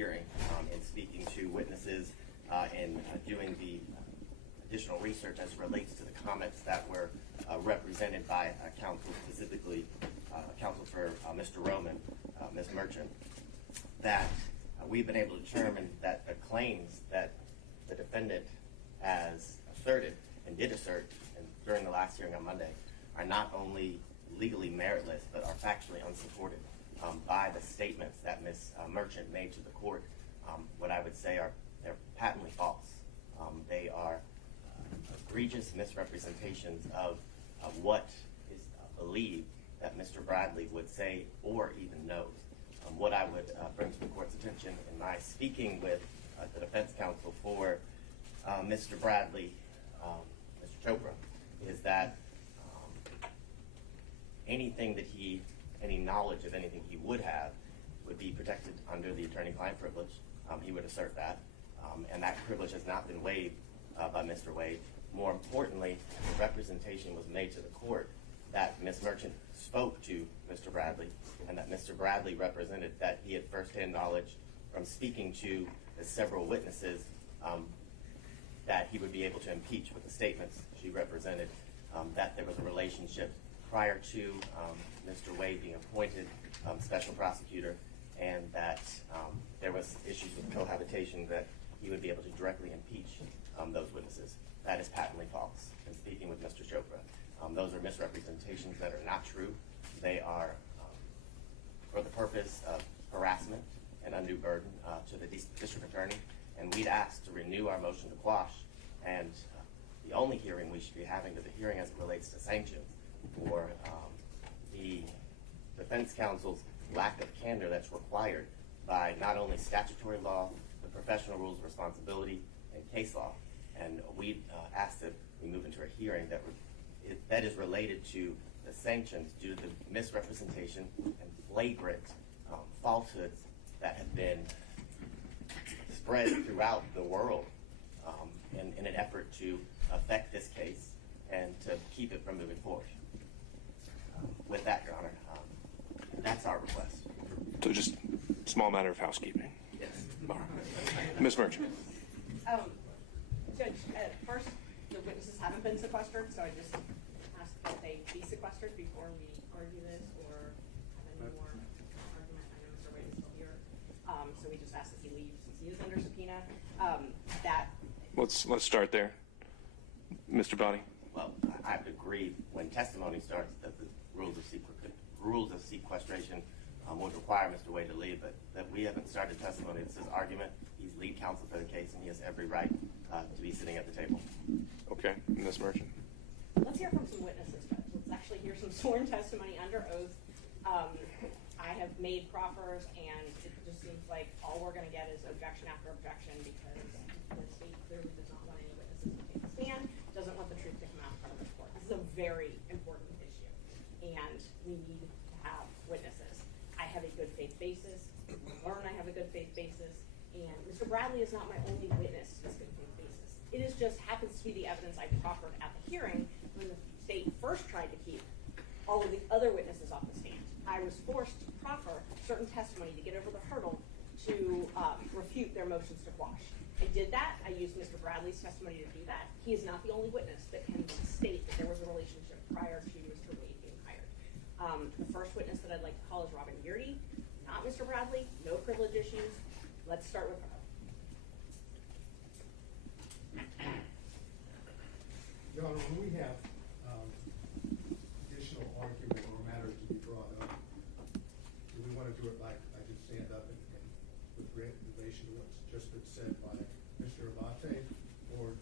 hearing in speaking to witnesses and doing the additional research as it relates to the comments that were represented by counsel, specifically counsel for Mr. Roman, Ms. Merchant, that we've been able to determine that the claims that the defendant has asserted and did assert during the last hearing on Monday are not only legally meritless but are factually unsupported by the statements that Ms. Merchant made to the court. What I would say they're patently false. They are egregious misrepresentations of what is believed that Mr. Bradley would say or even knows. What I would bring to the court's attention in my speaking with the defense counsel for Mr. Bradley, Mr. Chopra, is that any knowledge of anything he would have would be protected under the attorney-client privilege. He would assert that, and that privilege has not been waived by Mr. Wade. More importantly, the representation was made to the court that Ms. Merchant spoke to Mr. Bradley and that Mr. Bradley represented that he had firsthand knowledge from speaking to the several witnesses that he would be able to impeach with the statements she represented, that there was a relationship prior to Mr. Wade being appointed special prosecutor, and that there was issues with cohabitation that he would be able to directly impeach those witnesses. That is patently false. In speaking with Mr. Chopra, those are misrepresentations that are not true. They are for the purpose of harassment and undue burden to the district attorney, and we'd ask to renew our motion to quash, and the only hearing we should be having to the hearing as it relates to sanctions for the defense counsel's lack of candor that's required by not only statutory law, but professional rules of responsibility and case law. And we ask that we move into a hearing that is related to the sanctions due to the misrepresentation and flagrant falsehoods that have been spread throughout the world in an effort to affect this case and to keep it from moving forward. With that, Your Honor, that's our request. So just a small matter of housekeeping. Yes. All right. Ms. Merchant. Judge, first, the witnesses haven't been sequestered, so I just ask that they be sequestered before we argue this or have any more argument. I know Mr. Wade is still here, so we just ask that he leave since he is under subpoena. Let's start there. Mr. Bonney. Well, I have to agree when testimony starts that the rules of sequestration would require Mr. Wade to leave, but that we haven't started testimony. This is argument. He's lead counsel for the case, and he has every right to be sitting at the table. Okay. Ms. Merchant. Let's hear from some witnesses, Judge. Let's actually hear some sworn testimony under oath. I have made proffers, and it just seems like all we're going to get is objection after objection because the state clearly does not want any witnesses to take the stand, doesn't want the truth to come out in front of the court. This is a very important issue, and we need to have witnesses. I have a good faith basis. Learn I have a good faith basis, and Mr. Bradley is not my only witness to this good faith basis. It is just happens to be the evidence I proffered at the hearing when the state first tried to keep all of the other witnesses off the stand. I was forced to proffer certain testimony to get over the hurdle to refute their motions to quash. I did that. I used Mr. Bradley's testimony to do that. He is not the only witness that can state that there was a relationship prior to Mr. Wade being hired. The first witness that I'd like to call is Robin Yurdy, not Mr. Bradley, no privilege issues. Let's start with her. Your Honor, when we have additional argument or matters to be brought up, do we want to do it like I just stand up and with relation to what's just been said by Mr. Abate, or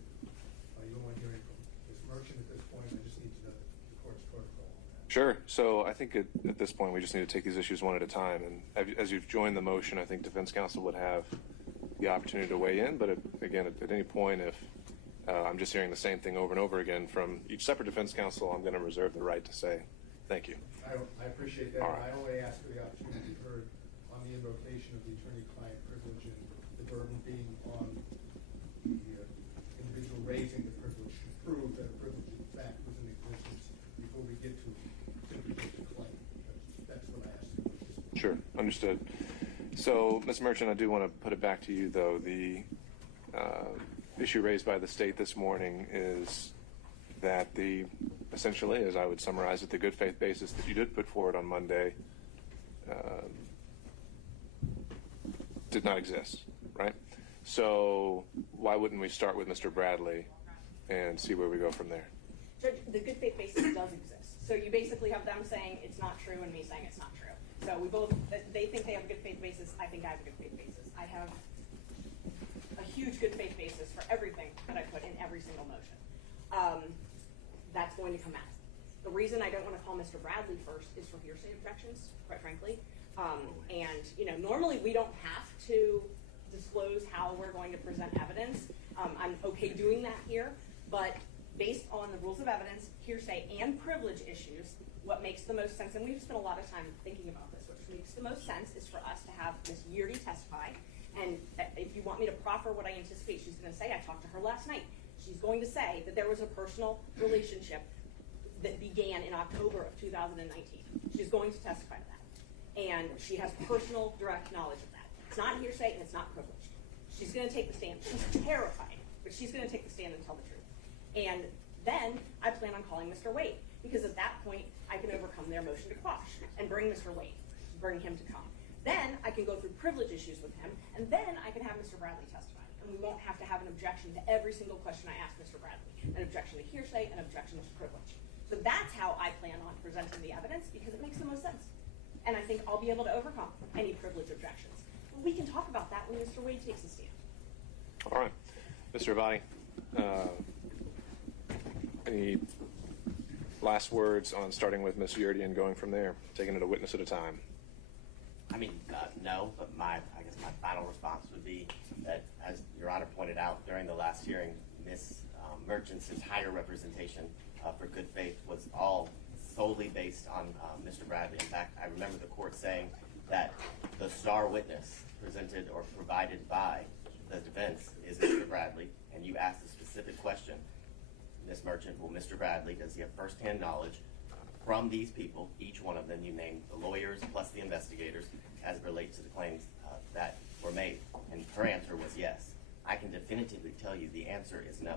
you don't want to hear anything from Ms. Merchant at this point? I just need to know the court's protocol on that. Sure. So I think at this point we just need to take these issues one at a time. And as you've joined the motion, I think defense counsel would have the opportunity to weigh in. But again, at any point, if I'm just hearing the same thing over and over again from each separate defense counsel, I'm going to reserve the right to say thank you. I appreciate that. Right. I only ask for the opportunity to be heard on the invocation of the attorney-client privilege and the burden being on the individual raising the privilege to prove that a privilege in fact was in existence before we get to simply just a claim. That's what I asked. Sure, understood. So So, Ms. Merchant, I do want to put it back to you, though. The issue raised by the state this morning is that essentially, as I would summarize it, the good faith basis that you did put forward on Monday did not exist, right? So why wouldn't we start with Mr. Bradley and see where we go from there? Judge, the good faith basis does exist. So you basically have them saying it's not true and me saying it's not true. So they think they have a good faith basis. I think I have a good faith basis. I have a huge good faith basis for everything that I put in every single motion. That's going to come out. The reason I don't want to call Mr. Bradley first is for hearsay objections, quite frankly. And normally we don't have to disclose how we're going to present evidence. I'm okay doing that here, but based on the rules of evidence, hearsay, and privilege issues, what makes the most sense, and we've spent a lot of time thinking about this, what makes the most sense is for us to have Ms. Yeardy testify. And if you want me to proffer what I anticipate she's going to say, I talked to her last night. She's going to say that there was a personal relationship that began in October of 2019. She's going to testify to that. And she has personal, direct knowledge of that. It's not hearsay and it's not privileged. She's going to take the stand. She's terrified, but she's going to take the stand and tell the truth. And then I plan on calling Mr. Wade, because at that point, I can overcome their motion to quash and bring Mr. Wade, bring him to come. Then I can go through privilege issues with him, and then I can have Mr. Bradley testify. And we won't have to have an objection to every single question I ask Mr. Bradley, an objection to hearsay, an objection to privilege. So that's how I plan on presenting the evidence, because it makes the most sense. And I think I'll be able to overcome any privilege objections. But we can talk about that when Mr. Wade takes the stand. All right. Mr. Avati, any last words on starting with Ms. Yeardy and going from there, taking it a witness at a time? I mean, no, but I guess my final response would be that, as Your Honor pointed out during the last hearing, Ms. Merchant's entire representation for good faith was all solely based on Mr. Bradley. In fact, I remember the court saying that the star witness presented or provided by the defense is Mr. Bradley, and you asked a specific question, Ms. Merchant, well, Mr. Bradley, does he have firsthand knowledge from these people, each one of them, you named the lawyers plus the investigators, as it relates to the claims that were made? And her answer was yes. I can definitively tell you the answer is no.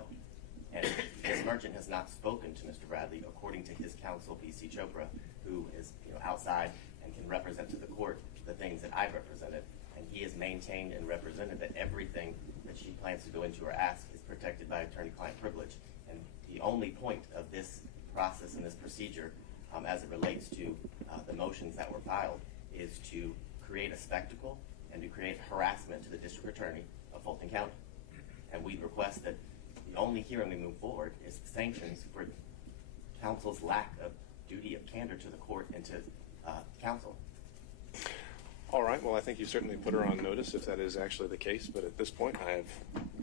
And Ms. Merchant has not spoken to Mr. Bradley, according to his counsel, B.C. Chopra, who is outside and can represent to the court the things that I've represented. And he has maintained and represented that everything that she plans to go into or ask is protected by attorney-client privilege. And the only point of this process and this procedure, as it relates to the motions that were filed, is to create a spectacle and to create harassment to the district attorney of Fulton County. And we request that the only hearing we move forward is sanctions for counsel's lack of duty of candor to the court and to counsel. All right. Well, I think you certainly put her on notice if that is actually the case. But at this point, I have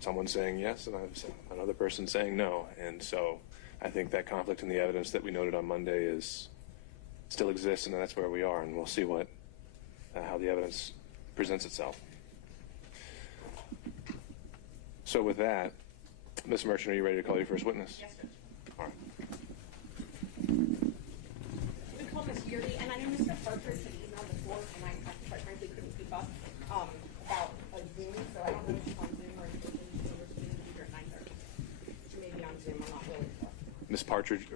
someone saying yes and I have another person saying no. And so I think that conflict in the evidence that we noted on Monday still exists, and that's where we are. And we'll see how the evidence presents itself. So with that, Ms. Merchant, are you ready to call your first witness? Yes, Judge. All right. We called Ms. Yeardy, and I know Mr. Partridge had emailed before, and I quite frankly couldn't keep up about a Zoom, so I don't know if she's on Zoom or if she's going to be here at 9:30. She may be on Zoom, I'm not really sure. Ms. Partridge,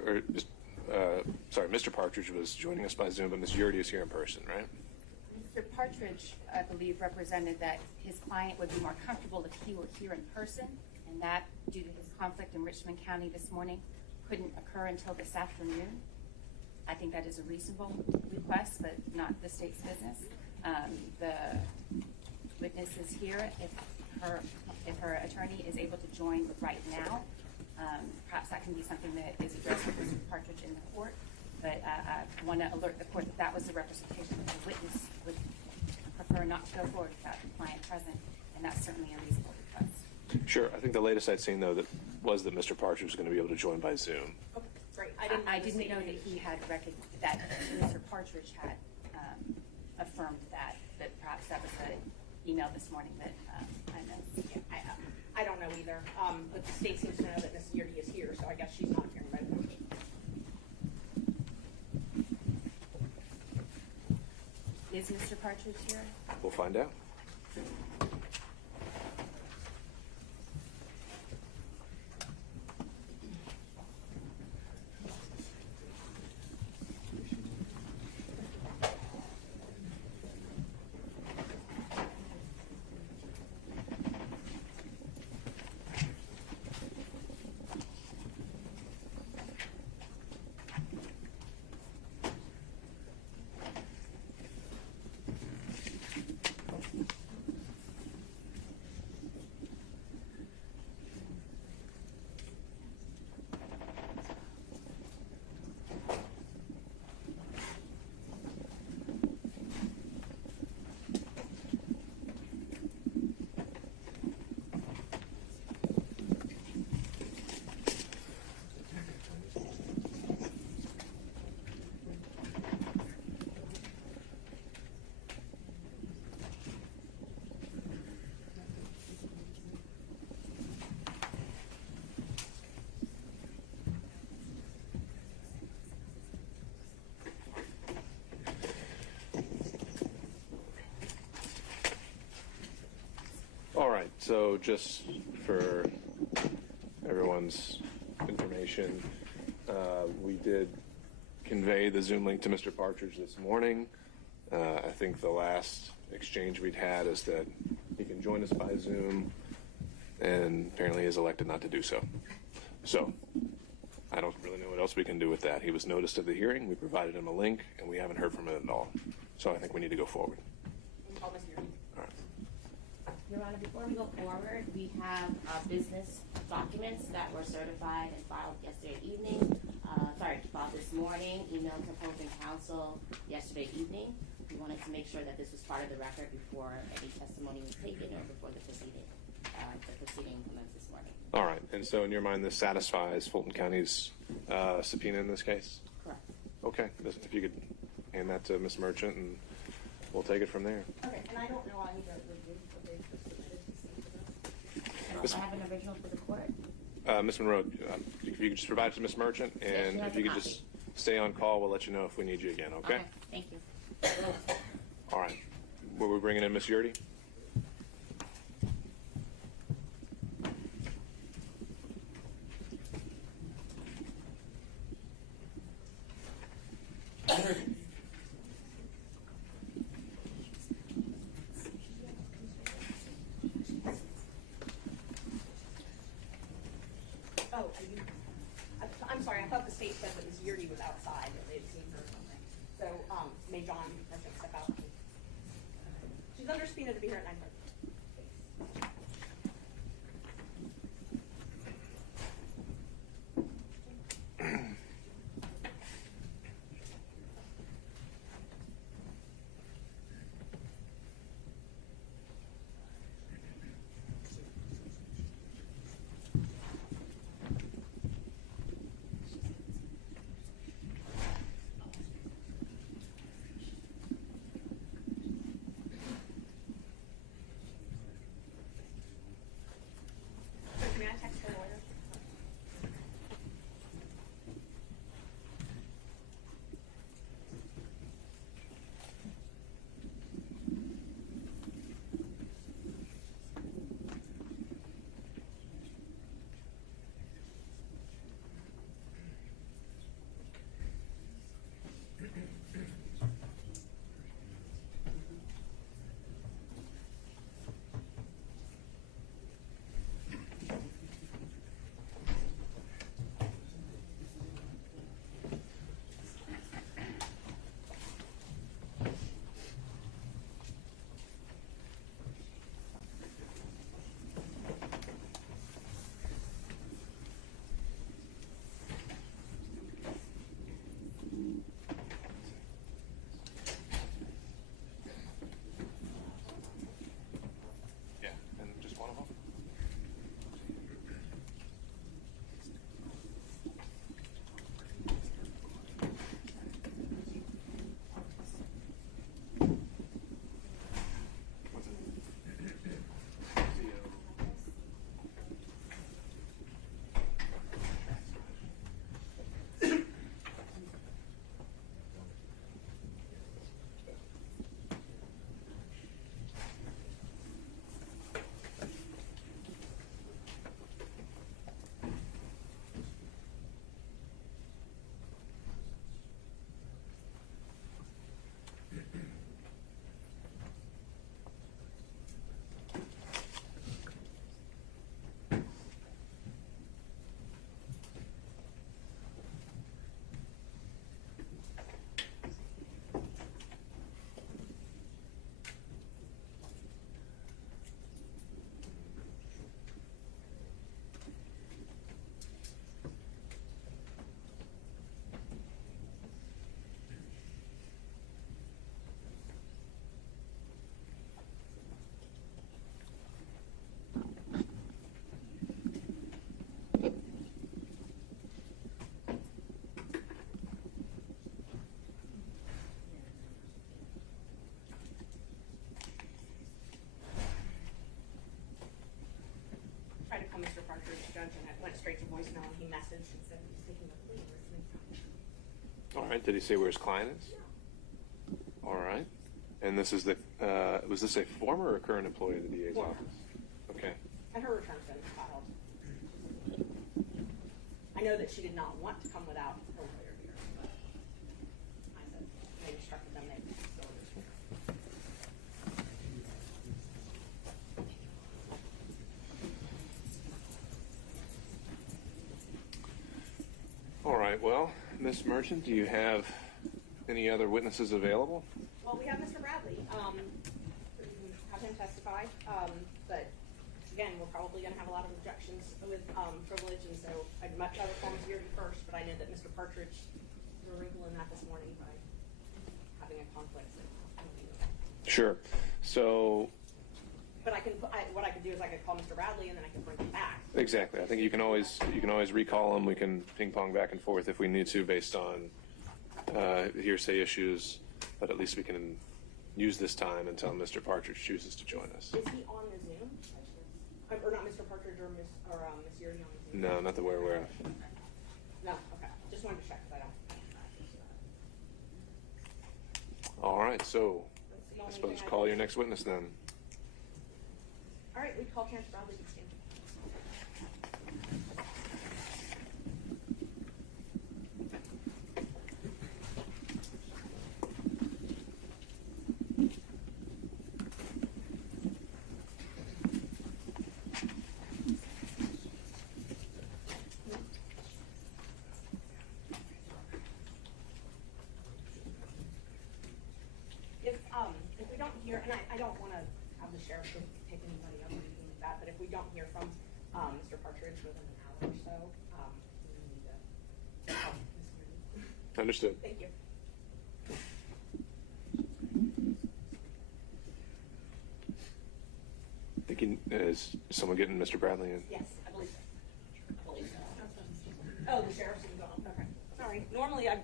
Mr. Partridge was joining us by Zoom, but Ms. Yeardy is here in person, right? Mr. Partridge, I believe, represented that his client would be more comfortable if he were here in person, and that, due to his conflict in Richmond County this morning, couldn't occur until this afternoon. I think that is a reasonable request, but not the state's business. The witness is here. If her attorney is able to join right now, perhaps that can be something that is addressed with Mr. Partridge in the court. But I want to alert the court that that was the representation that the witness would prefer not to go forward without the client present, and that's certainly a reasonable request. Sure. I think the latest I'd seen, though, was that Mr. Partridge was going to be able to join by Zoom. Okay, great. I didn't know that he had that Mr. Partridge had affirmed that, but perhaps that was an email this morning that I missed. Yeah, I don't know either, but the state seems to know that Ms. Yeardy is here, so I guess she's not appearing by Zoom. Is Mr. Partridge here? We'll find out. All right, so just for everyone's information, we did convey the Zoom link to Mr. Partridge this morning. I think the last exchange we'd had is that he can join us by Zoom, and apparently is elected not to do so. So I don't really know what else we can do with that. He was noticed of the hearing, we provided him a link, and we haven't heard from him at all. So I think we need to go forward. Call Ms. Yuri. All right. Your Honor, before we go forward, we have business documents that were certified and filed yesterday evening. Filed this morning, emailed to Fulton Council yesterday evening. We wanted to make sure that this was part of the record before any testimony was taken or before the proceeding commenced this morning. All right, and so in your mind, this satisfies Fulton County's subpoena in this case? Correct. Okay, if you could hand that to Ms. Merchant, and we'll take it from there. Okay, and I don't know either of the what they submitted to see for this. And also, I have an original for the court. Ms. Monroe, if you could just provide it to Ms. Merchant, and Yes, if you could just stay on call, we'll let you know if we need you again, okay? Thank you. All right. Were we bringing in Ms. Yurdy? Oh, I'm sorry. I thought the state said that Ms. Yurdy was outside, that they'd seen her or something. So, may John step out? She's under subpoena to be here at 9:30. Partridge judge, and it went straight to voicemail, and he messaged and said he's taking a plea in Richmond County. All right. Did he say where his client is? All right. And this is the, was this a former or current employee of the DA's Former. office? Okay. And her return's been filed. I know that she did not want to come without her lawyer here, but I said, they instructed them they would go with her. All right. Well, Ms. Merchant, do you have any other witnesses available? Well, we have Mr. Bradley. We have him testify, but again, we're probably going to have a lot of objections with privilege, and so I'd much rather call Ms. Beardy first, but I know that Mr. Partridge, we're wrinkling that this morning by having a conflict. Sure. So. But what I could do is I could call Mr. Bradley, and then I can bring him back. Exactly. I think you can always recall them. We can ping pong back and forth if we need to, based on hearsay issues. But at least we can use this time until Mr. Partridge chooses to join us. Is he on the Zoom? Or not Mr. Partridge or Ms. Beardy on the Zoom? No, not that we're aware of. No. Okay. Just wanted to check because I don't. All right. So That's the I only suppose thing call your next witness then. All right. We call Terrence Bradley to stand. If we don't hear, and I don't want to have the sheriff pick anybody up or anything like that, but if we don't hear from Mr. Partridge within an hour or so, we need to call Ms. Beardy. Understood. Thank you. Is someone getting Mr. Bradley in? Yes, I believe so. I believe so. Oh, the sheriff's in going. Okay. Sorry. Normally, are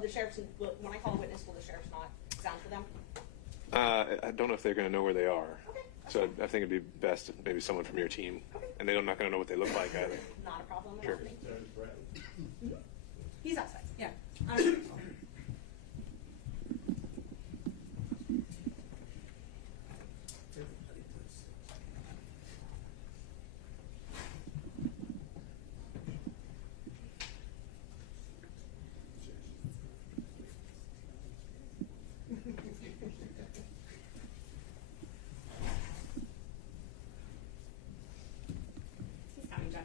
the sheriffs, when I call a witness, will the sheriffs not sound for them? I don't know if they're going to know where they are. Okay. So I think it'd be best if maybe someone from your team. Okay. And they're not going to know what they look like either. Not a problem. Sure. He's outside. Yeah. He's coming, Judge.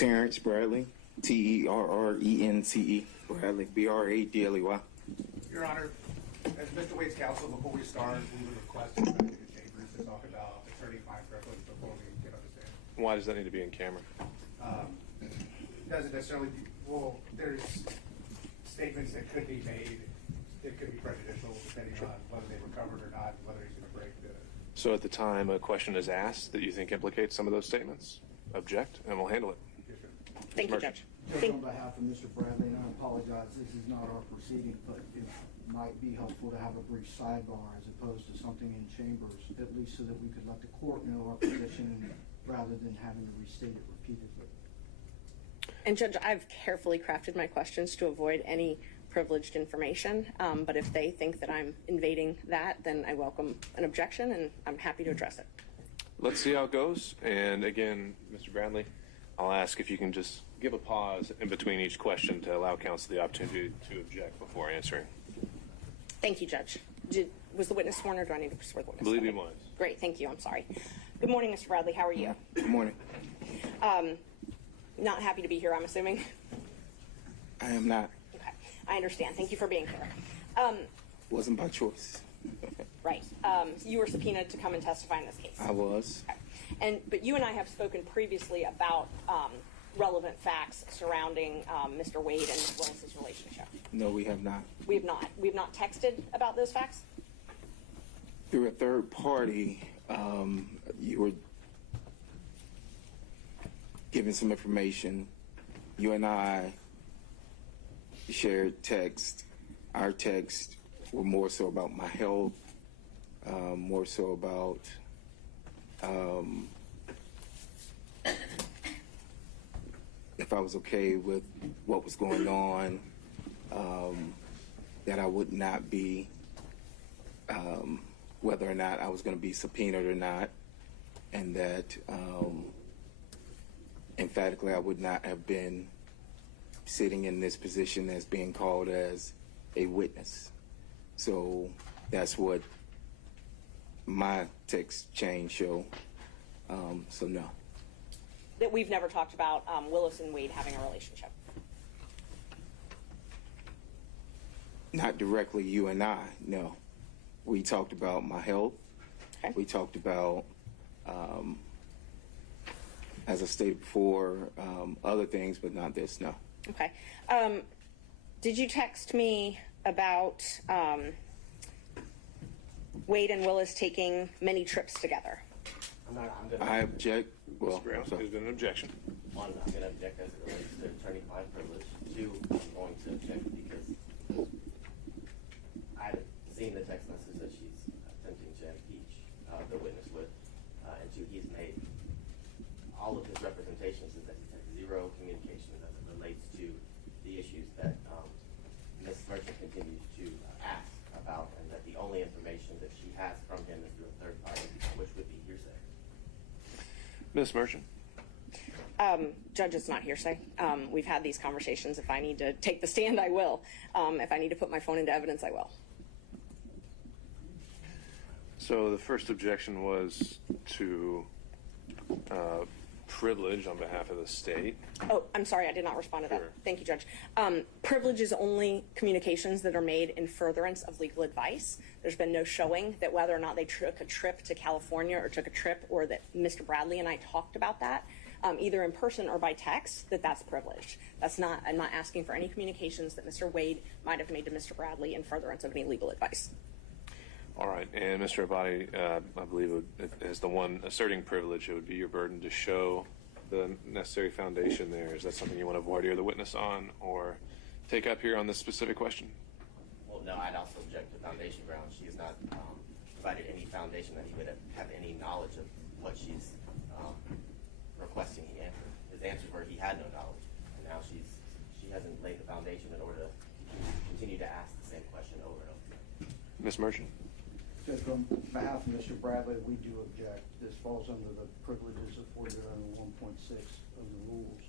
Terrence Bradley, Terrence Bradley, Bradley. Your Honor, as Mr. Wade's counsel, before we start, we would request to go to the chambers to talk about attorney-client privilege before we get on the stand. Why does that need to be in camera? It doesn't necessarily, well, there's statements that could be made, it could be prejudicial depending on whether they were covered or not, whether he's going to break the... So at the time a question is asked that you think implicates some of those statements, object, and we'll handle it. Thank you, Merchant. Judge. Just on behalf of Mr. Bradley, and I apologize, this is not our proceeding, but it might be helpful to have a brief sidebar as opposed to something in chambers, at least so that we could let the court know our position rather than having to restate it repeatedly. And Judge, I've carefully crafted my questions to avoid any privileged information, but if they think that I'm invading that, then I welcome an objection, and I'm happy to address it. Let's see how it goes. And again, Mr. Bradley, I'll ask if you can just give a pause in between each question to allow counsel the opportunity to object before answering. Thank you, Judge. Was the witness sworn, or do I need to swear the witness? I believe he was. Great, thank you. I'm sorry. Good morning, Mr. Bradley. How are you? Good morning. Not happy to be here, I'm assuming. I am not. Okay, I understand. Thank you for being here. Wasn't by choice. Right. You were subpoenaed to come and testify in this case. I was. Okay. But you and I have spoken previously about relevant facts surrounding Mr. Wade and Ms. Willis's relationship. No, we have not. We have not. We have not texted about those facts? Through a third party, you were given some information. You and I shared text. Our texts were more so about my health, more so about if I was okay with what was going on, that I would not be, whether or not I was going to be subpoenaed or not, and that emphatically I would not have been sitting in this position as being called as a witness. So that's what my text chain show. So no. That we've never talked about Willis and Wade having a relationship? Not directly you and I, no. We talked about my health. Okay. We talked about, as I stated before, other things, but not this, no. Okay. Did you text me about Wade and Willis taking many trips together? I object. Well, Mr. Brown, there's been an objection. One, I'm going to object as it relates to attorney-client privilege. Two, I'm going to object because I had seen the text message that she's attempting to impeach the witness with. And two, he's made all of his representations is that he's had zero communication as it relates to the issues that Ms. Merchant continues to ask about, and that the only information that she has from him is through a third party, which would be hearsay. Ms. Merchant. Judge, it's not hearsay. We've had these conversations. If I need to take the stand, I will. If I need to put my phone into evidence, I will. So the first objection was to privilege on behalf of the state. Oh, I'm sorry, I did not respond to that. Sure. Thank you, Judge. Privilege is only communications that are made in furtherance of legal advice. There's been no showing that whether or not they took a trip to California or took a trip, or that Mr. Bradley and I talked about that, either in person or by text, that's privileged. I'm not asking for any communications that Mr. Wade might have made to Mr. Bradley in furtherance of any legal advice. All right, and Mr. Abadi, I believe as the one asserting privilege, it would be your burden to show the necessary foundation there. Is that something you want to voir dire the witness on, or take up here on this specific question? Well, no, I'd also object to foundation grounds. She has not provided any foundation that he would have any knowledge of what she's requesting he answer. His answers were he had no knowledge, and now she hasn't laid the foundation in order to continue to ask the same question over and over again. Ms. Merchant. Just on behalf of Mr. Bradley, we do object. This falls under the privileges afforded under 1.6 of the rules.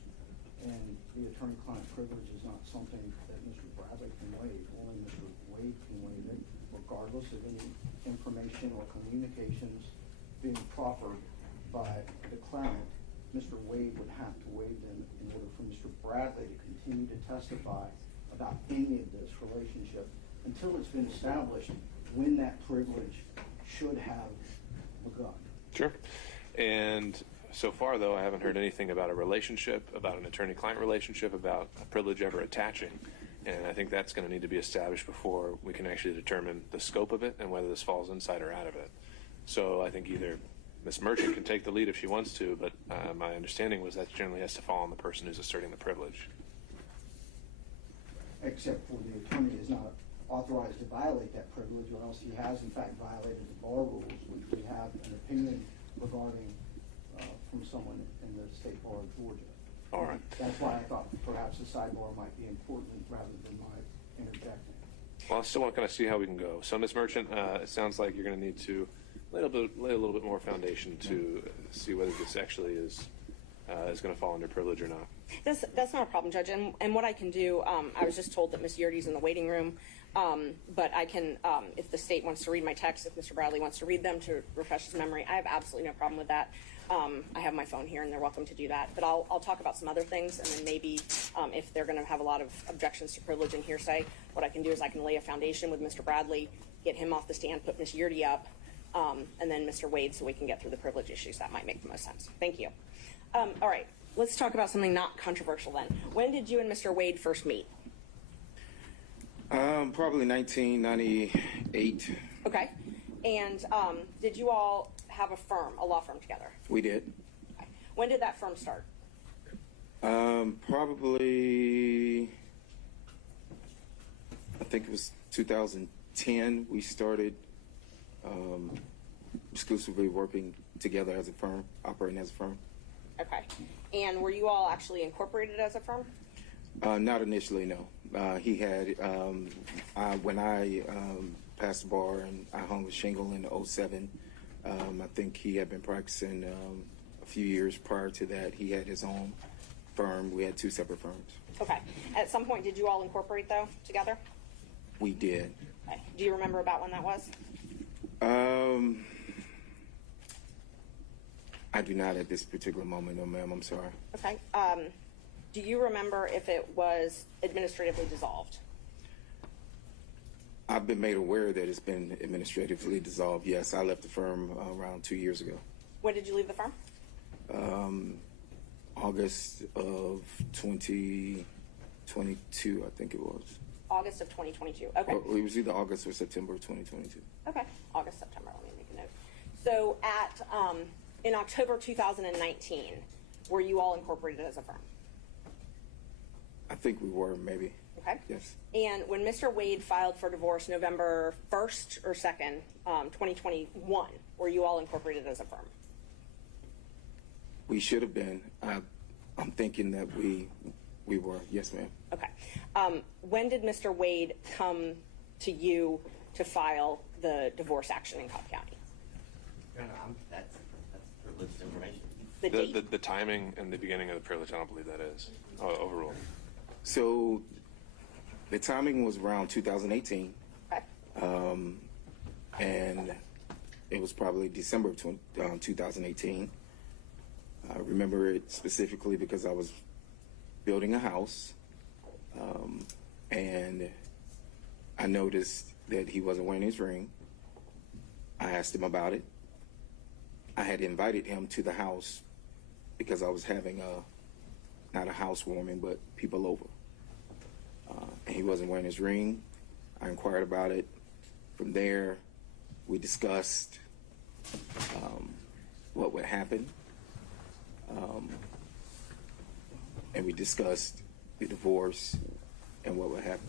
And the attorney-client privilege is not something that Mr. Bradley can waive. Only Mr. Wade can waive it, regardless of any information or communications being proffered by the claimant Mr. Wade would have to waive them in order for Mr. Bradley to continue to testify about any of this relationship until it's been established when that privilege should have begun. Sure. And so far, though, I haven't heard anything about a relationship, about an attorney-client relationship, about a privilege ever attaching. And I think that's going to need to be established before we can actually determine the scope of it and whether this falls inside or out of it. So I think either Ms. Merchant can take the lead if she wants to, but my understanding was that generally has to fall on the person who's asserting the privilege. Except for the attorney is not authorized to violate that privilege, or else he has in fact violated the bar rules, which we have an opinion regarding from someone in the State Bar of Georgia. All right. That's why I thought perhaps the sidebar might be important rather than my interjecting. Well, I still want to kind of see how we can go. So, Ms. Merchant, it sounds like you're going to need to lay a little bit more foundation to see whether this actually is going to fall under privilege or not. That's not a problem, Judge. And what I can do, I was just told that Ms. Yerdy's in the waiting room, but I can, if the state wants to read my text, if Mr. Bradley wants to read them to refresh his memory, I have absolutely no problem with that. I have my phone here, and they're welcome to do that. But I'll talk about some other things, and then maybe if they're going to have a lot of objections to privilege and hearsay, what I can do is I can lay a foundation with Mr. Bradley, get him off the stand, put Ms. Yerdy up, and then Mr. Wade, so we can get through the privilege issues. That might make the most sense. Thank you. All right, let's talk about something not controversial then. When did you and Mr. Wade first meet? Probably 1998. Okay. And did you all have a law firm together? We did. Okay. When did that firm start? Probably, I think it was 2010. We started exclusively working together as a firm, operating as a firm. Okay. And were you all actually incorporated as a firm? Not initially, no. He had, when I passed the bar and I hung the shingle in 2007, I think he had been practicing a few years prior to that. He had his own firm. We had two separate firms. Okay. At some point, did you all incorporate, though, together? We did. Okay. Do you remember about when that was? I do not at this particular moment, no, ma'am. I'm sorry. Okay. Do you remember if it was administratively dissolved? I've been made aware that it's been administratively dissolved. Yes, I left the firm around 2 years ago. When did you leave the firm? August of 2022, I think it was. August of 2022. Okay. Or it was either August or September of 2022. Okay. August, September. Let me make a note. So in October 2019, were you all incorporated as a firm? I think we were, maybe. Okay. Yes. And when Mr. Wade filed for divorce November 1st or 2nd, 2021, were you all incorporated as a firm? We should have been. I'm thinking that we were. Yes, ma'am. Okay. When did Mr. Wade come to you to file the divorce action in Cobb County? No, that's privileged information. The date? The timing and the beginning of the privilege, I don't believe that is overruled. So the timing was around 2018. Okay. And it was probably December of 2018. I remember it specifically because I was building a house, and I noticed that he wasn't wearing his ring. I asked him about it. I had invited him to the house because I was having not a housewarming, but people over. And he wasn't wearing his ring. I inquired about it. From there, we discussed what would happen. And we discussed the divorce and what would happen.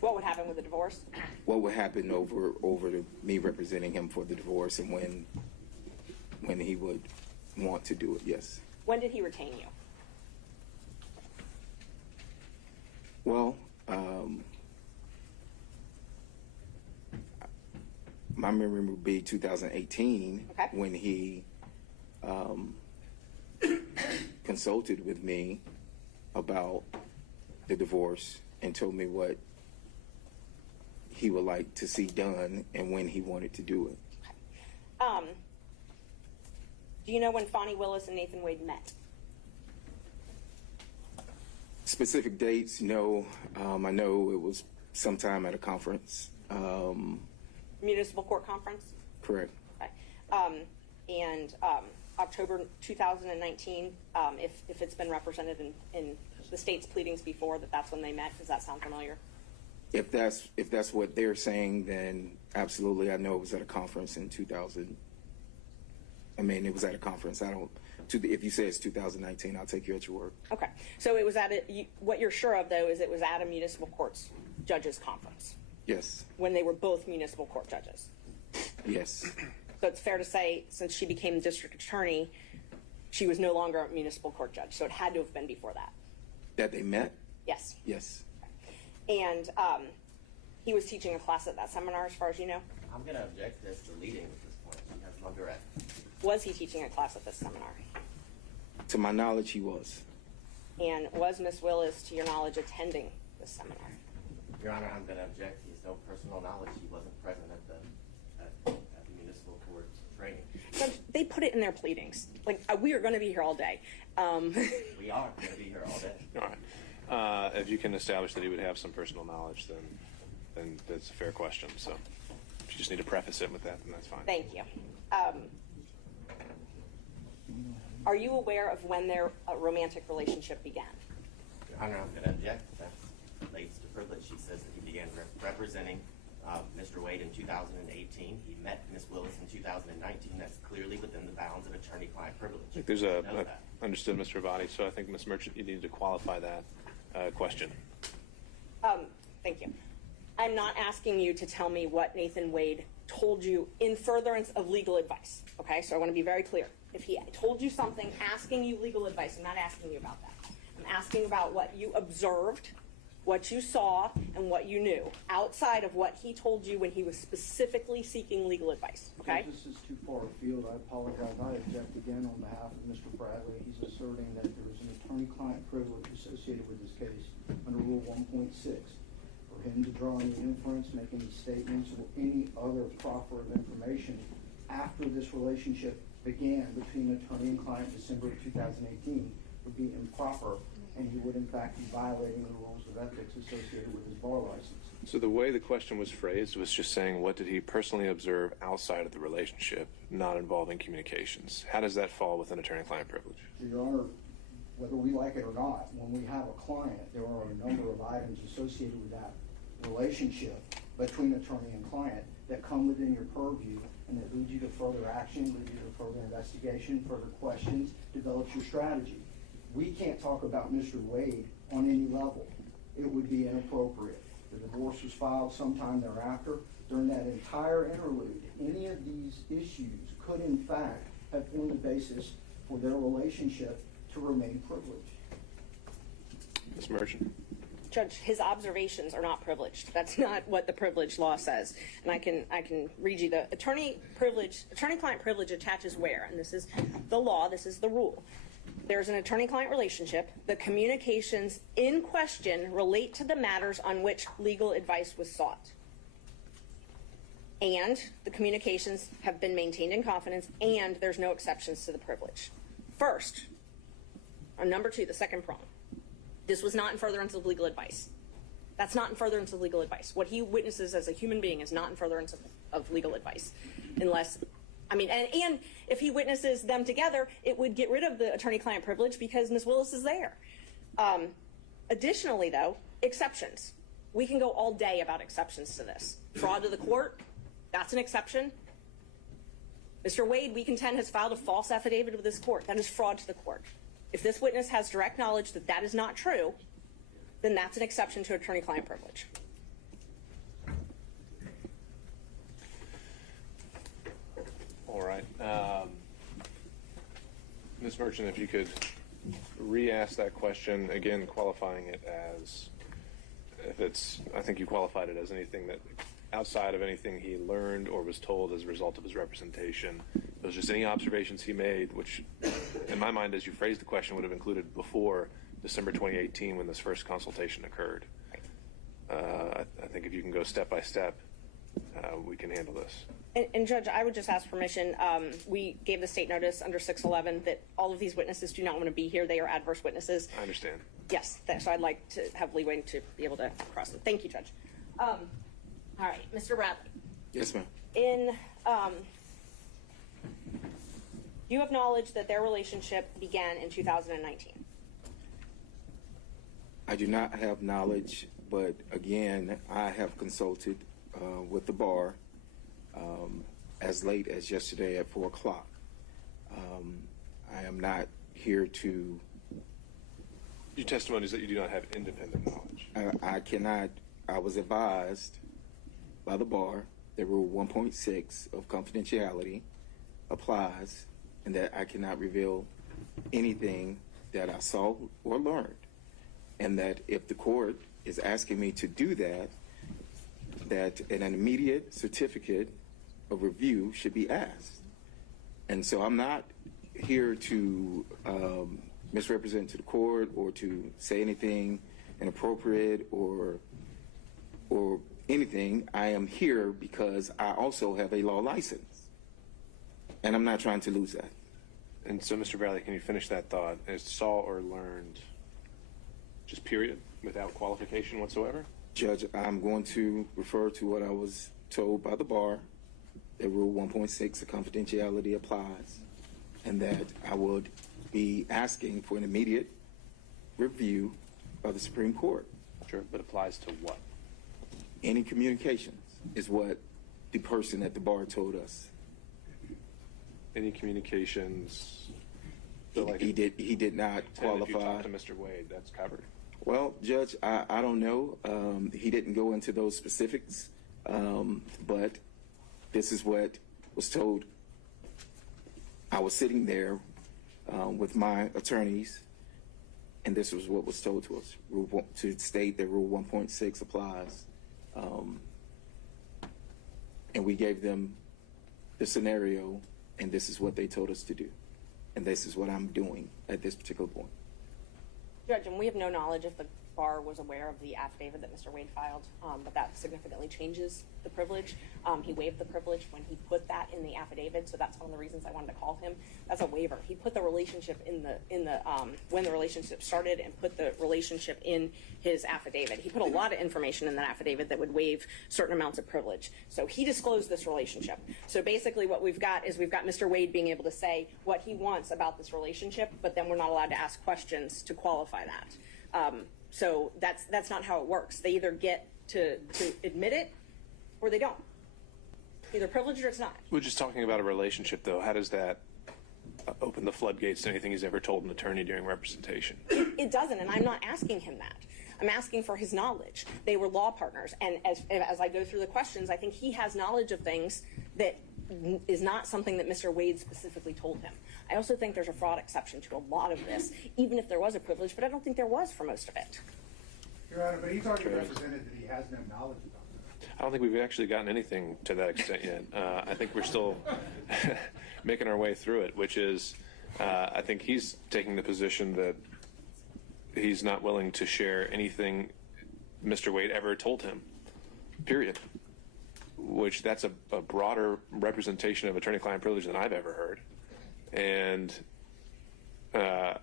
What would happen with the divorce? What would happen over me representing him for the divorce and when he would want to do it, yes. When did he retain you? Well, my memory would be 2018 okay. when he consulted with me about the divorce and told me what he would like to see done and when he wanted to do it. Do you know when Fani Willis and Nathan Wade met? Specific dates, no. I know it was sometime at a conference. Municipal court conference? Correct. Okay. And October 2019, if it's been represented in the state's pleadings before, that's when they met. Does that sound familiar? If that's what they're saying, then absolutely. I know it was at a conference in 2000. I mean, it was at a conference. If you say it's 2019, I'll take you at your word. Okay. So it was what you're sure of, though, is it was at a municipal courts judges conference Yes. when they were both municipal court judges. Yes. So it's fair to say, since she became district attorney, she was no longer a municipal court judge. So it had to have been before that. That they met? Yes. Yes. And he was teaching a class at that seminar, as far as you know? I'm going to object to this deleting at this point. She has no direct. Was he teaching a class at this seminar? To my knowledge, he was. And was Miss Willis, to your knowledge, attending this seminar? Your Honor, I'm going to object. He has no personal knowledge. He wasn't present at the municipal court training. So they put it in their pleadings. Like, we are going to be here all day. We are going to be here all day. All right. If you can establish that he would have some personal knowledge, then that's a fair question. So if you just need to preface it with that, then that's fine. Thank you. Are you aware of when their romantic relationship began? Your Honor, I'm going to object. That relates to privilege. She says that he began representing Mr. Wade in 2018. He met Ms. Willis in 2019. That's clearly within the bounds of attorney-client privilege. I think there's understood, Mr. Abadi. So I think, Ms. Merchant, you need to qualify that question. Thank you. I'm not asking you to tell me what Nathan Wade told you in furtherance of legal advice. Okay, so I want to be very clear. If he told you something asking you legal advice, I'm not asking you about that. I'm asking about what you observed, what you saw, and what you knew outside of what he told you when he was specifically seeking legal advice. Okay? If this is too far afield, I apologize. I object again on behalf of Mr. Bradley. He's asserting that there is an attorney-client privilege associated with this case under Rule 1.6. For him to draw any inference, make any statements, or any other proffer of information after this relationship began between attorney and client December of 2018 would be improper, and he would in fact be violating the rules of ethics associated with his bar license. So the way the question was phrased was just saying, what did he personally observe outside of the relationship, not involving communications? How does that fall within attorney-client privilege? Your Honor, whether we like it or not, when we have a client, there are a number of items associated with that relationship between attorney and client that come within your purview and that lead you to further action, lead you to further investigation, further questions, develop your strategy. We can't talk about Mr. Wade on any level. It would be inappropriate. The divorce was filed sometime thereafter. During that entire interlude, any of these issues could in fact have formed the basis for their relationship to remain privileged. Ms. Merchant? Judge, his observations are not privileged. That's not what the privilege law says. And I can read you the attorney-client privilege attaches where, and this is the law, this is the rule. There's an attorney-client relationship. The communications in question relate to the matters on which legal advice was sought. And the communications have been maintained in confidence, and there's no exceptions to the privilege. First, on number 2, the second prong. This was not in furtherance of legal advice. That's not in furtherance of legal advice. What he witnesses as a human being is not in furtherance of legal advice. Unless, and if he witnesses them together, it would get rid of the attorney-client privilege because Ms. Willis is there. Additionally, though, exceptions. We can go all day about exceptions to this. Fraud to the court, that's an exception. Mr. Wade, we contend, has filed a false affidavit with this court. That is fraud to the court. If this witness has direct knowledge that that is not true, then that's an exception to attorney-client privilege. All right. Ms. Merchant, if you could re-ask that question, again, qualifying it as, if it's, I think you qualified it as anything that, outside of anything he learned or was told as a result of his representation, it was just any observations he made, which, in my mind, as you phrased the question, would have included before December 2018 when this first consultation occurred. I think if you can go step by step, we can handle this. And Judge, I would just ask permission. We gave the state notice under 611 that all of these witnesses do not want to be here. They are adverse witnesses. I understand. Yes, so I'd like to have leeway to be able to cross them. Thank you, Judge. All right, Mr. Bradley. Yes, ma'am. You have knowledge that their relationship began in 2019. I do not have knowledge, but again, I have consulted with the bar as late as yesterday at 4 o'clock. I am not here to. Your testimony is that you do not have independent knowledge. I cannot. I was advised by the bar that Rule 1.6 of confidentiality applies, and that I cannot reveal anything that I saw or learned, and that if the court is asking me to do that, that an immediate certificate of review should be asked. And so I'm not here to misrepresent to the court or to say anything inappropriate or anything. I am here because I also have a law license, and I'm not trying to lose that. And so, Mr. Bradley, can you finish that thought? Is saw or learned just period, without qualification whatsoever? Judge, I'm going to refer to what I was told by the bar, that Rule 1.6 of confidentiality applies, and that I would be asking for an immediate review by the Supreme Court. Sure, but applies to what? Any communications is what the person at the bar told us. Any communications? He did not qualify. If you talk to Mr. Wade, that's covered. Well, Judge, I don't know. He didn't go into those specifics, but this is what was told. I was sitting there with my attorneys, and this was what was told to us, to state that Rule 1.6 applies. And we gave them the scenario, and this is what they told us to do. And this is what I'm doing at this particular point. Judge, and we have no knowledge if the bar was aware of the affidavit that Mr. Wade filed, but that significantly changes the privilege. He waived the privilege when he put that in the affidavit, so that's one of the reasons I wanted to call him. That's a waiver. He put the relationship in the when the relationship started, and put the relationship in his affidavit. He put a lot of information in that affidavit that would waive certain amounts of privilege. So he disclosed this relationship. So basically what we've got is we've got Mr. Wade being able to say what he wants about this relationship, but then we're not allowed to ask questions to qualify that. So that's not how it works. They either get to admit it or they don't. Either privileged or it's not. We're just talking about a relationship, though. How does that open the floodgates to anything he's ever told an attorney during representation? It doesn't, and I'm not asking him that. I'm asking for his knowledge. They were law partners, and as I go through the questions, I think he has knowledge of things that is not something that Mr. Wade specifically told him. I also think there's a fraud exception to a lot of this, even if there was a privilege, but I don't think there was for most of it. Your Honor, but he's already represented that he has no knowledge about that. I don't think we've actually gotten anything to that extent yet. I think we're still making our way through it, which is, I think he's taking the position that he's not willing to share anything Mr. Wade ever told him, period. Which that's a broader representation of attorney-client privilege than I've ever heard. And I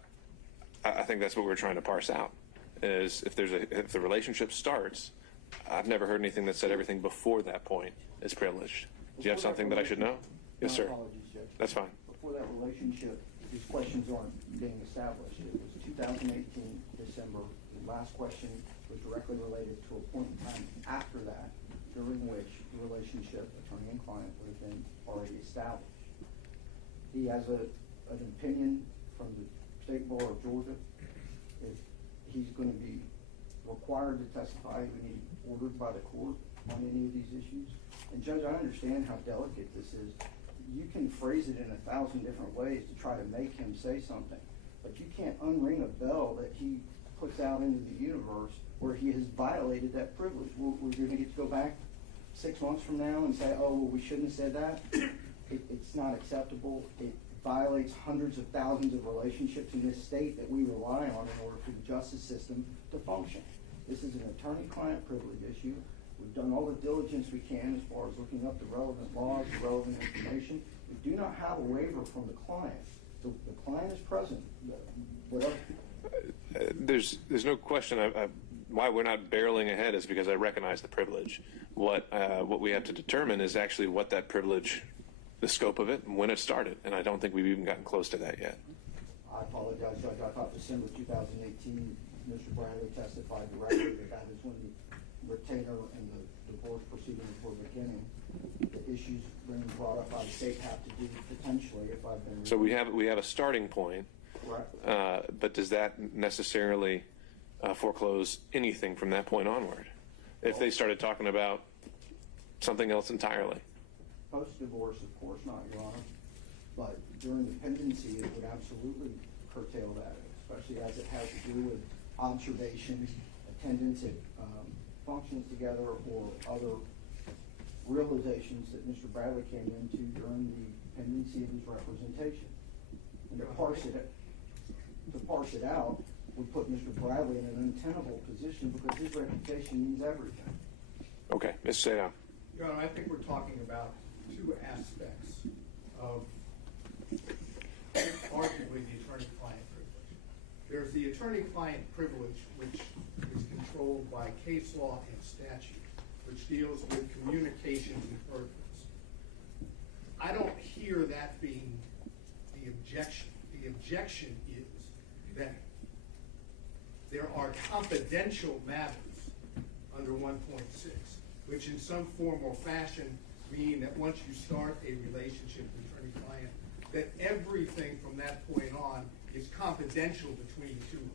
think that's what we're trying to parse out, is if the relationship starts, I've never heard anything that said everything before that point is privileged. Do you have something that I should know? Yes, sir. Apologies, Judge. That's fine. Before that relationship, these questions aren't being established. It was 2018, December. The last question was directly related to a point in time after that, during which the relationship, attorney and client, would have been already established. He has an opinion from the State Bar of Georgia. If he's going to be required to testify, we need ordered by the court on any of these issues. And Judge, I understand how delicate this is. You can phrase it in 1,000 different ways to try to make him say something, but you can't unring a bell that he puts out into the universe where he has violated that privilege. We're going to get to go back 6 months from now and say, oh, well, we shouldn't have said that. It's not acceptable. It violates hundreds of thousands of relationships in this state that we rely on in order for the justice system to function. This is an attorney-client privilege issue. We've done all the diligence we can as far as looking up the relevant laws, the relevant information. We do not have a waiver from the client. The client is present. Whatever. There's no question. Why we're not barreling ahead is because I recognize the privilege. What we have to determine is actually what that privilege, the scope of it, and when it started. And I don't think we've even gotten close to that yet. I apologize, Judge. I thought December 2018, Mr. Bradley testified directly that is when the retainer and the divorce proceedings were beginning. The issues being brought up by the state have to do potentially, if I've been. So we have a starting point. Correct. But does that necessarily foreclose anything from that point onward? If they started talking about something else entirely? Post-divorce, of course not, Your Honor. But during the pendency, it would absolutely curtail that, especially as it has to do with observation, attendance at functions together, or other realizations that Mr. Bradley came into during the pendency of his representation. And to parse it out would put Mr. Bradley in an untenable position because his reputation means everything. Okay, Ms. Sayow. Your Honor, I think we're talking about two aspects of arguably the attorney-client privilege. There's the attorney-client privilege, which is controlled by case law and statute, which deals with communications and purpose. I don't hear that being the objection. The objection is that there are confidential matters under 1.6, which in some form or fashion mean that once you start a relationship with attorney-client, that everything from that point on is confidential between the two of them.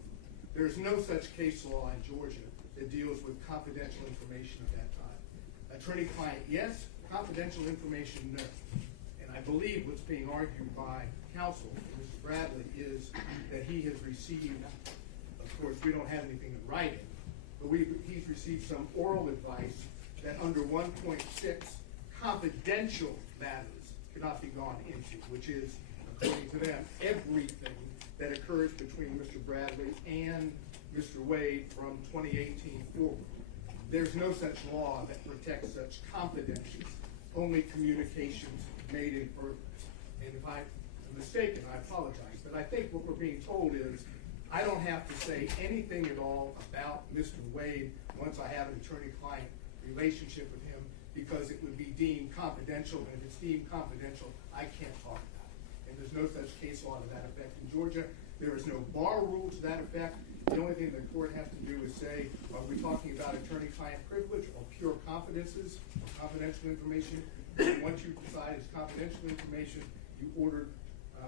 There's no such case law in Georgia that deals with confidential information at that time. Attorney-client, yes. Confidential information, no. And I believe what's being argued by counsel, Mr. Bradley, is that he has received, of course, we don't have anything in writing, but he's received some oral advice that under 1.6, confidential matters cannot be gone into, which is, according to them, everything that occurs between Mr. Bradley and Mr. Wade from 2018 forward. There's no such law that protects such confidential, only communications made in furtherance. And if I'm mistaken, I apologize, but I think what we're being told is I don't have to say anything at all about Mr. Wade once I have an attorney-client relationship with him because it would be deemed confidential, and if it's deemed confidential, I can't talk about it. And there's no such case law to that effect in Georgia. There is no bar rule to that effect. The only thing the court has to do is say, are we talking about attorney-client privilege or pure confidences or confidential information? And once you decide it's confidential information, you ordered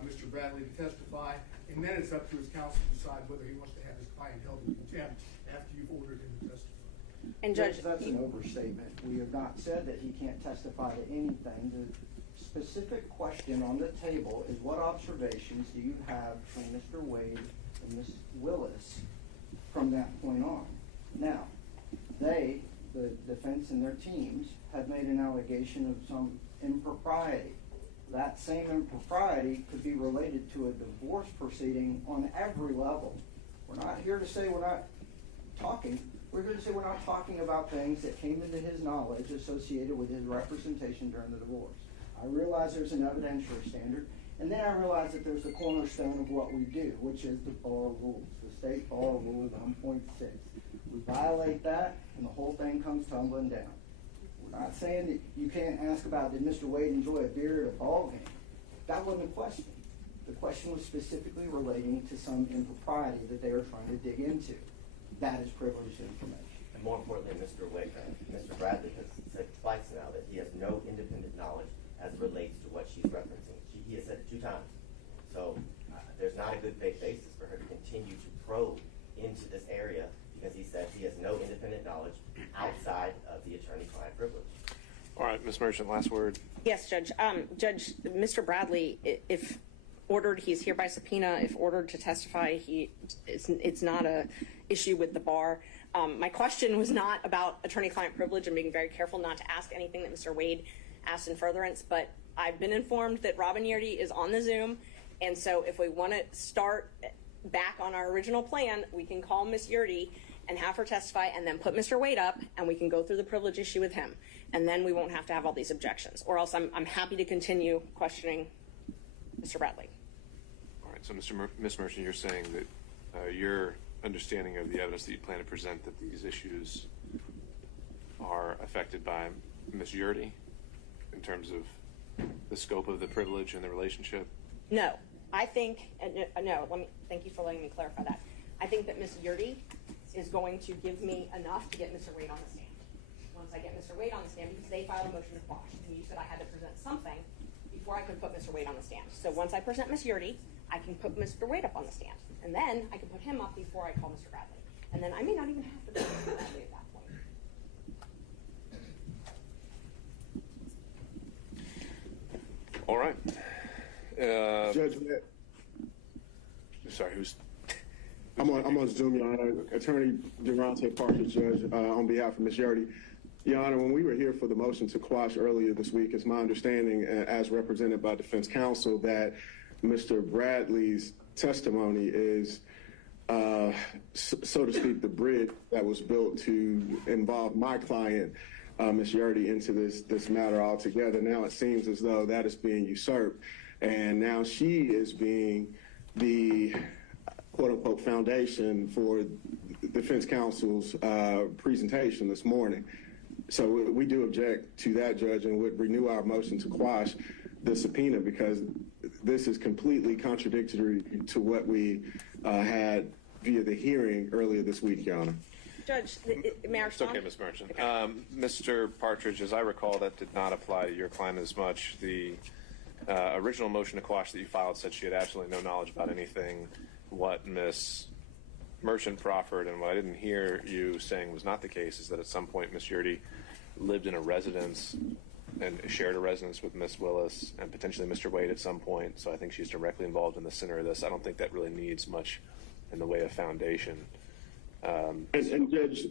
Mr. Bradley to testify, and then it's up to his counsel to decide whether he wants to have his client held in contempt after you've ordered him to testify. And Judge, that's an overstatement. We have not said that he can't testify to anything. The specific question on the table is what observations do you have from Mr. Wade and Ms. Willis from that point on? Now, they, the defense and their teams, have made an allegation of some impropriety. That same impropriety could be related to a divorce proceeding on every level. We're not here to say we're not talking. We're here to say we're not talking about things that came into his knowledge associated with his representation during the divorce. I realize there's an evidentiary standard, and then I realize that there's the cornerstone of what we do, which is the bar rules, the state bar rule 1.6. We violate that, and the whole thing comes tumbling down. We're not saying that you can't ask about, did Mr. Wade enjoy a beer at a ball game? That wasn't the question. The question was specifically relating to some impropriety that they were trying to dig into. That is privileged information. And more importantly, Mr. Bradley has said twice now that he has no independent knowledge as it relates to what she's referencing. He has said it 2 times. So there's not a good faith basis for her to continue to probe into this area because he said he has no independent knowledge outside of the attorney-client privilege. All right, Ms. Merchant, last word. yes, Judge. Judge, Mr. Bradley, if ordered, he's here by subpoena. If ordered to testify, it's not a issue with the bar. My question was not about attorney-client privilege. I'm being very careful not to ask anything that Mr. Wade asked in furtherance, but I've been informed that Robin Yerdy is on the Zoom, and so if we want to start back on our original plan, we can call Ms. Yerdy and have her testify and then put Mr. Wade up, and we can go through the privilege issue with him, and then we won't have to have all these objections, or else I'm happy to continue questioning Mr. Bradley. All right, so Ms. Merchant, you're saying that your understanding of the evidence that you plan to present that these issues are affected by Ms. Yurdy in terms of the scope of the privilege and the relationship? No, I think, no, thank you for letting me clarify that. I think that Ms. Yurdy is going to give me enough to get Mr. Wade on the stand. Once I get Mr. Wade on the stand, because they filed a motion to quash, and you said I had to present something before I could put Mr. Wade on the stand. So once I present Ms. Yurdy, I can put Mr. Wade up on the stand. And then I can put him up before I call Mr. Bradley. And then I may not even have to call Mr. Bradley at that point. All right. Judge, Sorry, who's? I'm on Zoom, Your Honor. Attorney Durante Parker, Judge, on behalf of Ms. Yurdy. Your Honor, when we were here for the motion to quash earlier this week, it's my understanding, as represented by defense counsel, that Mr. Bradley's testimony is, so to speak, the bridge that was built to involve my client, Ms. Yurdy, into this matter altogether. Now it seems as though that is being usurped, and now she is being the quote-unquote foundation for defense counsel's presentation this morning. So we do object to that, Judge, and would renew our motion to quash the subpoena, because this is completely contradictory to what we had via the hearing earlier this week, Your Honor. Judge, may I It's respond? okay, Ms. Merchant. Okay. Mr. Partridge, as I recall, that did not apply to your client as much. The original motion to quash that you filed said she had absolutely no knowledge about anything. What Ms. Merchant proffered, and what I didn't hear you saying was not the case, is that at some point Ms. Yurdy lived in a residence and shared a residence with Ms. Willis and potentially Mr. Wade at some point. So I think she's directly involved in the center of this. I don't think that really needs much in the way of foundation. And Judge,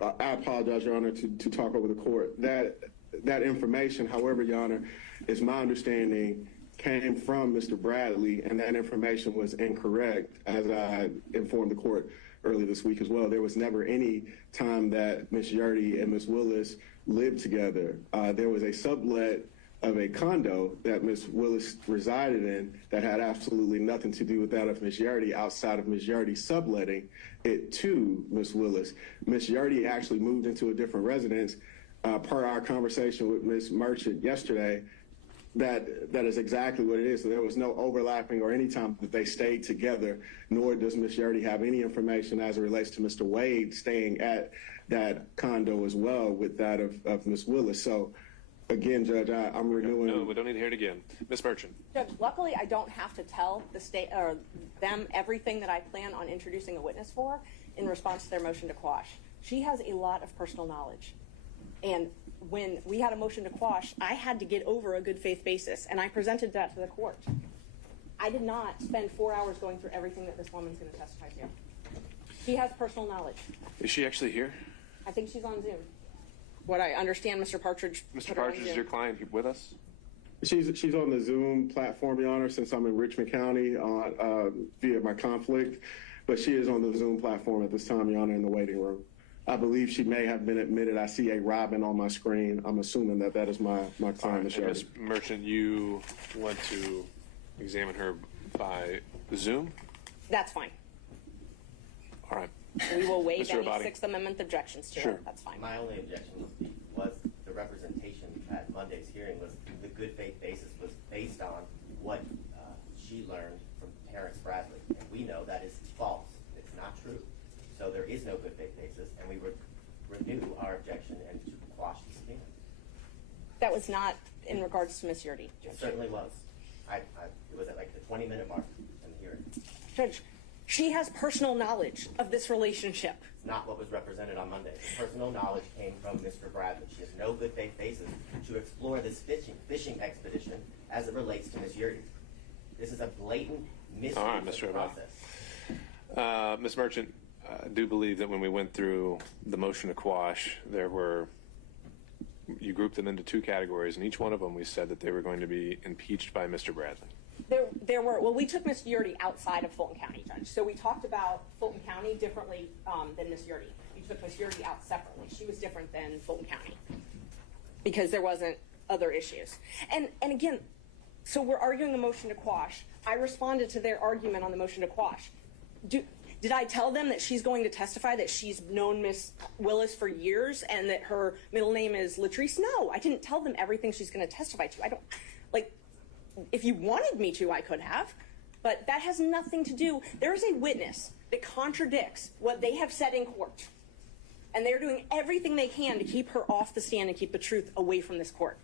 I apologize, Your Honor, to talk over the court. That information, however, Your Honor, is my understanding came from Mr. Bradley, and that information was incorrect, as I informed the court earlier this week as well. There was never any time that Ms. Yurdy and Ms. Willis lived together. There was a sublet of a condo that Ms. Willis resided in that had absolutely nothing to do with that of Ms. Yurdy, outside of Ms. Yurdy subletting it to Ms. Willis. Ms. Yurdy actually moved into a different residence. Per our conversation with Ms. Merchant yesterday, that is exactly what it is. So there was no overlapping or any time that they stayed together, nor does Ms. Yurdy have any information as it relates to Mr. Wade staying at that condo as well with that of Ms. Willis. So again, Judge, I'm renewing. No, we don't need to hear it again. Ms. Merchant. Judge, luckily I don't have to tell the state or them everything that I plan on introducing a witness for in response to their motion to quash. She has a lot of personal knowledge. And when we had a motion to quash, I had to get over a good faith basis, and I presented that to the court. I did not spend 4 hours going through everything that this woman's going to testify to. She has personal knowledge. Is she actually here? I think she's on Zoom. What I understand, Mr. Partridge. Mr. Partridge, is your client with us? She's on the Zoom platform, Your Honor, since I'm in Richmond County via my conflict. But she is on the Zoom platform at this time, Your Honor, in the waiting room. I believe she may have been admitted. I see a Robin on my screen. I'm assuming that is my client, Ms. Yurdy. Ms. Merchant, you went to examine her by Zoom? That's fine. All right. We will waive Mr. any Abadi. Sixth Amendment objections to Sure. it. That's fine. My only objection was the representation at Monday's hearing was the good faith basis was based on what she learned from Terrence Bradley. And we know that is false. It's not true. So there is no good faith basis, and we would renew our objection and to quash the subpoena. That was not in regards to Ms. Yurdy. It certainly was. It was at like the 20-minute mark in the hearing. Judge, she has personal knowledge of this relationship. It's not what was represented on Monday. The personal knowledge came from Mr. Bradley. She has no good faith basis to explore this fishing expedition as it relates to Ms. Yurdy. This is a blatant misuse of the process. Ms. Merchant, I do believe that when we went through the motion to quash, you grouped them into two categories, and each one of them we said that they were going to be impeached by Mr. Bradley. We took Ms. Yurdy outside of Fulton County, Judge. So we talked about Fulton County differently than Ms. Yurdy. We took Ms. Yurdy out separately. She was different than Fulton County because there wasn't other issues. And again, so we're arguing a motion to quash. I responded to their argument on the motion to quash. Did I tell them that she's going to testify that she's known Miss Willis for years and that her middle name is Latrice? No, I didn't tell them everything she's going to testify to. I don't, like, if you wanted me to, I could have, but that has nothing to do. There is a witness that contradicts what they have said in court, and they're doing everything they can to keep her off the stand and keep the truth away from this court.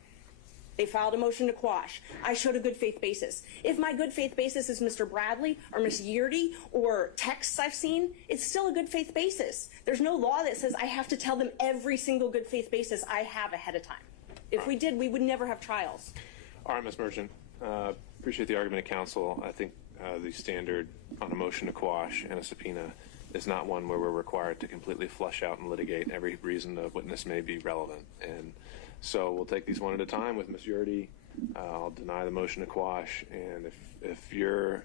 They filed a motion to quash. I showed a good faith basis. If my good faith basis is Mr. Bradley or Miss Yeardy or texts I've seen, it's still a good faith basis. There's no law that says I have to tell them every single good faith basis I have ahead of time. If we did, we would never have trials. All right, Ms. Merchant. Appreciate the argument of counsel. I think the standard on a motion to quash and a subpoena is not one where we're required to completely flush out and litigate every reason a witness may be relevant. And so we'll take these one at a time. With Ms. Yeardy, I'll deny the motion to quash. And if your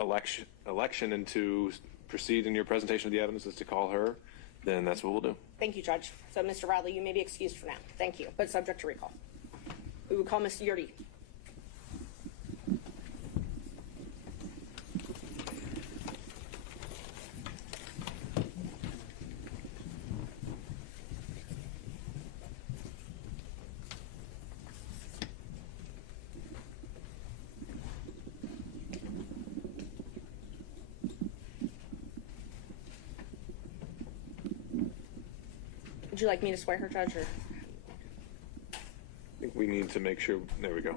election into proceed in your presentation of the evidence is to call her, then that's what we'll do. Thank you, Judge. So, Mr. Bradley, you may be excused for now. Thank you, but subject to recall. We will call Ms. Yeardy. Would you like me to swear her, Judge? Or? I think we need to make sure. There we go.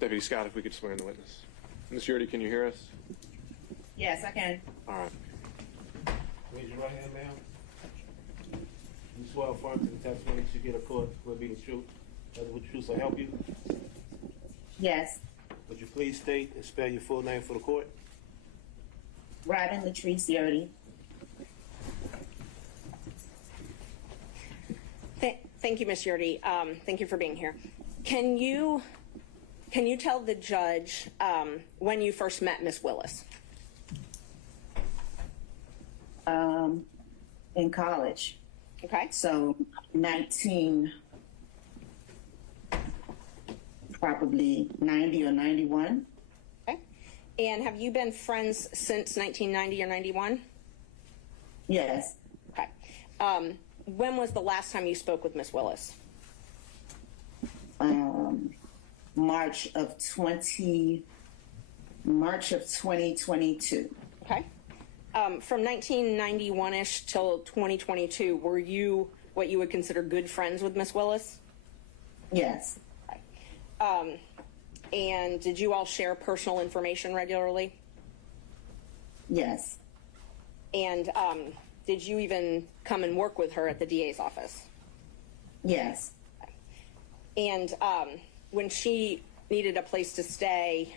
Deputy Scott, if we could swear in the witness. Ms. Yeardy, can you hear us? Yes, I can. All right. Raise your right hand, ma'am. You swear affirm to the testimony that you get a court will be the truth, that the truth will help you. Yes. Would you please state and spell your full name for the court? Robin Latrice Yeardy. Thank you, Ms. Yeardy. Thank you for being here. Can you tell the judge when you first met Miss Willis? In college. Okay. So probably 90 or 91. Okay. And have you been friends since 1990 or 91? Yes. Okay. When was the last time you spoke with Miss Willis? March of 2022. Okay. From 1991-ish till 2022, were you what you would consider good friends with Miss Willis? Yes. Okay. And did you all share personal information regularly? Yes. And did you even come and work with her at the DA's office? Yes. And when she needed a place to stay,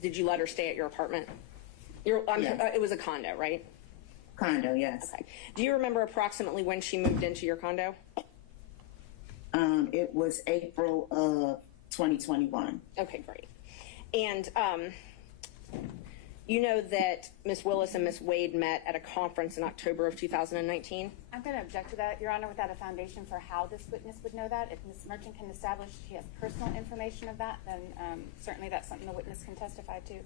did you let her stay at your apartment? Yes. It was a condo, right? Condo, yes. Okay. Do you remember approximately when she moved into your condo? It was April of 2021. Okay, great. And you know that Ms. Willis and Ms. Wade met at a conference in October of 2019? I'm going to object to that, Your Honor, without a foundation for how this witness would know that. If Ms. Merchant can establish she has personal information of that, then certainly that's something the witness can testify to.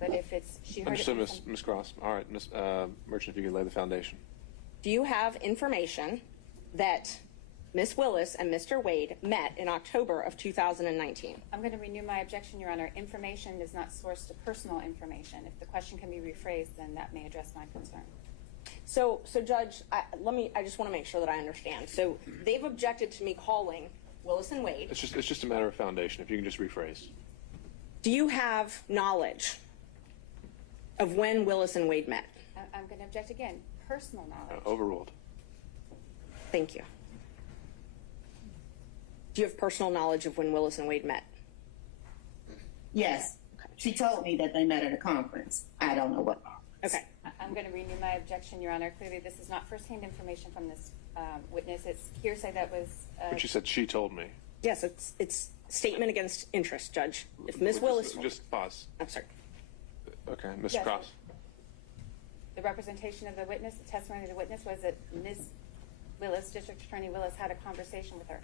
But if it's she heard Understood, it Ms. Cross. All right, Ms. Merchant, if you could lay the foundation. Do you have information that Ms. Willis and Mr. Wade met in October of 2019? I'm going to renew my objection, Your Honor. Information is not sourced to personal information. If the question can be rephrased, then that may address my concern. So Judge, I just want to make sure that I understand. So they've objected to me calling Willis and Wade. It's just a matter of foundation. If you can just rephrase. Do you have knowledge of when Willis and Wade met? I'm going to object again. Personal knowledge. Overruled. Thank you. Do you have personal knowledge of when Willis and Wade met? Yes. She told me that they met at a conference. I don't know what conference. Okay. I'm going to renew my objection, Your Honor. Clearly, this is not firsthand information from this witness. It's hearsay that was... But you said she told me. Yes, it's statement against interest, Judge. If Ms. Willis... Just pause. I'm sorry. Okay, Ms. Yes. Cross. The representation of the witness, the testimony of the witness was that Ms. Willis, District Attorney Willis, had a conversation with her.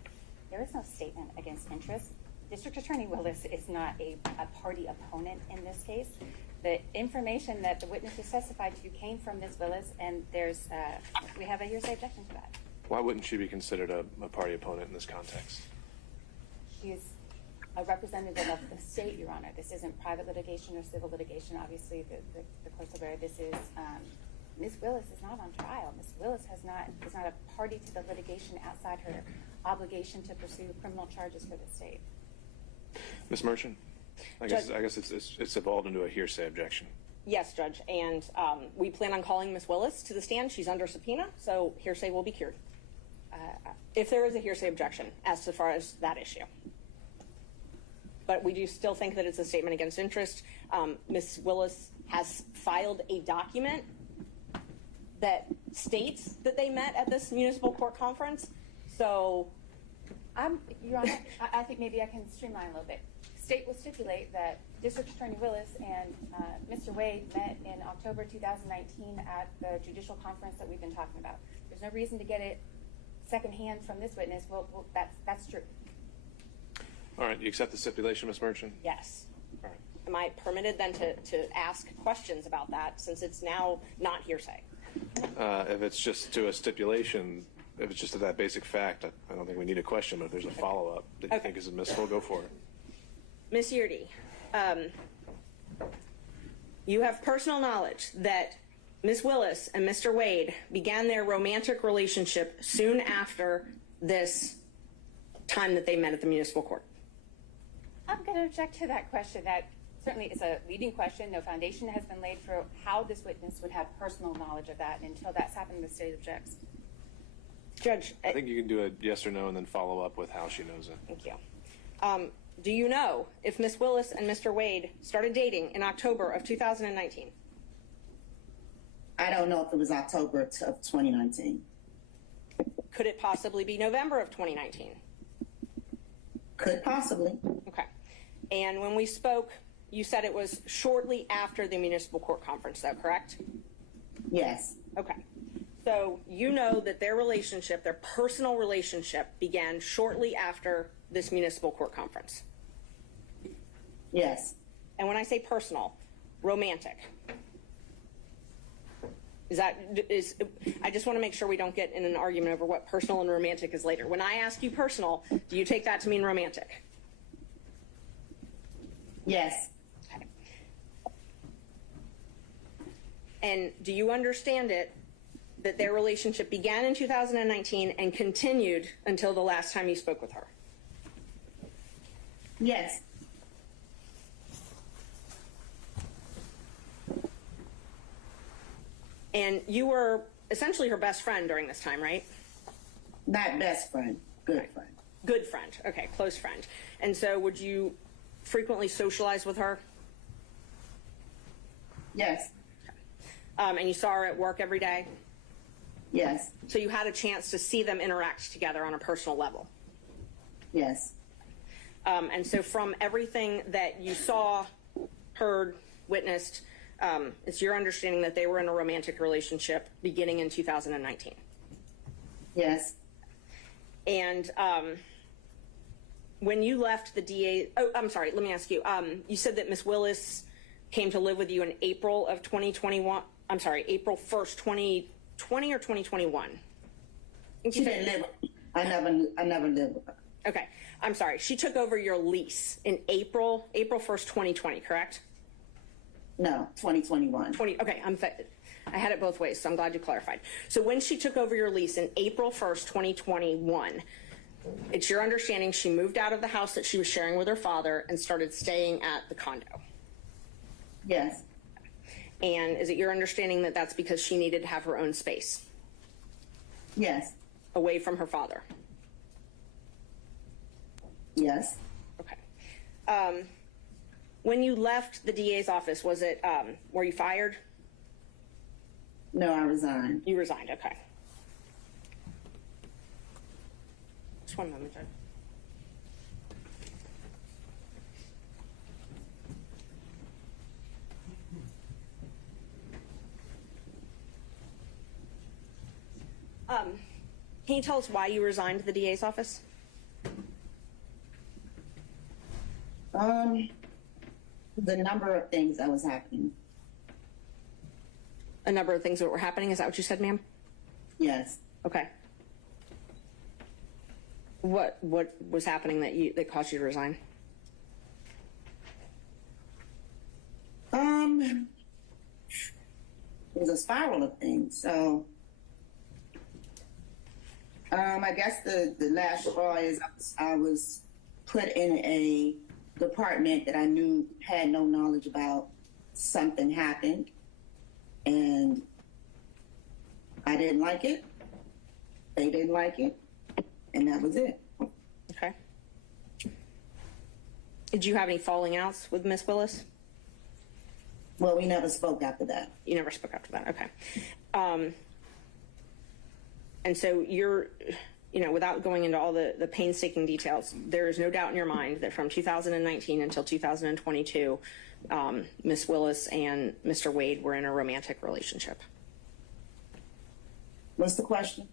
There is no statement against interest. District Attorney Willis is not a party opponent in this case. The information that the witnesses testified to came from Ms. Willis, and we have a hearsay objection to that. Why wouldn't she be considered a party opponent in this context? She is a representative of the state, Your Honor. This isn't private litigation or civil litigation. Obviously, the court's aware this is, Ms. Willis is not on trial. Ms. Willis is not a party to the litigation outside her obligation to pursue criminal charges for the state. Ms. Merchant? I guess it's evolved into a hearsay objection. Yes, Judge, and we plan on calling Ms. Willis to the stand. She's under subpoena, so hearsay will be cured. If there is a hearsay objection as far as that issue. But we do still think that it's a statement against interest. Ms. Willis has filed a document that states that they met at this municipal court conference. So, Your Honor, I think maybe I can streamline a little bit. State will stipulate that District Attorney Willis and Mr. Wade met in October 2019 at the judicial conference that we've been talking about. There's no reason to get it secondhand from this witness. Well, that's true. All right, you accept the stipulation, Ms. Merchant? yes. All right. Am I permitted then to ask questions about that since it's now not hearsay? If it's just to a stipulation, if it's just to that basic fact, I don't think we need a question, but if there's a follow-up that you think is admissible, go for it. Ms. Yeardy, you have personal knowledge that Ms. Willis and Mr. Wade began their romantic relationship soon after this time that they met at the municipal court. I'm going to object to that question. That certainly is a leading question. No foundation has been laid for how this witness would have personal knowledge of that. And until that's happened, the state objects. Judge, I think you can do a yes or no and then follow up with how she knows it. thank you. Do you know if Ms. Willis and Mr. Wade started dating in October of 2019? I don't know if it was October of 2019. Could it possibly be November of 2019? Could possibly. Okay. And when we spoke, you said it was shortly after the municipal court conference, though, correct? Yes. Okay. So you know that their relationship, their personal relationship, began shortly after this municipal court conference. Yes. And when I say personal, romantic. I just want to make sure we don't get in an argument over what personal and romantic is later. When I ask you personal, do you take that to mean romantic? Yes. Okay. And do you understand it that their relationship began in 2019 and continued until the last time you spoke with her? Yes. And you were essentially her best friend during this time, right? Not best friend. Good friend. Good friend. Okay, close friend. And so would you frequently socialize with her? Yes. And you saw her at work every day? Yes. So you had a chance to see them interact together on a personal level? Yes. And so from everything that you saw, heard, witnessed, it's your understanding that they were in a romantic relationship beginning in 2019? Yes. And when you left the DA, I'm sorry, let me ask you, you said that Ms. Willis came to live with you in April of 2021, I'm sorry, April 1st, 2020 or 2021? She didn't live with me. I never lived with her. Okay, I'm sorry. She took over your lease in April 1st, 2020, correct? No, 2021. Okay, I had it both ways, so I'm glad you clarified. So when she took over your lease in April 1st, 2021, it's your understanding she moved out of the house that she was sharing with her father and started staying at the condo? Yes. And is it your understanding that that's because she needed to have her own space? Yes. Away from her father? Yes. Okay. When you left the DA's office, was it, were you fired? No, I resigned. You resigned, okay. Just one moment, Judge. Can you tell us why you resigned the DA's office? The number of things that was happening. A number of things that were happening. Is that what you said, ma'am? Yes. Okay. What was happening that caused you to resign? It was a spiral of things. So, I guess the last straw is I was put in a department that I knew had no knowledge about. Something happened, and I didn't like it. They didn't like it, and that was it. Okay. Did you have any falling outs with Miss Willis? Well, we never spoke after that. You never spoke after that. Okay. And so without going into all the painstaking details, there is no doubt in your mind that from 2019 until 2022, Miss Willis and Mr. Wade were in a romantic relationship. What's the question?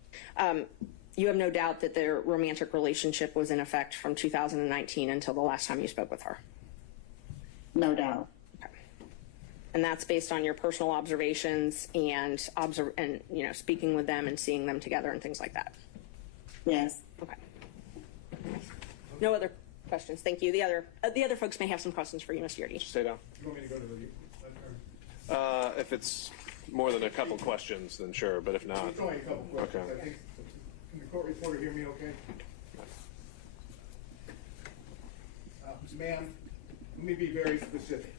You have no doubt that their romantic relationship was in effect from 2019 until the last time you spoke with her? No doubt. Okay. And that's based on your personal observations and speaking with them and seeing them together and things like that? Yes. Okay. No other questions. Thank you. The other folks may have some questions for you, Mr. Yurdy. Stay down. You want me to go to the If it's more than a couple questions, then sure, but if not. It's only a couple questions. Okay. I think, can the court reporter hear me okay? Ma'am, let me be very specific.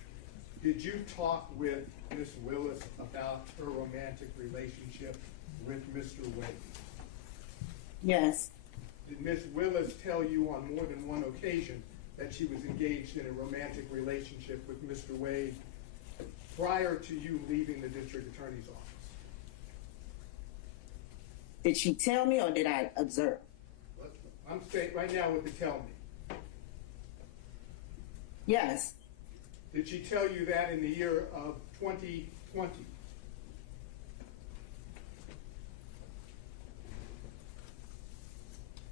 Did you talk with Miss Willis about her romantic relationship with Mr. Wade? Yes. Did Miss Willis tell you on more than one occasion that she was engaged in a romantic relationship with Mr. Wade prior to you leaving the district attorney's office? Did she tell me or did I observe? I'm saying right now what to tell me. Yes. Did she tell you that in the year of 2020?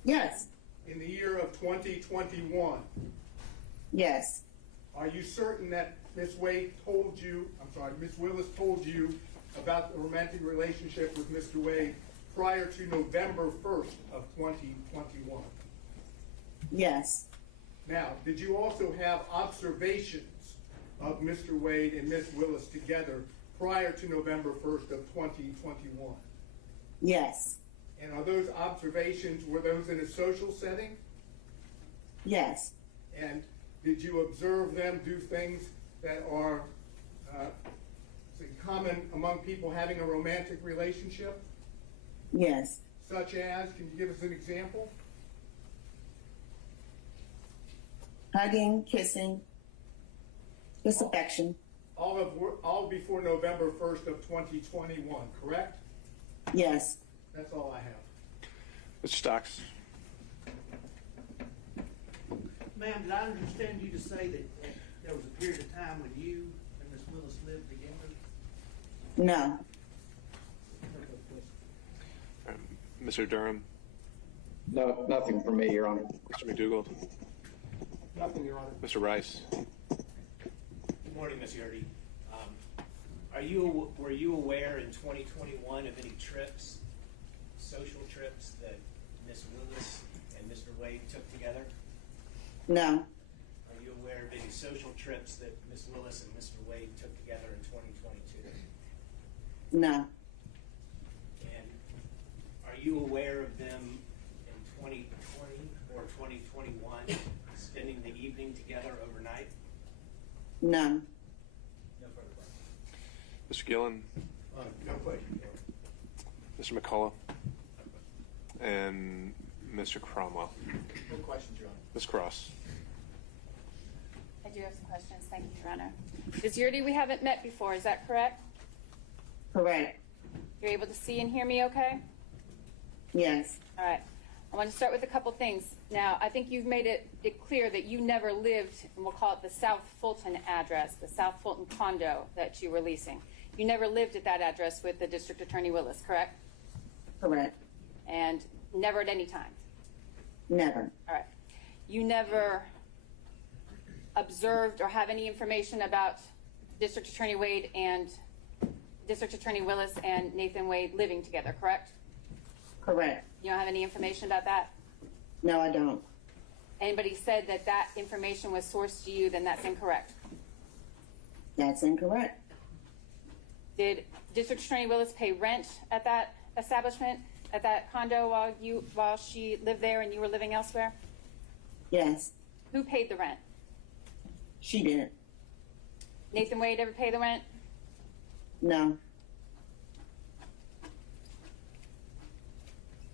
Yes. In the year of 2021? Yes. Are you certain that Miss Willis told you about the romantic relationship with Mr. Wade prior to November 1st of 2021? Yes. Now, did you also have observations of Mr. Wade and Miss Willis together prior to November 1st of 2021? Yes. And are those observations, were those in a social setting? Yes. And did you observe them do things that are common among people having a romantic relationship? Yes. Such as, can you give us an example? Hugging, kissing, just affection. All before November 1st of 2021, correct? Yes. That's all I have. Mr. Stocks. Ma'am, did I understand you to say that there was a period of time when you and Miss Willis lived together? No. Mr. Durham. No, nothing from me, Your Honor. Mr. McDougald. Nothing, Your Honor. Mr. Rice. Good morning, Ms. Yurdy. Were you aware in 2021 of any trips, social trips, that Ms. Willis and Mr. Wade took together? No. Are you aware of any social trips that Ms. Willis and Mr. Wade took together in 2022? No. And are you aware of them in 2020 or 2021 spending the evening together overnight? No. No further questions. Mr. Gillen. No question. Mr. McCullough. And Mr. Cromwell. No questions, Your Honor. Ms. Cross. I do have some questions. Thank you, Your Honor. Ms. Yurdy, we haven't met before. Is that correct? Correct. You're able to see and hear me okay? Yes. All right. I want to start with a couple things. Now, I think you've made it clear that you never lived, and we'll call it the South Fulton address, the South Fulton condo that you were leasing. You never lived at that address with the District Attorney Willis, correct? Correct. And never at any time? Never. All right. You never observed or have any information about District Attorney Wade and District Attorney Willis and Nathan Wade living together, correct? Correct. You don't have any information about that? No, I don't. Anybody said that that information was sourced to you, then that's incorrect. That's incorrect. Did District Attorney Willis pay rent at that establishment, at that condo while she lived there and you were living elsewhere? Yes. Who paid the rent? She didn't. Nathan Wade ever pay the rent? No.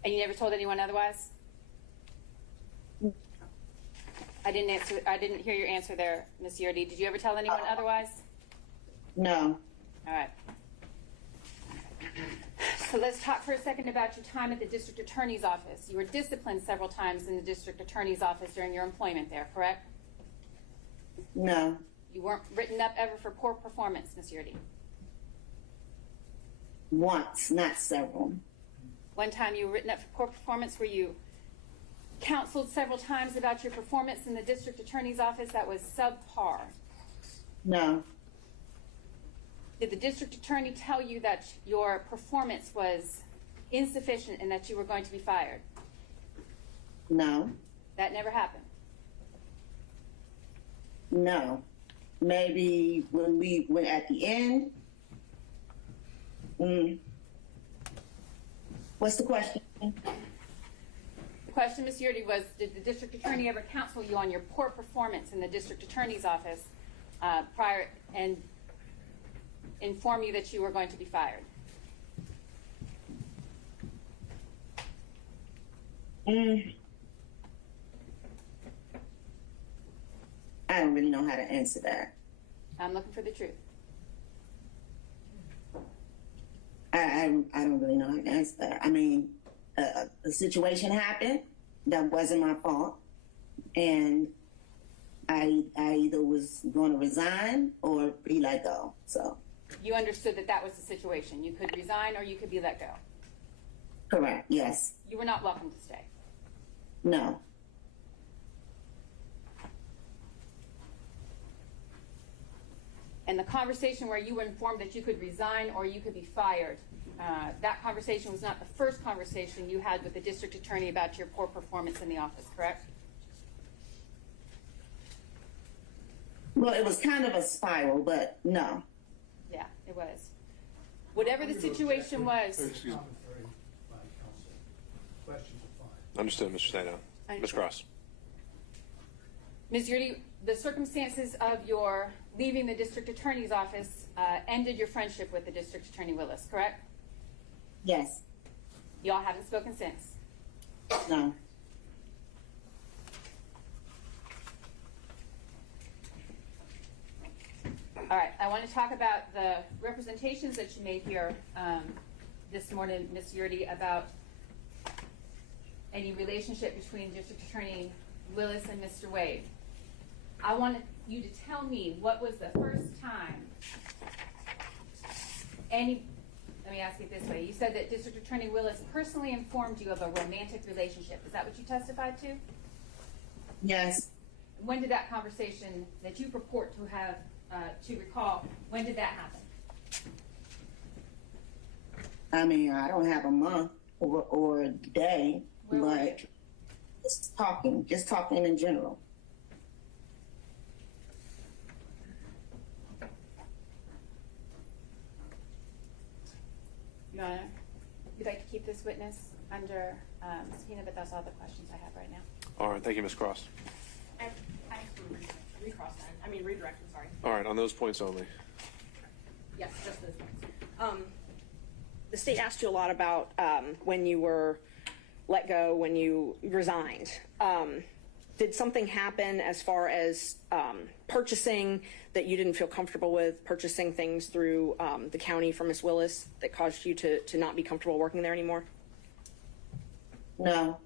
And you never told anyone otherwise? I didn't hear your answer there, Ms. Yurdi. Did you ever tell anyone otherwise? No. All right. So let's talk for a second about your time at the District Attorney's Office. You were disciplined several times in the District Attorney's Office during your employment there, correct? No. You weren't written up ever for poor performance, Ms. Yurdi? Once, not several. One time you were written up for poor performance. Were you counseled several times about your performance in the District Attorney's Office that was subpar? No. Did the District Attorney tell you that your performance was insufficient and that you were going to be fired? No. That never happened? No. Maybe when we went at the end. What's the question? The question, Ms. Yurdi, was did the District Attorney ever counsel you on your poor performance in the District Attorney's Office prior and inform you that you were going to be fired? I don't really know how to answer that. I'm looking for the truth. I don't really know how to answer that. I mean, a situation happened that wasn't my fault, and I either was going to resign or be let go. So You understood that that was the situation. You could resign or you could be let go. correct. Yes. You were not welcome to stay. No. And the conversation where you were informed that you could resign or you could be fired, that conversation was not the first conversation you had with the district attorney about your poor performance in the office, correct? Well, it was kind of a spiral, but no. Yeah, it was. Whatever the situation was. Excuse me. Commentary by counsel. Questions are fine. Understood, Mr. Stano. Ms. Cross. Ms. Yurdi, the circumstances of your leaving the district attorney's office ended your friendship with the district attorney Willis, correct? Yes. Y'all haven't spoken since? No. All right, I want to talk about the representations that you made here this morning, Ms. Yurdi, about any relationship between District Attorney Willis and Mr. Wade. I want you to tell me what was the first time let me ask it this way. You said that District Attorney Willis personally informed you of a romantic relationship. Is that what you testified to? Yes. When did that conversation that you purport to have to recall, when did that happen? I mean, I don't have a month or a day, Where were but you? just talking in general. Your Honor, you'd like to keep this witness under subpoena, but that's all the questions I have right now. All right, thank you, Ms. Cross. Redirect, I'm sorry. All right, on those points only. Yes, just those ones. The state asked you a lot about when you were let go, when you resigned. Did something happen as far as purchasing that you didn't feel comfortable with, purchasing things through the county from Ms. Willis that caused you to not be comfortable working there anymore? No.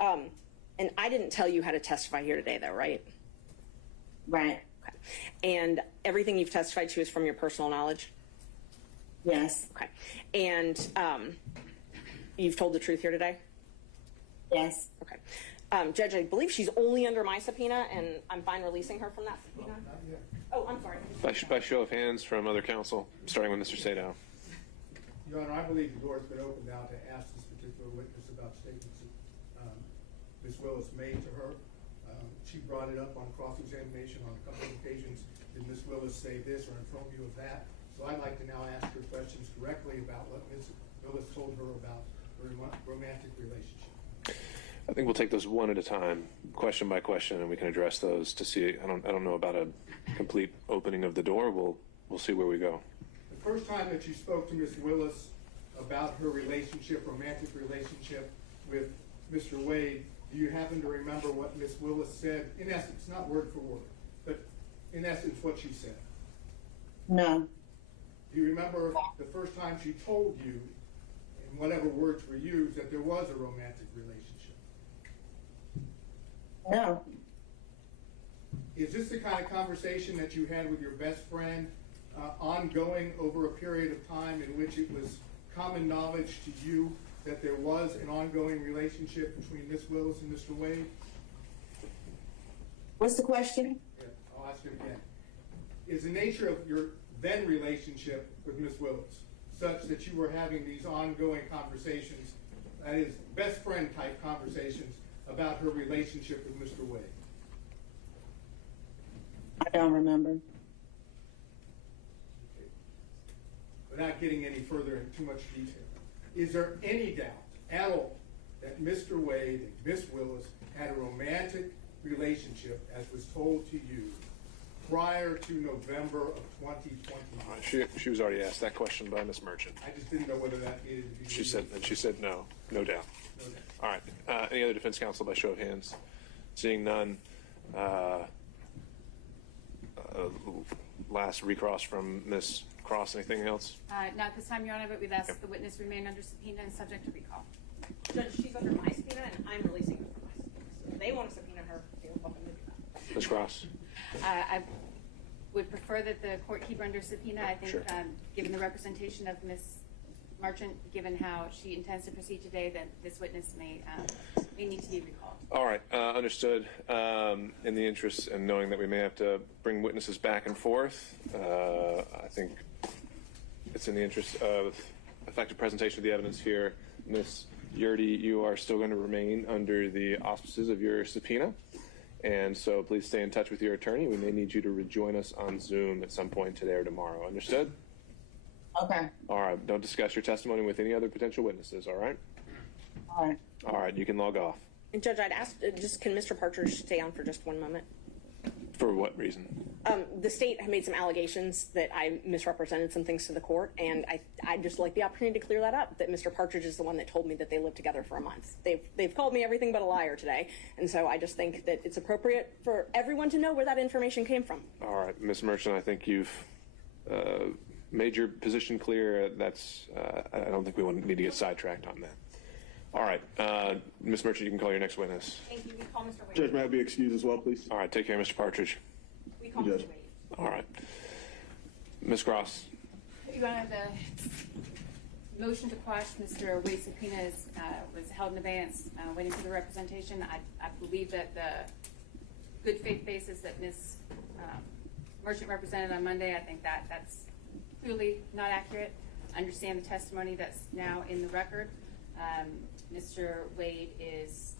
And I didn't tell you how to testify here today, though, right? Right. Okay. And everything you've testified to is from your personal knowledge? Yes. Okay. And you've told the truth here today? Yes. Okay. Judge, I believe she's only under my subpoena, and I'm fine releasing her from that subpoena. Oh, I'm sorry. By show of hands from other counsel, starting with Mr. Sadow. Your Honor, I believe the door's been opened now to ask this particular witness about statements that Ms. Willis made to her. She brought it up on cross-examination on a couple of occasions. Did Ms. Willis say this or inform you of that? So I'd like to now ask her questions directly about what Ms. Willis told her about her romantic relationship. I think we'll take those one at a time, question by question, and we can address those to see. I don't know about a complete opening of the door. We'll see where we go. The first time that you spoke to Ms. Willis about her relationship, romantic relationship with Mr. Wade, do you happen to remember what Ms. Willis said? In essence, not word for word, but in essence what she said. No. Do you remember the first time she told you, in whatever words were used, that there was a romantic relationship? No. Is this the kind of conversation that you had with your best friend, ongoing over a period of time in which it was common knowledge to you that there was an ongoing relationship between Ms. Willis and Mr. Wade? What's the question? Yeah, I'll ask it again. Is the nature of your then relationship with Ms. Willis such that you were having these ongoing conversations, that is, best friend type conversations, about her relationship with Mr. Wade? I don't remember. Without getting any further in too much detail, is there any doubt at all that Mr. Wade and Ms. Willis had a romantic relationship, as was told to you, prior to November of 2020? She was already asked that question by Ms. Merchant. I just didn't know whether that needed to be. She said no doubt. No doubt. All right. Any other defense counsel by show of hands? Seeing none. Last recross from Ms. Cross. Anything else? Not this time, Your Honor, but we'd ask the witness remain under subpoena and subject to recall. Judge, she's under my subpoena, and I'm releasing her from my subpoena. So if they want to subpoena her, they're welcome to do that. Ms. Cross. I would prefer that the court keep her under subpoena. I think, Sure. Given the representation of Ms. Merchant, given how she intends to proceed today, that this witness may need to be recalled. All right, understood. In the interest and knowing that we may have to bring witnesses back and forth, I think it's in the interest of effective presentation of the evidence here. Ms. Yurdi, you are still going to remain under the auspices of your subpoena, and so please stay in touch with your attorney. We may need you to rejoin us on Zoom at some point today or tomorrow. Understood? Okay. All right, don't discuss your testimony with any other potential witnesses, all right? All right. All right, you can log off. And Judge, I'd ask, can Mr. Partridge stay on for just 1 moment? For what reason? The state made some allegations that I misrepresented some things to the court, and I'd just like the opportunity to clear that up, that Mr. Partridge is the one that told me that they lived together for a month. They've called me everything but a liar today, and so I just think that it's appropriate for everyone to know where that information came from. All right, Ms. Merchant, I think you've made your position clear. I don't think we need to get sidetracked on that. All right, Ms. Merchant, you can call your next witness. Thank you. We call Mr. Wade. Judge, may I be excused as well, please? All right, take care, Mr. Partridge. We call Judge. Mr. Wade. All right. Ms. Cross. Your Honor, the motion to quash Mr. Wade's subpoena was held in abeyance, waiting for the representation. I believe that the good faith basis that Ms. Merchant represented on Monday, I think that's clearly not accurate. Understand the testimony that's now in the record. Mr. Wade is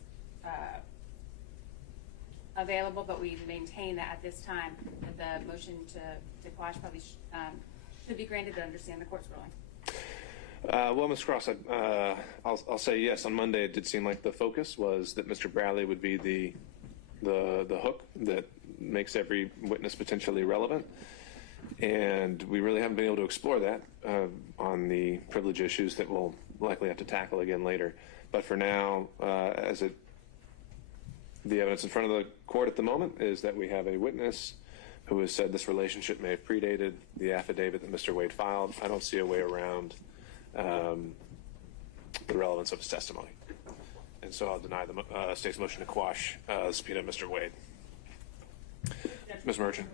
available, but we maintain that at this time that the motion to quash probably should be granted to understand the court's ruling. Well, Ms. Cross, I'll say yes. On Monday, it did seem like the focus was that Mr. Bradley would be the hook that makes every witness potentially relevant. And we really haven't been able to explore that on the privilege issues that we'll likely have to tackle again later. But for now, the evidence in front of the court at the moment is that we have a witness who has said this relationship may have predated the affidavit that Mr. Wade filed. I don't see a way around the relevance of his testimony. And so I'll deny the state's motion to quash subpoena Mr. Wade. Ms. Merchant.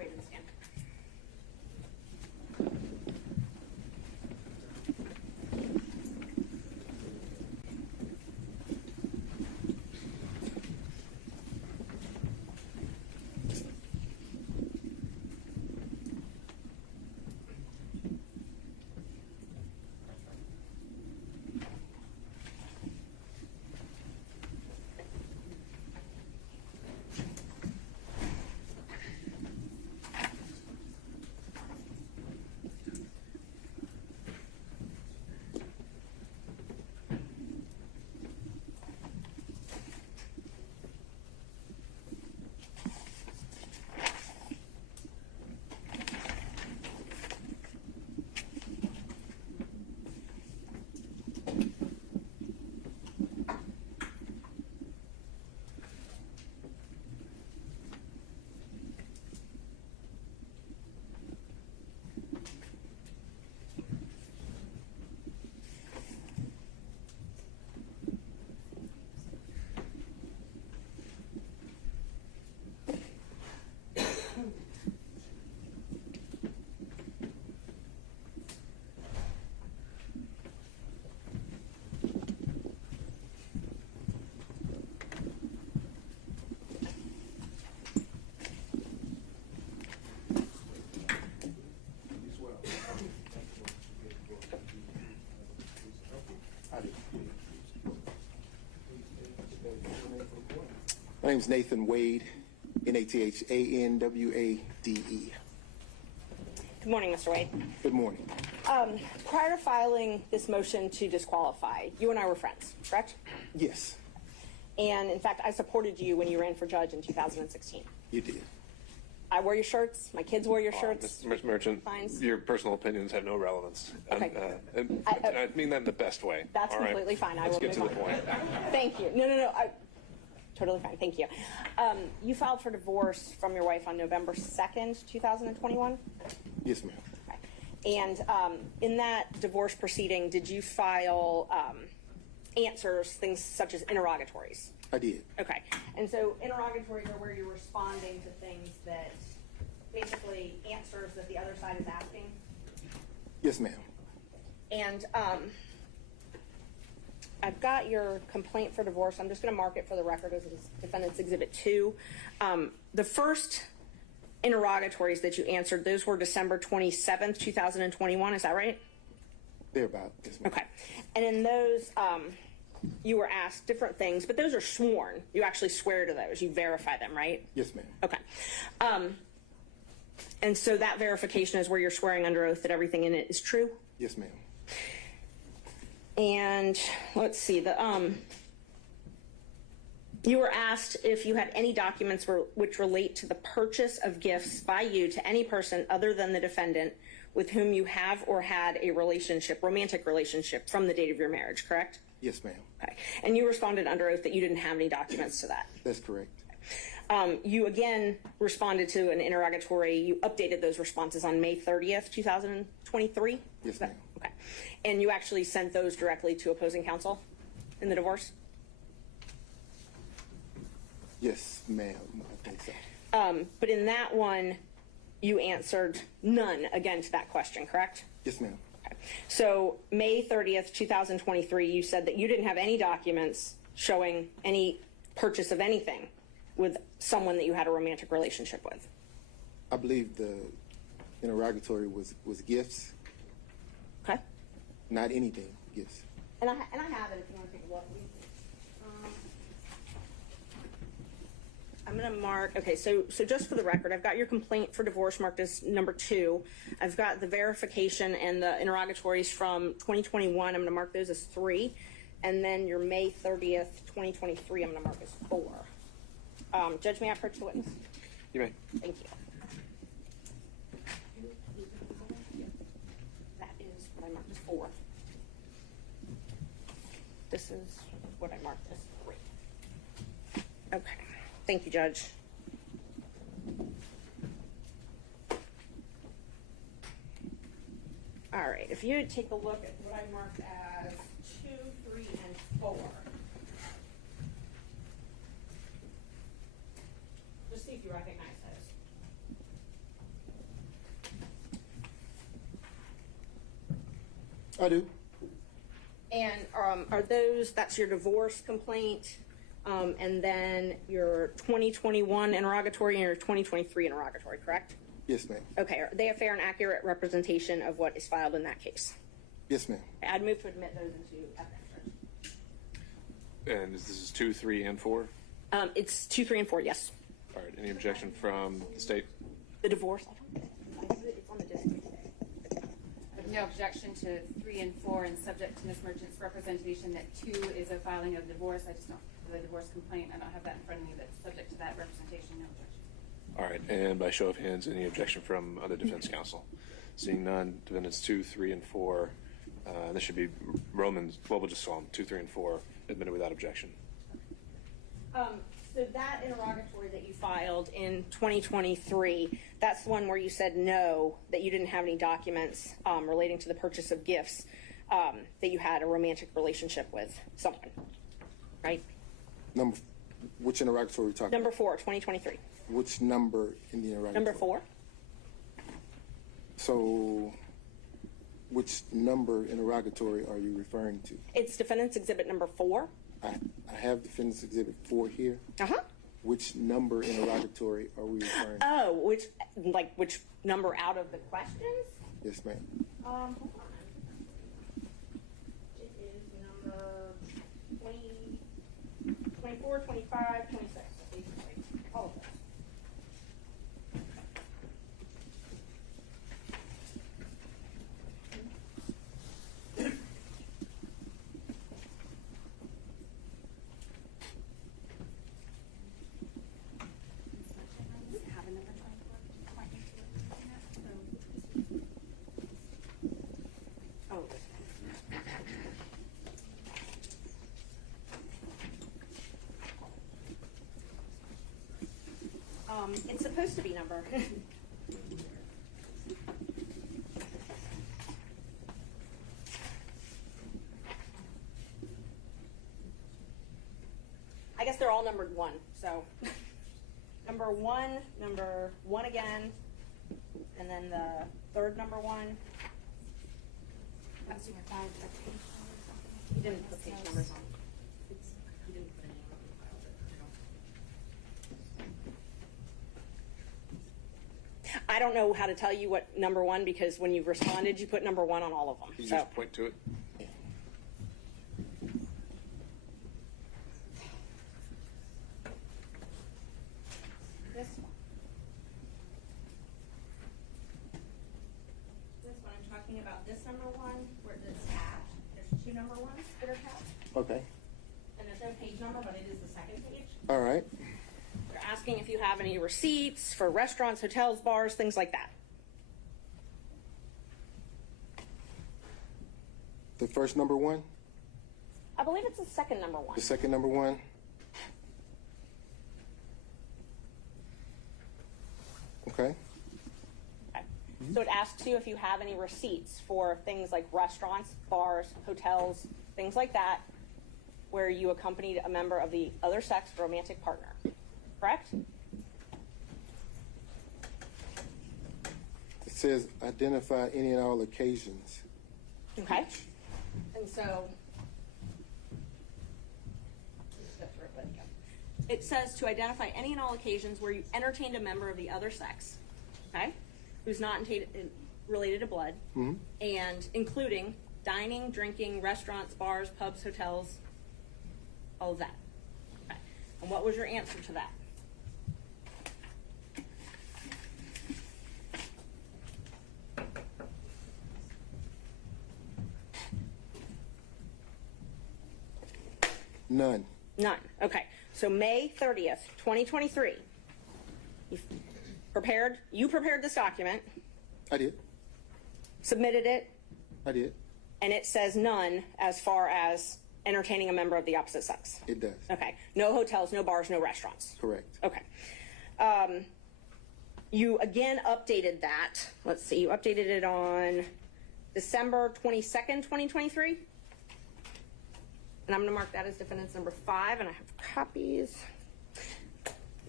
My name's Nathan Wade, Nathanwade. Good morning, Mr. Wade. Good morning. Prior to filing this motion to disqualify, you and I were friends, correct? Yes, And in fact, I supported you when you ran for judge in 2016. you did. I wore your shirts. My kids wore your shirts. Ms. Merchant, Fines. your personal opinions have no relevance. Okay. I mean that in the best way. That's all right? completely fine. I Let's will get to move the on. point. Thank you. No. Totally fine. Thank you. You filed for divorce from your wife on November 2nd, 2021? Yes, ma'am. Okay. And in that divorce proceeding, did you file answers, things such as interrogatories? I did. Okay. And so interrogatories are where you're responding to things that basically answers that the other side is asking? Yes, ma'am. And I've got your complaint for divorce. I'm just going to mark it for the record as Defendant's Exhibit 2. The first interrogatories that you answered, those were December 27th, 2021. Is that right? Thereabout. Yes, ma'am. Okay. And in those, you were asked different things, but those are sworn. You actually swear to those. You verify them, right? Yes, ma'am. Okay. And so that verification is where you're swearing under oath that everything in it is true? Yes, ma'am. And let's see, you were asked if you had any documents which relate to the purchase of gifts by you to any person other than the defendant with whom you have or had a relationship, romantic relationship, from the date of your marriage, correct? Yes, ma'am. Okay. And you responded under oath that you didn't have any documents to that. That's correct. You again responded to an interrogatory. You updated those responses on May 30th, 2023? Yes, ma'am. Okay. And you actually sent those directly to opposing counsel in the divorce? Yes, ma'am. I think so. But in that one, you answered none again to that question, correct? Yes, ma'am. Okay. So May 30th, 2023, you said that you didn't have any documents showing any purchase of anything with someone that you had a romantic relationship with. I believe the interrogatory was gifts. Okay. Not anything, gifts. And I have it if you want to take a look. I'm going to mark, okay, so just for the record, I've got your complaint for divorce marked as number 2. I've got the verification and the interrogatories from 2021. I'm going to mark those as 3. And then your May 30th, 2023, I'm going to mark as 4. Judge, may I approach the witness? You may. Thank you. That is what I marked as 4. This is what I marked as 3. Okay. Thank you, Judge. All right. If you would take a look at what I marked as 2, 3, and 4. Just see if you recognize those. I do. And are those, that's your divorce complaint, and then your 2021 interrogatory and your 2023 interrogatory, correct? Yes, ma'am. Okay, are they a fair and accurate representation of what is filed in that case? Yes, ma'am. I'd move to admit those into evidence. And this is 2, 3, and 4? It's 2, 3, and 4, yes. All right. Any objection from the state? The divorce, it's on the disc. I have no objection to 3 and 4, and subject to Ms. Merchant's representation that 2 is a filing of divorce. I just don't, the divorce complaint, I don't have that in front of me, but subject to that representation, no objection. All right. And by show of hands, any objection from other defense counsel? Seeing none, defendants 2, 3, and 4. This should be Romans, well, we'll just call them 2, 3, and 4, admitted without objection. So that interrogatory that you filed in 2023, that's the one where you said no, that you didn't have any documents relating to the purchase of gifts, that you had a romantic relationship with someone, right? Which interrogatory are we talking Number about? 4, 2023. Which number in the interrogatory? Number 4. So, which number interrogatory are you referring to? It's Defendant's Exhibit number 4. I have Defendant's Exhibit 4 here. Uh-huh. Which number interrogatory are we referring to? Oh, which number out of the questions? Yes, ma'am. Hold on. It is number 20, 24, 25, 26. I believe It's supposed to be number. I guess they're all numbered 1, so number 1 again, and then the third number 1. That's your 5 You didn't put page numbers on. I don't know how to tell you what number 1, because when you responded, you put number 1 on all of them. Can you So, just point to it? this one. This one, I'm talking about this number 1, where it's tabbed. There's 2 number 1s that are tabbed. Okay. And there's no page number, but it is the second page. All right. They're asking if you have any receipts for restaurants, hotels, bars, things like that. The first number 1, I believe it's the second number 1. the second number 1. Okay. Okay. So it asks you if you have any receipts for things like restaurants, bars, hotels, things like that, where you accompanied a member of the other sex romantic partner. Correct? It says identify any and all occasions. Okay. And so it says to identify any and all occasions where you entertained a member of the other sex, okay, who's not related to blood, and including dining, drinking, restaurants, bars, pubs, hotels, all of that. Okay. And what was your answer to that? None. None. Okay. So May 30th, 2023, you prepared this document, I did. submitted it, I did. and it says none as far as entertaining a member of the opposite sex. It does. Okay. No hotels, no bars, no restaurants. Correct. Okay. You again updated that. Let's see. You updated it on December 22nd, 2023. And I'm going to mark that as defendant's number 5, and I have copies.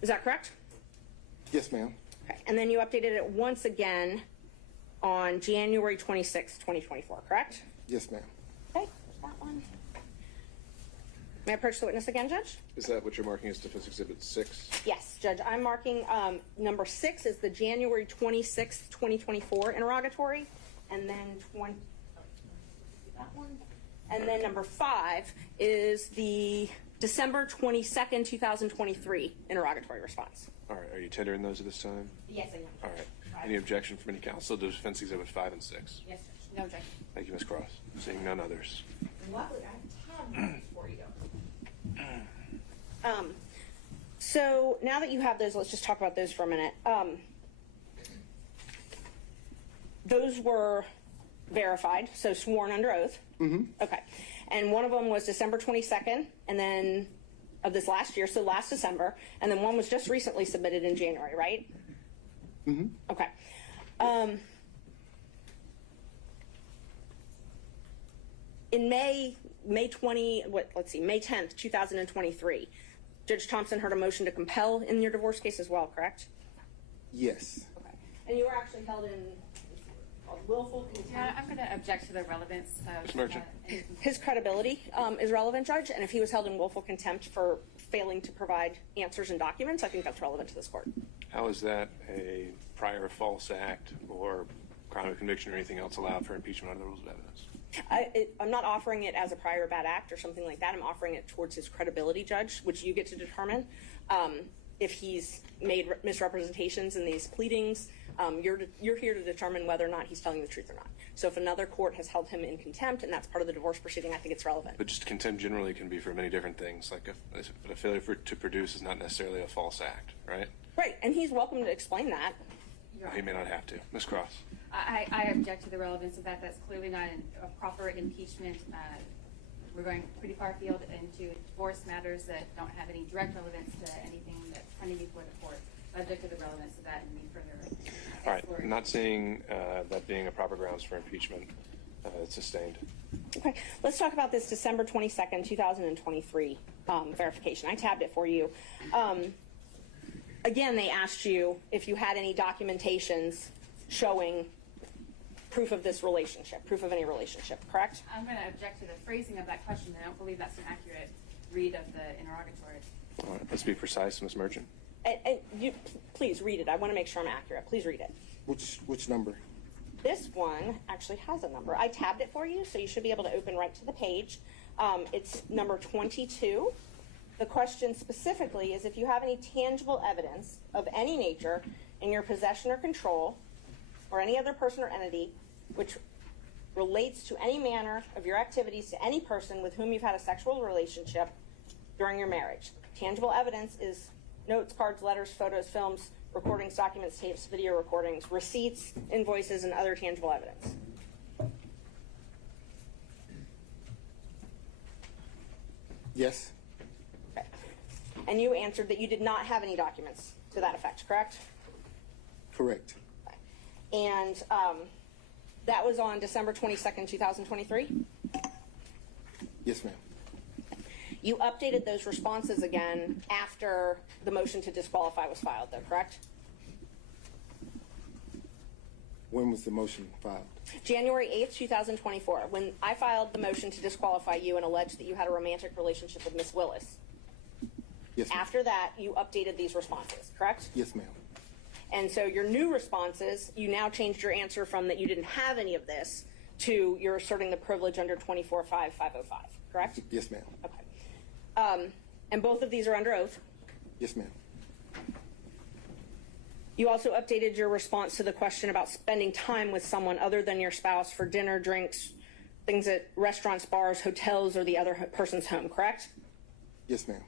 Is that correct? Yes, ma'am. Okay. And then you updated it once again on January 26th, 2024, correct? Yes, ma'am. Okay. There's that one. May I approach the witness again, Judge? Is that what you're marking as Defense Exhibit 6? Yes, Judge. I'm marking number 6 is the January 26th, 2024 interrogatory, and then that one. And then number 5 is the December 22nd, 2023 interrogatory response. All right. Are you tendering those at this time? Yes, I am. All right. Any objection from any counsel to Defense Exhibit 5 and 6? Yes, Judge. No objection. Thank you, Ms. Cross. Seeing none others. Luckily, I have tabs before you go. So now that you have those, let's just talk about those for a minute. Those were verified, so sworn under oath. Okay. And one of them was December 22nd, and then of this last year, so last December, and then one was just recently submitted in January, right? Okay. In May 10th, 2023, Judge Thompson heard a motion to compel in your divorce case as well, correct? Yes. Okay. And you were actually held in willful contempt. I'm going to object to the relevance of Merchant. His credibility is relevant, Judge, and if he was held in willful contempt for failing to provide answers and documents, I think that's relevant to this court. How is that a prior false act or crime of conviction or anything else allowed for impeachment under the rules of evidence? I'm not offering it as a prior bad act or something like that. I'm offering it towards his credibility, Judge, which you get to determine. If he's made misrepresentations in these pleadings, you're here to determine whether or not he's telling the truth or not. So if another court has held him in contempt and that's part of the divorce proceeding, I think it's relevant. But just contempt generally can be for many different things. Like a failure to produce is not necessarily a false act, right? Right, and he's welcome to explain that. He may not have to. Ms. Cross. I object to the relevance of that. That's clearly not a proper impeachment. We're going pretty far afield into divorce matters that don't have any direct relevance to anything that's pending before the court. subject to the relevance of that and any further. All right, not seeing that being a proper grounds for impeachment, it's sustained. Okay, let's talk about this December 22nd, 2023 verification. I tabbed it for you. Again, they asked you if you had any documentations showing proof of this relationship, proof of any relationship, correct? I'm going to object to the phrasing of that question. I don't believe that's an accurate read of the interrogatory. All right, let's be precise, Ms. Merchant. And you, please read it. I want to make sure I'm accurate. Please read it. Which number? This one actually has a number. I tabbed it for you, so you should be able to open right to the page. It's number 22. The question specifically is if you have any tangible evidence of any nature in your possession or control or any other person or entity which relates to any manner of your activities to any person with whom you've had a sexual relationship during your marriage. Tangible evidence is notes, cards, letters, photos, films, recordings, documents, tapes, video recordings, receipts, invoices, and other tangible evidence. Yes. Okay. And you answered that you did not have any documents to that effect, correct? Correct. Okay. And that was on December 22nd, 2023? Yes, ma'am. You updated those responses again after the motion to disqualify was filed, though, correct? When was the motion filed? January 8th, 2024, when I filed the motion to disqualify you and alleged that you had a romantic relationship with Miss Willis. Yes, ma'am. After that, you updated these responses, correct? Yes, ma'am. And so your new responses, you now changed your answer from that you didn't have any of this to you're asserting the privilege under 24-5-505, correct? Yes, ma'am. Okay. And both of these are under oath? Yes, ma'am. You also updated your response to the question about spending time with someone other than your spouse for dinner, drinks, things at restaurants, bars, hotels, or the other person's home, correct? Yes, ma'am.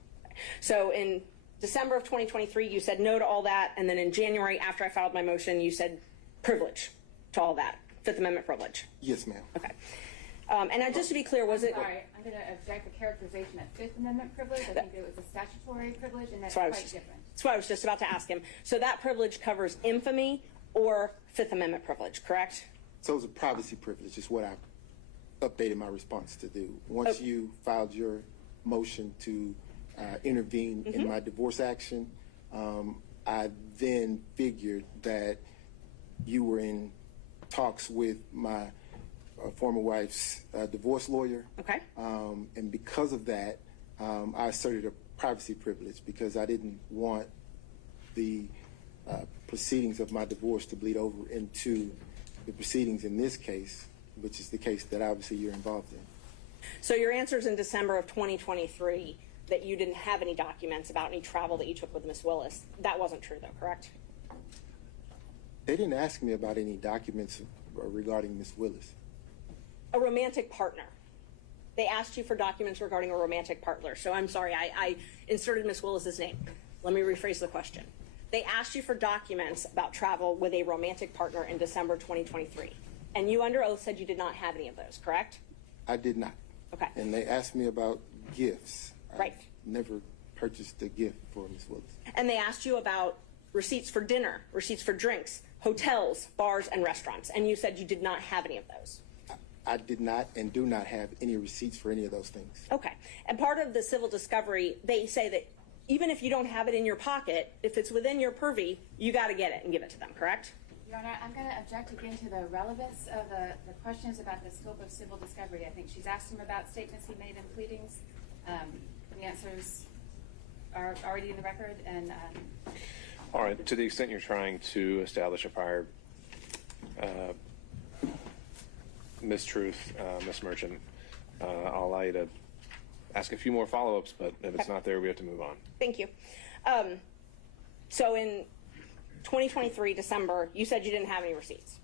So in December of 2023, you said no to all that, and then in January, after I filed my motion, you said privilege to all that, Fifth Amendment privilege. Yes, ma'am. Okay. And now, just to be clear, was it... Sorry, I'm going to object to characterization of Fifth Amendment privilege. I think it was a statutory privilege, and that's quite different. That's what I was just about to ask him. So that privilege covers infamy or Fifth Amendment privilege, correct? So it's a privacy privilege is what I updated my response to do. Once you filed your motion to intervene in my divorce action, I then figured that you were in talks with my former wife's divorce lawyer. Okay. And because of that, I asserted a privacy privilege because I didn't want the proceedings of my divorce to bleed over into the proceedings in this case, which is the case that obviously you're involved in. So your answers in December of 2023 that you didn't have any documents about any travel that you took with Miss Willis, that wasn't true though, correct? They didn't ask me about any documents regarding Miss Willis. A romantic partner. They asked you for documents regarding a romantic partner. So I'm sorry, I inserted Miss Willis's name. Let me rephrase the question. They asked you for documents about travel with a romantic partner in December 2023. And you under oath said you did not have any of those, correct? I did not. Okay. And they asked me about gifts. Right. I never purchased a gift for Miss Willis. And they asked you about receipts for dinner, receipts for drinks, hotels, bars, and restaurants. And you said you did not have any of those. I did not and do not have any receipts for any of those things. Okay. And part of the civil discovery, they say that even if you don't have it in your pocket, if it's within your purview, you got to get it and give it to them, correct? Your Honor, I'm going to object again to the relevance of the questions about the scope of civil discovery. I think she's asked him about statements he made in pleadings. The answers are already in the record. And all right, to the extent you're trying to establish a prior mistruth, Ms. Merchant, I'll allow you to ask a few more follow-ups, but if it's not there, we have to move on. Thank you. So in 2023, December, you said you didn't have any receipts.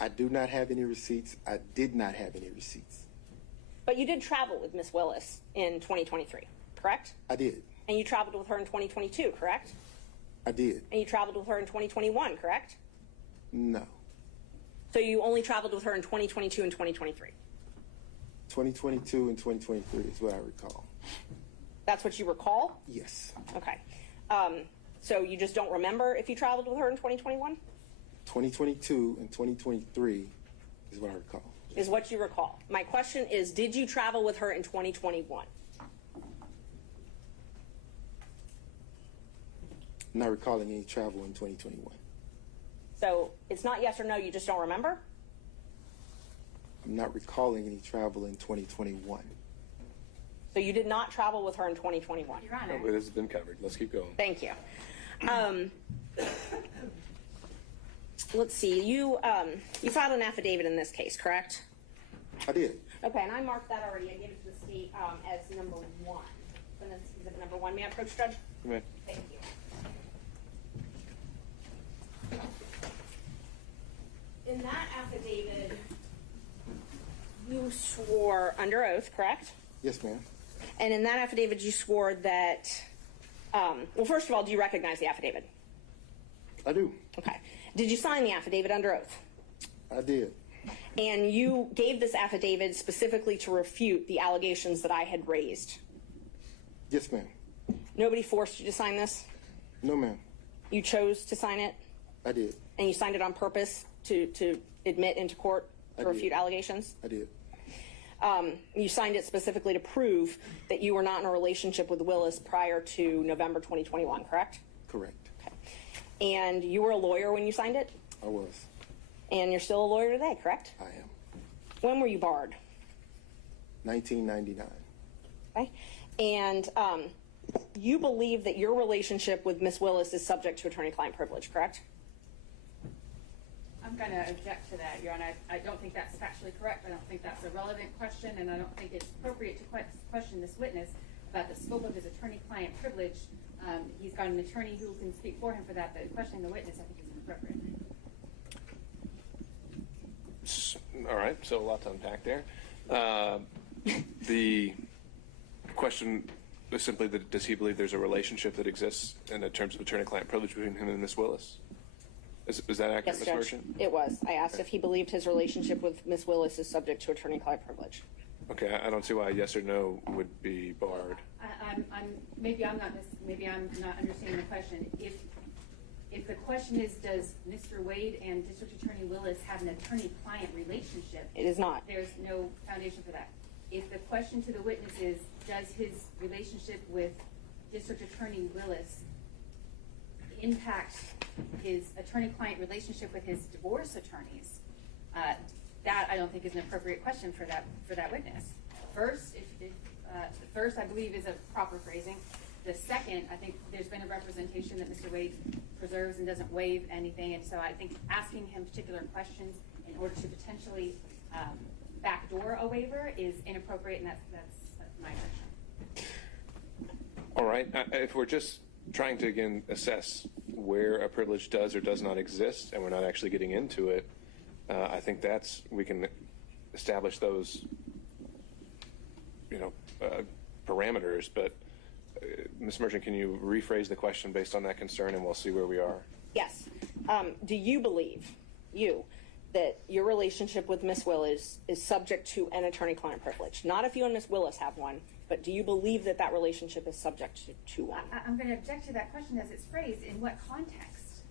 I do not have any receipts. I did not have any receipts. But you did travel with Miss Willis in 2023, correct? I did. And you traveled with her in 2022, correct? I did. And you traveled with her in 2021, correct? No. So you only traveled with her in 2022 and 2023? 2022 and 2023 is what I recall. That's what you recall? Yes. Okay. So you just don't remember if you traveled with her in 2021? 2022 and 2023 is what I recall. Is what you recall. My question is, did you travel with her in 2021? I'm not recalling any travel in 2021. So it's not yes or no, you just don't remember? I'm not recalling any travel in 2021. So you did not travel with her in 2021? Your Honor. No, it has been covered. Let's keep going. Thank you. Let's see, you filed an affidavit in this case, correct? I did. Okay, and I marked that already. I gave it to the state as number 1. So this is exhibit number 1. May I approach, Judge? You may. Thank you. In that affidavit, you swore under oath, correct? Yes, ma'am. And in that affidavit, you swore that, well, first of all, do you recognize the affidavit? I do. Okay. Did you sign the affidavit under oath? I did. And you gave this affidavit specifically to refute the allegations that I had raised? Yes, ma'am. Nobody forced you to sign this? No, ma'am. You chose to sign it? I did. And you signed it on purpose to admit into court to refute allegations? I did. You signed it specifically to prove that you were not in a relationship with Willis prior to November 2021, correct? Correct. Okay. And you were a lawyer when you signed it? I was. And you're still a lawyer today, correct? I am. When were you barred? 1999. Okay. And you believe that your relationship with Ms. Willis is subject to attorney-client privilege, correct? I'm going to object to that, Your Honor. I don't think that's factually correct. I don't think that's a relevant question, and I don't think it's appropriate to question this witness about the scope of his attorney-client privilege. He's got an attorney who can speak for him for that, but questioning the witness, I think, is inappropriate. All right, so a lot to unpack there. The question is simply that does he believe there's a relationship that exists in terms of attorney-client privilege between him and Ms. Willis? Is that accurate, Yes, Ms. Judge. Merchant? It was. I asked if he believed his relationship with Ms. Willis is subject to attorney-client privilege. Okay, I don't see why a yes or no would be barred. Maybe I'm not understanding the question. If the question is, does Mr. Wade and District Attorney Willis have an attorney-client relationship? It is not. There's no foundation for that. If the question to the witness is, does his relationship with District Attorney Willis impact his attorney-client relationship with his divorce attorneys, that I don't think is an appropriate question for that witness. First, the first I believe is a proper phrasing. The second, I think there's been a representation that Mr. Wade preserves and doesn't waive anything, and so I think asking him particular questions in order to potentially backdoor a waiver is inappropriate, and that's my question. All right, if we're just trying to, again, assess where a privilege does or does not exist, and we're not actually getting into it, I think we can establish those, parameters. But Ms. Merchant, can you rephrase the question based on that concern, and we'll see where we are? Yes. Do you believe, that your relationship with Ms. Willis is subject to an attorney-client privilege? Not if you and Ms. Willis have one, but do you believe that relationship is subject to one? I'm going to object to that question as it's phrased. In what context?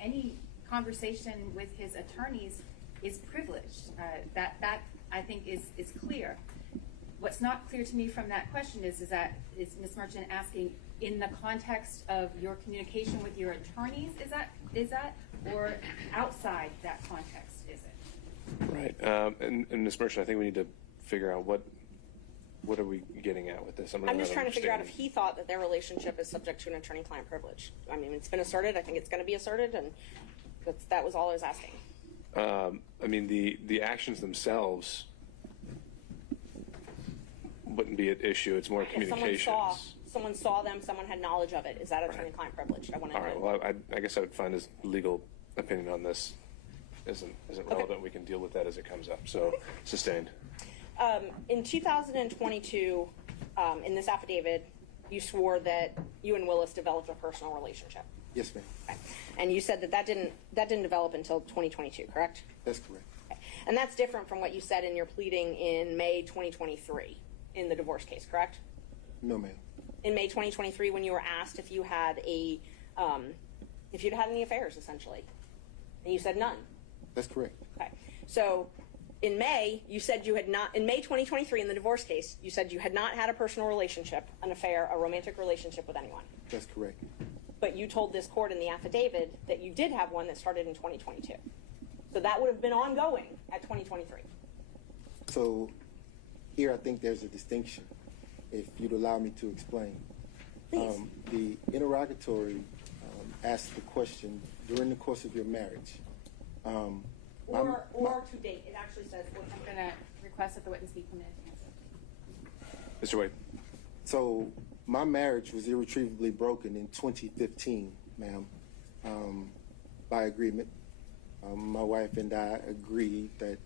Any conversation with his attorneys is privileged. That I think is clear. What's not clear to me from that question is Ms. Merchant asking in the context of your communication with your attorneys, is that, or outside that context is it? Right, and Ms. Merchant, I think we need to figure out what are we getting at with this? I'm just trying to figure out if he thought that their relationship is subject to an attorney-client privilege. I mean, it's been asserted. I think it's going to be asserted, and that was all I was asking. I mean, the actions themselves wouldn't be at issue. It's more communications. If someone saw them, someone had knowledge of it, is that attorney-client privilege? I want to know. All right, well, I guess I would find his legal opinion on this isn't relevant. Okay. We can deal with that as it comes up. So, sustained. In 2022, in this affidavit, you swore that you and Willis developed a personal relationship. Yes, ma'am. Okay. And you said that didn't develop until 2022, correct? That's correct. Okay. And that's different from what you said in your pleading in May 2023 in the divorce case, correct? No, ma'am. In May 2023, when you were asked if you had a if you'd had any affairs, essentially. And you said none. That's correct. Okay. So in May, you said you had not, in May 2023, in the divorce case, you said you had not had a personal relationship, an affair, a romantic relationship with anyone. That's correct. But you told this court in the affidavit that you did have one that started in 2022. So that would have been ongoing at 2023. So here I think there's a distinction, if you'd allow me to explain. Please. The interrogatory asked the question during the course of your marriage. Or to date. It actually says, I'm going to request that the witness be permitted to answer. Mr. Wade. So my marriage was irretrievably broken in 2015, ma'am, by agreement. My wife and I agreed that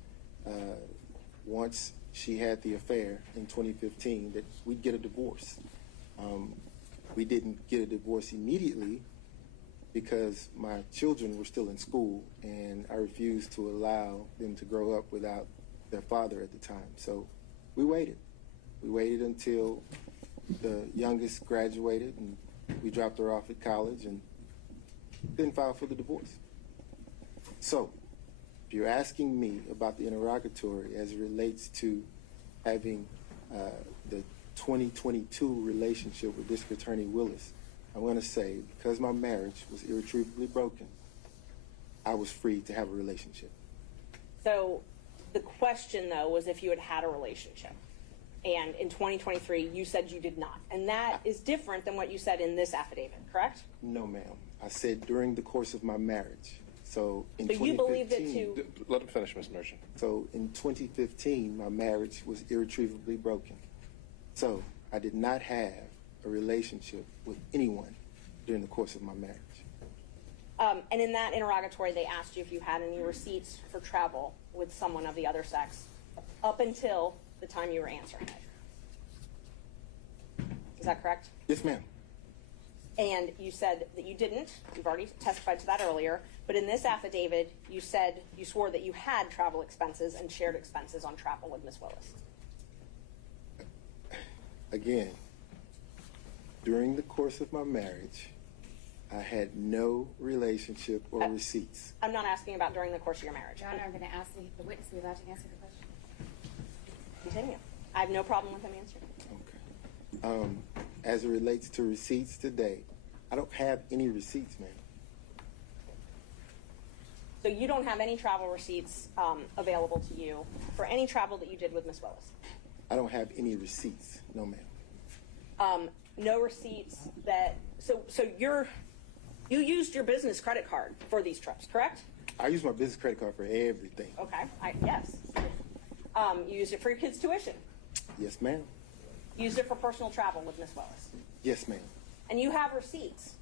once she had the affair in 2015 that we'd get a divorce. We didn't get a divorce immediately because my children were still in school and I refused to allow them to grow up without their father at the time. So we waited. We waited until the youngest graduated and we dropped her off at college and then filed for the divorce. So if you're asking me about the interrogatory as it relates to having the 2022 relationship with District Attorney Willis, I'm going to say, because my marriage was irretrievably broken, I was free to have a relationship. So the question, though, was if you had had a relationship. And in 2023, you said you did not. And that is different than what you said in this affidavit, correct? No, ma'am. I said during the course of my marriage. So in So you 2015, believed it too? Let him finish, Ms. Merchant. So in 2015, my marriage was irretrievably broken. So I did not have a relationship with anyone during the course of my marriage. And in that interrogatory, they asked you if you had any receipts for travel with someone of the other sex up until the time you were answering it. Is that correct? Yes, ma'am. And you said that you didn't. You've already testified to that earlier. But in this affidavit, you said you swore that you had travel expenses and shared expenses on travel with Ms. Willis. Again, during the course of my marriage, I had no relationship or receipts. I'm not asking about during the course of your marriage. Your Honor, I'm going to ask the witness to be allowed to answer the question. Continue. I have no problem with him answering. Okay. As it relates to receipts today, I don't have any receipts, ma'am. So you don't have any travel receipts available to you for any travel that you did with Ms. Willis? I don't have any receipts, no, ma'am. No receipts that, so you used your business credit card for these trips, correct? I use my business credit card for everything. Okay, yes. You used it for your kids' tuition. Yes, ma'am. Used it for personal travel with Ms. Willis. Yes, ma'am. And you have receipts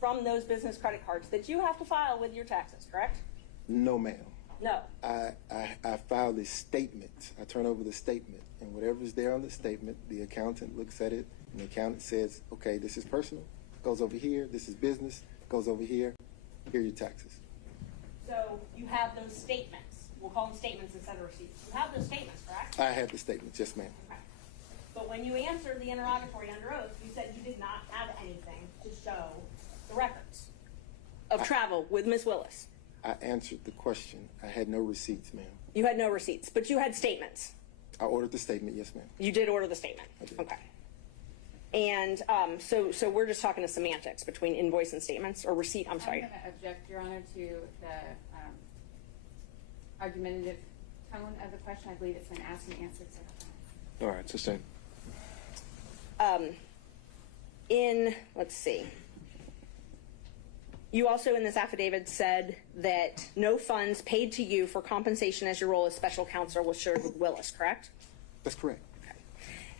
from those business credit cards that you have to file with your taxes, correct? No, ma'am. No. I filed a statement. I turn over the statement, and whatever's there on the statement, the accountant looks at it, and the accountant says, okay, this is personal, goes over here, this is business, goes over here, here are your taxes. So you have those statements. We'll call them statements instead of receipts. You have those statements, correct? I have the statements, yes, ma'am. Okay. But when you answered the interrogatory under oath, you said you did not have anything to show the records of travel with Ms. Willis. I answered the question. I had no receipts, ma'am. You had no receipts, but you had statements. I ordered the statement, yes, ma'am. You did order the statement. I did. Okay. And so we're just talking to semantics between invoice and statements, or receipt, I'm sorry. I'm going to object, Your Honor, to the argumentative tone of the question. I believe it's been asked and answered several times. All right, sustain. Let's see. You also in this affidavit said that no funds paid to you for compensation as your role as special counsel was shared with Willis, correct? That's correct.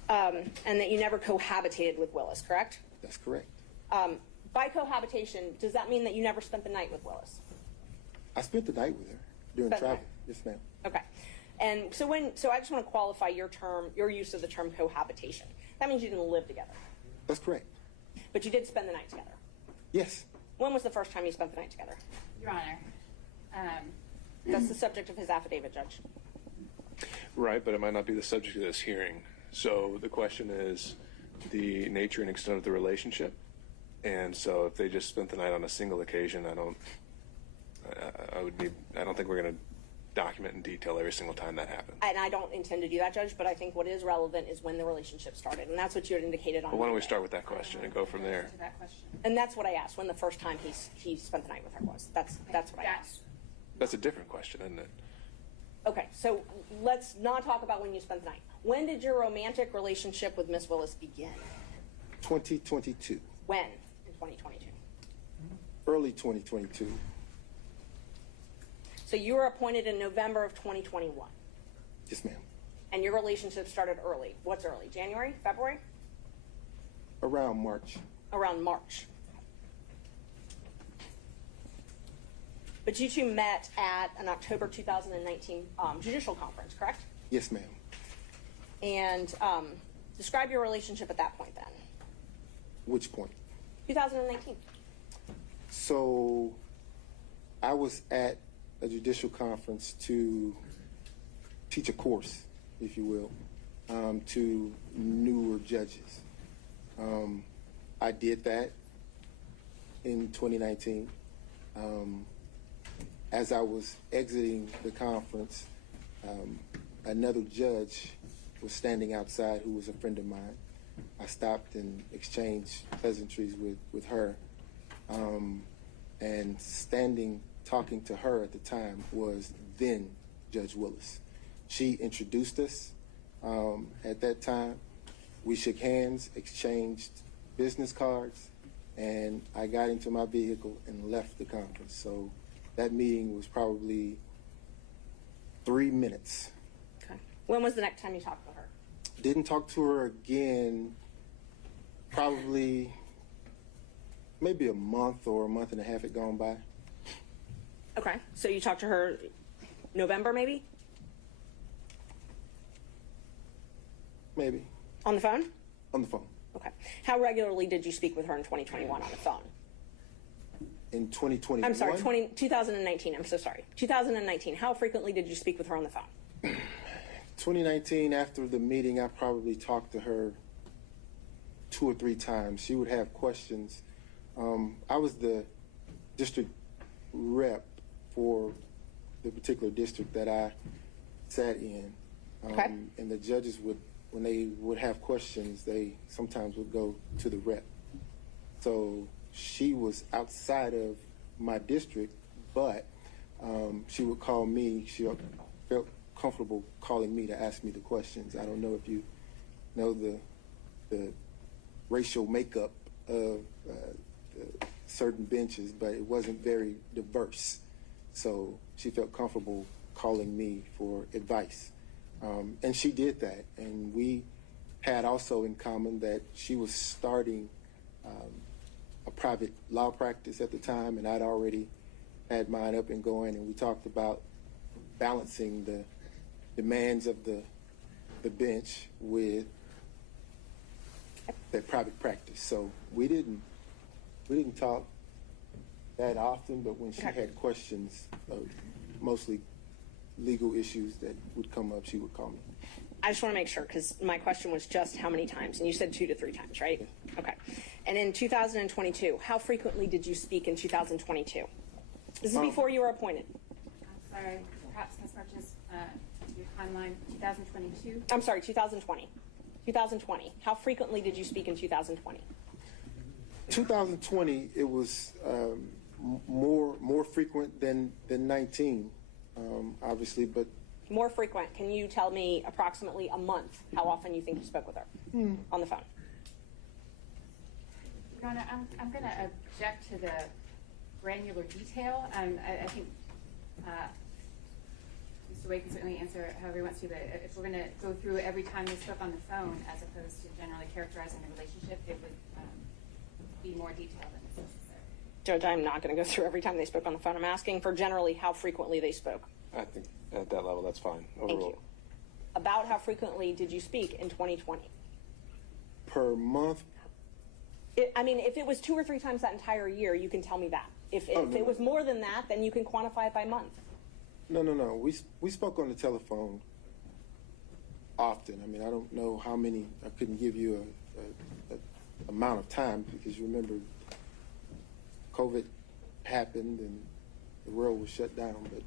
Okay. And that you never cohabitated with Willis, correct? That's correct. By cohabitation, does that mean that you never spent the night with Willis? I spent the night with her during Spent the travel. night. Yes, ma'am. Okay. And so I just want to qualify your use of the term cohabitation. That means you didn't live together. That's correct. But you did spend the night together. Yes. When was the first time you spent the night together? Your Honor. That's the subject of his affidavit, Judge. Right, but it might not be the subject of this hearing. So the question is the nature and extent of the relationship And so if they just spent the night on a single occasion, I don't think we're going to document in detail every single time that happened. And I don't intend to do that, Judge, but I think what is relevant is when the relationship started, and that's what you had indicated on Well, why don't we Monday. start with that question and go from there? To that question. And that's what I asked, when the first time he spent the night with her was. That's what I asked. That's a different question, isn't it? Okay, so let's not talk about when you spent the night. When did your romantic relationship with Miss Willis begin? 2022, When in 2022? early 2022. So you were appointed in November of 2021, Yes, ma'am. and your relationship started early. What's early? January? February? Around March. Around March. But you two met at an October 2019 judicial conference, correct? Yes, ma'am. And describe your relationship at that point then. Which point? 2019. So I was at a judicial conference to teach a course, if you will, to newer judges. I did that in 2019. As I was exiting the conference, another judge was standing outside who was a friend of mine. I stopped and exchanged pleasantries with her. And standing, talking to her at the time was then Judge Willis. She introduced us at that time. We shook hands, exchanged business cards, and I got into my vehicle and left the conference. So that meeting was probably 3 minutes. Okay. When was the next time you talked to her? Didn't talk to her again probably maybe a month or a month and a half had gone by. Okay. So you talked to her November maybe? Maybe. On the phone? On the phone. Okay. How regularly did you speak with her in 2021 on the phone? In 2021? I'm sorry, 2019. I'm so sorry. 2019. How frequently did you speak with her on the phone? 2019, after the meeting, I probably talked to her 2 or 3 times. She would have questions. I was the district rep for the particular district that I sat in. Okay. And the judges would, when they would have questions, they sometimes would go to the rep. So she was outside of my district, but she would call me. She felt comfortable calling me to ask me the questions. I don't know if you know the racial makeup of certain benches, but it wasn't very diverse. So she felt comfortable calling me for advice. And she did that. And we had also in common that she was starting a private law practice at the time, and I'd already had mine up and going, and we talked about balancing the demands of the bench with that private practice. So we didn't talk that often, but when she had questions of mostly legal issues that would come up, she would call me. I just want to make sure, because my question was just how many times, and you said 2 to 3 times, right? Okay. And in 2022, how frequently did you speak in 2022? This is before you were appointed. I'm sorry, perhaps Ms. Marches, your timeline, 2022? I'm sorry, 2020. 2020. How frequently did you speak in 2020? 2020, it was more frequent than 19, obviously, but More frequent. Can you tell me approximately a month how often you think you spoke with her on the phone? Your Honor, I'm going to object to the granular detail. I think Mr. Wade can certainly answer however he wants to, but if we're going to go through every time they spoke on the phone as opposed to generally characterizing the relationship, it would be more detailed than is necessary. Judge, I'm not going to go through every time they spoke on the phone. I'm asking for generally how frequently they spoke. I think at that level, that's fine. Thank Overall. you. About how frequently did you speak in 2020? per month. If it was 2 or 3 times that entire year, you can tell me that. If it was more than that, then you can quantify it by month. No. We spoke on the telephone often. I don't know how many. I couldn't give you a amount of time because you remember COVID happened and the world was shut down. But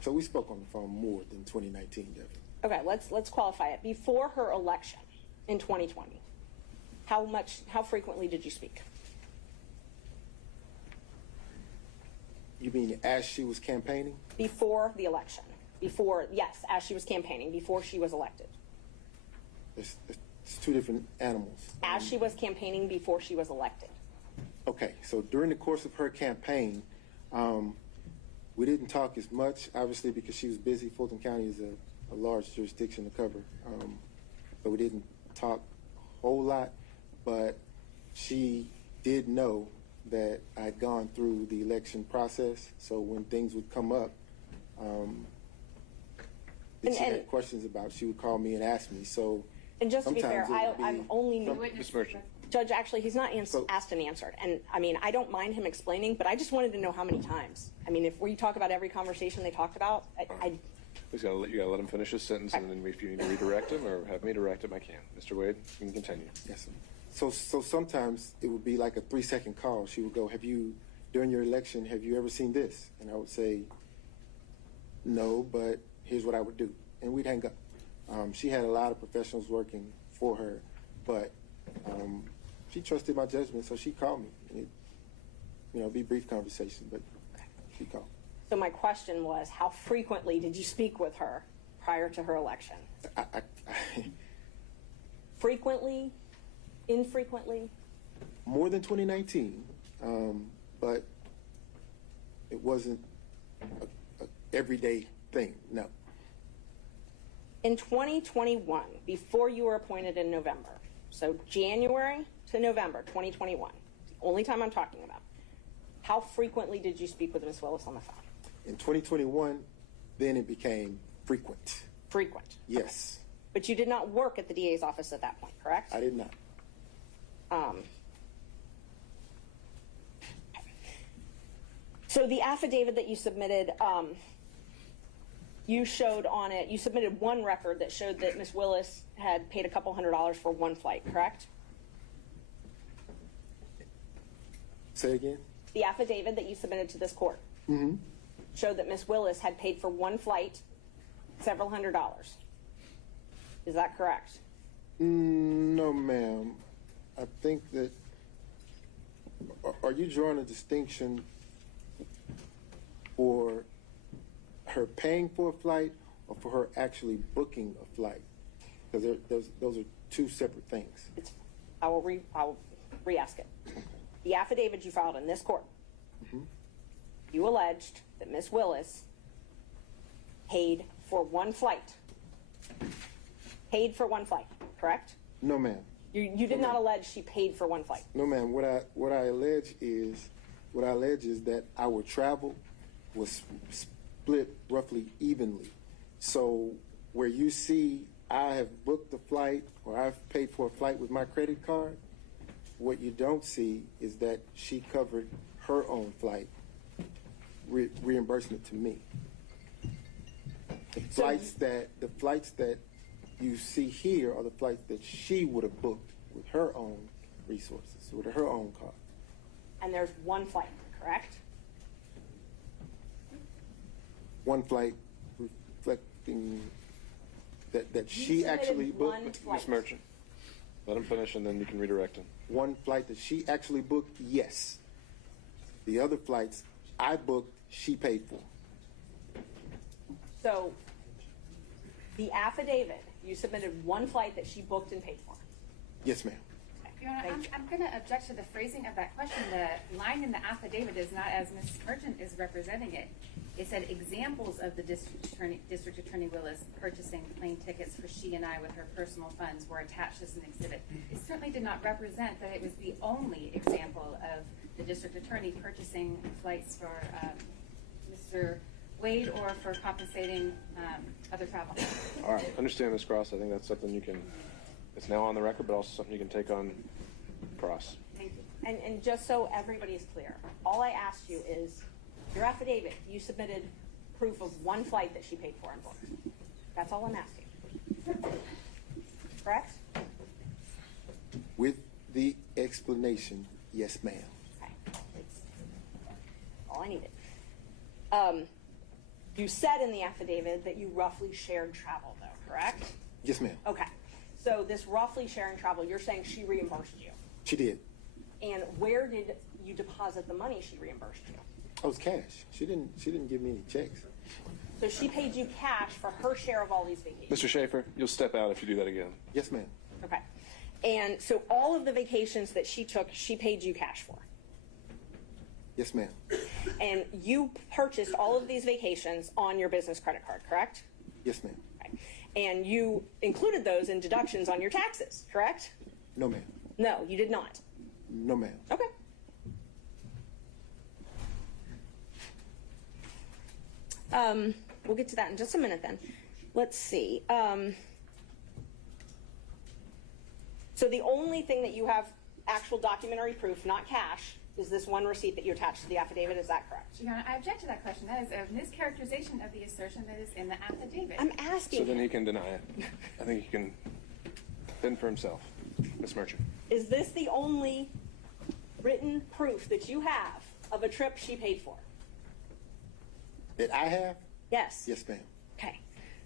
so we spoke on the phone more than 2019, definitely. Okay, let's qualify it. Before her election in 2020, how frequently did you speak? You mean as she was campaigning? Before the election. Yes, as she was campaigning, before she was elected. It's two different animals. As she was campaigning, before she was elected. Okay, so during the course of her campaign, we didn't talk as much, obviously, because she was busy. Fulton County is a large jurisdiction to cover. But we didn't talk a whole lot. But she did know that I'd gone through the election process. So when things would come up that she had questions about, she would call me and ask me. So and just to be fair, sometimes I'm only new. Ms. Merchant. Judge, actually, he's not asked and answered. And I mean, I don't mind him explaining, but I just wanted to know how many times. I mean, if we talk about every conversation they talked about, You gotta let him finish his sentence, and then if you need to redirect him or have me direct him, I can. Mr. Wade, you can continue. Yes, sir. So sometimes it would be like a 3-second call. She would go, during your election, have you ever seen this? And I would say, no, but here's what I would do. And we'd hang up. She had a lot of professionals working for her, but she trusted my judgment, so she called me. And it'd be a brief conversation, but she called. So my question was, how frequently did you speak with her prior to her election? Frequently? Infrequently? More than 2019, but it wasn't a everyday thing, no. In 2021, before you were appointed in November, so January to November 2021, the only time I'm talking about, how frequently did you speak with Ms. Willis on the phone? In 2021, then it became frequent. Frequent? Yes. But you did not work at the DA's office at that point, correct? I did not. So the affidavit that you submitted, you showed on it, you submitted one record that showed that Ms. Willis had paid a couple $100s for one flight, correct? Say again? The affidavit that you submitted to this court showed that Ms. Willis had paid for one flight several $100s. Is that correct? No, ma'am. I think that, are you drawing a distinction for her paying for a flight or for her actually booking a flight? Because those are two separate things. I will re-ask it. The affidavit you filed in this court, you alleged that Ms. Willis paid for one flight. Paid for one flight, correct? No, ma'am. You did not allege she paid for one flight. No, ma'am. What I allege is that our travel was split roughly evenly. So where you see I have booked a flight or I've paid for a flight with my credit card, what you don't see is that she covered her own flight, reimbursement to me. The flights that you see here are the flights that she would have booked with her own resources, with her own car. And there's one flight, correct? One flight reflecting that she actually booked. Ms. Merchant, let him finish and then you can redirect him. One flight that she actually booked, yes. The other flights I booked, she paid for. So the affidavit, you submitted one flight that she booked and paid for. Yes, ma'am. Your Honor, I'm going to object to the phrasing of that question. The line in the affidavit is not as Ms. Merchant is representing it. It said examples of the District Attorney Willis purchasing plane tickets for she and I with her personal funds were attached as an exhibit. It certainly did not represent that it was the only example of the District Attorney purchasing flights for Mr. Wade or for compensating other travel. All right, understand this, Cross. I think that's something you can, it's now on the record, but also something you can take on Cross. Thank you. And just so everybody is clear, all I asked you is, your affidavit, you submitted proof of one flight that she paid for and booked. That's all I'm asking. Correct? With the explanation, yes, ma'am. Okay. all I needed. You said in the affidavit that you roughly shared travel, though, correct? Yes, ma'am. Okay. So this roughly sharing travel, you're saying she reimbursed you. She did. And where did you deposit the money she reimbursed you? Oh, it's cash. She didn't give me any checks. So she paid you cash for her share of all these vacations. Mr. Schaefer, you'll step out if you do that again. Yes, ma'am. Okay. And so all of the vacations that she took, she paid you cash for. Yes, ma'am. And you purchased all of these vacations on your business credit card, correct? Yes, ma'am. Okay. And you included those in deductions on your taxes, correct? No, ma'am. No, you did not. No, ma'am. Okay. We'll get to that in just a minute then. Let's see. So the only thing that you have actual documentary proof, not cash, is this one receipt that you attached to the affidavit. Is that correct? Your Honor, I object to that question. That is a mischaracterization of the assertion that is in the affidavit. I'm asking. So then he can deny it. I think he can fend for himself. Ms. Merchant. Is this the only written proof that you have of a trip she paid for? That I have? Yes. Yes, ma'am. Okay.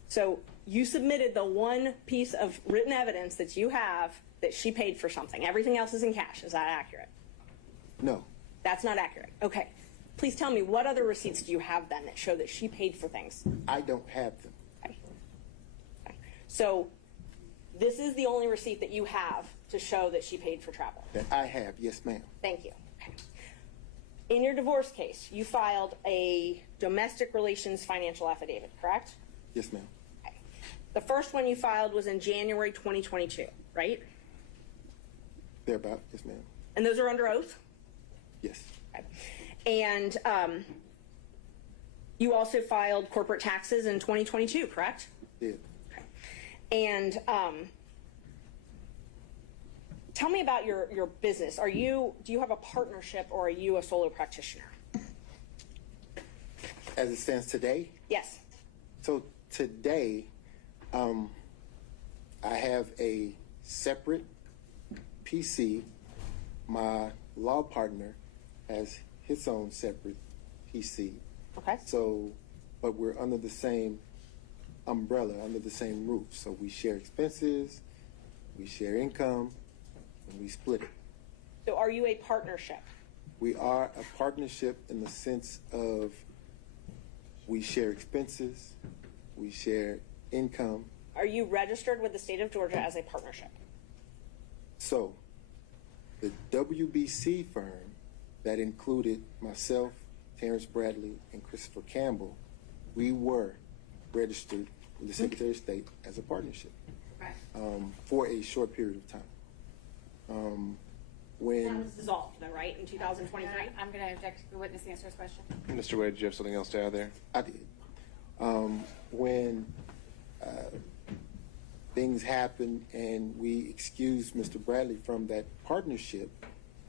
So you submitted the one piece of written evidence that you have that she paid for something. Everything else is in cash. Is that accurate? No. That's not accurate. Okay. Please tell me, what other receipts do you have then that show that she paid for things? I don't have them. Okay. Okay. So this is the only receipt that you have to show that she paid for travel. That I have. Yes, ma'am. Thank you. Okay. In your divorce case, you filed a domestic relations financial affidavit, correct? Yes, ma'am. Okay. The first one you filed was in January 2022, right? Thereabout. Yes, ma'am. And those are under oath? Yes. Okay. And you also filed corporate taxes in 2022, correct? Did. Okay. And tell me about your business. Do you have a partnership, or are you a solo practitioner? As it stands today? Yes. So today, I have a separate PC. My law partner has his own separate PC. Okay. So, but we're under the same umbrella, under the same roof. So we share expenses, we share income, and we split it. So are you a partnership? We are a partnership in the sense of we share expenses, we share income. Are you registered with the state of Georgia as a partnership? So the WBC firm that included myself, Terrence Bradley, and Christopher Campbell, we were registered with the Secretary of State as a partnership for a short period of time. When That was dissolved, though, right, in 2023? I'm going to object to the witness answer his question. Mr. Wade, do you have something else to add there? I did. When things happened and we excused Mr. Bradley from that partnership,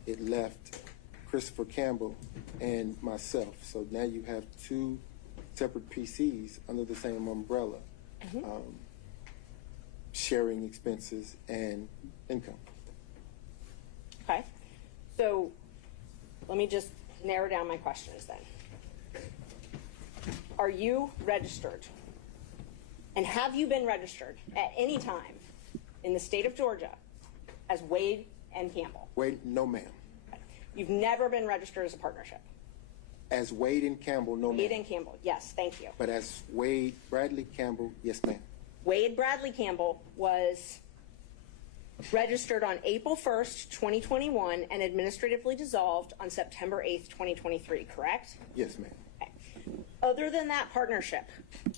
it left Christopher Campbell and myself. So now you have two separate PCs under the same umbrella, sharing expenses and income. Okay. So let me just narrow down my questions then. Are you registered? And have you been registered at any time in the state of Georgia as Wade and Campbell? Wade, no ma'am. You've never been registered as a partnership? As Wade and Campbell, no ma'am. Wade and Campbell, yes, thank you. But as Wade Bradley Campbell, yes ma'am. Wade Bradley Campbell was registered on April 1st, 2021 and administratively dissolved on September 8th, 2023, correct? Yes ma'am. Okay. Other than that partnership,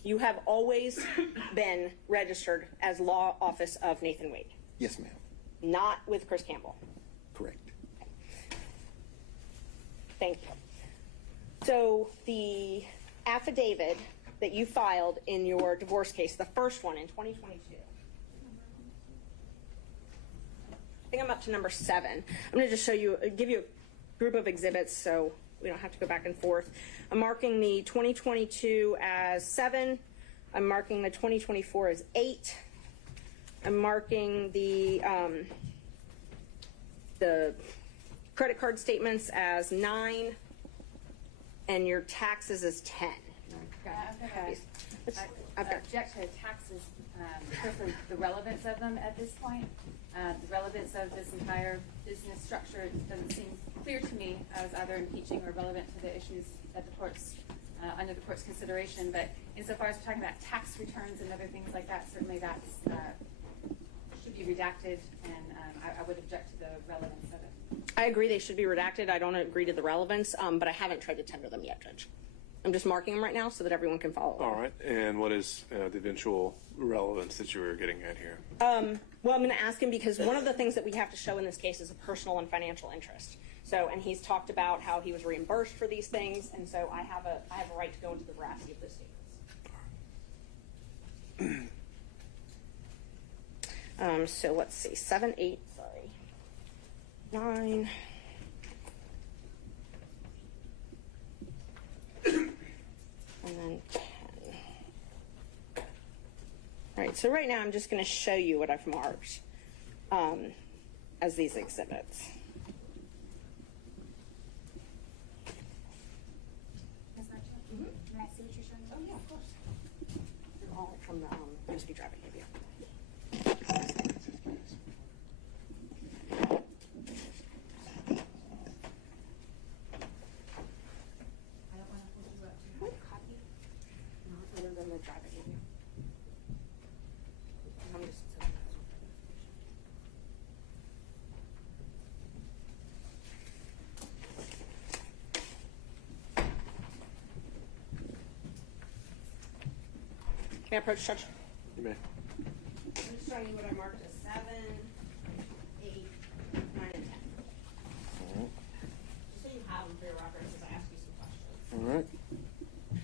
you have always been registered as law office of Nathan Wade? Yes ma'am. Not with Chris Campbell? Correct. Okay. Thank you. So the affidavit that you filed in your divorce case, the first one in 2022, I think I'm up to number 7. I'm going to just give you a group of exhibits so we don't have to go back and forth. I'm marking the 2022 as 7. I'm marking the 2024 as 8. I'm marking the credit card statements as 9. and your taxes is 10. I object to taxes because of the relevance of them at this point. The relevance of this entire business structure doesn't seem clear to me as either impeaching or relevant to the issues at the court's under the court's consideration. But insofar as we're talking about tax returns and other things like that, certainly that's should be redacted, and I would object to the relevance of it. I agree they should be redacted. I don't agree to the relevance, but I haven't tried to tender them yet, Judge. I'm just marking them right now so that everyone can follow along. All right. And what is the eventual relevance that you were getting at here? Well, I'm going to ask him because one of the things that we have to show in this case is a personal and financial interest. So, and he's talked about how he was reimbursed for these things, and so I have a right to go into the veracity of those statements. So let's see, 7, 8, sorry, 9. And then 10. All right, so right now I'm just going to show you what I've marked as these exhibits. Ms. Marchand, can I see what you're showing? Oh, yeah, of course. They're all from the USB drive I gave you. May I approach, Judge? You may. I'm just showing you what I marked as 7, 8, 9, and 10. All right. Just so you have them for your reference as I ask you some questions. All right.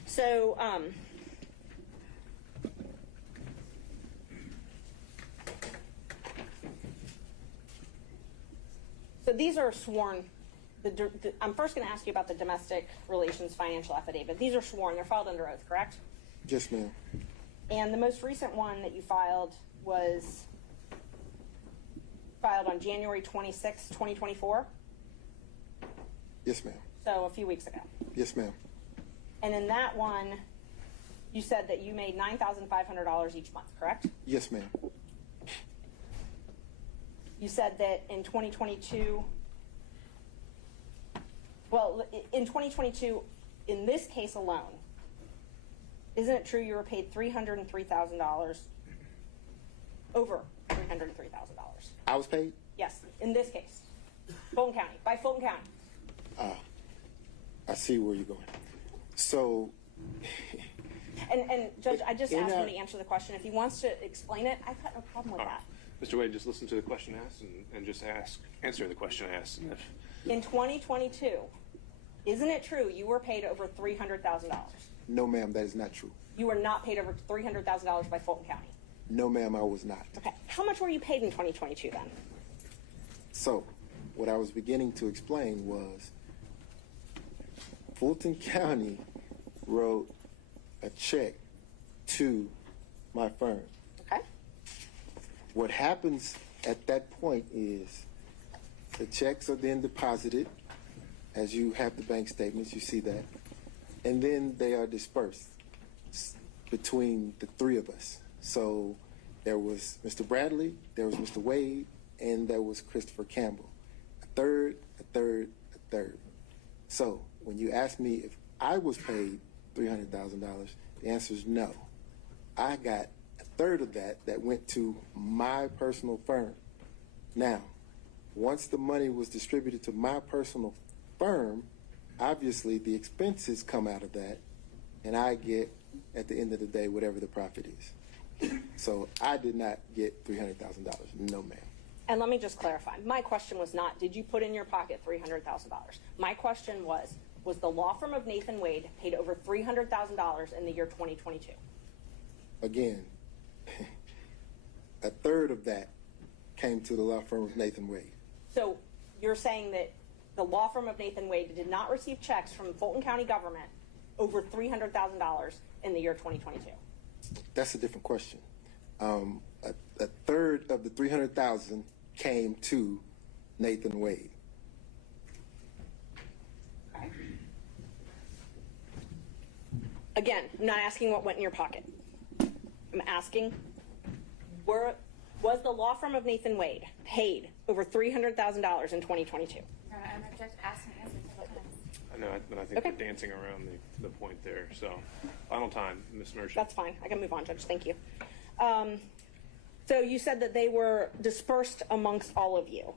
So, so these are sworn. I'm first going to ask you about the domestic relations financial affidavit. These are sworn. They're filed under oath, correct? Yes, ma'am. And the most recent one that you filed was filed on January 26, 2024? Yes, ma'am. So a few weeks ago. Yes, ma'am. And in that one, you said that you made $9,500 each month, correct? Yes, ma'am. You said that in 2022, well, in 2022, in this case alone, isn't it true you were paid $303,000, over $303,000? I was paid? Yes, in this case, Fulton County, by Fulton County. I see where you're going. So, and Judge, I just asked him to answer the question. If he wants to explain it, I've got no problem with that. Mr. Wade, just listen to the question asked and just answer the question asked. And if In 2022, isn't it true you were paid over $300,000? no, ma'am, that is not true. You were not paid over $300,000 by Fulton County. No, ma'am, I was not. Okay. How much were you paid in 2022 then? So, what I was beginning to explain was Fulton County wrote a check to my firm. Okay. What happens at that point is the checks are then deposited. As you have the bank statements, you see that. And then they are dispersed between the three of us. So there was Mr. Bradley, there was Mr. Wade, and there was Christopher Campbell. A third, a third, a third. So when you ask me if I was paid $300,000, the answer is no. I got a third of that went to my personal firm. Now, once the money was distributed to my personal firm, obviously the expenses come out of that, and I get, at the end of the day, whatever the profit is. So I did not get $300,000. No, ma'am. And let me just clarify. My question was not, did you put in your pocket $300,000? My question was the law firm of Nathan Wade paid over $300,000 in the year 2022? Again, a third of that came to the law firm of Nathan Wade. So you're saying that the law firm of Nathan Wade did not receive checks from Fulton County government over $300,000 in the year 2022? That's a different question. A third of the $300,000 came to Nathan Wade. Okay. Again, I'm not asking what went in your pocket. I'm asking, was the law firm of Nathan Wade paid over $300,000 in 2022? I'm asking answers several times. I know, but I think Okay. we're dancing around the point there. So, final time, Ms. Merchant. That's fine. I can move on, Judge. Thank you. So you said that they were dispersed amongst all of you,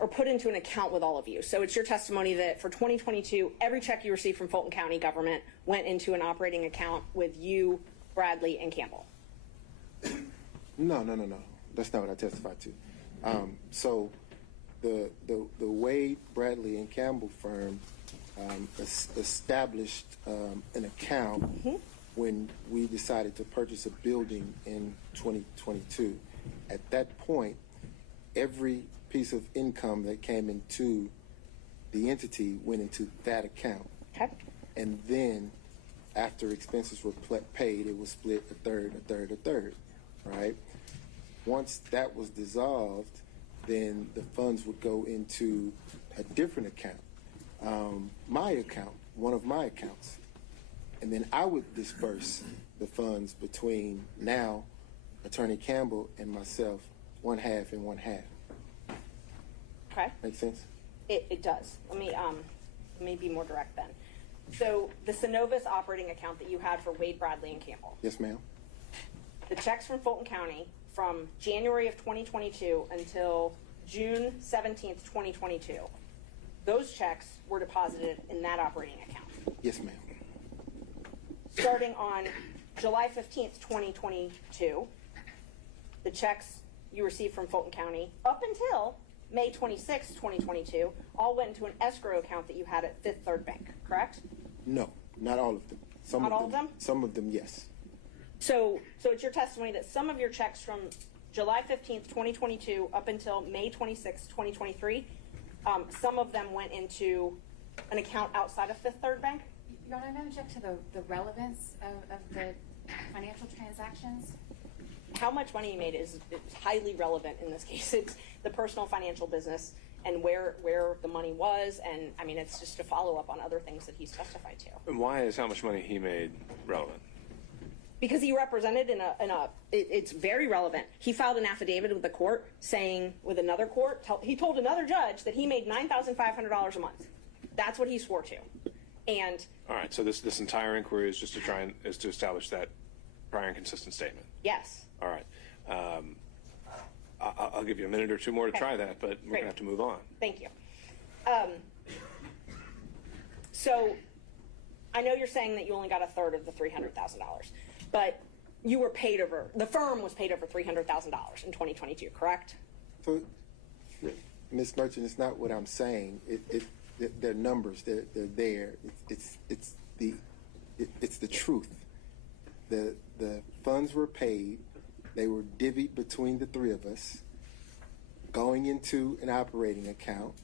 or put into an account with all of you. So it's your testimony that for 2022, every check you received from Fulton County government went into an operating account with you, Bradley, and Campbell. No. That's not what I testified to. So the Wade, Bradley, and Campbell firm established an account when we decided to purchase a building in 2022. At that point, every piece of income that came into the entity went into that account. Okay. And then after expenses were paid, it was split a third, right? Once that was dissolved, then the funds would go into a different account, my account, one of my accounts. And then I would disperse the funds between now Attorney Campbell and myself, 1/2 and 1/2. Okay. Make sense? It does. Let me be more direct then. So the Synovus operating account that you had for Wade, Bradley, and Campbell, Yes, ma'am. the checks from Fulton County from January of 2022 until June 17th, 2022, those checks were deposited in that operating account. Yes, ma'am. Starting on July 15th, 2022, the checks you received from Fulton County up until May 26th, 2022, all went into an escrow account that you had at Fifth Third Bank, correct? No, not all of them. Not all of them? Some of them, yes. So it's your testimony that some of your checks from July 15th, 2022 up until May 26th, 2023, some of them went into an account outside of Fifth Third Bank? Your Honor, I'm going to object to the relevance of the financial transactions. How much money you made is highly relevant in this case. It's the personal financial business and where the money was, and I mean, it's just a follow-up on other things that he's testified to. And why is how much money he made relevant? Because he represented it's very relevant. He filed an affidavit with the court saying, with another court, he told another judge that he made $9,500 a month. That's what he swore to. And All right, so this entire inquiry is just to establish that prior and consistent statement. yes. All right. I'll give you a minute or two more to Okay. try that, but we're Great. gonna have to move on. Thank you. So I know you're saying that you only got a third of the $300,000, but you were paid over, the firm was paid over $300,000 in 2022, correct? So, Ms. Merchant, it's not what I'm saying. They're numbers. They're there. It's the truth. The funds were paid. They were divvied between the three of us, going into an operating account.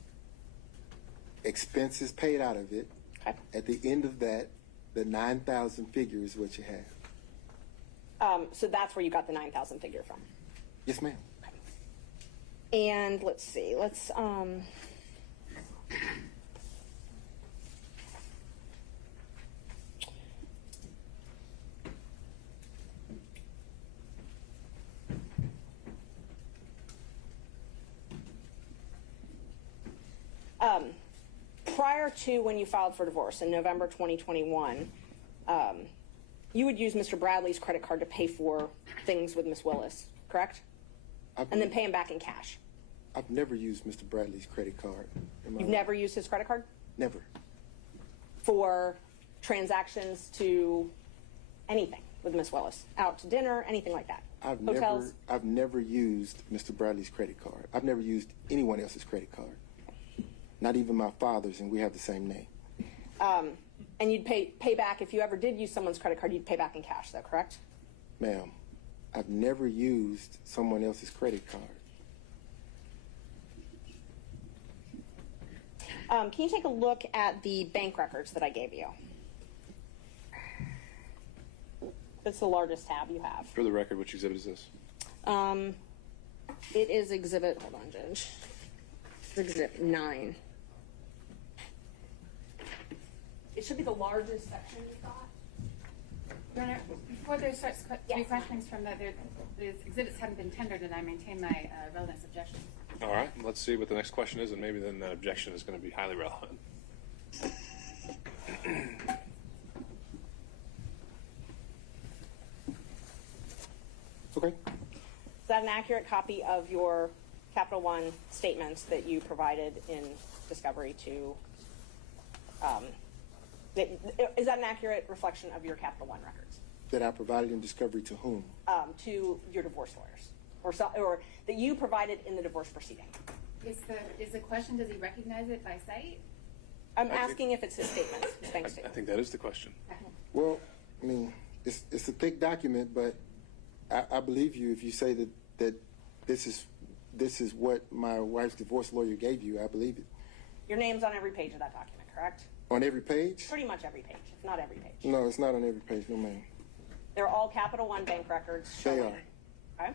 Expenses paid out of it. Okay. At the end of that, the 9,000 figure is what you have. So that's where you got the 9,000 figure from. Yes, ma'am. And let's see, prior to when you filed for divorce in November 2021, you would use Mr. Bradley's credit card to pay for things with Ms. Willis, correct? And then pay him back in cash. I've never used Mr. Bradley's credit card. You've never used his credit card Never. for transactions to anything with Ms. Willis, out to dinner, anything like that. Hotels. I've never used Mr. Bradley's credit card. I've never used anyone else's credit card. Not even my father's, and we have the same name. And you'd pay back, if you ever did use someone's credit card, you'd pay back in cash, though, correct? Ma'am, I've never used someone else's credit card. Can you take a look at the bank records that I gave you? That's the largest tab you have. For the record, which exhibit is this? It is exhibit, hold on, Judge. It's exhibit 9. It should be the largest section you've got. Your Honor, before there starts three questions from the exhibits haven't been tendered, and I maintain my relevance objection. All right, let's see what the next question is, and maybe then that objection is going to be highly relevant. Okay. Is that an accurate copy of your Capital One statements that you provided in discovery to, is that an accurate reflection of your Capital One records? That I provided in discovery to whom? To your divorce lawyers, or that you provided in the divorce proceeding. Is the question, does he recognize it by sight? I'm asking if it's his statement, his bank statement. I think that is the question. Well, I mean, it's a thick document, but I believe you if you say that this is what my wife's divorce lawyer gave you. I believe it. Your name's on every page of that document, correct? On every page? Pretty much every page, if not every page. No, it's not on every page, no ma'am. They're all Capital One bank records showing. They are. Okay?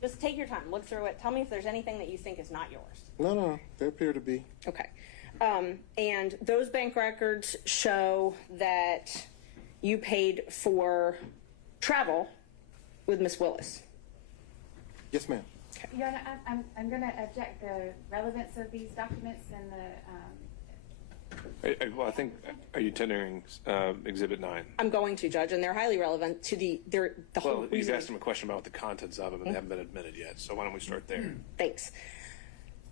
Just take your time, look through it. Tell me if there's anything that you think is not yours. No, they appear to be. Okay. And those bank records show that you paid for travel with Miss Willis. Yes, ma'am. Your Honor, I'm going to object the relevance of these documents and the. Well, I think, are you tendering Exhibit 9? I'm going to, Judge, and they're highly relevant to the whole Well, he's reason. asked him a question about the contents of them, and they haven't been admitted yet. So why don't we start there? Thanks.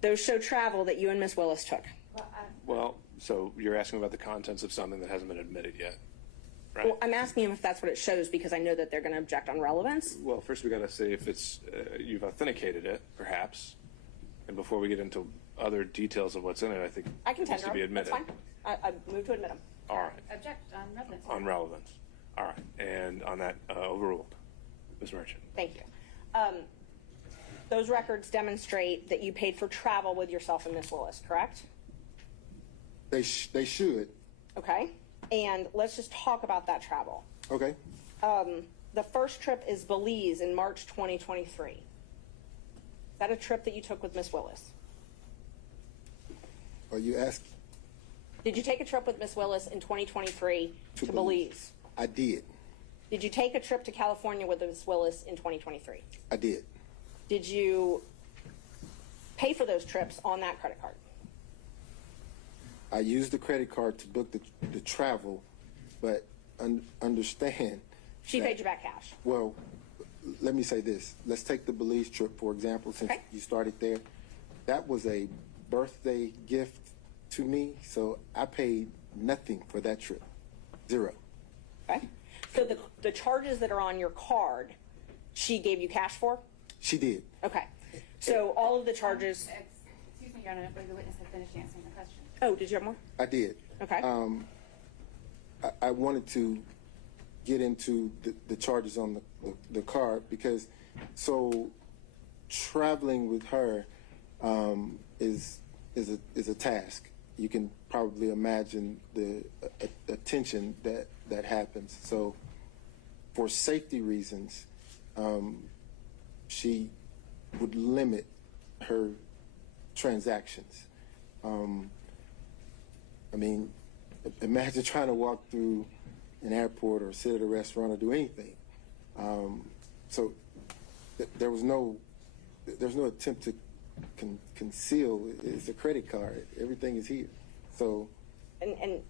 Those show travel that you and Miss Willis took. Well, so you're asking about the contents of something that hasn't been admitted yet, right? Well, I'm asking him if that's what it shows because I know that they're going to object on relevance. Well, first we got to say if it's you've authenticated it, perhaps, and before we get into other details of what's in it, I think I can it has tender to be them. That's admitted. fine. I move to admit them. All right. Object on relevance. On relevance. All right. And on that, overruled. Ms. Merchant. Thank you. Those records demonstrate that you paid for travel with yourself and Miss Willis, correct? They should. Okay. And let's just talk about that travel. Okay. The first trip is Belize in March 2023. Is that a trip that you took with Miss Willis? Are you asking? Did you take a trip with Miss Willis in 2023 to Belize? I did. Did you take a trip to California with Miss Willis in 2023? I did. Did you pay for those trips on that credit card? I used the credit card to book the travel, but understand. She paid you back cash. Well, let me say this. Let's take the Belize trip, for example, since you started there. That was a birthday gift to me, so I paid nothing for that trip. Zero. Okay. So the charges that are on your card, she gave you cash for? She did. Okay. So all of the charges. Excuse me, Your Honor, I believe the witness had finished answering the question. Oh, did you have more? I did. Okay. I wanted to get into the charges on the card because traveling with her is a task. You can probably imagine the attention that happens. So for safety reasons, she would limit her transactions. I mean, imagine trying to walk through an airport or sit at a restaurant or do anything. So there's no attempt to conceal. It's a credit card. Everything is here. So. And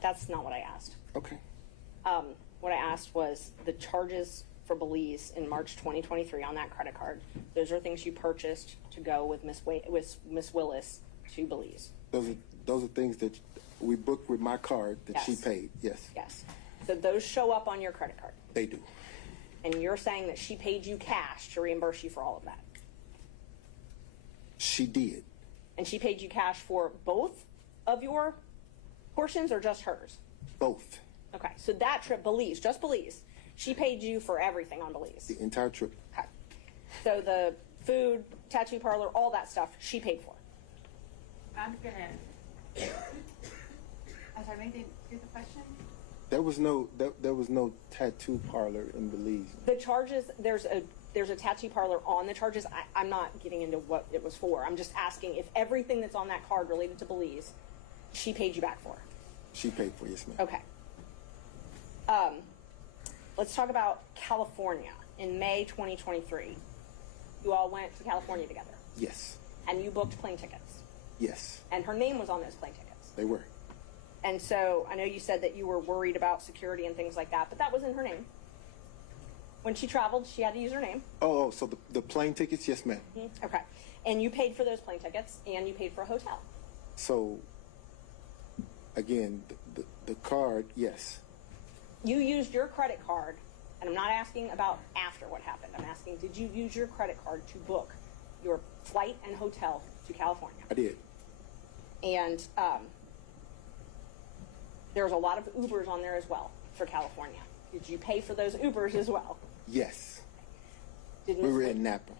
that's not what I asked. Okay. What I asked was the charges for Belize in March 2023 on that credit card. Those are things you purchased to go with Miss Willis to Belize. Those are things that we booked with my card that she paid. Yes. Yes. So those show up on your credit card. They do. And you're saying that she paid you cash to reimburse you for all of that. She did. And she paid you cash for both of your portions or just hers? Both. Okay. So that trip, Belize, just Belize, she paid you for everything on Belize. The entire trip. Okay. So the food, tattoo parlor, all that stuff, she paid for. I'm sorry, maybe didn't hear the question? There was no tattoo parlor in Belize. The charges, there's a tattoo parlor on the charges. I'm not getting into what it was for. I'm just asking if everything that's on that card related to Belize, she paid you back for. She paid for, yes, ma'am. Okay. Let's talk about California. In May 2023, you all went to California together, Yes. and you booked plane tickets, Yes. and her name was on those plane tickets. They were. And so I know you said that you were worried about security and things like that, but that was in her name. When she traveled, she had to use her name. Oh, so the plane tickets? Yes, ma'am. Okay. And you paid for those plane tickets, and you paid for a hotel. So, again, the card, yes. You used your credit card, and I'm not asking about after what happened. I'm asking, did you use your credit card to book your flight and hotel to California? I did. And there's a lot of Ubers on there as well for California. Did you pay for those Ubers as well? Yes. Did We were in Napa.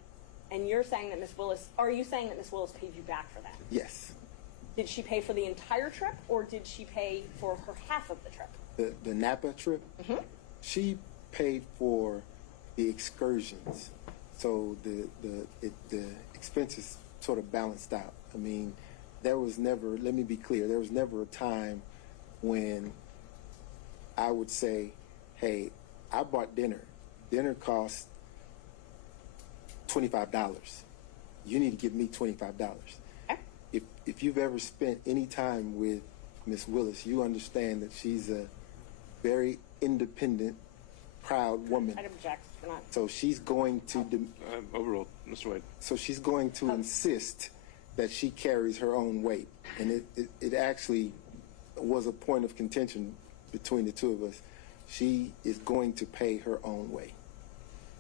And you're saying that Miss Willis, are you saying that Miss Willis paid you back for that? Yes. Did she pay for the entire trip, or did she pay for her half of the trip? The Napa trip, she paid for the excursions. So the expenses sort of balanced out. I mean, there was never, let me be clear, there was never a time when I would say, hey, I bought dinner. Dinner cost $25. You need to give me $25. If you've ever spent any time with Miss Willis, you understand that she's a very independent, proud woman. I'd object. We're not. So she's going to overruled, Mr. Wade. So she's going to insist that she carries her own weight, and it actually was a point of contention between the two of us. She is going to pay her own way.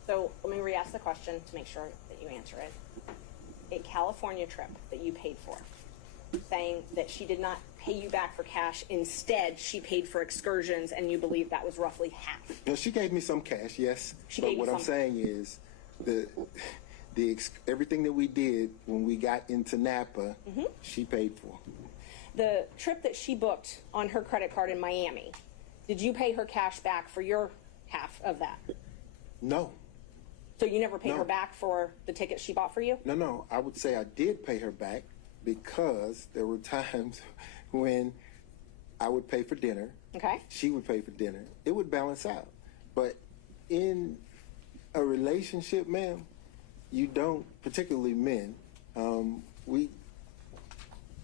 So let me re-ask the question to make sure that you answer it. A California trip that you paid for, saying that she did not pay you back for cash. Instead, she paid for excursions, and you believe that was roughly half. No, she gave me some cash, yes. She but gave you what I'm some. saying is everything that we did when we got into Napa, she paid for. The trip that she booked on her credit card in Miami, did you pay her cash back for your half of that? No. So you never paid No. her back for the ticket she bought for you? No. I would say I did pay her back because there were times when I would pay for dinner. Okay. She would pay for dinner. It would balance out. But in a relationship, ma'am, you don't, particularly men, we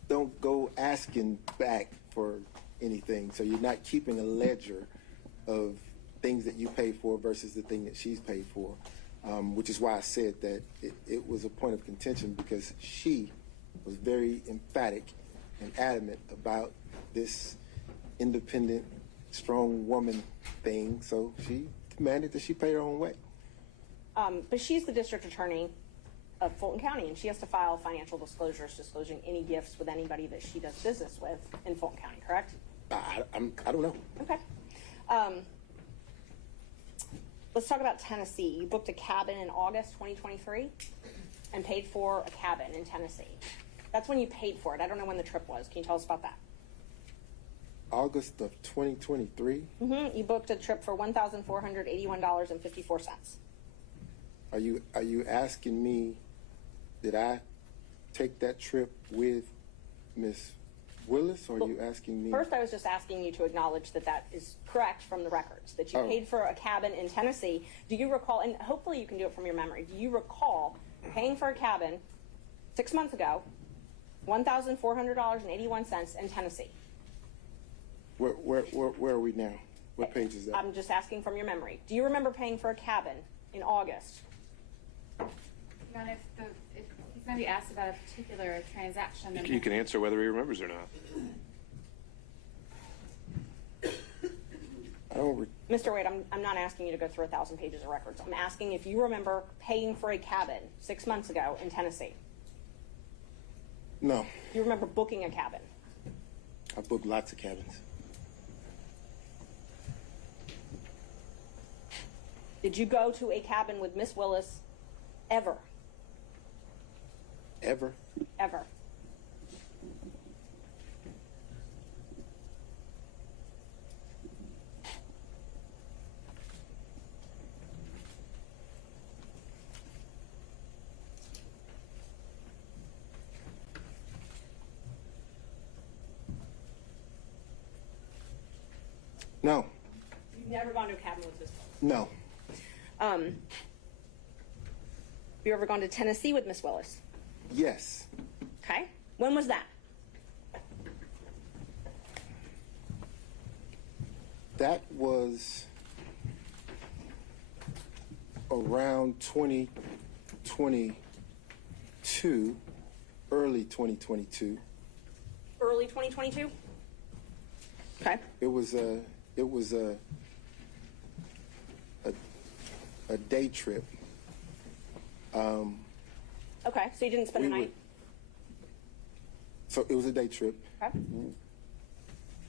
don't go asking back for anything. So you're not keeping a ledger of things that you pay for versus the thing that she's paid for, which is why I said that it was a point of contention because she was very emphatic and adamant about this independent, strong woman thing. So she demanded that she pay her own way. But she's the district attorney of Fulton County, and she has to file financial disclosures disclosing any gifts with anybody that she does business with in Fulton County, correct? I don't know. Okay. Let's talk about Tennessee. You booked a cabin in August 2023 and paid for a cabin in Tennessee. That's when you paid for it. I don't know when the trip was. Can you tell us about that? August of 2023. You booked a trip for $1,481.54. Are you asking me, did I take that trip with Miss Willis, or are you asking me? First, I was just asking you to acknowledge that that is correct from the records, that you paid for a cabin in Tennessee. Do you recall, and hopefully you can do it from your memory, do you recall paying for a cabin 6 months ago, $1,400.81 in Tennessee? Where are we now? What page is that? I'm just asking from your memory. Do you remember paying for a cabin in August? Your Honor, if he's going to be asked about a particular transaction, then You can answer whether he remembers or not. Mr. Wade, I'm not asking you to go through 1,000 pages of records. I'm asking if you remember paying for a cabin 6 months ago in Tennessee. No. You remember booking a cabin? I booked lots of cabins. Did you go to a cabin with Miss Willis ever? Ever? Ever. No. You've never gone to a cabin with Miss Willis? No. Have you ever gone to Tennessee with Miss Willis? Yes. Okay. When was that? That was around 2022, early 2022. Early 2022? Okay. It was a day trip. Okay, so you didn't spend the night? So it was a day trip. Okay.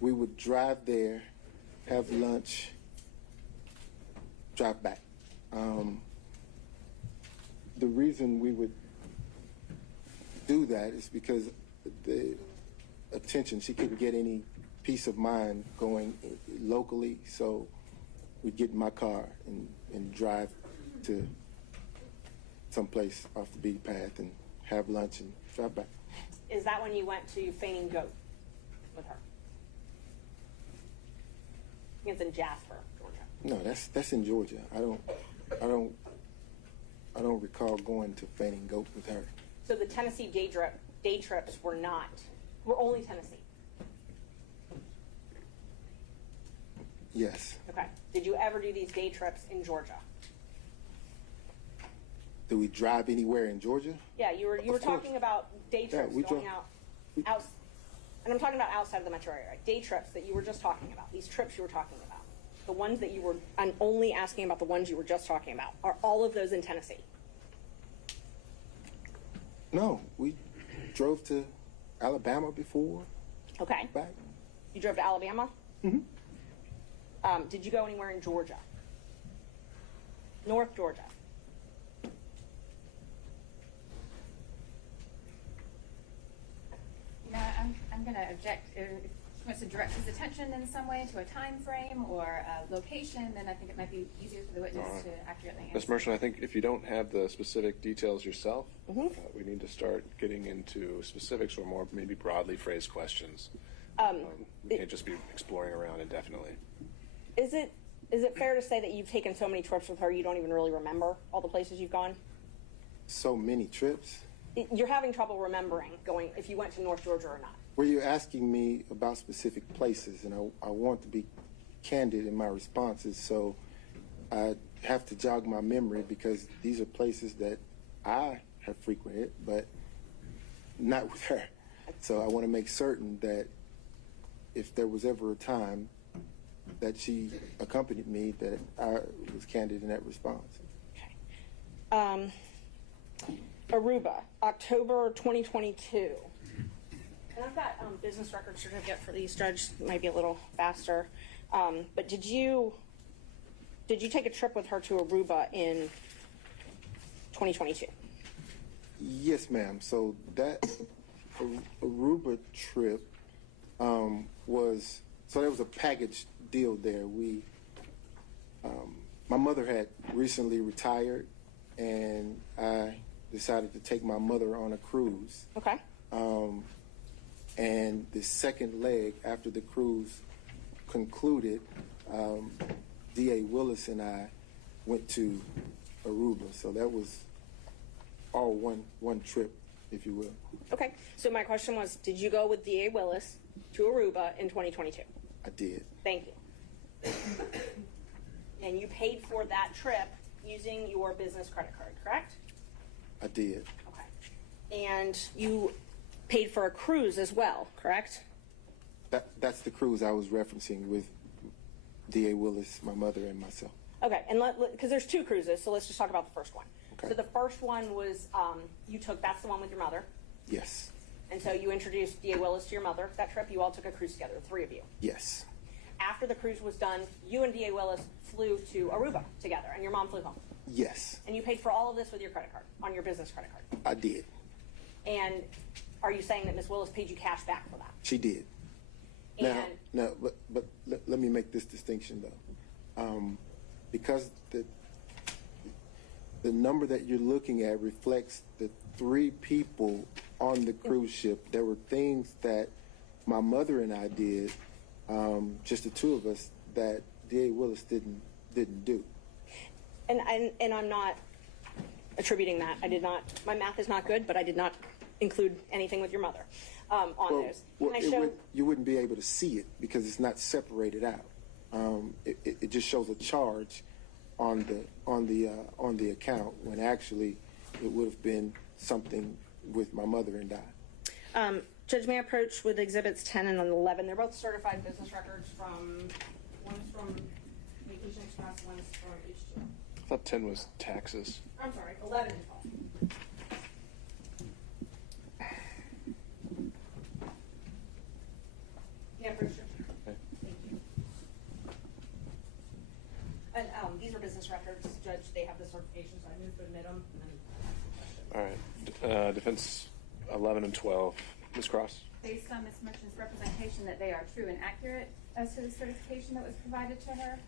We would drive there, have lunch, drive back. The reason we would do that is because the attention, she couldn't get any peace of mind going locally, so we'd get in my car and drive to someplace off the beaten path and have lunch and drive back. Is that when you went to Fainting Goat with her? I think it's in Jasper, Georgia. No, that's in Georgia. I don't recall going to Fainting Goat with her. So the Tennessee day trips were only Tennessee? Yes. Okay. Did you ever do these day trips in Georgia? Do we drive anywhere in Georgia? Yeah, you were talking about day trips going out, and I'm talking about outside of the metro area, right? Day trips that you were just talking about, these trips you were talking about, the ones that I'm only asking about the ones you were just talking about. Are all of those in Tennessee? No, we drove to Alabama before. Okay. Back. You drove to Alabama? Mm-hmm. Did you go anywhere in Georgia? North Georgia? You know, I'm going to object. If he wants to direct his attention in some way to a time frame or a location, then I think it might be easier for the witness to accurately answer. Ms. Merchant, I think if you don't have the specific details yourself, we need to start getting into specifics or more maybe broadly phrased questions. We can't just be exploring around indefinitely. Is it fair to say that you've taken so many trips with her you don't even really remember all the places you've gone? So many trips? You're having trouble remembering if you went to North Georgia or not. Were you asking me about specific places? And I want to be candid in my responses, so I have to jog my memory because these are places that I have frequented, but not with her. So I want to make certain that if there was ever a time that she accompanied me, that I was candid in that response. Okay. Aruba, October 2022. And I've got business record certificate for these, Judge. It might be a little faster. But did you take a trip with her to Aruba in 2022? Yes, ma'am. So that Aruba trip there was a package deal there. My mother had recently retired, and I decided to take my mother on a cruise. Okay. And the second leg after the cruise concluded, D.A. Willis and I went to Aruba. So that was all one trip, if you will. Okay. So my question was, did you go with D.A. Willis to Aruba in 2022? I did. Thank you. And you paid for that trip using your business credit card, correct? I did. Okay. And you paid for a cruise as well, correct? That's the cruise I was referencing with D.A. Willis, my mother, and myself. Okay, and because there's two cruises, so let's just talk about the first one. Okay. So the first one was that's the one with your mother. Yes. And so you introduced D.A. Willis to your mother that trip. You all took a cruise together, the three of you. Yes. After the cruise was done, you and D.A. Willis flew to Aruba together, and your mom flew home. Yes. And you paid for all of this with your credit card, on your business credit card. I did. And are you saying that Ms. Willis paid you cash back for that? She did. And but let me make this distinction though, because the number that you're looking at reflects the three people on the cruise ship. There were things that my mother and I did, just the two of us, that D.A. Willis didn't do. And I'm not attributing that. I did not. My math is not good, but I did not include anything with your mother on those. Can I show? You wouldn't be able to see it because it's not separated out. It just shows a charge on the account when actually it would have been something with my mother and I. Judge, may I approach with exhibits 10 and 11? They're both certified business records one's from Vacation Express, one's from H2. I thought 10 was taxes. I'm sorry, 11 and 12. Yeah, for sure. Okay. Thank you. And these are business records, Judge. They have the certification, so I moved to admit them. All right. Defense 11 and 12. Ms. Cross? Based on Ms. Merchant's representation that they are true and accurate as to the certification that was provided to her,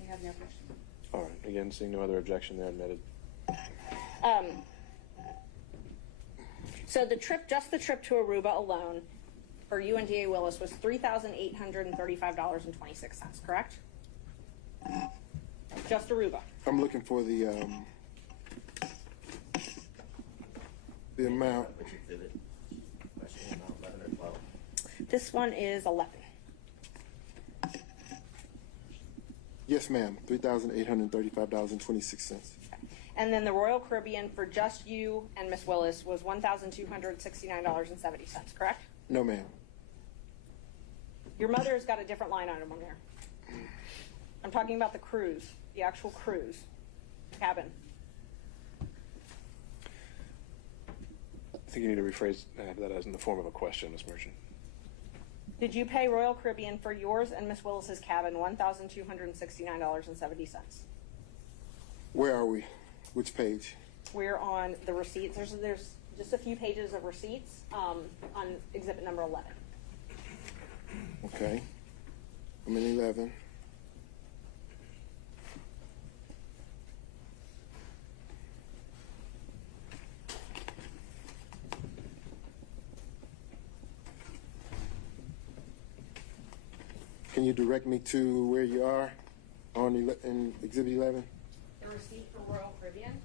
we have no objection. All right. Again, seeing no other objection, they're admitted. So the trip, just the trip to Aruba alone, for you and D.A. Willis was $3,835.26, correct? Just Aruba. I'm looking for the amount. Which exhibit? Question amount 11 or 12? This one is 11. Yes, ma'am. $3,835.26. And then the Royal Caribbean for just you and Miss Willis was $1,269.70, correct? No, ma'am. Your mother's got a different line item on there. I'm talking about the cruise, the actual cruise cabin. I think you need to rephrase that as in the form of a question, Ms. Merchant. Did you pay Royal Caribbean for yours and Miss Willis's cabin $1,269.70? Where are we? Which page? We're on the receipts. There's just a few pages of receipts on exhibit number 11. Okay. I'm in 11. Can you direct me to where you are in exhibit 11? The receipt for Royal Caribbean.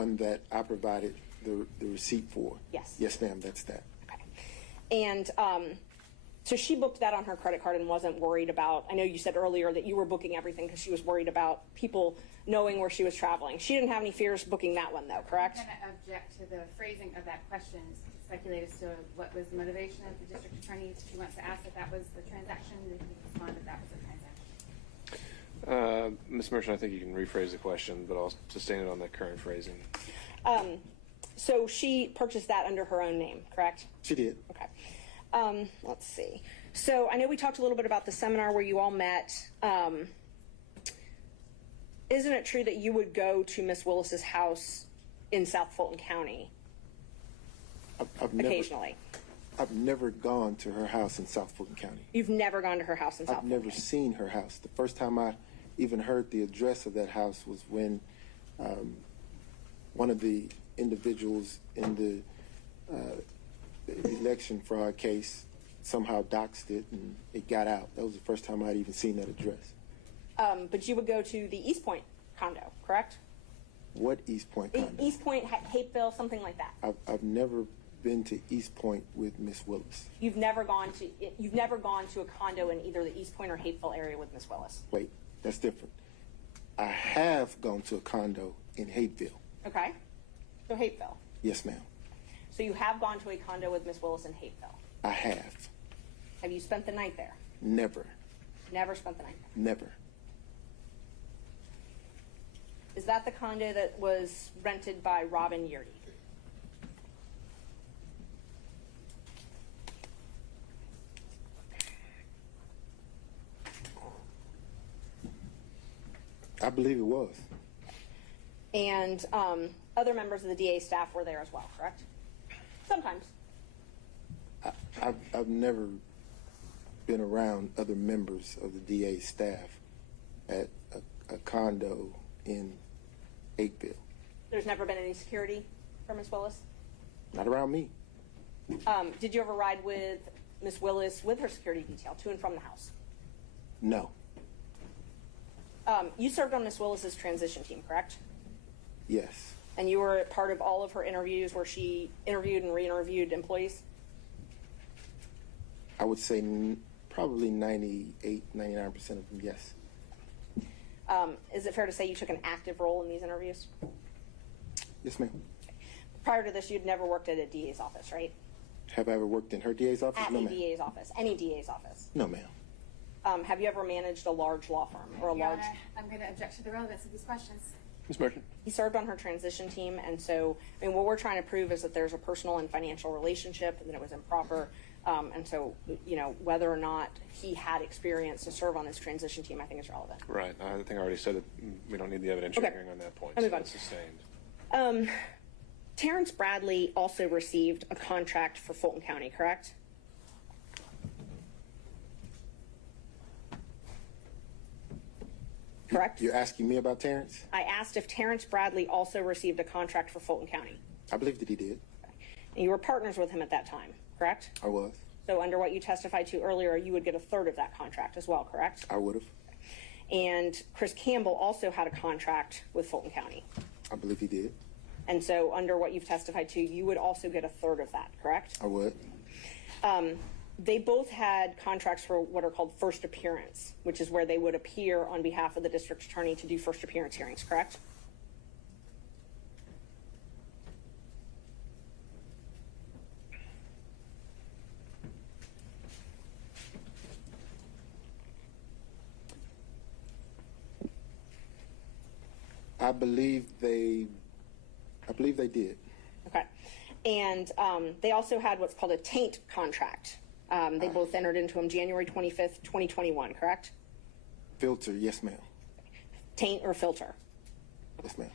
one that I provided the receipt for. Yes. Yes, ma'am, that's that. Okay. And so she booked that on her credit card and wasn't worried about, I know you said earlier that you were booking everything because she was worried about people knowing where she was traveling. She didn't have any fears booking that one though, correct? I'm going to object to the phrasing of that question, to speculate as to what was the motivation of the district attorney. She wants to ask if that was the transaction, and he responded that was the transaction. Ms. Merchant, I think you can rephrase the question, but I'll sustain it on the current phrasing. So she purchased that under her own name, correct? She did. Okay. Let's see. So I know we talked a little bit about the seminar where you all met. Isn't it true that you would go to Miss Willis's house in South Fulton County occasionally? I've never gone to her house in South Fulton County. You've never gone to her house in South Fulton I've never County? seen her house. The first time I even heard the address of that house was when one of the individuals in the election fraud case somehow doxed it and it got out. That was the first time I'd even seen that address. But you would go to the East Point condo, correct? What East Point condo? East Point, Hapeville, something like that. I've never been to East Point with Miss Willis. You've never gone to a condo in either the East Point or Hapeville area with Miss Willis. Wait, that's different. I have gone to a condo in Hapeville. Okay. So Hapeville. Yes, ma'am. So you have gone to a condo with Miss Willis in Hapeville. I have. Have you spent the night there? Never. Never spent the night there. Never. Is that the condo that was rented by Robin Yurdy? I believe it was. And other members of the DA staff were there as well, correct? Sometimes. I've never been around other members of the DA staff at a condo in Hapeville. There's never been any security for Miss Willis? Not around me. Did you ever ride with Miss Willis with her security detail to and from the house? No. You served on Miss Willis's transition team, correct? Yes. And you were part of all of her interviews where she interviewed and re-interviewed employees? I would say probably 98, 99% of them, yes. Is it fair to say you took an active role in these interviews? Yes, ma'am. Prior to this, you'd never worked at a DA's office, right? Have I ever worked in her DA's office? At No, a ma'am. DA's office, any DA's office. No, ma'am. Have you ever managed a large law firm or a Your large? Honor, I'm going to object to the relevance of these questions. Ms. Merchant. He served on her transition team, and so, I mean, what we're trying to prove is that there's a personal and financial relationship, and that it was improper. And so, you know, whether or not he had experience to serve on this transition team, I think is relevant. Right. I think I already said that we don't need the evidentiary Okay. hearing on that point. I'll move so on. it's sustained. Terrence Bradley also received a contract for Fulton County, correct? Correct? You're asking me about Terrence? I asked if Terrence Bradley also received a contract for Fulton County. I believe that he did. And you were partners with him at that time, correct? I was. So under what you testified to earlier, you would get a third of that contract as well, correct? I would have. And Chris Campbell also had a contract with Fulton County. I believe he did. And so under what you've testified to, you would also get a third of that, correct? I would. They both had contracts for what are called first appearance, which is where they would appear on behalf of the district attorney to do first appearance hearings, correct? I believe they did. Okay. And they also had what's called a taint contract. They both entered into them January 25th, 2021, correct? Filter, yes, ma'am. Taint or filter. Yes, ma'am.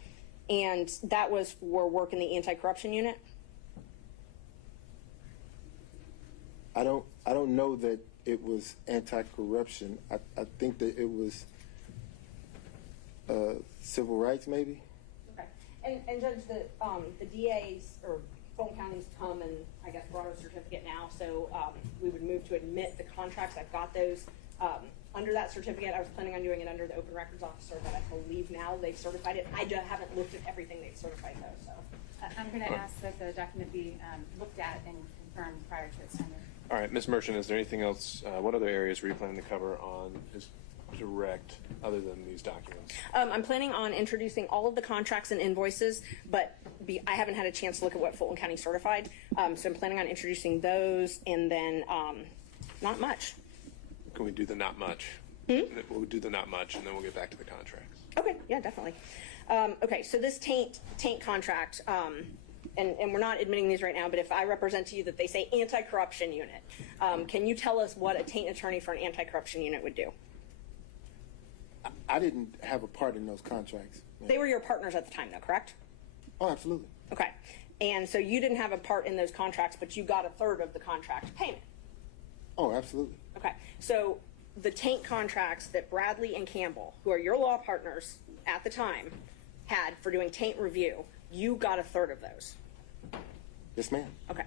And that was for work in the anti-corruption unit? I don't know that it was anti-corruption. I think that it was civil rights, maybe. Okay. And Judge, the DA's or Fulton County's come and I guess brought a certificate now, so we would move to admit the contracts. I've got those. under that certificate. I was planning on doing it under the open records officer, but I believe now they've certified it. I just haven't looked at everything they've certified though, so. I'm going to ask that the document be looked at and confirmed prior to its sending. All right, Ms. Merchant, is there anything else, what other areas were you planning to cover on his direct, other than these documents? I'm planning on introducing all of the contracts and invoices, but I haven't had a chance to look at what Fulton County certified. So I'm planning on introducing those, and then not much. Can we do the not much? We'll do the not much, and then we'll get back to the contracts. Okay, yeah, definitely. Okay, so this taint contract, and we're not admitting these right now, but if I represent to you that they say anti-corruption unit, can you tell us what a taint attorney for an anti-corruption unit would do? I didn't have a part in those contracts. They were your partners at the time, though, correct? Oh, absolutely. Okay, and so you didn't have a part in those contracts, but you got a third of the contract payment. Oh, absolutely. Okay, so the taint contracts that Bradley and Campbell, who are your law partners at the time, had for doing taint review, you got a third of those. Yes, ma'am. Okay.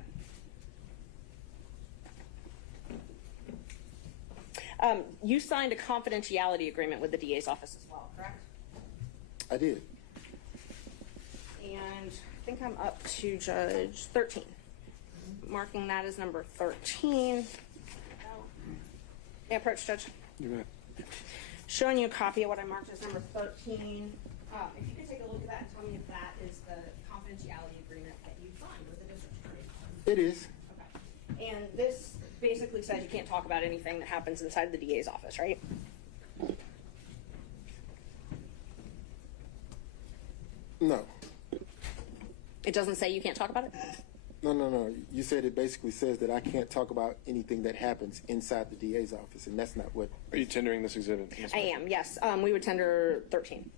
You signed a confidentiality agreement with the DA's office as well, correct? I did. And I think I'm up to Judge 13. Marking that as number 13. May I approach, Judge? You bet. Showing you a copy of what I marked as number 13. If you could take a look at that and tell me if that is the confidentiality agreement that you signed with the district attorney. It is. Okay. And this basically says you can't talk about anything that happens inside the DA's office, right? No. It doesn't say you can't talk about it? No. You said it basically says that I can't talk about anything that happens inside the DA's office, and that's not what... Are you tendering this exhibit? I am, yes. We would tender 13.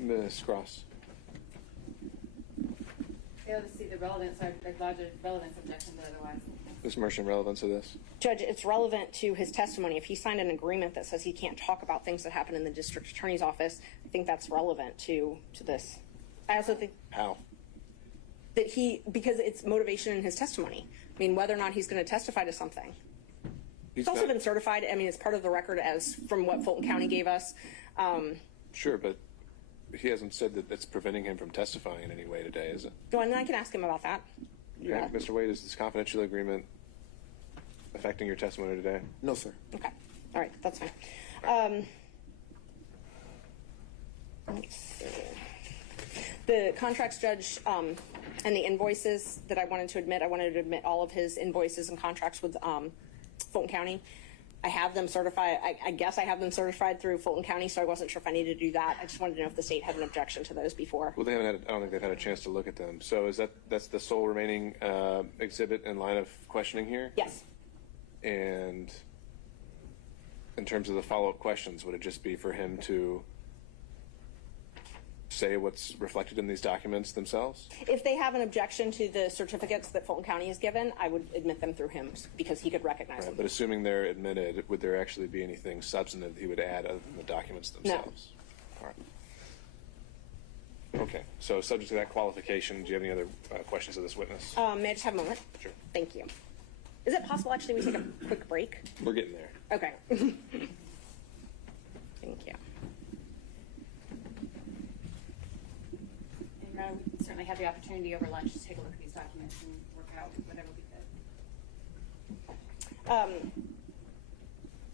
Ms. Cross. Fail to see the relevance, I lodge a relevance objection, but otherwise. Ms. Merchant, relevance of this? Judge, it's relevant to his testimony. If he signed an agreement that says he can't talk about things that happen in the district attorney's office, I think that's relevant to this. I also think... How? That because it's motivation in his testimony. I mean, whether or not he's going to testify to something. It's also been certified. I mean, it's part of the record as from what Fulton County gave us. Sure, but he hasn't said that that's preventing him from testifying in any way today, is it? Well, and I can ask him about that. Okay. Yeah. Mr. Wade, is this confidential agreement affecting your testimony today? No, sir. Okay. All right, that's fine. Let's see. The contracts judge and the invoices that I wanted to admit all of his invoices and contracts with Fulton County. I have them certified. I guess I have them certified through Fulton County, so I wasn't sure if I needed to do that. I just wanted to know if the state had an objection to those before. Well, they haven't had, I don't think they've had a chance to look at them. So that's the sole remaining exhibit in line of questioning here? Yes. And in terms of the follow-up questions, would it just be for him to say what's reflected in these documents themselves? If they have an objection to the certificates that Fulton County has given, I would admit them through him because he could recognize them. But assuming they're admitted, would there actually be anything substantive he would add other than the documents themselves? No. All right. Okay. So subject to that qualification, do you have any other questions of this witness? May I just have a moment? Sure. Thank you. Is it possible actually we take a quick break? We're getting there. Okay. Thank you. We certainly have the opportunity over lunch to take a look at these documents and work out whatever we could.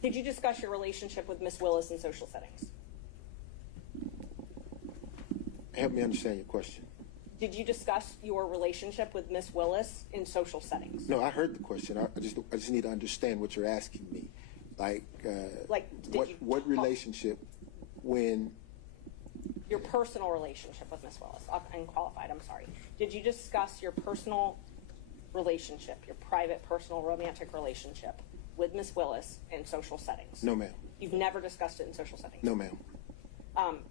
Did you discuss your relationship with Miss Willis in social settings? Help me understand your question. Did you discuss your relationship with Miss Willis in social settings? No, I heard the question. I just need to understand what you're asking me. What relationship when... Your personal relationship with Miss Willis, unqualified, I'm sorry. Did you discuss your personal relationship, your private, personal, romantic relationship with Miss Willis in social settings? No, ma'am. You've never discussed it in social settings? No, ma'am.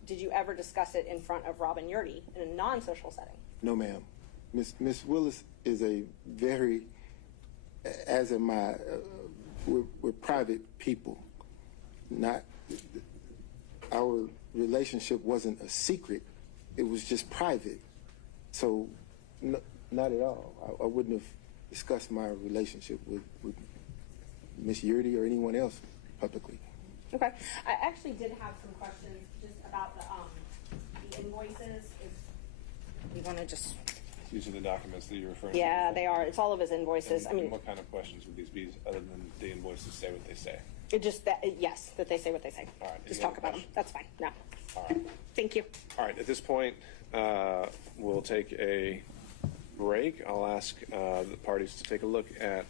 Did you ever discuss it in front of Robin Yurdy in a non-social setting? No, ma'am. Miss Willis is a very, as am I, we're private people. Not, our relationship wasn't a secret. It was just private. So, not at all. I wouldn't have discussed my relationship with Miss Yurdy or anyone else publicly. Okay. I actually did have some questions just about the invoices. If you want to just. These are the documents that you're referring to. Yeah, they are. It's all of his invoices. And, what kind of questions would these be other than the invoices say what they say? It just that, yes, that they say what they say. All right. Just talk about them. That's fine. No. All right. Thank you. All right. At this point, we'll take a break. I'll ask the parties to take a look at.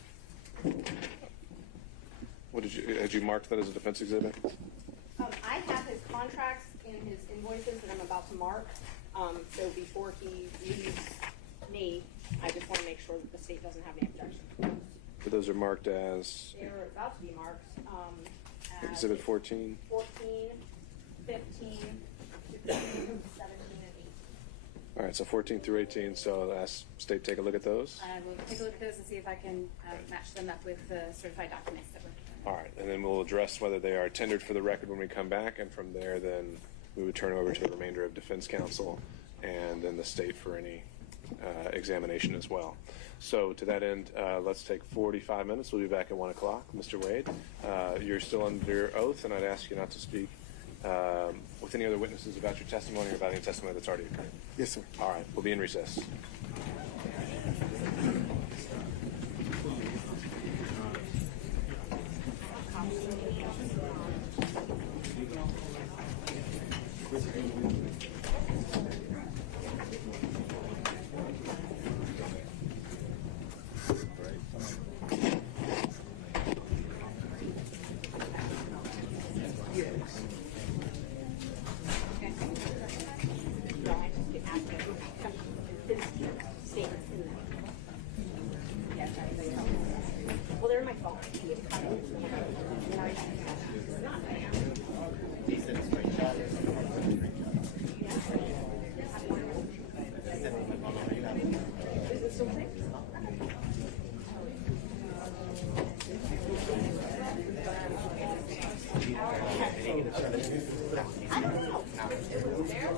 What had you marked that as a defense exhibit? I have his contracts and his invoices that I'm about to mark. So before he leaves me, I just want to make sure that the state doesn't have any objection. So those are marked as They're about to be marked. As Exhibit 14. 14, 15, 16, 17, and 18. All right, so 14 through 18. So ask state take a look at those. I will take a look at those and see if I can match them up with the certified documents that were. All right, and then we'll address whether they are tendered for the record when we come back, and from there, then we would turn over to the remainder of defense counsel and then the state for any examination as well. So to that end, let's take 45 minutes. We'll be back at 1 o'clock. Mr. Wade, you're still under oath, and I'd ask you not to speak with any other witnesses about your testimony or about any testimony that's already occurred. Yes, sir. All right, we'll be in recess. Well, they're in my phone. Is it still safe? I don't know. It was there.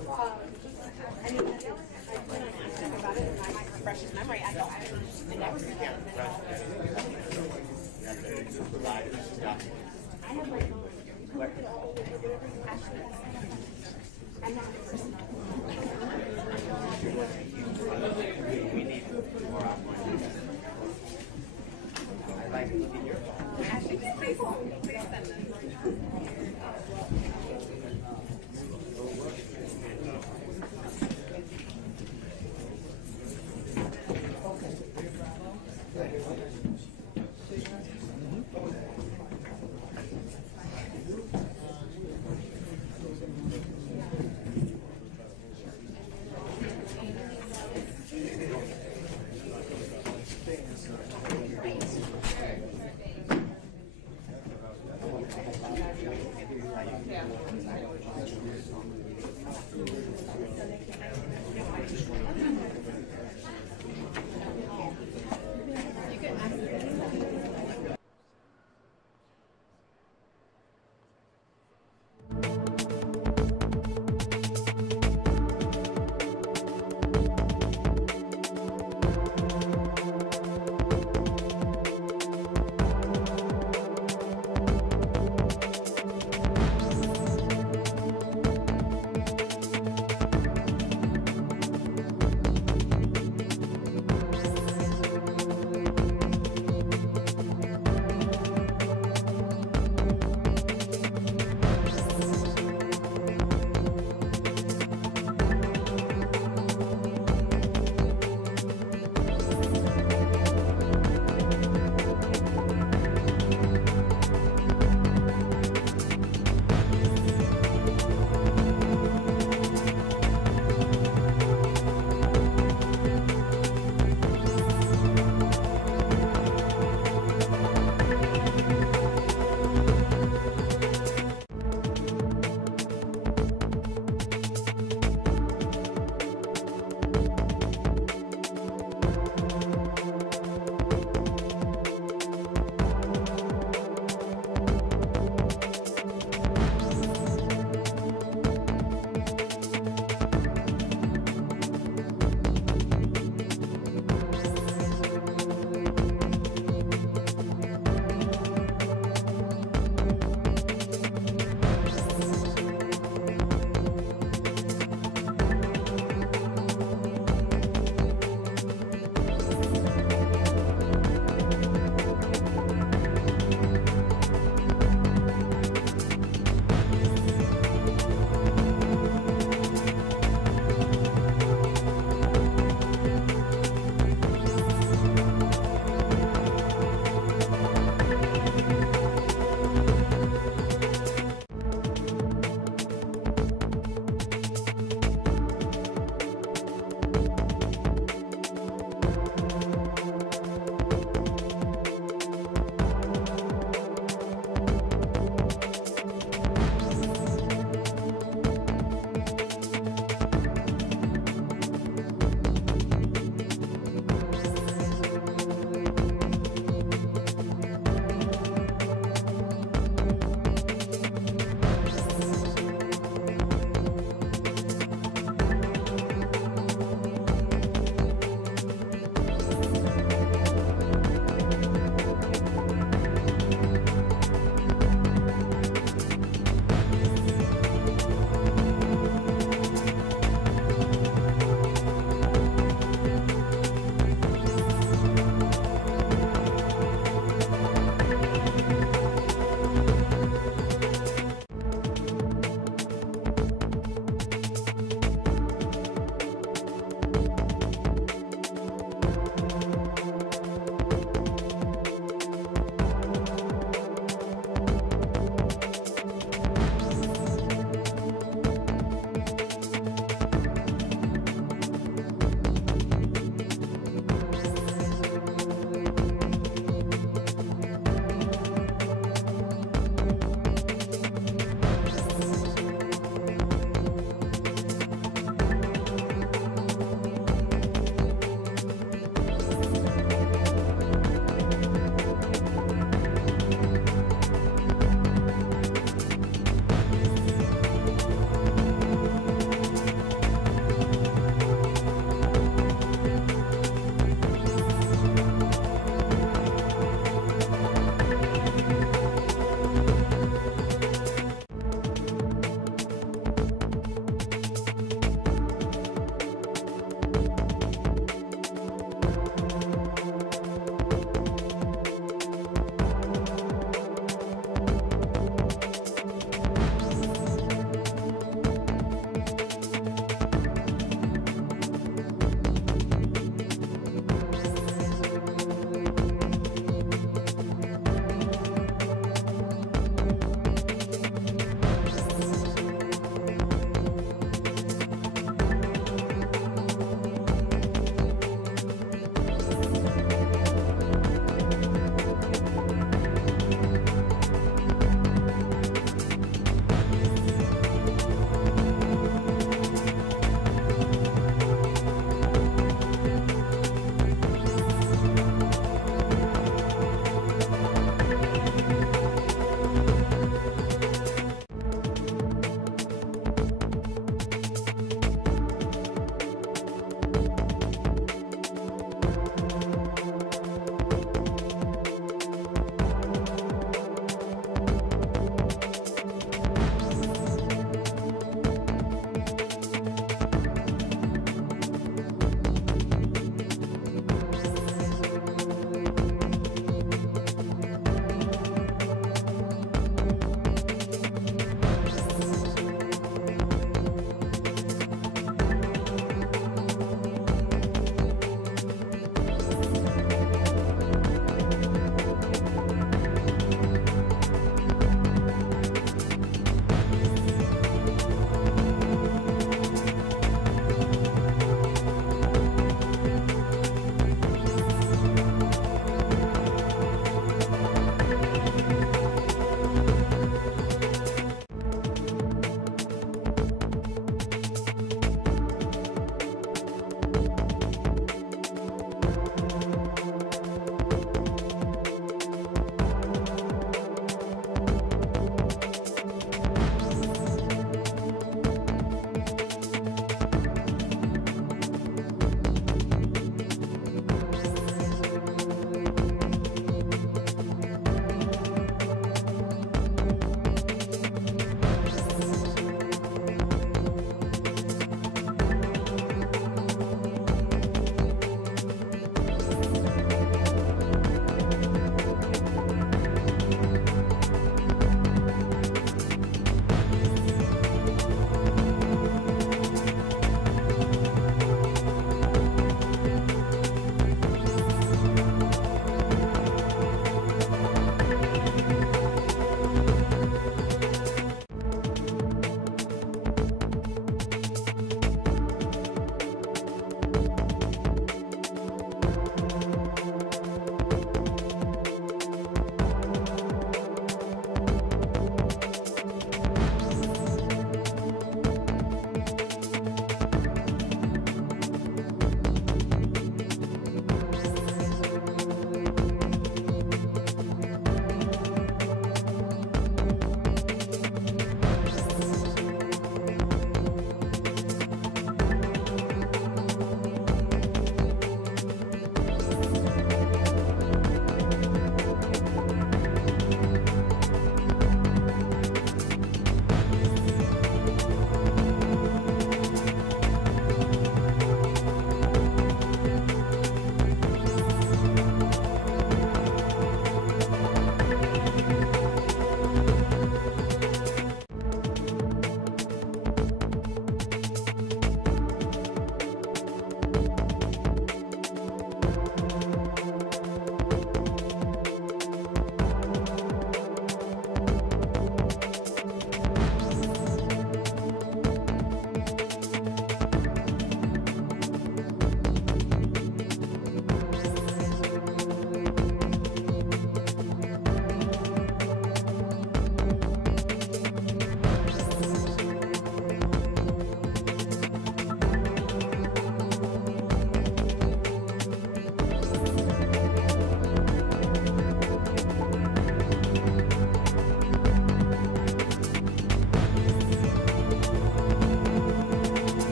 I mean, I plan on asking him about it, and I might refresh his memory. I never seen that. I have my phone. I'm not a person. We need more opportunities. I'd like to look at your phone. Ashley, please send them.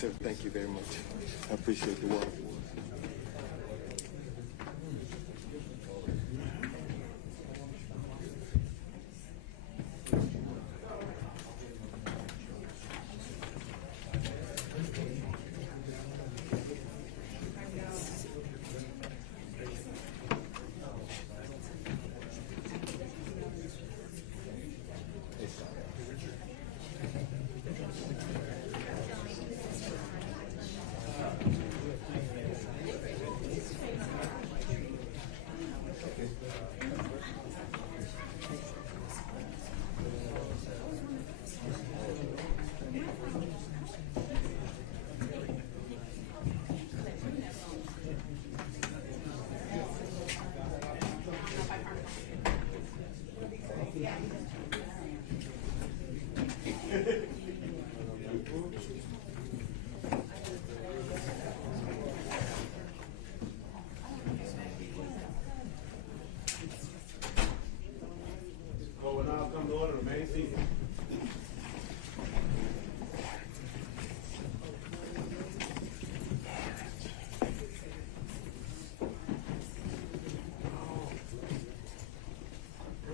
sir. Thank you very much. I appreciate the work.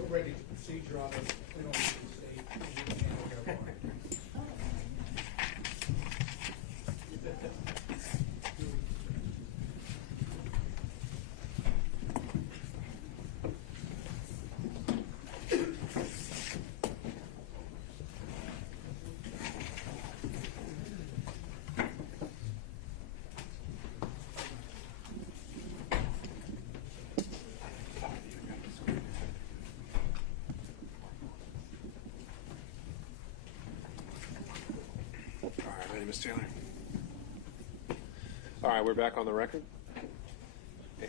We're ready to proceed, Your Honor. We don't need to stay. Ms. Taylor. All right, we're back on the record.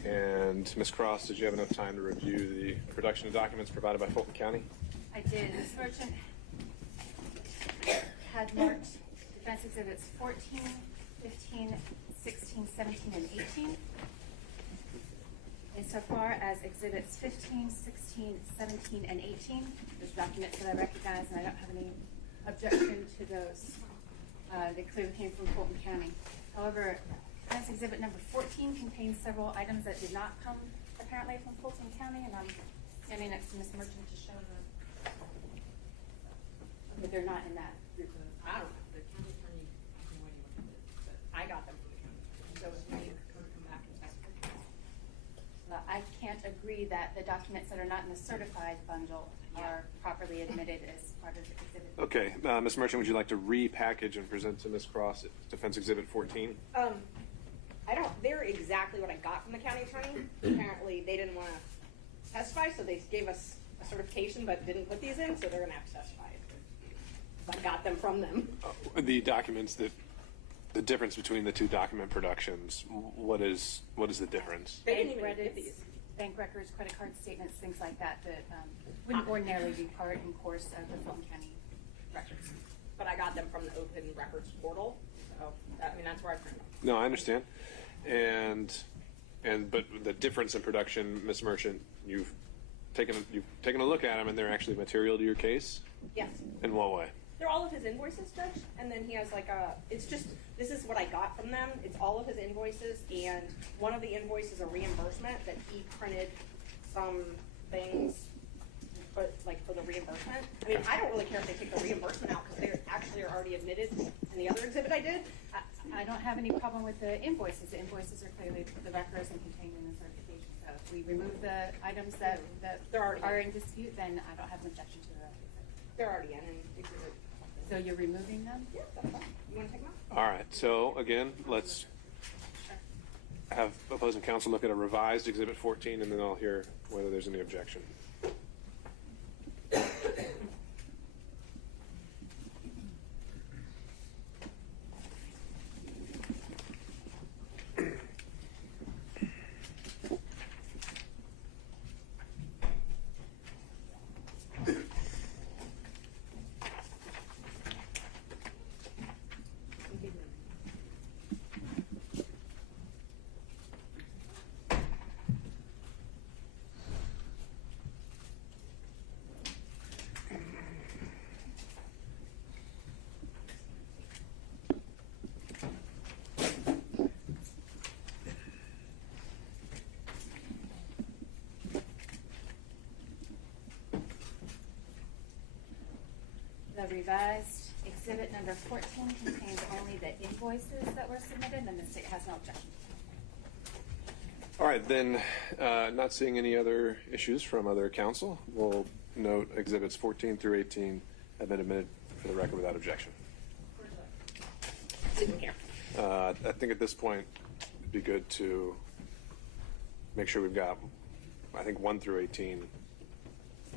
And Ms. Cross, did you have enough time to review the production of documents provided by Fulton County? I did. Ms. Merchant had marked defense exhibits 14, 15, 16, 17, and 18. Insofar as exhibits 15, 16, 17, and 18, there's documents that I recognize, and I don't have any objection to those. They clearly came from Fulton County. However, defense exhibit number 14 contains several items that did not come apparently from Fulton County, and I'm standing next to Ms. Merchant to show them that they're not in that group of. I don't know. The county attorney, I have no idea what it is, but I got them from the county attorney. So it's me to come back and testify. I can't agree that the documents that are not in the certified bundle are properly admitted as part of the exhibit. Okay, Ms. Merchant, would you like to repackage and present to Ms. Cross defense exhibit 14? I don't, they're exactly what I got from the county attorney. Apparently they didn't want to testify, so they gave us a certification but didn't put these in, so they're going to have to testify. I got them from them. The documents that, the difference between the two document productions, what is the difference? They didn't even get these. Bank records, credit card statements, things like that that wouldn't ordinarily be part and course of the Fulton County records. But I got them from the Open Records portal, so I mean that's where I printed them. No, I understand. But the difference in production, Ms. Merchant, you've taken a look at them, and they're actually material to your case? Yes. In what way? They're all of his invoices, Judge, and then he has like it's just, this is what I got from them. It's all of his invoices, and one of the invoices is a reimbursement that he printed some things for the reimbursement. I mean, I don't really care if they take the reimbursement out because they actually are already admitted in the other exhibit I did. I don't have any problem with the invoices. The invoices are clearly the records and contained in the certification. So if we remove the items that are in dispute, then I don't have an objection to that. They're already in exhibit. So you're removing them? Yeah, that's fine. You want to take them out? All right. So again, let's have opposing counsel look at a revised Exhibit 14, and then I'll hear whether there's any objection. The revised exhibit number 14 contains only the invoices that were submitted, and the state has no objection. All right, then, not seeing any other issues from other counsel, we'll note exhibits 14 through 18 have been admitted for the record without objection. I think at this point, it'd be good to make sure we've got, I think, 1 through 18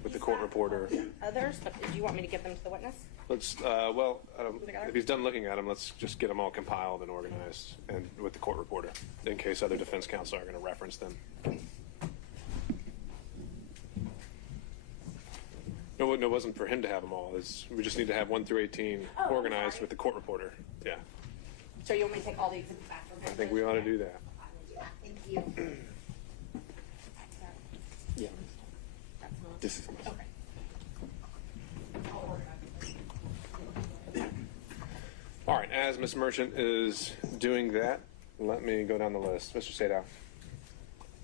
with the court reporter. Others, but do you want me to give them to the witness? Let's, if he's done looking at them, let's just get them all compiled and organized and with the court reporter in case other defense counsel are going to reference them. No, it wasn't for him to have them all. We just need to have 1 through 18 organized with the court reporter. Yeah. So you want me to take all the exhibits back from I think we ought to do that. Thank you. Yeah. This is Okay. All right, as Ms. Merchant is doing that, let me go down the list. Mr. Sadow.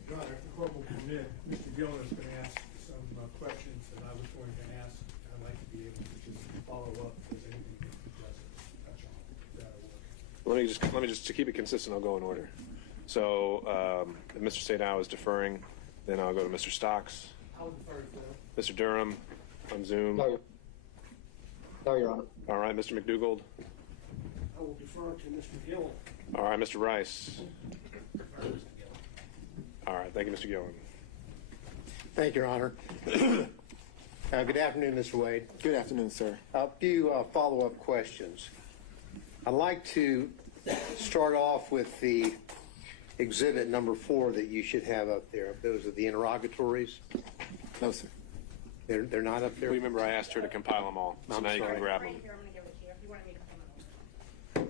Your Honor, if the court will permit, Mr. Gillen is going to ask some questions that I was going to ask. I'd like to be able to just follow up if there's anything that he doesn't touch on. Let me just to keep it consistent, I'll go in order. So if Mr. Sadow is deferring, then I'll go to Mr. Stocks. I'll defer to that. Mr. Durham on Zoom. No, Your Honor. All right, Mr. McDougald. I will defer to Mr. Gill. All right, Mr. Rice. All right, thank you, Mr. Gillen. Thank you, Your Honor. Good afternoon, Mr. Wade. Good afternoon, sir. A few follow-up questions. I'd like to start off with the exhibit number 4 that you should have up there. Those are the interrogatories. No, sir. They're not up there? Remember, I asked her to compile them all, so I'm now you sorry. can grab them. Right here, I'm going to give it to you if you wanted me to come in.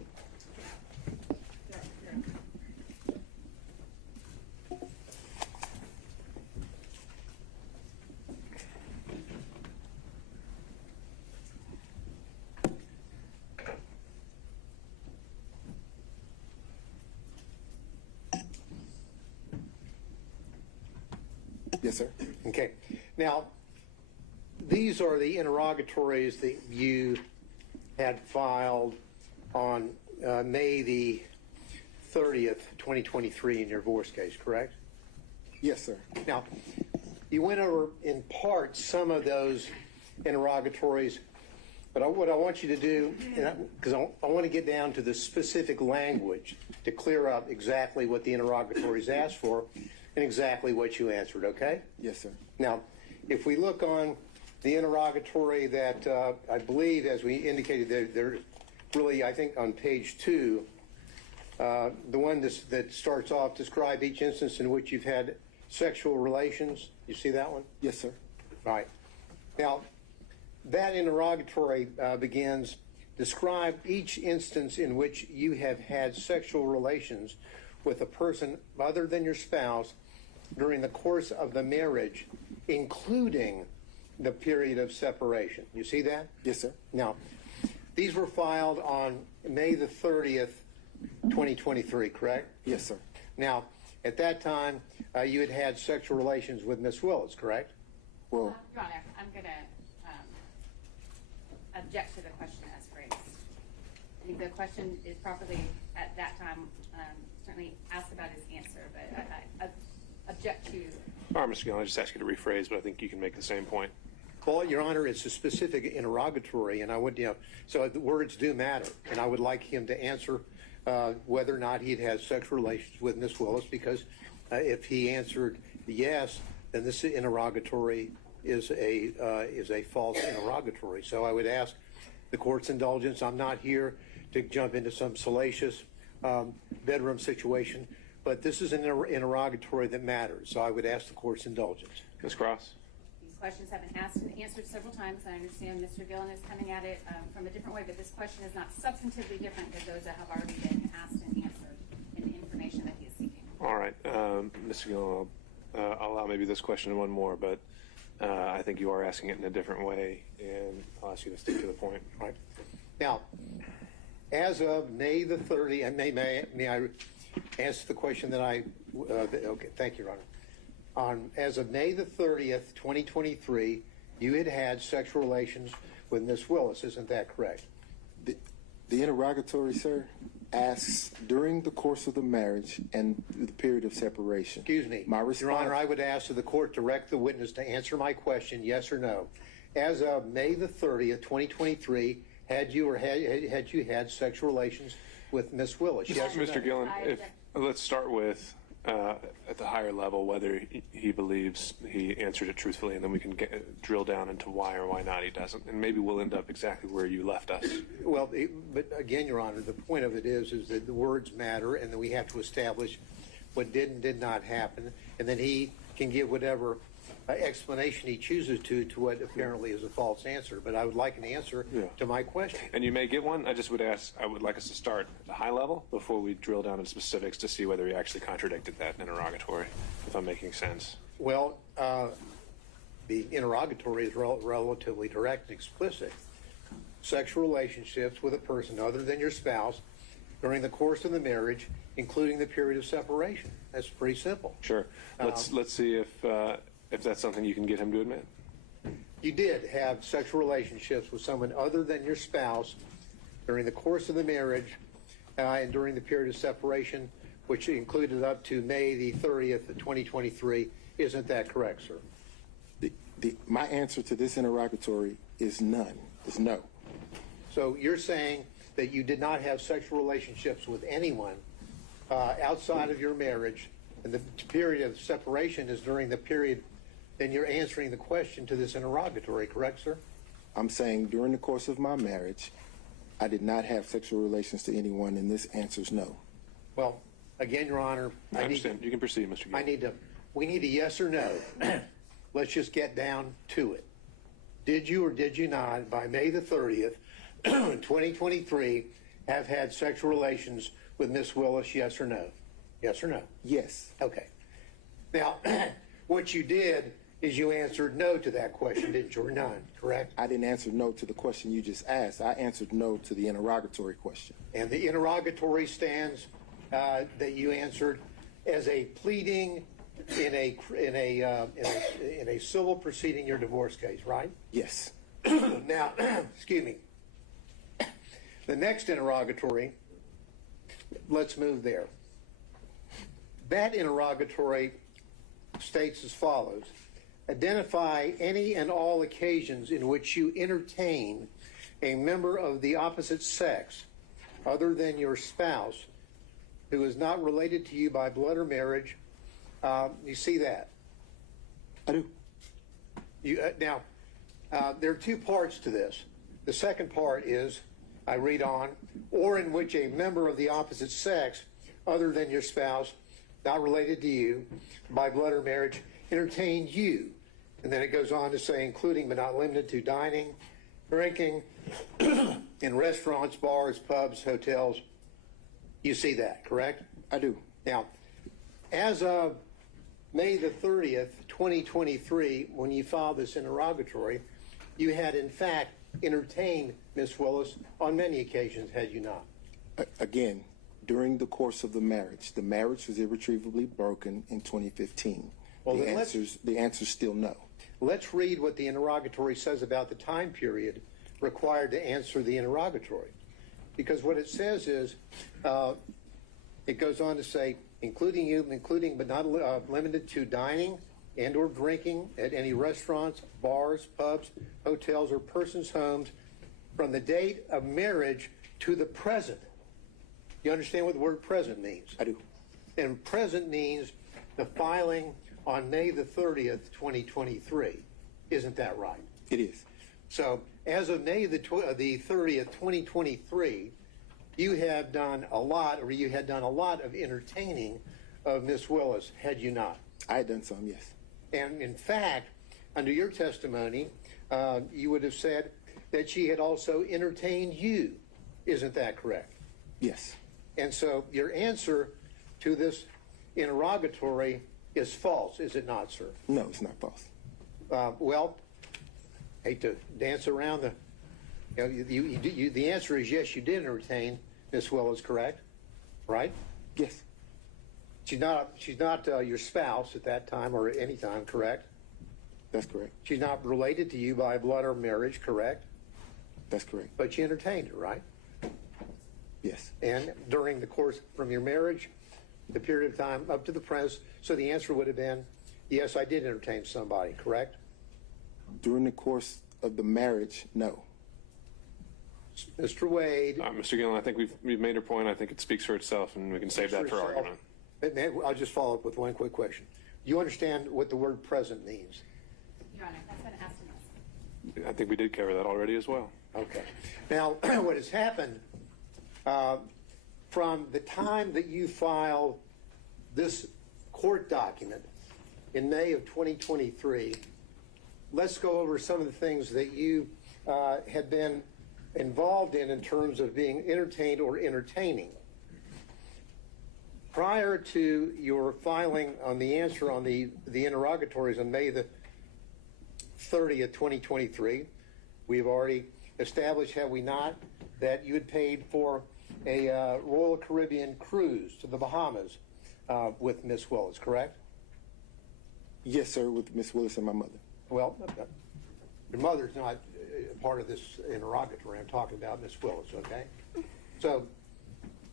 Yes, sir. Okay. Now, these are the interrogatories that you had filed on May the 30th, 2023 in your divorce case, correct? Yes, sir. Now, you went over in part some of those interrogatories, but what I want you to do, because I want to get down to the specific language to clear up exactly what the interrogatories asked for and exactly what you answered, okay? Yes, sir. Now, if we look on the interrogatory that I believe, as we indicated, they're really, I think, on page 2, the one that starts off, describe each instance in which you've had sexual relations. You see that one? Yes, sir. Right. Now, that interrogatory begins, describe each instance in which you have had sexual relations with a person other than your spouse during the course of the marriage, including the period of separation. You see that? Yes, sir. Now, these were filed on May the 30th, 2023, correct? Yes, sir. Now, at that time, you had had sexual relations with Miss Willis, correct? Well, Your Honor, I'm going to object to the question as phrased. I think the question is properly, at that time, certainly asked about his answer, but I object to. All right, Mr. Gillen, I just asked you to rephrase, but I think you can make the same point. Well, Your Honor, it's a specific interrogatory, and I would, so the words do matter, and I would like him to answer whether or not he'd had sexual relations with Miss Willis, because if he answered yes, then this interrogatory is a false interrogatory. So I would ask the court's indulgence. I'm not here to jump into some salacious bedroom situation, but this is an interrogatory that matters. So I would ask the court's indulgence. Ms. Cross? These questions have been asked and answered several times. I understand Mr. Gillen is coming at it from a different way, but this question is not substantively different than those that have already been asked and answered in the information that he is seeking. All right, Mr. Gillen, I'll allow maybe this question and one more, but I think you are asking it in a different way, and I'll ask you to stick to the point. All right. Now, as of May the 30th, and may I ask the question that okay, thank you, Your Honor. As of May the 30th, 2023, you had had sexual relations with Miss Willis. Isn't that correct? The interrogatory, sir, asks during the course of the marriage and the period of separation. Excuse me. My response, Your Honor, I would ask that the court direct the witness to answer my question, yes or no. As of May the 30th, 2023, had you had sexual relations with Miss Willis? Yes or Mr. no? Gillen, let's start with at the higher level whether he believes he answered it truthfully, and then we can drill down into why or why not he doesn't, and maybe we'll end up exactly where you left us. Well, but again, Your Honor, the point of it is that the words matter, and that we have to establish what did and did not happen, and then he can give whatever explanation he chooses to what apparently is a false answer. But I would like an answer to my question. And you may get one. I would like us to start at the high level before we drill down into specifics to see whether he actually contradicted that interrogatory, if I'm making sense. Well, the interrogatory is relatively direct and explicit. Sexual relationships with a person other than your spouse during the course of the marriage, including the period of separation. That's pretty simple. Sure. Let's see if that's something you can get him to admit. You did have sexual relationships with someone other than your spouse during the course of the marriage and during the period of separation, which included up to May the 30th of 2023. Isn't that correct, sir? My answer to this interrogatory is none, is no. So you're saying that you did not have sexual relationships with anyone outside of your marriage, and the period of separation is during the period. Then you're answering the question to this interrogatory, correct, sir? I'm saying during the course of my marriage, I did not have sexual relations to anyone, and this answers no. Well, again, Your Honor, I understand. You can proceed, Mr. Gill. We need a yes or no. Let's just get down to it. Did you or did you not, by May the 30th, 2023, have had sexual relations with Miss Willis, yes or no? Yes or no? Yes. Okay. Now, what you did is you answered no to that question, didn't you, or none, correct? I didn't answer no to the question you just asked. I answered no to the interrogatory question. And the interrogatory stands that you answered as a pleading in a civil proceeding, your divorce case, right? Yes. Now, excuse me. The next interrogatory, let's move there. That interrogatory states as follows: identify any and all occasions in which you entertain a member of the opposite sex other than your spouse who is not related to you by blood or marriage. You see that? I do. Now, there are two parts to this. The second part is, I read on, or in which a member of the opposite sex other than your spouse, not related to you by blood or marriage, entertained you. And then it goes on to say, including but not limited to dining, drinking, in restaurants, bars, pubs, hotels. You see that, correct? I do. Now, as of May the 30th, 2023, when you filed this interrogatory, you had in fact entertained Miss Willis on many occasions, had you not? Again, during the course of the marriage was irretrievably broken in 2015. Well, the answer's still no. Let's read what the interrogatory says about the time period required to answer the interrogatory. Because what it says is, it goes on to say, including but not limited to dining and or drinking at any restaurants, bars, pubs, hotels, or persons' homes from the date of marriage to the present. You understand what the word present means? I do. And present means the filing on May the 30th, 2023. Isn't that right? It is. So as of May the 30th, 2023, you had done a lot of entertaining of Miss Willis, had you not? I had done some, yes. And in fact, under your testimony, you would have said that she had also entertained you. Isn't that correct? Yes. And so your answer to this interrogatory is false, is it not, sir? No, it's not false. Well, hate to dance around the answer is yes, you did entertain Miss Willis, correct? Right? Yes. She's not your spouse at that time or at any time, correct? That's correct. She's not related to you by blood or marriage, correct? That's correct. But you entertained her, right? Yes. And during the course from your marriage, the period of time up to the present, so the answer would have been, yes, I did entertain somebody, correct? During the course of the marriage, no. Mr. Wade. Mr. Gillen, I think we've made our point. I think it speaks for itself, and we can save that for argument. I'll just follow up with one quick question. Do you understand what the word present means? Your Honor, that's been asked of us. I think we did cover that already as well. Okay. Now, what has happened from the time that you filed this court document in May of 2023, let's go over some of the things that you had been involved in terms of being entertained or entertaining. Prior to your filing on the answer on the interrogatories on May the 30th, 2023, we've already established, have we not, that you had paid for a Royal Caribbean cruise to the Bahamas with Miss Willis, correct? Yes, sir, with Miss Willis and my mother. Well, your mother's not part of this interrogatory. I'm talking about Miss Willis, okay? So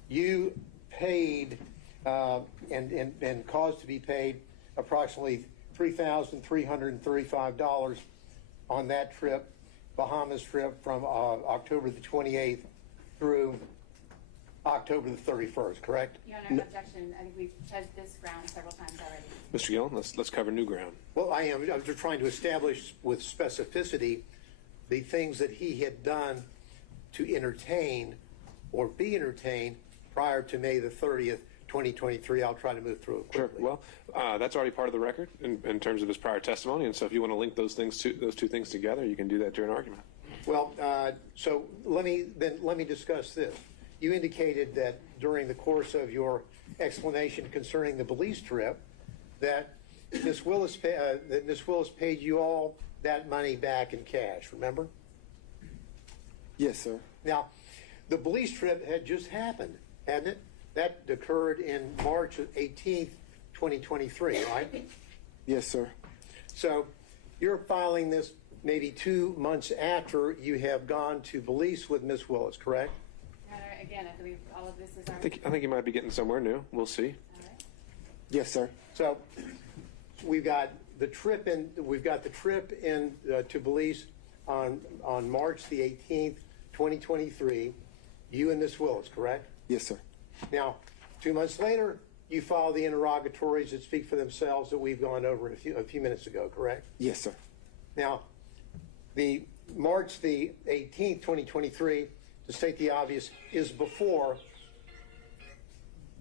you paid and caused to be paid approximately $3,335 on that trip, Bahamas trip, from October the 28th through October the 31st, correct? Your Honor, objection. I think we've touched this ground several times already. Mr. Gillen, let's cover new ground. Well, I'm just trying to establish with specificity the things that he had done to entertain or be entertained prior to May the 30th, 2023. I'll try to move through it quickly. Sure. Well, that's already part of the record in terms of his prior testimony, and so if you want to link those two things together, you can do that during argument. Well, so let me discuss this. You indicated that during the course of your explanation concerning the Belize trip, that Miss Willis paid you all that money back in cash. Remember? Yes, sir. Now, the Belize trip had just happened, hadn't it? That occurred in March 18th, 2023, right? Yes, sir. So you're filing this maybe 2 months after you have gone to Belize with Miss Willis, correct? Again, I believe all of this is our... I think you might be getting somewhere new. We'll see. All right. Yes, sir. So we've got the trip in to Belize on March the 18th, 2023. You and Miss Willis, correct? Yes, sir. Now, 2 months later, you file the interrogatories that speak for themselves that we've gone over a few minutes ago, correct? Yes, sir. Now, the March the 18th, 2023, to state the obvious, is before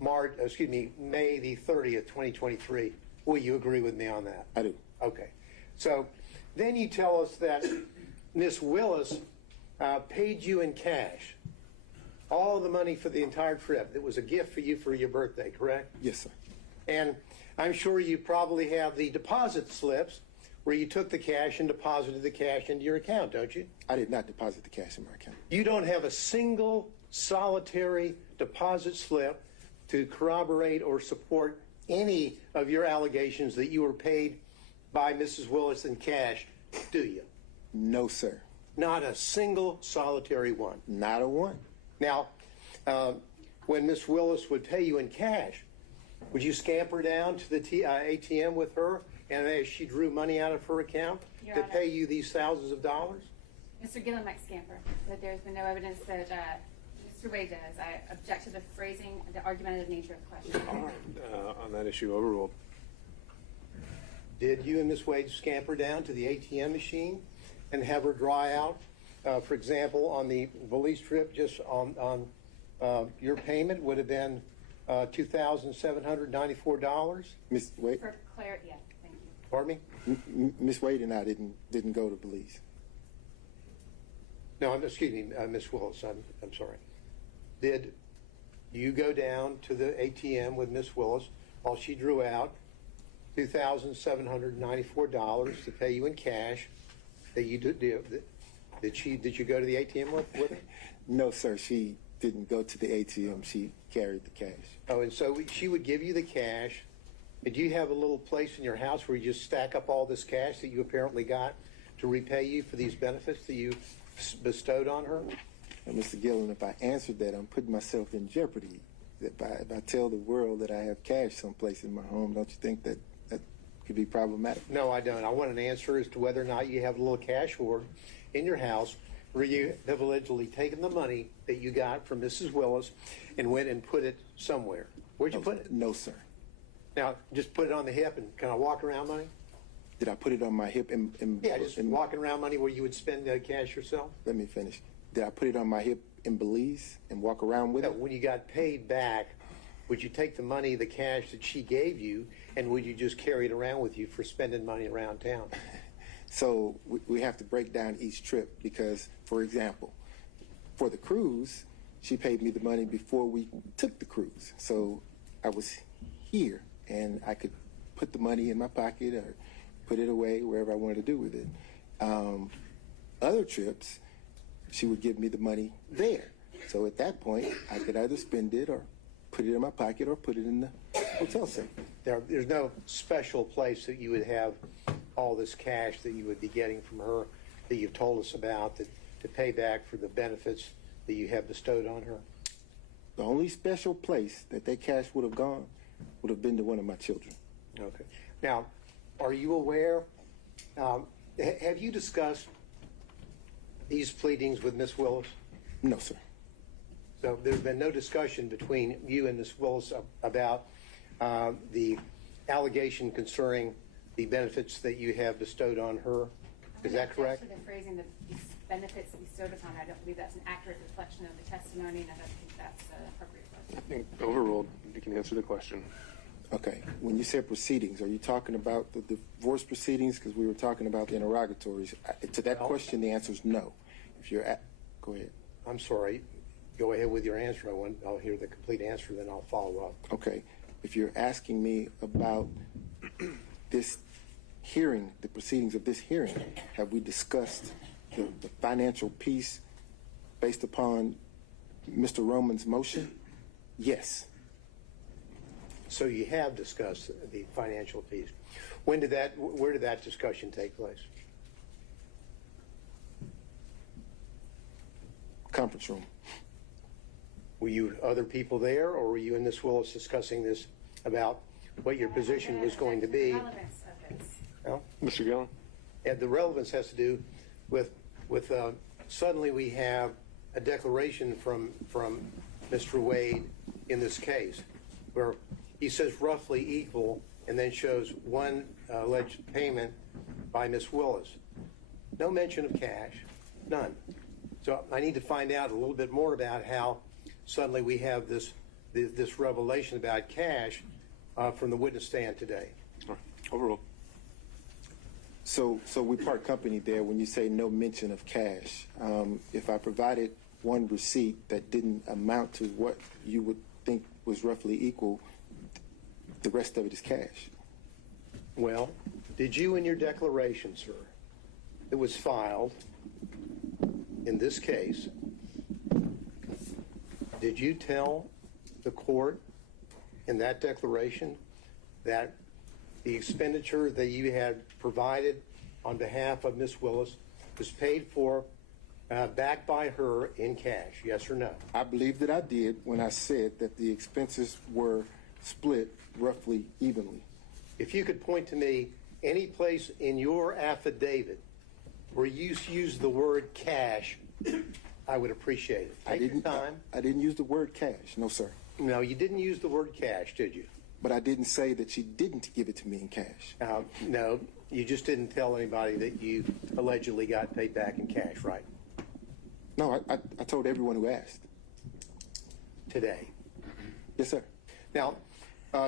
May the 30th, 2023. Will you agree with me on that? I do. Okay. So then you tell us that Miss Willis paid you in cash all the money for the entire trip. It was a gift for you for your birthday, correct? Yes, sir. And I'm sure you probably have the deposit slips where you took the cash and deposited the cash into your account, don't you? I did not deposit the cash in my account. You don't have a single solitary deposit slip to corroborate or support any of your allegations that you were paid by Mrs. Willis in cash, do you? No, sir. Not a single solitary one. Not a one. Now, when Miss Willis would pay you in cash, would you scamper down to the ATM with her and as she drew money out of her account Your to Honor. pay you these thousands of dollars? Mr. Gillen might scamper, but there's been no evidence that Mr. Wade does. I object to the phrasing, the argumentative nature of the question. All right. On that issue, overruled. Did you and Miss Wade scamper down to the ATM machine and have her draw out, for example, on the Belize trip, just on your payment would have been $2,794? Miss Wade? For clarity, yeah, thank you. Pardon me? Miss Wade and I didn't go to Belize. No, excuse me, Miss Willis, I'm sorry. Did you go down to the ATM with Miss Willis while she drew out $2,794 to pay you in cash that you did? Did you go to the ATM with her? No, sir. She didn't go to the ATM. She carried the cash. Oh, and so she would give you the cash Did you have a little place in your house where you just stack up all this cash that you apparently got to repay you for these benefits that you bestowed on her? And Mr. Gillen, if I answered that, I'm putting myself in jeopardy. If I tell the world that I have cash someplace in my home, don't you think that could be problematic? No, I don't. I want an answer as to whether or not you have a little cash hoard in your house where you have allegedly taken the money that you got from Mrs. Willis and went and put it somewhere. Where'd you put it? No, sir. Now, just put it on the hip and kind of walk around money? Did I put it on my hip? Yeah, just walking around money where you would spend cash yourself? Let me finish. Did I put it on my hip in Belize and walk around with it? When you got paid back, would you take the money, the cash that she gave you, and would you just carry it around with you for spending money around town? So we have to break down each trip because, for example, for the cruise, she paid me the money before we took the cruise. So I was here and I could put the money in my pocket or put it away wherever I wanted to do with it. Other trips, she would give me the money there. So at that point, I could either spend it or put it in my pocket or put it in the hotel safe. There's no special place that you would have all this cash that you would be getting from her that you've told us about to pay back for the benefits that you have bestowed on her? The only special place that cash would have gone would have been to one of my children. Okay. Now, are you aware, have you discussed these pleadings with Ms. Willis? No, sir. So there's been no discussion between you and Ms. Willis about the allegation concerning the benefits that you have bestowed on her? Is that correct? For the phrasing, the benefits bestowed upon, I don't believe that's an accurate reflection of the testimony, and I don't think that's appropriate for us. I think overruled. You can answer the question. Okay. When you said proceedings, are you talking about the divorce proceedings? Because we were talking about the interrogatories. To that question, the answer is no. If you're go ahead. I'm sorry. Go ahead with your answer. I'll hear the complete answer, then I'll follow up. Okay. If you're asking me about this hearing, the proceedings of this hearing, have we discussed the financial piece based upon Mr. Roman's motion? Yes. So you have discussed the financial piece. Where did that discussion take place? Conference room. Were you other people there, or were you and Ms. Willis discussing this about what your position was going to be? Relevance of this. Well, Mr. Gillen? and the relevance has to do with suddenly we have a declaration from Mr. Wade in this case where he says roughly equal and then shows one alleged payment by Ms. Willis. No mention of cash, none. So I need to find out a little bit more about how suddenly we have this revelation about cash from the witness stand today. Overruled. So we part company there when you say no mention of cash. If I provided one receipt that didn't amount to what you would think was roughly equal, the rest of it is cash. Well, did you in your declaration, sir, that was filed in this case, did you tell the court in that declaration that the expenditure that you had provided on behalf of Ms. Willis was paid for back by her in cash, yes or no? I believe that I did when I said that the expenses were split roughly evenly. If you could point to me any place in your affidavit where you used the word cash, I would appreciate it. Take your time. I didn't use the word cash, no, sir. No, you didn't use the word cash, did you? But I didn't say that she didn't give it to me in cash. No, you just didn't tell anybody that you allegedly got paid back in cash, right? No, I told everyone who asked. Today? Yes, sir. Now,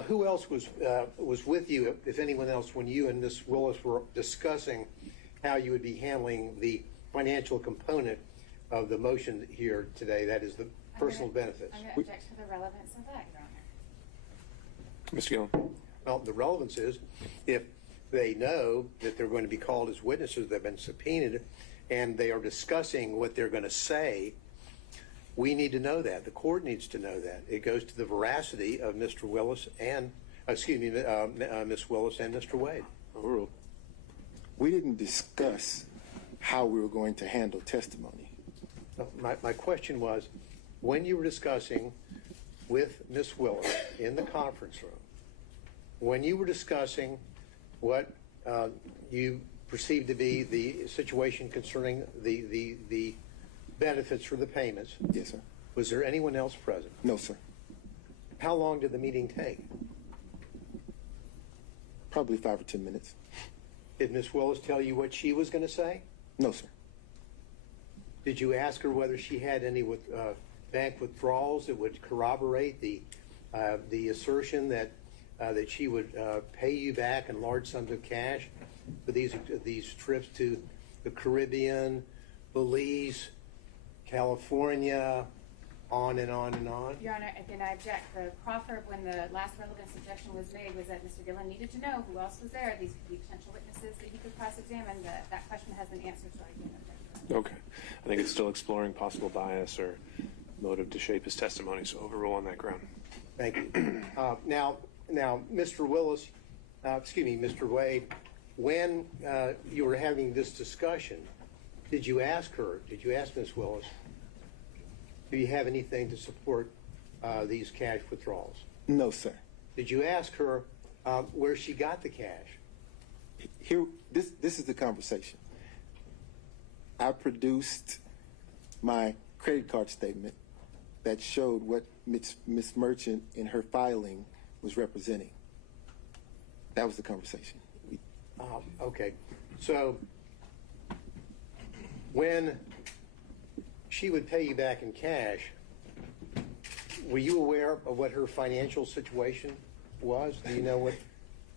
who else was with you, if anyone else, when you and Ms. Willis were discussing how you would be handling the financial component of the motion here today, that is the personal benefits? I'm going to object to the relevance of that, Your Honor. Mr. Gillen? Well, the relevance is if they know that they're going to be called as witnesses, they've been subpoenaed, and they are discussing what they're going to say, we need to know that. The court needs to know that. It goes to the veracity of Mr. Willis and Ms. Willis and Mr. Wade. Overruled. We didn't discuss how we were going to handle testimony. No, my question was, when you were discussing with Ms. Willis in the conference room, when you were discussing what you perceived to be the situation concerning the benefits for the payments, Yes, sir. was there anyone else present? No, sir. How long did the meeting take? Probably 5 or 10 minutes. Did Ms. Willis tell you what she was going to say? No, sir. Did you ask her whether she had any bank withdrawals that would corroborate the assertion that she would pay you back in large sums of cash for these trips to the Caribbean, Belize, California, on and on and on? Your Honor, again, I object. The proffer, when the last relevance objection was made, was that Mr. Gillen needed to know who else was there. These could be potential witnesses that he could cross-examine. That question has been answered, so I can't object. Okay. I think it's still exploring possible bias or motive to shape his testimony, so overrule on that ground. Thank you. Now, Mr. Willis, Mr. Wade, when you were having this discussion, did you ask Ms. Willis, do you have anything to support these cash withdrawals? No, sir. Did you ask her where she got the cash? This is the conversation. I produced my credit card statement that showed what Ms. Merchant in her filing was representing. That was the conversation. Okay. So when she would pay you back in cash, were you aware of what her financial situation was? Do you know what?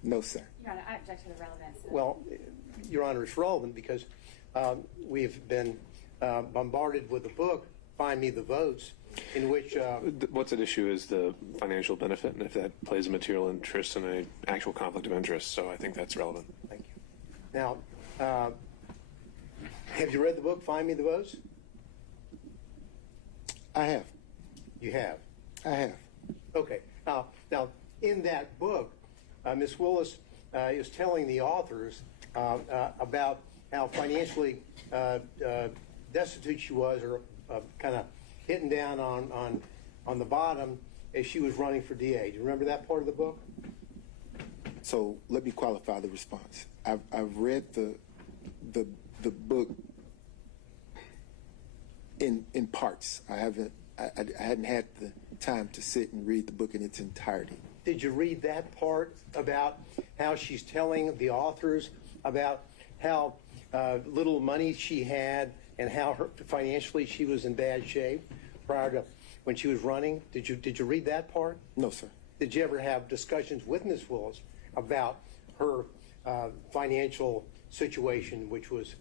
No, sir. Your Honor, I object to the relevance. Well, Your Honor, it's relevant because we've been bombarded with a book, Find Me the Votes, in which... What's at issue is the financial benefit, and if that plays a material interest in an actual conflict of interest, so I think that's relevant. Thank you. Now, have you read the book, Find Me the Votes? I have. You have? I have. Okay. Now, in that book, Ms. Willis is telling the authors about how financially destitute she was, or kind of hitting down on the bottom as she was running for DA. Do you remember that part of the book? So let me qualify the response. I've read the book in parts. I hadn't had the time to sit and read the book in its entirety. Did you read that part about how she's telling the authors about how little money she had and how financially she was in bad shape prior to when she was running? Did you read that part? No, sir. Did you ever have discussions with Ms. Willis about her financial situation, which was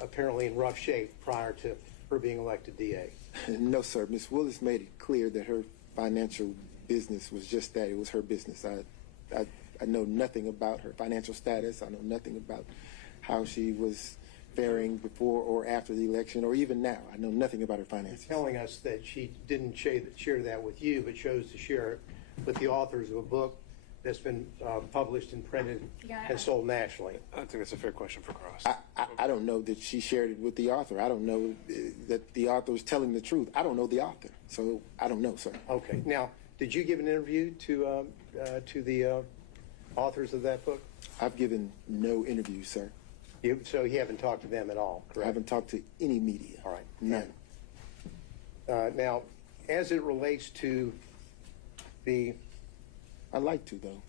apparently in rough shape prior to her being elected DA? No, sir. Ms. Willis made it clear that her financial business was just that. It was her business. I know nothing about her financial status. I know nothing about how she was faring before or after the election, or even now. I know nothing about her finances. You're telling us that she didn't share that with you, but chose to share it with the authors of a book that's been published and printed and sold nationally. I think that's a fair question for Cross. I don't know that she shared it with the author. I don't know that the author was telling the truth. I don't know the author, so I don't know, sir. Okay. Now, did you give an interview to the authors of that book? I've given no interview, sir. So you haven't talked to them at all, correct? I haven't talked to any media. All right. None. Now, as it relates to the... I'd like to, though.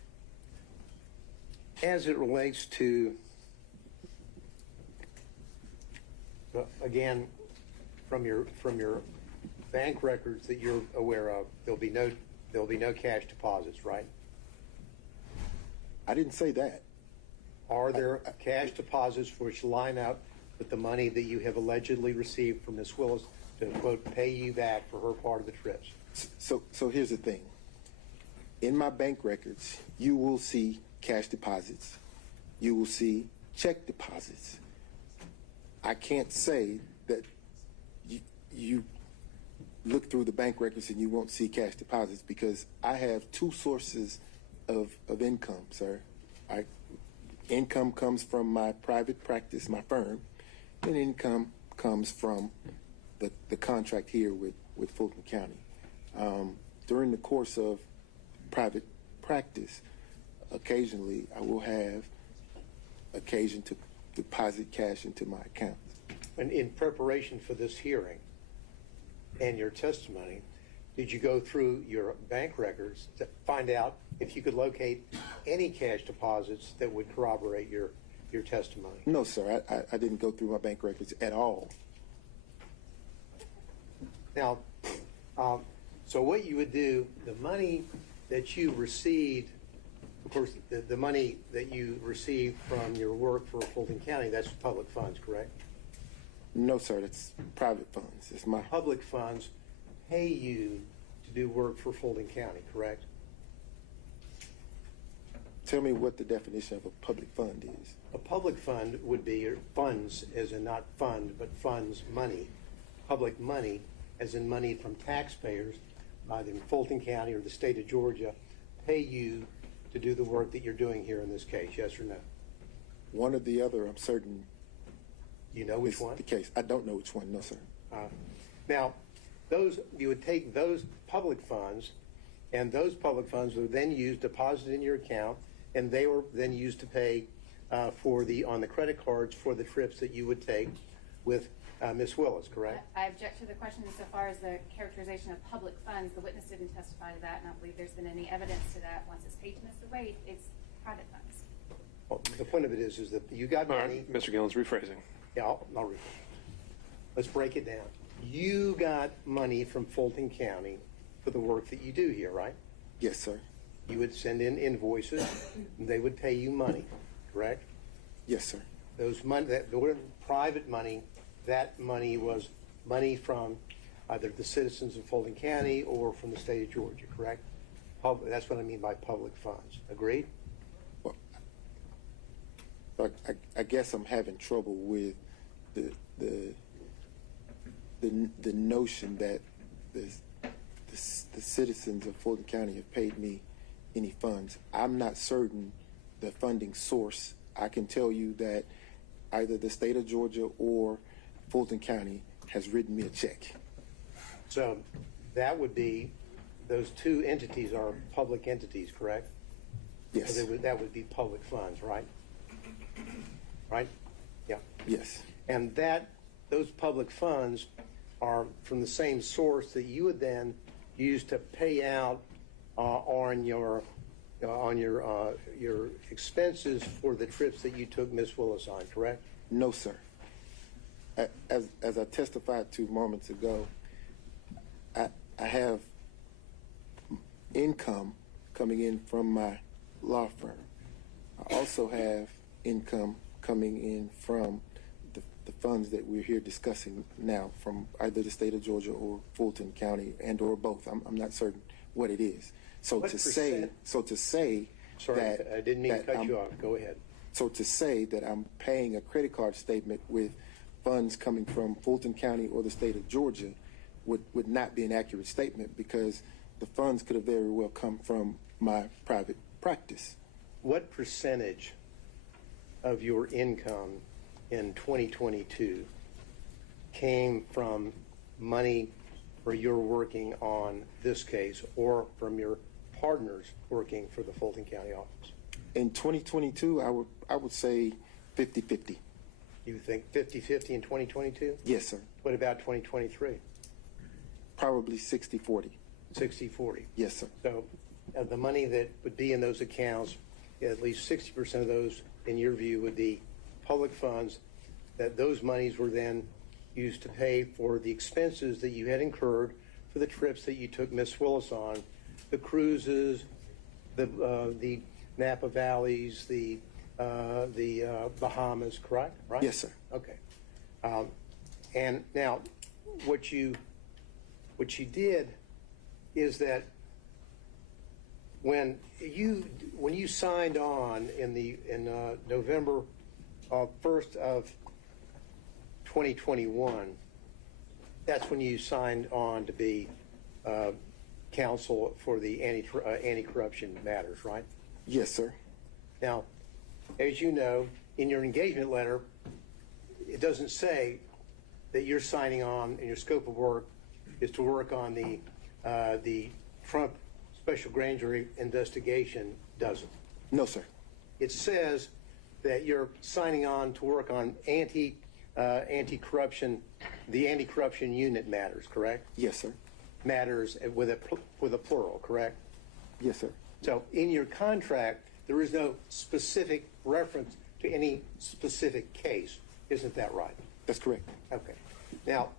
As it relates to, again, from your bank records that you're aware of, there'll be no cash deposits, right? I didn't say that. Are there cash deposits which line up with the money that you have allegedly received from Ms. Willis to, quote, pay you back for her part of the trips? So here's the thing. In my bank records, you will see cash deposits. You will see check deposits. I can't say that you look through the bank records and you won't see cash deposits because I have two sources of income, sir. Income comes from my private practice, my firm, and income comes from the contract here with Fulton County. During the course of private practice, occasionally I will have occasion to deposit cash into my accounts. And in preparation for this hearing and your testimony, did you go through your bank records to find out if you could locate any cash deposits that would corroborate your testimony? No, sir. I didn't go through my bank records at all. Now, so what you would do, the money that you received, of course, the money that you received from your work for Fulton County, that's public funds, correct? No, sir. That's private funds. It's my Public funds pay you to do work for Fulton County, correct? Tell me what the definition of a public fund is. A public fund would be your funds, as in not fund, but funds, money. Public money, as in money from taxpayers, either in Fulton County or the state of Georgia, pay you to do the work that you're doing here in this case, yes or no? One or the other, I'm certain. You know which is one? the case. I don't know which one, no, sir. Now, you would take those public funds, and those public funds were then used, deposited in your account, and they were then used to pay on the credit cards for the trips that you would take with Ms. Willis, correct? I object to the question insofar as the characterization of public funds. The witness didn't testify to that, and I don't believe there's been any evidence to that. Once it's paid to Mr. Wade, it's private funds. Well, the point of it is that you got money. All right, Mr. Gillens, rephrasing. Yeah, I'll read it. Let's break it down. You got money from Fulton County for the work that you do here, right? Yes, sir. You would send in invoices, and they would pay you money, correct? Yes, sir. Those money, that private money, that money was money from either the citizens of Fulton County or from the state of Georgia, correct? That's what I mean by public funds. Agreed? Well, I guess I'm having trouble with the notion that the citizens of Fulton County have paid me any funds. I'm not certain the funding source. I can tell you that either the state of Georgia or Fulton County has written me a check. So that would be, those two entities are public entities, correct? Yes. So that would be public funds, right? Right? Yeah. Yes. And those public funds are from the same source that you would then use to pay out on your expenses for the trips that you took Miss Willis on, correct? No, sir. As I testified to moments ago, I have income coming in from my law firm. I also have income coming in from the funds that we're here discussing now from either the state of Georgia or Fulton County and or both. I'm not certain what it is. So to say Sorry, that I didn't mean to cut you off. Go ahead. So to say that I'm paying a credit card statement with funds coming from Fulton County or the state of Georgia would not be an accurate statement because the funds could have very well come from my private practice. What percentage of your income in 2022 came from money where you're working on this case or from your partners working for the Fulton County office? In 2022, I would say 50-50. You think 50-50 in 2022? Yes, sir. What about 2023? Probably 60-40. 60-40. Yes, sir. So the money that would be in those accounts, at least 60% of those, in your view, would be public funds, that those monies were then used to pay for the expenses that you had incurred for the trips that you took Miss Willis on, the cruises, the Napa Valleys, the Bahamas, correct? Right? Yes, sir. Okay. And now, what you did is that when you signed on in November 1st of 2021, That's when you signed on to be counsel for the anti-corruption matters, right? Yes, sir. Now, as you know, in your engagement letter, it doesn't say that you're signing on and your scope of work is to work on the Trump special grand jury investigation, does it? No, sir. It says that you're signing on to work on anti-corruption, the anti-corruption unit matters, correct? Yes, sir. Matters with a plural, correct? Yes, sir. So in your contract, there is no specific reference to any specific case. Isn't that right? That's correct. Okay. Now,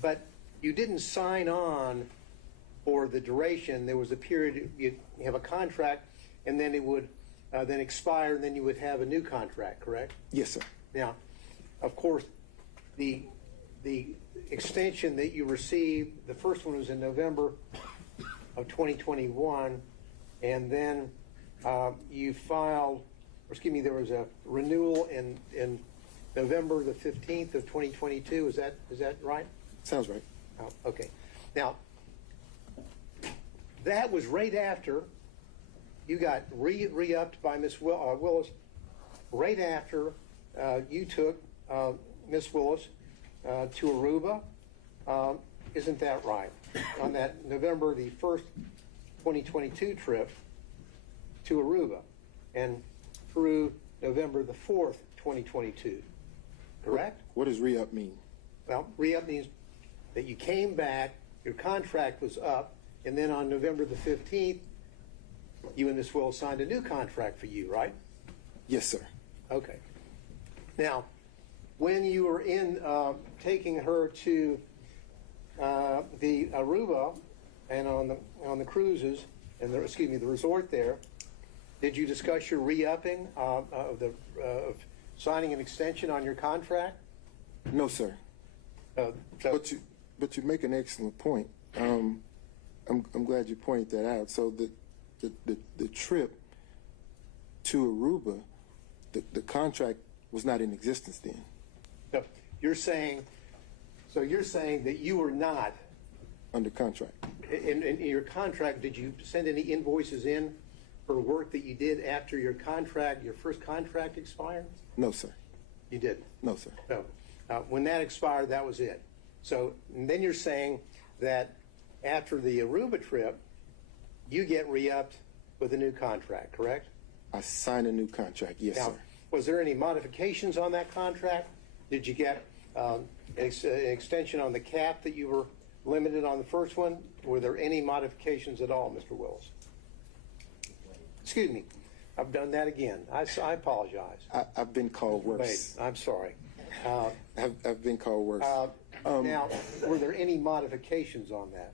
but you didn't sign on for the duration. There was a period, you have a contract, and then it would then expire, and then you would have a new contract, correct? Yes, sir. Now, of course, the extension that you received, the first one was in November of 2021, and then you filed, or excuse me, there was a renewal in November the 15th of 2022. Is that right? Sounds right. Oh, okay. Now, that was right after you got re-upped by Ms. Willis, right after you took Ms. Willis to Aruba. Isn't that right? On that November the 1st, 2022 trip to Aruba, and through November the 4th, 2022. Correct? What does re-up mean? Well, re-up means that you came back, your contract was up, and then on November the 15th, you and Ms. Willis signed a new contract for you, right? Yes, sir. Okay. Now, when you were in taking her to the Aruba and on the cruises and the resort there, did you discuss your re-upping of signing an extension on your contract? No, sir. But you make an excellent point. I'm glad you pointed that out. So the trip to Aruba, the contract was not in existence then. No, you're saying that you were not under contract. In your contract, did you send any invoices in for work that you did after your first contract expired? No, sir. You didn't? No, sir. No. When that expired, that was it. So then you're saying that after the Aruba trip, you get re-upped with a new contract, correct? I signed a new contract, yes, Now, sir. was there any modifications on that contract? Did you get an extension on the cap that you were limited on the first one? Were there any modifications at all, Mr. Willis? Excuse me. I've done that again. I apologize. I've been called worse. I'm sorry. I've been called worse. Now, were there any modifications on that?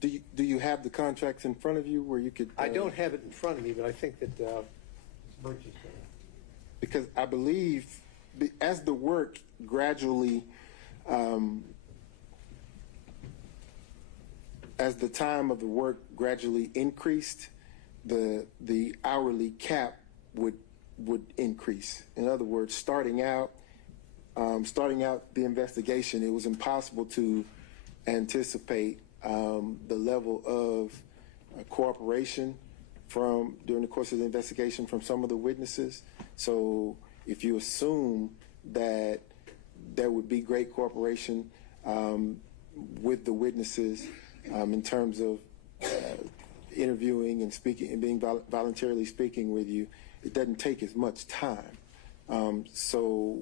Do you have the contracts in front of you where you could? I don't have it in front of me, but I think that Birch is going to. Because I believe as the work gradually, as the time of the work gradually increased, the hourly cap would increase. In other words, starting out the investigation, it was impossible to anticipate the level of cooperation during the course of the investigation from some of the witnesses. So if you assume that there would be great cooperation with the witnesses in terms of interviewing and speaking and being voluntarily speaking with you, it doesn't take as much time. So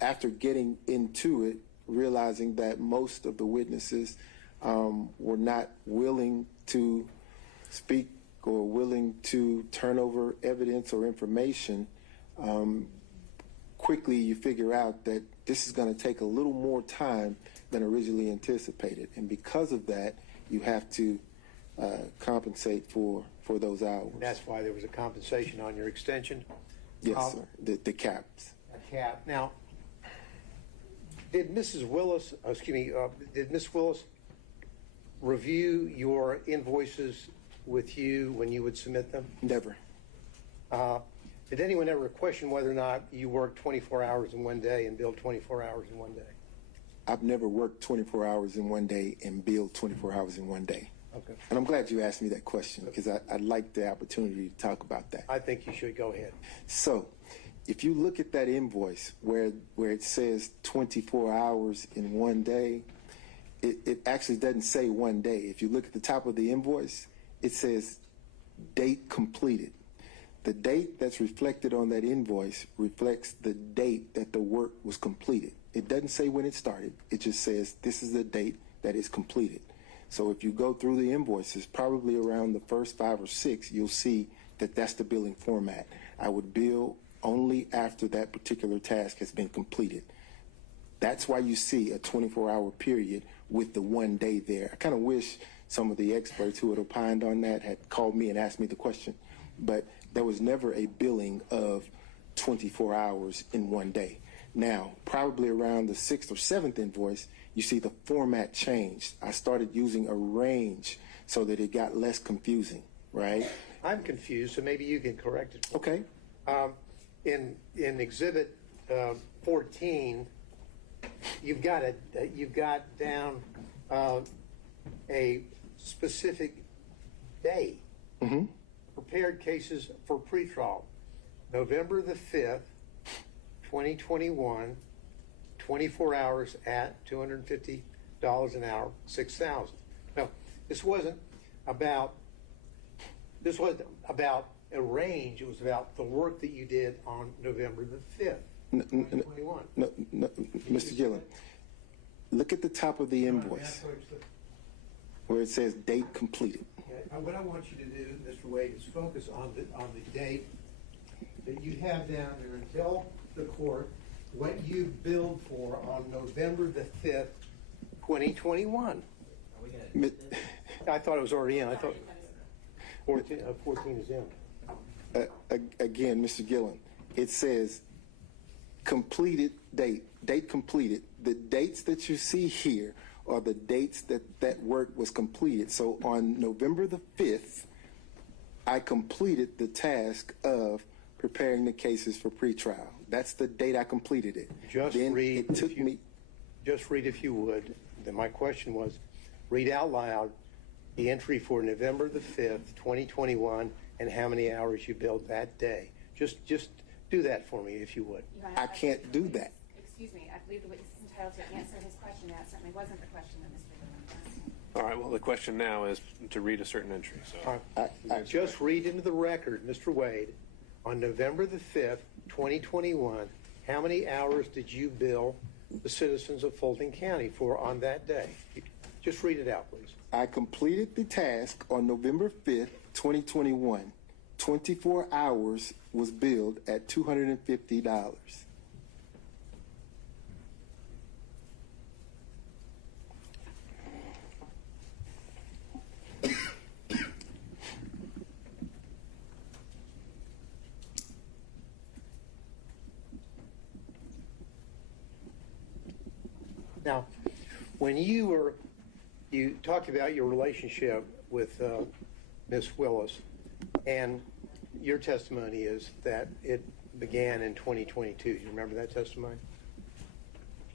after getting into it, realizing that most of the witnesses were not willing to speak or willing to turn over evidence or information, quickly you figure out that this is going to take a little more time than originally anticipated. And because of that, you have to compensate for those hours. That's why there was a compensation on your extension? Yes, sir. The caps. A cap. Now, did Mrs. Willis, did Ms. Willis review your invoices with you when you would submit them? Never. Did anyone ever question whether or not you worked 24 hours in one day and billed 24 hours in one day? I've never worked 24 hours in one day and billed 24 hours in one day. Okay. And I'm glad you asked me that question because I'd like the opportunity to talk about that. I think you should go ahead. So, if you look at that invoice where it says 24 hours in one day, it actually doesn't say one day. If you look at the top of the invoice, it says date completed. The date that's reflected on that invoice reflects the date that the work was completed. It doesn't say when it started. It just says this is the date that is completed. So if you go through the invoices, probably around the first 5 or 6, you'll see that that's the billing format. I would bill only after that particular task has been completed. That's why you see a 24-hour period with the one day there. I kind of wish some of the experts who had opined on that had called me and asked me the question, but there was never a billing of 24 hours in one day. Now, probably around the 6th or 7th invoice, you see the format changed. I started using a range so that it got less confusing, right? I'm confused, so maybe you can correct it. Okay. In Exhibit 14, you've got down a specific day. Mm-hmm. Prepared cases for pretrial, November the 5th, 2021, 24 hours at $250 an hour, 6,000. Now, this wasn't about a range. It was about the work that you did on November the 5th, 2021. No, Mr. Gillen, look at the top of the invoice where it says date completed. What I want you to do, Mr. Wade, is focus on the date that you have down there and tell the court what you billed for on November the 5th, 2021. I thought it was already in. I thought 14 is in. Again, Mr. Gillen, it says completed date completed. The dates that you see here are the dates that work was completed. So on November the 5th, I completed the task of preparing the cases for pretrial. That's the date I completed it. Just read, if you would. Then my question was, read out loud the entry for November the 5th, 2021, and how many hours you billed that day. Just do that for me, if you would. I can't do that. Excuse me, I believe the witness is entitled to answer his question. That certainly wasn't the question that Mr. Gillen asked. All right, well, the question now is to read a certain entry. So Just read into the record, Mr. Wade, on November the 5th, 2021, how many hours did you bill the citizens of Fulton County for on that day? Just read it out, please. I completed the task on November 5th, 2021. 24 hours was billed at $250. Now, when you talked about your relationship with Ms. Willis, and your testimony is that it began in 2022. Do you remember that testimony?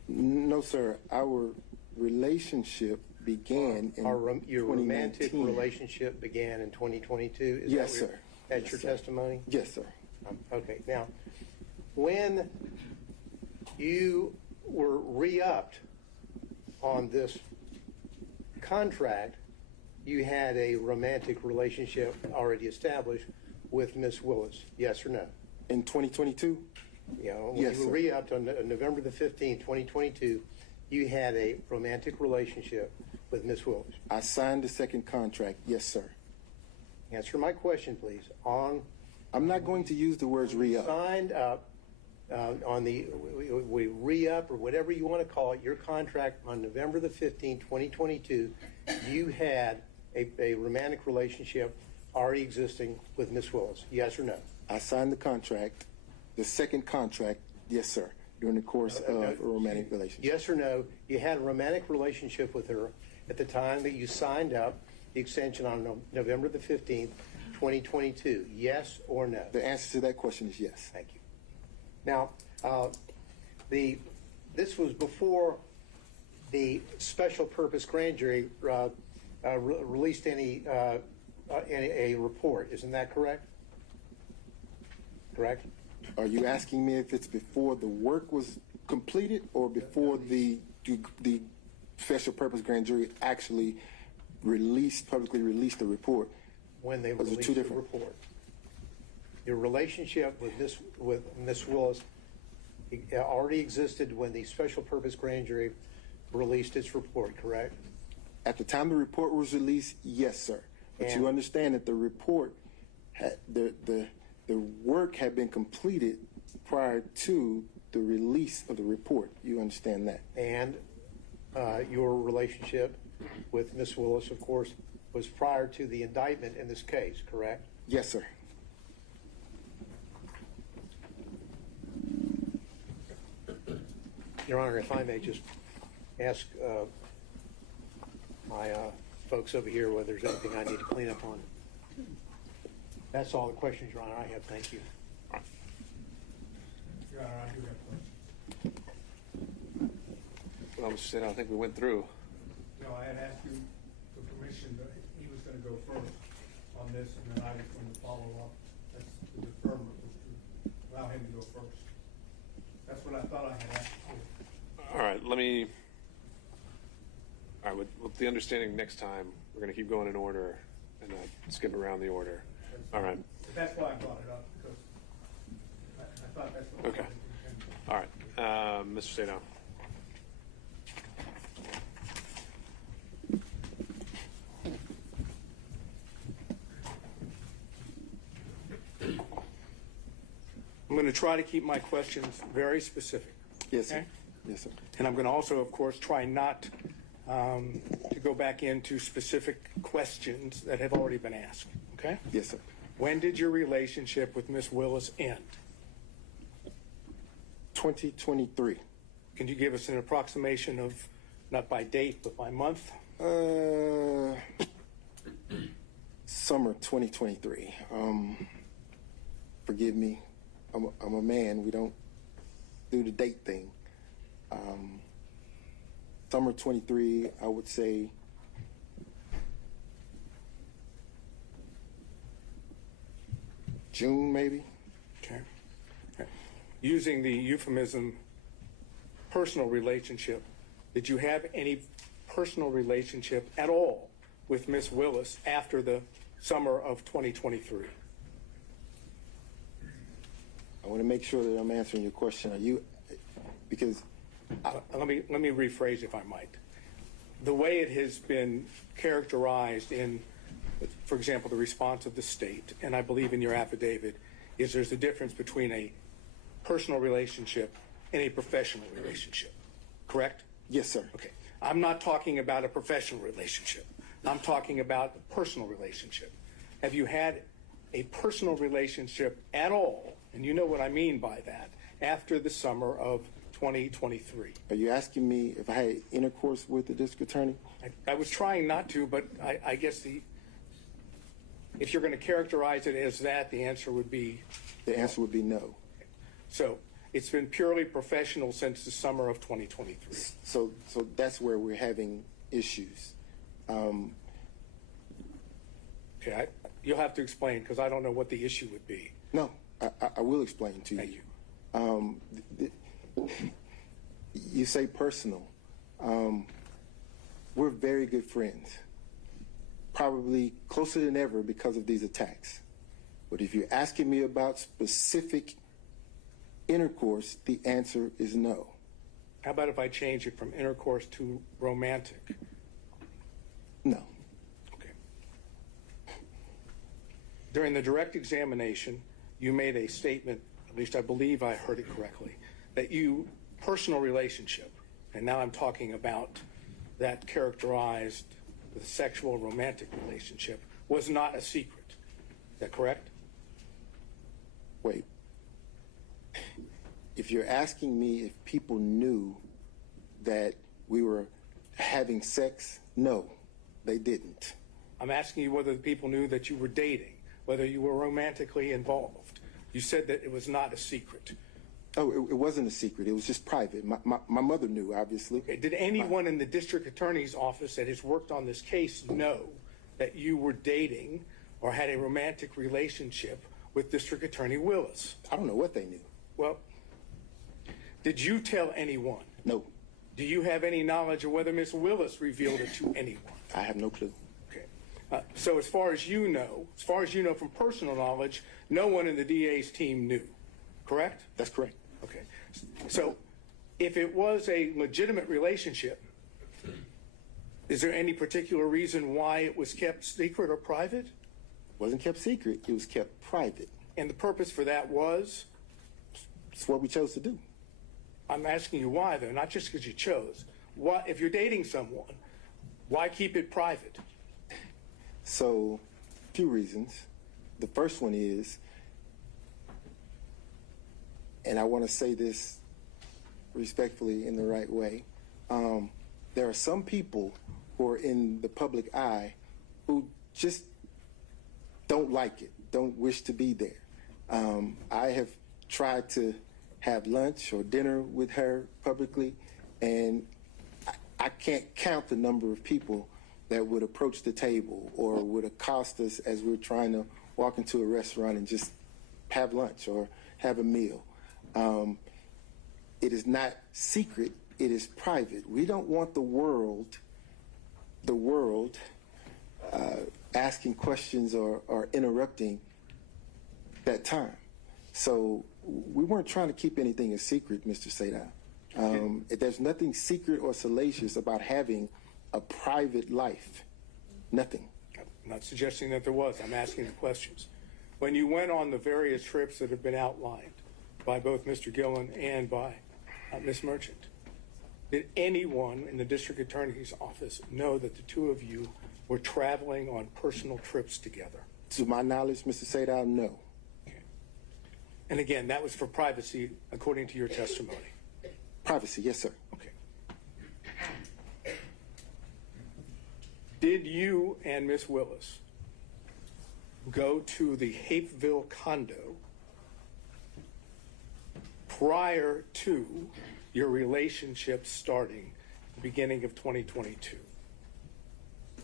No, sir. Our relationship began in your 2019. romantic relationship began in 2022? Yes, sir. That's your testimony? Yes, sir. Okay. Now, when you were re-upped on this contract, you had a romantic relationship already established with Miss Willis, yes or no? In 2022? Yeah, when Yes, you were sir. re-upped on November the 15th, 2022, you had a romantic relationship with Miss Willis. I signed the second contract, yes, sir. Answer my question, please. I'm not going to use the words re-up. Signed up on the we re-up or whatever you want to call it, your contract on November the 15th, 2022, you had a romantic relationship already existing with Miss Willis, yes or no? I signed the contract, the second contract, yes, sir, during the course of a romantic relationship. Yes or no, you had a romantic relationship with her at the time that you signed up the extension on November the 15th, 2022, yes or no? The answer to that question is yes. Thank you. Now, this was before the special purpose grand jury released a report. Isn't that correct? Correct? Are you asking me if it's before the work was completed or before the special purpose grand jury actually publicly released the report? When they Those are released two the different. report. Your relationship with Miss Willis already existed when the special purpose grand jury released its report, correct? At the time the report was released, yes, sir. But And- you understand that the report the work had been completed prior to the release of the report. You understand that? And your relationship with Miss Willis, of course, was prior to the indictment in this case, correct? Yes, sir. Your Honor, if I may just ask my folks over here whether there's anything I need to clean up on. That's all the questions, Your Honor, I have. Thank you. Your Honor, I do have questions. Well, Mr. State, I think we went through. No, I had asked you for permission that he was going to go first on this, and then I was going to follow up. That's the deferment was to allow him to go first. That's what I thought I had asked for. All right, with the understanding next time, we're going to keep going in order and not skip around the order. All right. That's why I brought it up, because I thought that's what. Okay. All right. Mr. Sato. I'm going to try to keep my questions very specific. Yes, sir. Okay? Yes, sir. And I'm going to also, of course, try not to go back into specific questions that have already been asked. Okay? Yes, sir. When did your relationship with Miss Willis end? 2023. Can you give us an approximation of, not by date, but by month? Summer 2023. Forgive me. I'm a man. We don't do the date thing. Summer 23, I would say June, maybe. Okay. Using the euphemism personal relationship, did you have any personal relationship at all with Miss Willis after the summer of 2023? I want to make sure that I'm answering your question. Are you, because let me rephrase, if I might. The way it has been characterized in, for example, the response of the state, and I believe in your affidavit, is there's a difference between a personal relationship and a professional relationship. Correct? Yes, sir. Okay. I'm not talking about a professional relationship. I'm talking about a personal relationship. Have you had a personal relationship at all, and you know what I mean by that, after the summer of 2023? Are you asking me if I had intercourse with the district attorney? I was trying not to, but I guess if you're going to characterize it as that, the answer would be? The answer would be no. So it's been purely professional since the summer of 2023. So that's where we're having issues. Okay, you'll have to explain, because I don't know what the issue would be. No, I will explain to you. Thank you. You say personal. We're very good friends, probably closer than ever because of these attacks. But if you're asking me about specific intercourse, the answer is no. How about if I change it from intercourse to romantic? No. Okay. During the direct examination, you made a statement, at least I believe I heard it correctly, that you, personal relationship, and now I'm talking about that characterized the sexual romantic relationship, was not a secret. Is that correct? Wait. If you're asking me if people knew that we were having sex, no, they didn't. I'm asking you whether the people knew that you were dating, whether you were romantically involved. You said that it was not a secret. Oh, it wasn't a secret. It was just private. My mother knew, obviously. Okay. Did anyone in the district attorney's office that has worked on this case know that you were dating or had a romantic relationship with District Attorney Willis? I don't know what they knew. Well, did you tell anyone? No. Do you have any knowledge of whether Miss Willis revealed it to anyone? I have no clue. Okay. So as far as you know from personal knowledge, no one in the DA's team knew, correct? That's correct. Okay. So if it was a legitimate relationship, is there any particular reason why it was kept secret or private? It wasn't kept secret. It was kept private. And the purpose for that was? It's what we chose to do. I'm asking you why, though, not just because you chose. Why, if you're dating someone, why keep it private? So, a few reasons. The first one is, and I want to say this respectfully in the right way, there are some people who are in the public eye who just don't like it, don't wish to be there. I have tried to have lunch or dinner with her publicly, and I can't count the number of people that would approach the table or would accost us as we're trying to walk into a restaurant and just have lunch or have a meal. It is not secret, it is private. We don't want the world asking questions or interrupting that time. So we weren't trying to keep anything a secret, Mr. Sadai. There's nothing secret or salacious about having a private life. Nothing. I'm not suggesting that there was. I'm asking the questions. When you went on the various trips that have been outlined by both Mr. Gillen and by Ms. Merchant, did anyone in the district attorney's office know that the two of you were traveling on personal trips together? To my knowledge, Mr. Sadai, no. Okay. And again, that was for privacy, according to your testimony. Privacy, yes, sir. Okay. Did you and Miss Willis go to the Hapeville condo prior to your relationship starting the beginning of 2022?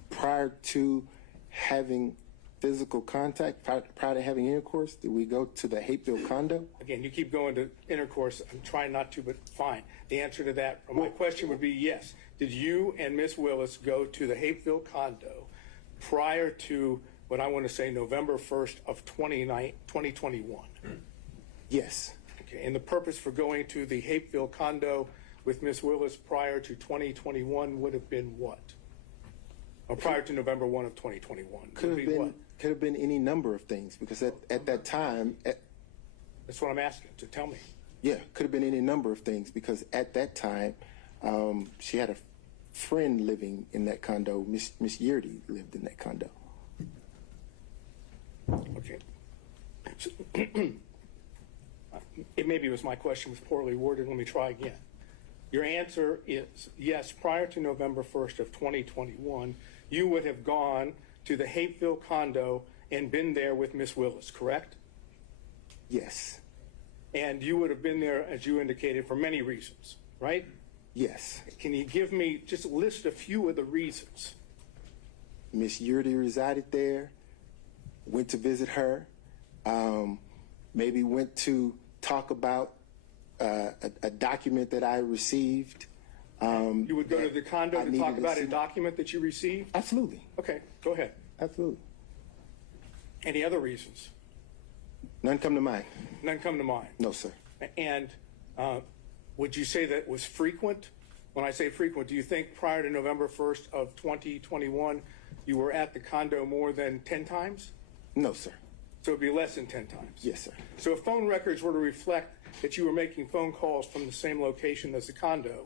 Prior to having physical contact, prior to having intercourse, did we go to the Hapeville condo? Again, you keep going to intercourse. I'm trying not to, but fine. The answer to that, my question would be yes. Did you and Miss Willis go to the Hapeville condo prior to what I want to say November 1st of 2021? Yes. Okay, and the purpose for going to the Hapeville condo with Miss Willis prior to 2021 would have been what? Or prior to November 1 of 2021? Could have been any number of things, because at that time... That's what I'm asking, so tell me. Yeah, could have been any number of things, because at that time, she had a friend living in that condo. Miss Yurdy lived in that condo. Okay. So, maybe it was my question was poorly worded. Let me try again. Your answer is yes, prior to November 1st of 2021, you would have gone to the Hapeville condo and been there with Miss Willis, correct? Yes. And you would have been there, as you indicated, for many reasons, right? Yes. Can you give me, just list a few of the reasons? Miss Yurdy resided there, went to visit her, maybe went to talk about a document that I received. You would go to the condo to talk about a document that you received? Absolutely. Okay, go ahead. Absolutely. Any other reasons? None come to mind. None come to mind? No, sir. And would you say that was frequent? When I say frequent, do you think prior to November 1st of 2021, you were at the condo more than 10 times? No, sir. So it'd be less than 10 times? Yes, sir. So if phone records were to reflect that you were making phone calls from the same location as the condo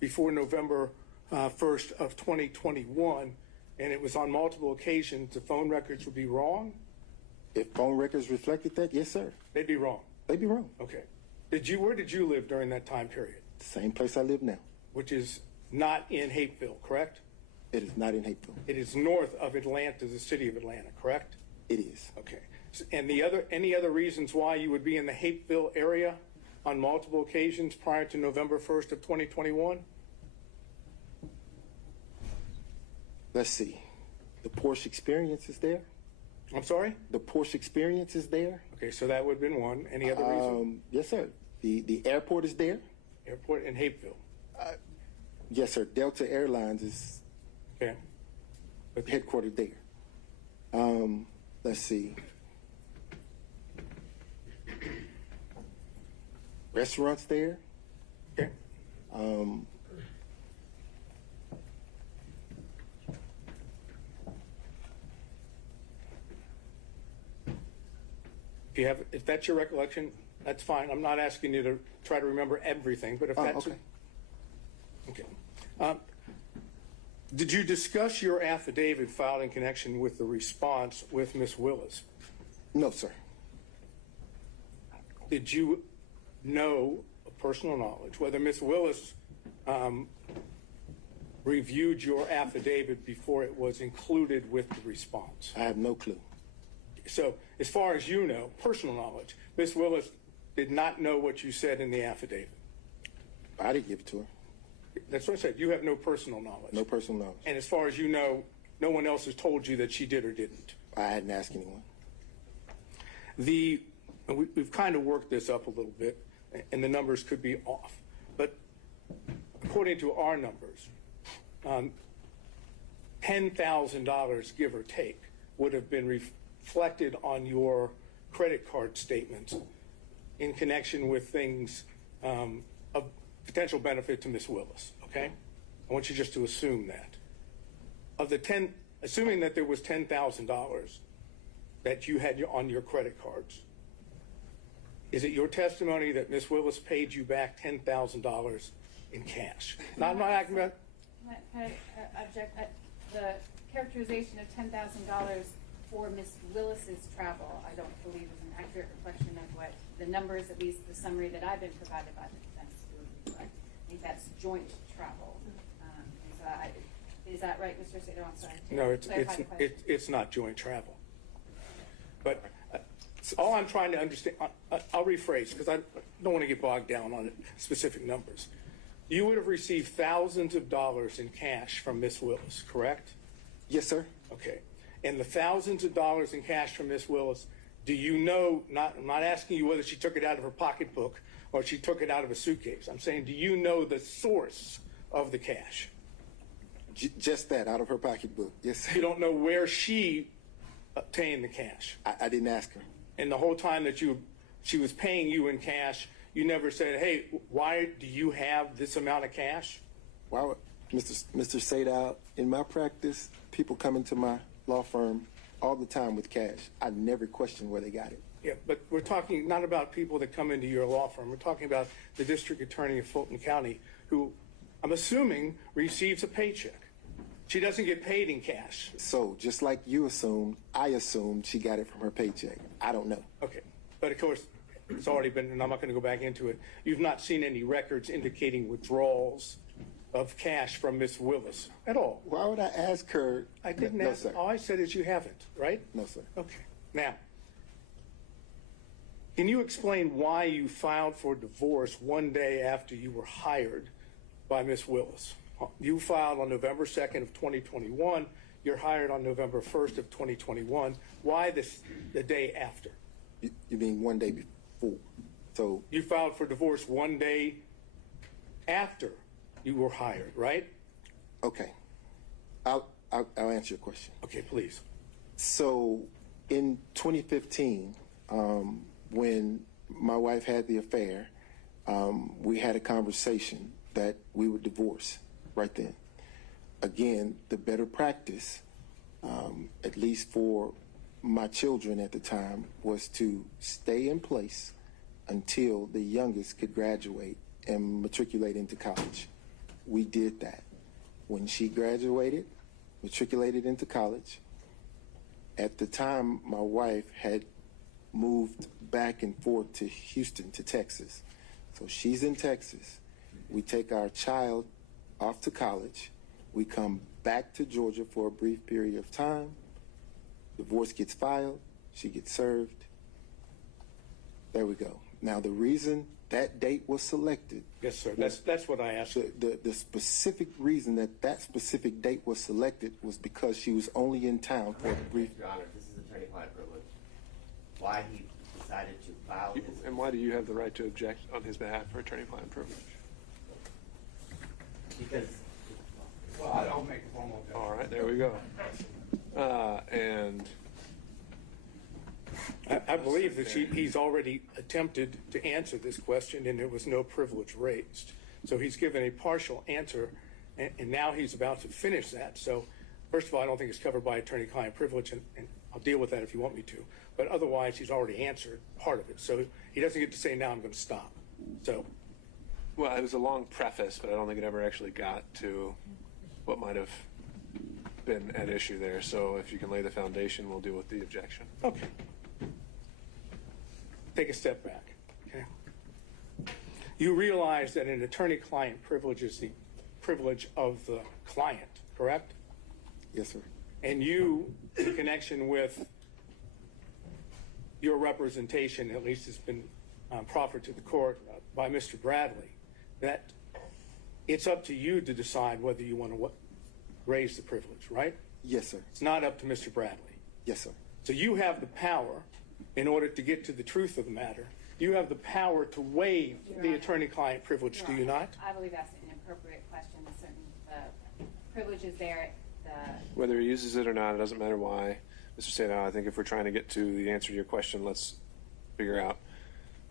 before November 1st of 2021, and it was on multiple occasions, the phone records would be wrong? If phone records reflected that, yes, sir. They'd be wrong? They'd be wrong. Okay. Where did you live during that time period? Same place I live now. Which is not in Hapeville, correct? It is not in Hapeville. It is north of Atlanta, the city of Atlanta, correct? It is. Okay. And any other reasons why you would be in the Hapeville area? on multiple occasions prior to November 1st of 2021? Let's see. The Porsche Experience is there. I'm sorry? The Porsche Experience is there. Okay, so that would have been one. Any other reason? Yes, sir. The airport is there. Airport in Hapeville. Yes, sir. Delta Airlines is Okay. headquartered there. Let's see. Restaurants there. Okay. If that's your recollection, that's fine. I'm not asking you to try to remember everything, but if that's okay. Okay. Did you discuss your affidavit filed in connection with the response with Ms. Willis? No, sir. Did you know of personal knowledge whether Ms. Willis reviewed your affidavit before it was included with the response? I have no clue. So, as far as you know, personal knowledge, Ms. Willis did not know what you said in the affidavit. I didn't give it to her. That's what I said. You have no personal knowledge. No personal knowledge. And as far as you know, no one else has told you that she did or didn't. I hadn't asked anyone. We've kind of worked this up a little bit, and the numbers could be off. But according to our numbers, $10,000, give or take, would have been reflected on your credit card statements in connection with things of potential benefit to Ms. Willis, okay? I want you just to assume that. Assuming that there was $10,000 that you had on your credit cards, is it your testimony that Ms. Willis paid you back $10,000 in cash? Now, I'm not asking about... Can I object? The characterization of $10,000 for Ms. Willis's travel, I don't believe is an accurate reflection of what the numbers, at least the summary that I've been provided by the defense, would reflect. I think that's joint travel. Is that right, Mr. Sater? I'm sorry. No, it's not joint travel. But all I'm trying to understand, I'll rephrase because I don't want to get bogged down on specific numbers. You would have received thousands of dollars in cash from Ms. Willis, correct? Yes, sir. Okay. And the thousands of dollars in cash from Ms. Willis, do you know, I'm not asking you whether she took it out of her pocketbook or she took it out of a suitcase. I'm saying, do you know the source of the cash? Just that, out of her pocketbook. Yes, sir. You don't know where she obtained the cash? I didn't ask her. And the whole time that she was paying you in cash, you never said, hey, why do you have this amount of cash? Why would, Mr. Sadow, in my practice, people come into my law firm all the time with cash. I never question where they got it. Yeah, but we're talking not about people that come into your law firm. We're talking about the district attorney of Fulton County who, I'm assuming, receives a paycheck. She doesn't get paid in cash. So, just like you assumed, I assumed she got it from her paycheck. I don't know. Okay. But of course, it's already been, and I'm not going to go back into it. You've not seen any records indicating withdrawals of cash from Miss Willis at all. Why would I ask her? I didn't no, ask. sir. All I said is you haven't, right? No, sir. Okay. Now, can you explain why you filed for divorce one day after you were hired by Miss Willis? You filed on November 2nd of 2021. You're hired on November 1st of 2021. Why the day after? You mean one day before? So you filed for divorce one day after you were hired, right? Okay. I'll answer your question. Okay, please. So in 2015, when my wife had the affair, we had a conversation that we would divorce right then. Again, the better practice, at least for my children at the time, was to stay in place until the youngest could graduate and matriculate into college. We did that. When she graduated, matriculated into college, at the time my wife had moved back and forth to Houston, to Texas. So she's in Texas. We take our child off to college. We come back to Georgia for a brief period of time. Divorce gets filed. She gets served. There we go. Now, the reason that date was selected. Yes, sir. That's what I asked. The specific reason that specific date was selected was because she was only in town for a brief. Your Honor, this is attorney-client privilege. Why he decided to file his... And why do you have the right to object on his behalf for attorney-client privilege? Because... Well, I don't make a formal objection. All right, there we go. And... I believe that he's already attempted to answer this question, and there was no privilege raised. So he's given a partial answer, and now he's about to finish that. So, first of all, I don't think it's covered by attorney-client privilege, and I'll deal with that if you want me to. But otherwise, he's already answered part of it. So he doesn't get to say, now I'm going to stop. So, well, it was a long preface, but I don't think it ever actually got to what might have been at issue there. So if you can lay the foundation, we'll deal with the objection. okay. Take a step back, okay? You realize that an attorney-client privilege is the privilege of the client, correct? Yes, sir. And you, in connection with your representation, at least has been proffered to the court by Mr. Bradley, that it's up to you to decide whether you want to raise the privilege, right? Yes, sir. It's not up to Mr. Bradley. Yes, sir. So you have the power, in order to get to the truth of the matter, you have the power to waive the attorney-client privilege, do you not? I believe that's an inappropriate question. The privilege is there. Whether he uses it or not, it doesn't matter why. Mr. Sato, I think if we're trying to get to the answer to your question, let's figure out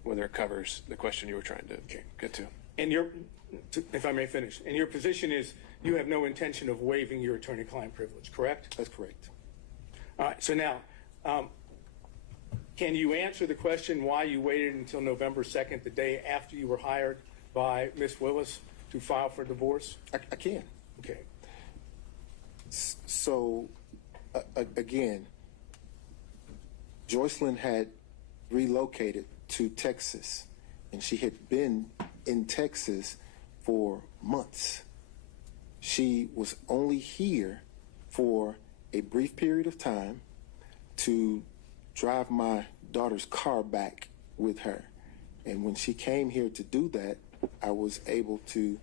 whether it covers the question you were trying to get to. And if I may finish, and your position is you have no intention of waiving your attorney-client privilege, correct? That's correct. All right, so now, can you answer the question why you waited until November 2nd, the day after you were hired by Ms. Willis, to file for divorce? I can. Okay. So, again, Joycelyn had relocated to Texas, and she had been in Texas for months. She was only here for a brief period of time to drive my daughter's car back with her. And when she came here to do that, I was able to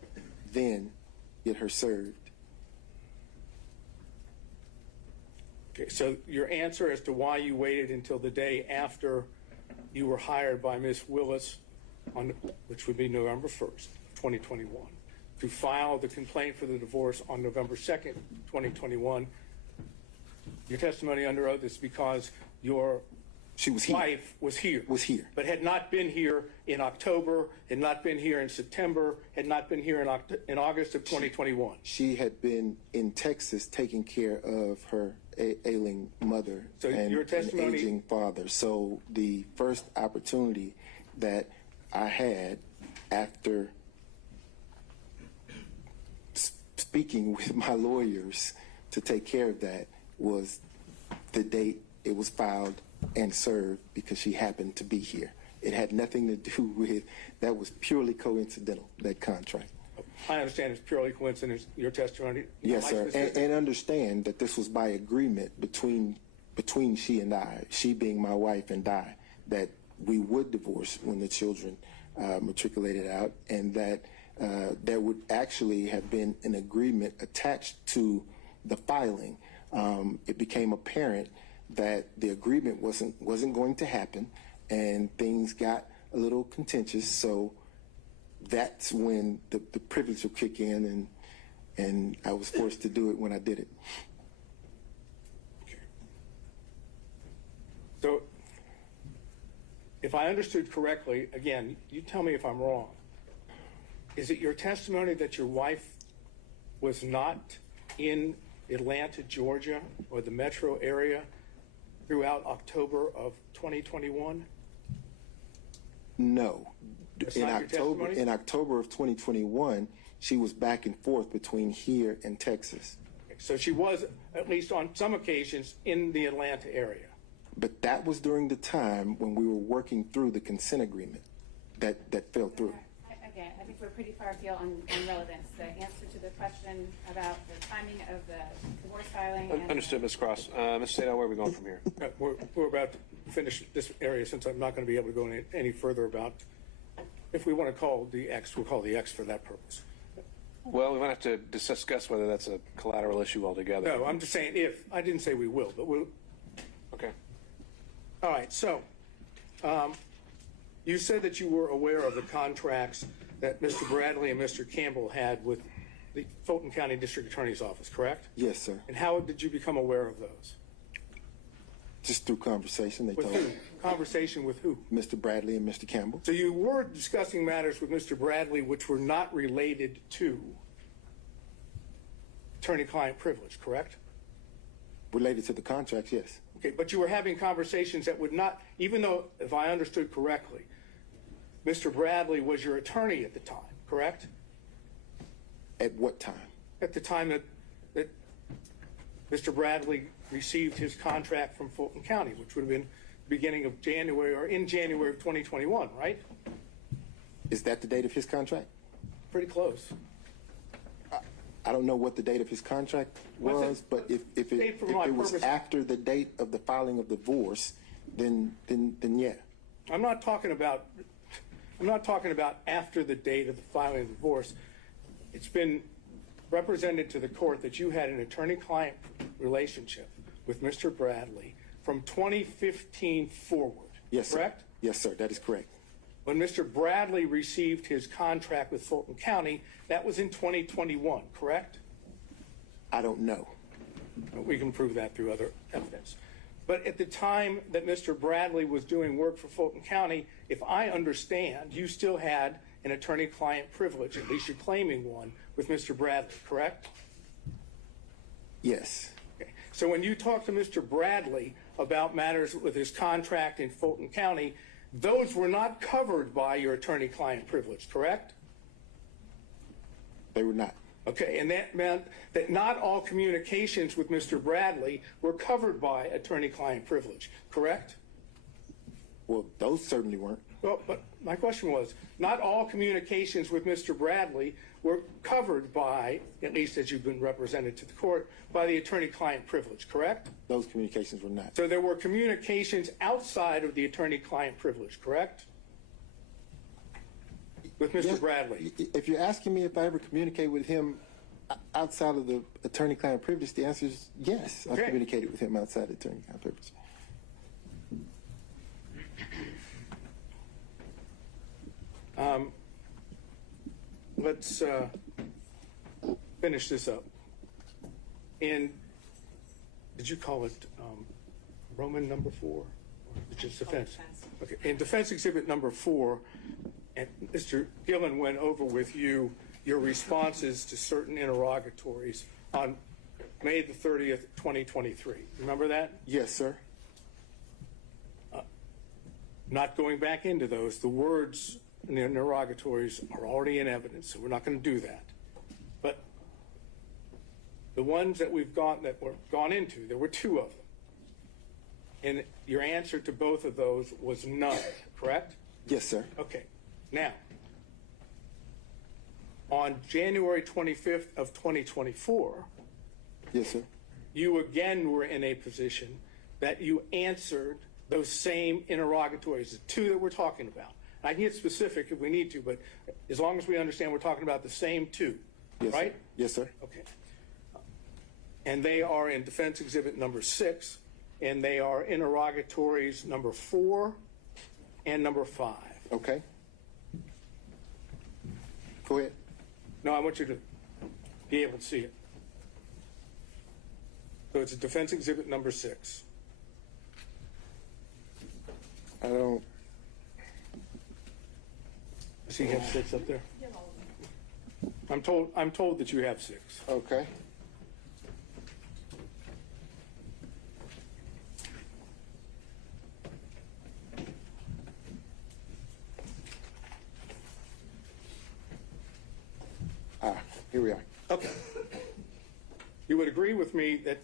then get her served. Okay, so your answer as to why you waited until the day after you were hired by Ms. Willis, which would be November 1st, 2021, to file the complaint for the divorce on November 2nd, 2021, your testimony under oath is because your wife was here. But had not been here in October, had not been here in September, had not been here in August of 2021. She had been in Texas taking care of her ailing mother and your testimony, an aging father. So the first opportunity that I had after speaking with my lawyers to take care of that was the date it was filed and served, because she happened to be here. It had nothing to do with, that was purely coincidental, that contract. I understand it's purely coincidence, your testimony. Yes, sir. And understand that this was by agreement between she and I, she being my wife and I, that we would divorce when the children matriculated out, and that there would actually have been an agreement attached to the filing. It became apparent that the agreement wasn't going to happen, and things got a little contentious. So that's when the privilege will kick in, and I was forced to do it when I did it. Okay. So, if I understood correctly, again, you tell me if I'm wrong. Is it your testimony that your wife was not in Atlanta, Georgia, or the metro area throughout October of 2021? No. That's not your testimony? In October of 2021, she was back and forth between here and Texas. So she was, at least on some occasions, in the Atlanta area. But that was during the time when we were working through the consent agreement that fell through. Again, I think we're pretty far afield on relevance. The answer to the question about the timing of the divorce filing. Understood, Ms. Cross. Mr. Sato, where are we going from here? We're about to finish this area, since I'm not going to be able to go any further about if we want to call the X, we'll call the X for that purpose. Well, we might have to discuss whether that's a collateral issue altogether. No, I'm just saying if. I didn't say we will, but we'll. Okay. All right, so you said that you were aware of the contracts that Mr. Bradley and Mr. Campbell had with the Fulton County District Attorney's Office, correct? Yes, sir. And how did you become aware of those? Just through conversation, they With told who? me. Conversation with who? Mr. Bradley and Mr. Campbell. So you were discussing matters with Mr. Bradley which were not related to attorney-client privilege, correct? Related to the contracts, yes. Okay, but you were having conversations that would not, even though, if I understood correctly, Mr. Bradley was your attorney at the time, correct? At what time? At the time that Mr. Bradley received his contract from Fulton County, which would have been the beginning of January or in January of 2021, right? Is that the date of his contract? Pretty close. I don't know what the date of his contract was, but if it was after the date of the filing of the divorce, then yeah. I'm not talking about after the date of the filing of the divorce. It's been represented to the court that you had an attorney-client relationship with Mr. Bradley from 2015 forward. Yes, correct? Sir. Yes, sir. That is correct. When Mr. Bradley received his contract with Fulton County, that was in 2021, correct? I don't know. We can prove that through other evidence. But at the time that Mr. Bradley was doing work for Fulton County, if I understand, you still had an attorney-client privilege, at least you're claiming one, with Mr. Bradley, correct? Yes. Okay. So when you talk to Mr. Bradley about matters with his contract in Fulton County, those were not covered by your attorney-client privilege, correct? They were not. Okay, and that meant that not all communications with Mr. Bradley were covered by attorney-client privilege, correct? Well, those certainly weren't. Well, but my question was, not all communications with Mr. Bradley were covered by, at least as you've been represented to the court, by the attorney-client privilege, correct? Those communications were not. So there were communications outside of the attorney-client privilege, correct? With Mr. Bradley. If you're asking me if I ever communicated with him outside of the attorney-client privilege, the answer is yes. Okay. I've communicated with him outside the attorney-client privilege. Let's finish this up. And did you call it Roman number 4? Or just defense? Okay. In defense exhibit number 4, and Mr. Gillen went over with you your responses to certain interrogatories on May the 30th, 2023. Remember that? Yes, sir. Not going back into those, the words in the interrogatories are already in evidence, so we're not going to do that. But the ones that we've gone into, there were 2 of them. And your answer to both of those was none, correct? Yes, sir. Okay. Now, on January 25th of 2024, yes, sir, you again were in a position that you answered those same interrogatories, the 2 that we're talking about. I can get specific if we need to, but as long as we understand we're talking about the same 2, yes, right? Sir. Yes, sir. Okay. And they are in defense exhibit number 6, and they are interrogatories number 4 and number 5. Okay. Go ahead. No, I want you to be able to see it. So it's a defense exhibit number 6. I don't. Does he have 6 up there? I'm told that you have 6. Okay. Here we are. Okay. You would agree with me that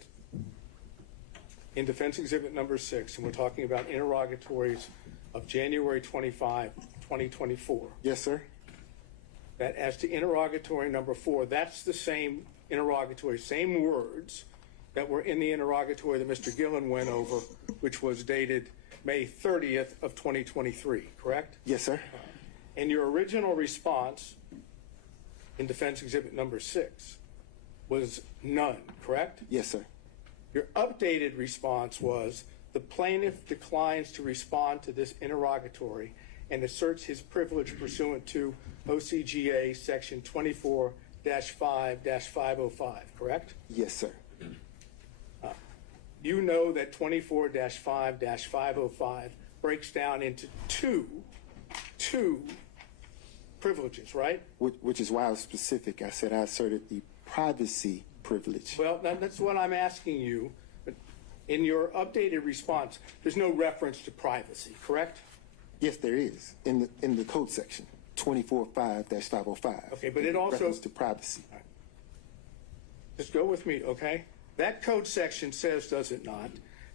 in defense exhibit number 6, and we're talking about interrogatories of January 25, 2024. Yes, sir. That as to interrogatory number 4, that's the same interrogatory, same words that were in the interrogatory that Mr. Gillen went over, which was dated May 30th of 2023, correct? Yes, sir. And your original response in defense exhibit number 6 was none, correct? Yes, sir. Your updated response was the plaintiff declines to respond to this interrogatory and asserts his privilege pursuant to OCGA section 24-5-505, correct? Yes, sir. You know that 24-5-505 breaks down into two privileges, right? Which is why I was specific. I said I asserted the privacy privilege. Well, that's what I'm asking you. In your updated response, there's no reference to privacy, correct? Yes, there is in the code section 24-5-505. Okay, but it also reference to privacy. Right. Just go with me, okay? That code section says, does it not?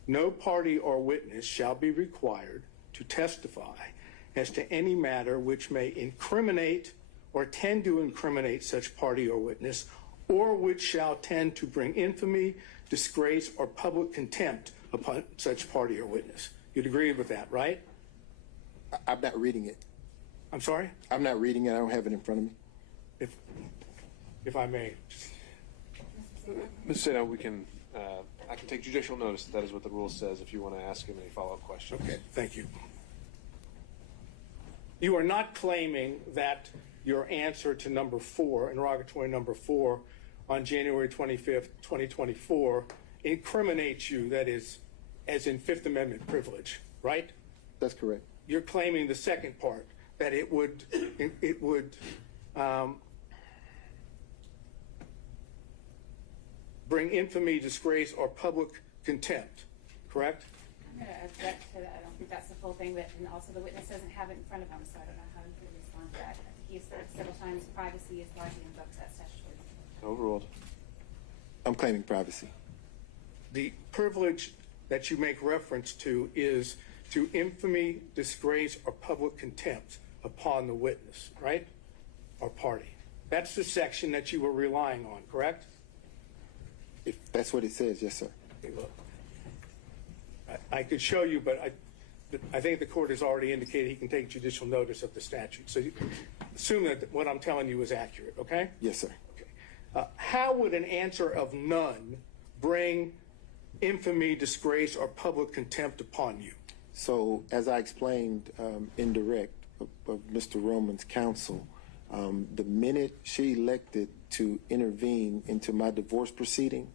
No party or witness shall be required to testify as to any matter which may incriminate or tend to incriminate such party or witness, or which shall tend to bring infamy, disgrace, or public contempt upon such party or witness. You'd agree with that, right? I'm not reading it. I'm sorry? I'm not reading it. I don't have it in front of me. If I may. Mr. Sato, we can, I can take judicial notice that is what the rule says if you want to ask him any follow-up questions. Okay, thank you. You are not claiming that your answer to number 4, interrogatory number 4, on January 25th, 2024, incriminates you, that is, as in Fifth Amendment privilege, right? That's correct. You're claiming the second part, that it would bring infamy, disgrace, or public contempt, correct? I'm going to object to that. I don't think that's the full thing, but and also the witness doesn't have it in front of him, so I don't know how he could respond to that. I think he's said several times privacy is largely invoked that statutory. Overruled. I'm claiming privacy. The privilege that you make reference to is to infamy, disgrace, or public contempt upon the witness, right? Or party. That's the section that you were relying on, correct? If that's what it says, yes, sir. Okay, look, I could show you, but I think the court has already indicated he can take judicial notice of the statute. So you assume that what I'm telling you is accurate, okay? Yes, sir. Okay. How would an answer of none bring infamy, disgrace, or public contempt upon you? So, as I explained in direct of Mr. Roman's counsel, the minute she elected to intervene into my divorce proceeding,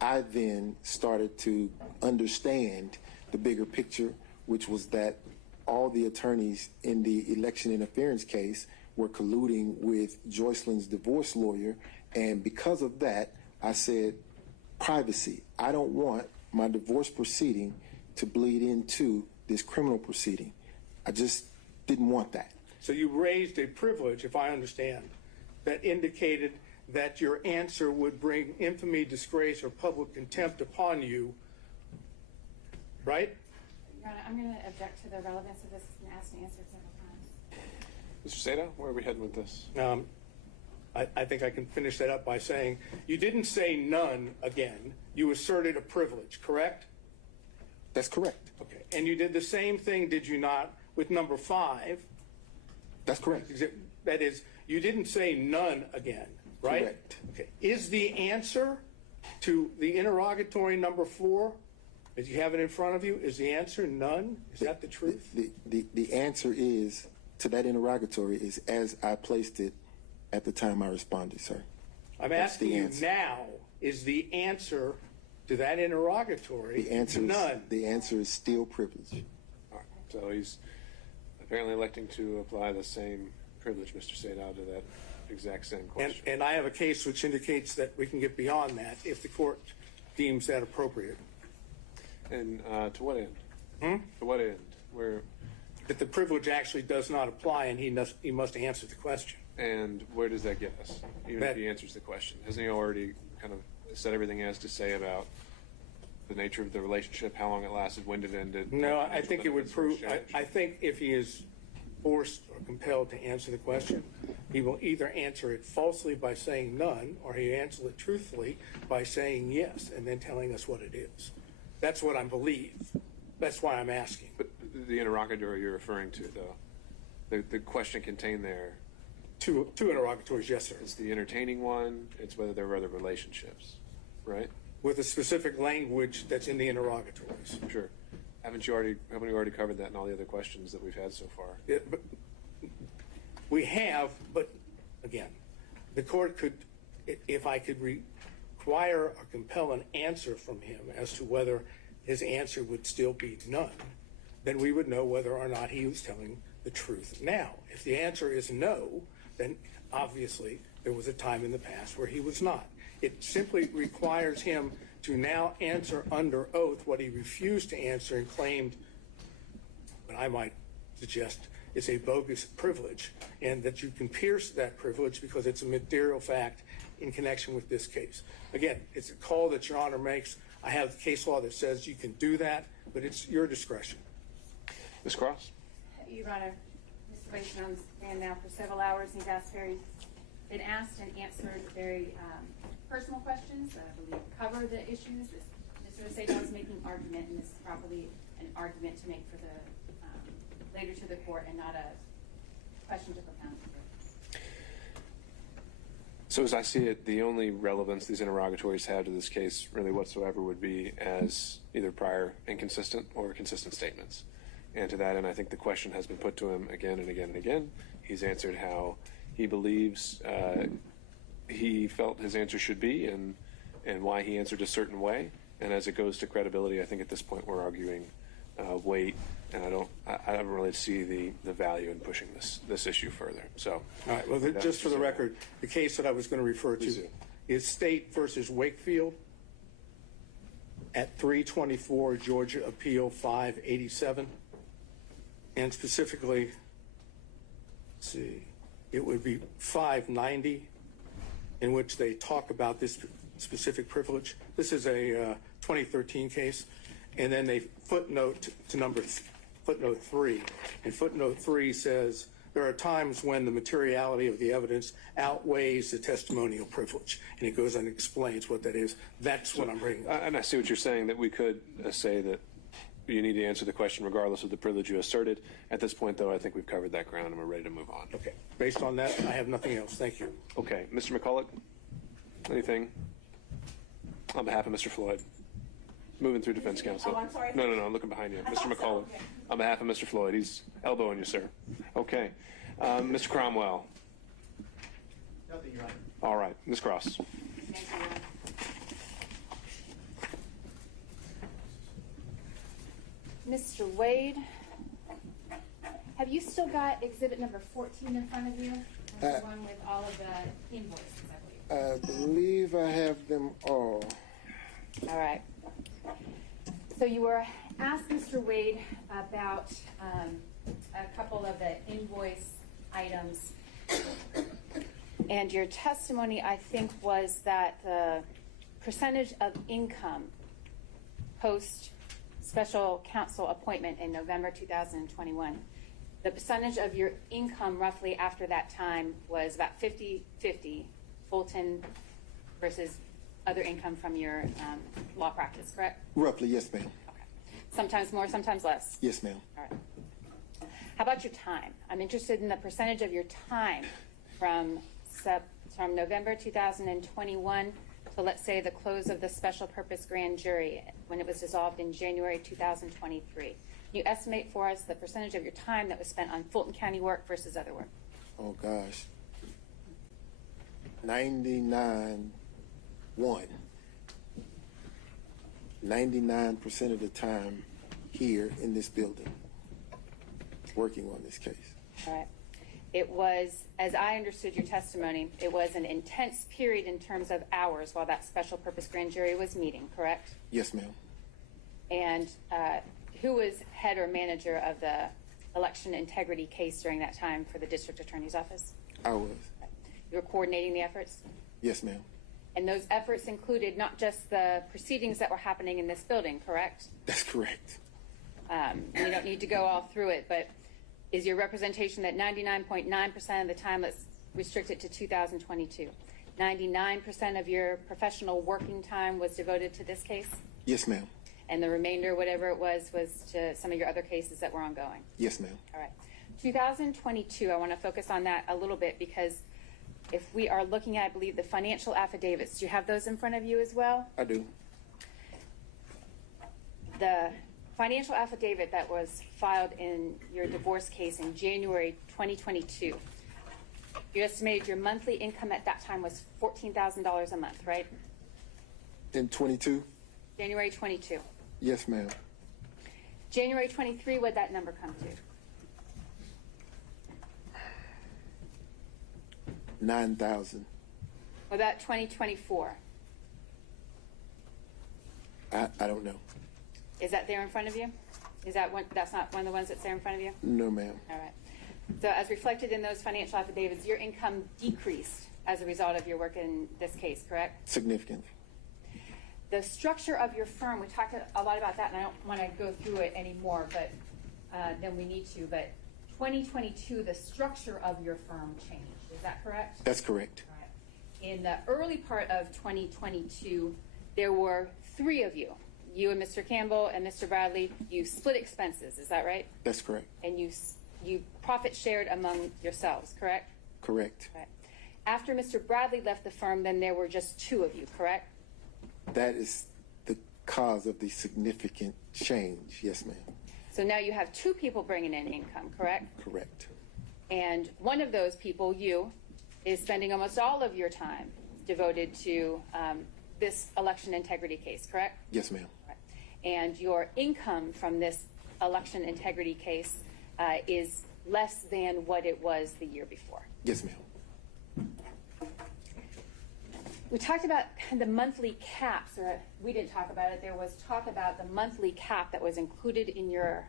I then started to understand the bigger picture, which was that all the attorneys in the election interference case were colluding with Joycelyn's divorce lawyer, and because of that, I said, privacy. I don't want my divorce proceeding to bleed into this criminal proceeding. I just didn't want that. So you raised a privilege, if I understand, that indicated that your answer would bring infamy, disgrace, or public contempt upon you, right? Your Honor, I'm going to object to the relevance of this. It's been asked and answered several times. Mr. Sato, where are we heading with this? I think I can finish that up by saying you didn't say none again. You asserted a privilege, correct? That's correct. Okay. And you did the same thing, did you not, with number 5? That's correct. That is, you didn't say none again, right? Correct. Okay. Is the answer to the interrogatory number 4, as you have it in front of you, is the answer none? Is that the truth? The answer is, to that interrogatory, is as I placed it at the time I responded, sir. I'm asking you now, is the answer to that interrogatory none? The answer is still privilege. All right. So he's apparently electing to apply the same privilege, Mr. Sato, to that exact same question. And I have a case which indicates that we can get beyond that if the court deems that appropriate. And to what end? To what end? Where? That the privilege actually does not apply and he must answer the question. And where does that get us? Even if he answers the question. Hasn't he already kind of said everything he has to say about the nature of the relationship, how long it lasted, when it ended? No, I think it would prove, I think if he is forced or compelled to answer the question, he will either answer it falsely by saying none, or he answer it truthfully by saying yes, and then telling us what it is. That's what I believe. That's why I'm asking. But the interrogatory you're referring to, though, the question contained there. Two interrogatories, yes, sir. It's the entertaining one. It's whether there were other relationships, right? With a specific language that's in the interrogatories. Sure. Haven't we already covered that in all the other questions that we've had so far? But we have, but again, the court could, if I could require or compel an answer from him as to whether his answer would still be none, then we would know whether or not he was telling the truth now. If the answer is no, then obviously there was a time in the past where he was not. It simply requires him to now answer under oath what he refused to answer and claimed, what I might suggest, is a bogus privilege, and that you can pierce that privilege because it's a material fact in connection with this case. Again, it's a call that Your Honor makes. I have the case law that says you can do that, but it's your discretion. Ms. Cross? Your Honor, Mr. Wade's been on the stand now for several hours. He's been asked and answered very personal questions. I believe cover the issues. Mr. Acevedo is making an argument, and this is probably an argument to make for the later to the court and not a question to propound. So as I see it, the only relevance these interrogatories have to this case really whatsoever would be as either prior inconsistent or consistent statements. And to that end, I think the question has been put to him again and again and again. He's answered how he believes he felt his answer should be and why he answered a certain way. And as it goes to credibility, I think at this point we're arguing weight, and I don't really see the value in pushing this issue further. So, all right. Well, just for the record, the case that I was going to refer to is State versus Wakefield at 324 Georgia Appeal 587, and specifically, let's see, it would be 590, in which they talk about this specific privilege. This is a 2013 case, and then they footnote to footnote 3, and footnote 3 says there are times when the materiality of the evidence outweighs the testimonial privilege, and it goes and explains what that is. That's what I'm bringing up. And I see what you're saying, that we could say that you need to answer the question regardless of the privilege you asserted. At this point, though, I think we've covered that ground and we're ready to move on. Okay. Based on that, I have nothing else. Thank you. Okay. Mr. McCulloch, anything on behalf of Mr. Floyd? Moving through defense counsel. Oh, I'm sorry. No, I'm looking behind you. Mr. McCulloch, okay. On behalf of Mr. Floyd, he's elbowing you, sir. Okay. Mr. Cromwell. Nothing, Your Honor. All right. Ms. Cross. Mr. Wade, have you still got exhibit number 14 in front of you? That's the one with all of the invoices, I believe I have them all. All right. So you were asked, Mr. Wade, about a couple of the invoice items. And your testimony, I think, was that the percentage of income post special counsel appointment in November 2021, the percentage of your income roughly after that time was about 50-50 Fulton versus other income from your law practice, correct? Roughly, yes, ma'am. Okay. Sometimes more, sometimes less? Yes, ma'am. All right. How about your time? I'm interested in the percentage of your time from November 2021 to, let's say, the close of the special purpose grand jury when it was dissolved in January 2023. Can you estimate for us the percentage of your time that was spent on Fulton County work versus other work? Oh, gosh. 99% of the time here in this building working on this case. All right. It was, as I understood your testimony, it was an intense period in terms of hours while that special purpose grand jury was meeting, correct? Yes, ma'am. And who was head or manager of the election integrity case during that time for the district attorney's office? I was. You were coordinating the efforts? Yes, ma'am. And those efforts included not just the proceedings that were happening in this building, correct? That's correct. We don't need to go all through it, but is your representation that 99.9% of the time, let's restrict it to 2022, 99% of your professional working time was devoted to this case? Yes, ma'am. And the remainder, whatever it was to some of your other cases that were ongoing? Yes, ma'am. All right. 2022, I want to focus on that a little bit because if we are looking at, I believe, the financial affidavits, do you have those in front of you as well? I do. The financial affidavit that was filed in your divorce case in January 2022, you estimated your monthly income at that time was $14,000 a month, right? In 22? January 22. Yes, ma'am. January 23, what'd that number come to? 9,000. What about 2024? I don't know. Is that there in front of you? Is that one? That's not one of the ones that's there in front of you? No, ma'am. All right. So as reflected in those financial affidavits, your income decreased as a result of your work in this case, correct? Significantly. The structure of your firm, we talked a lot about that, and I don't want to go through it anymore, but than we need to. But 2022, the structure of your firm changed. Is that correct? That's correct. All right. In the early part of 2022, there were 3 of you. You and Mr. Campbell and Mr. Bradley, you split expenses, is that right? That's correct. And you profit shared among yourselves, correct? Correct. Right. After Mr. Bradley left the firm, then there were just 2 of you, correct? That is the cause of the significant change. Yes, ma'am. So now you have 2 people bringing in income, correct? Correct. And one of those people, you, is spending almost all of your time devoted to this election integrity case, correct? Yes, ma'am. Right. And your income from this election integrity case is less than what it was the year before. Yes, ma'am. We talked about the monthly caps, or we didn't talk about it. There was talk about the monthly cap that was included in your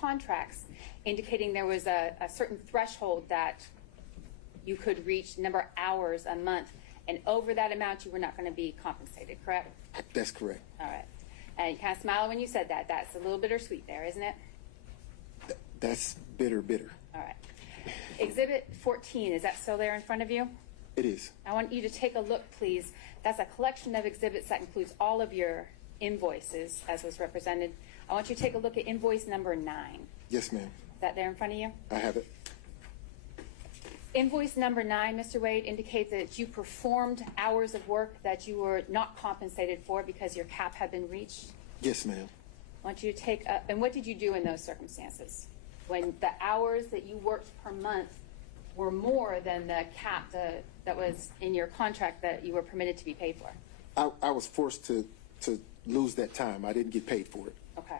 contracts, indicating there was a certain threshold that you could reach, number of hours a month, and over that amount you were not going to be compensated, correct? That's correct. All right. And you kind of smiled when you said that. That's a little bittersweet there, isn't it? That's bitter. All right. Exhibit 14, is that still there in front of you? It is. I want you to take a look, please. That's a collection of exhibits that includes all of your invoices, as was represented. I want you to take a look at invoice number 9. Yes, ma'am. Is that there in front of you? I have it. Invoice number 9, Mr. Wade, indicates that you performed hours of work that you were not compensated for because your cap had been reached. Yes, ma'am. I want you to take and what did you do in those circumstances? When the hours that you worked per month were more than the cap that was in your contract that you were permitted to be paid for? I was forced to lose that time. I didn't get paid for it. Okay.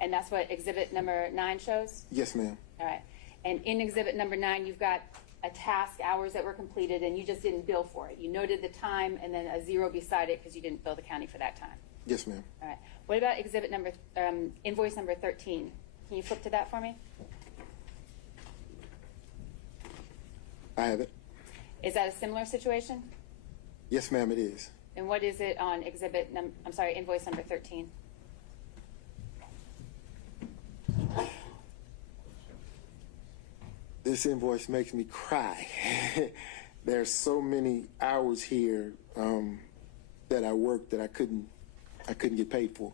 And that's what exhibit number 9 shows? Yes, ma'am. All right. And in exhibit number 9, you've got a task, hours that were completed, and you just didn't bill for it. You noted the time and then a 0 beside it because you didn't bill the county for that time. Yes, ma'am. All right. What about exhibit number, invoice number 13? Can you flip to that for me? I have it. Is that a similar situation? Yes, ma'am, it is. And what is it on invoice number 13? This invoice makes me cry. There's so many hours here that I worked that I couldn't get paid for.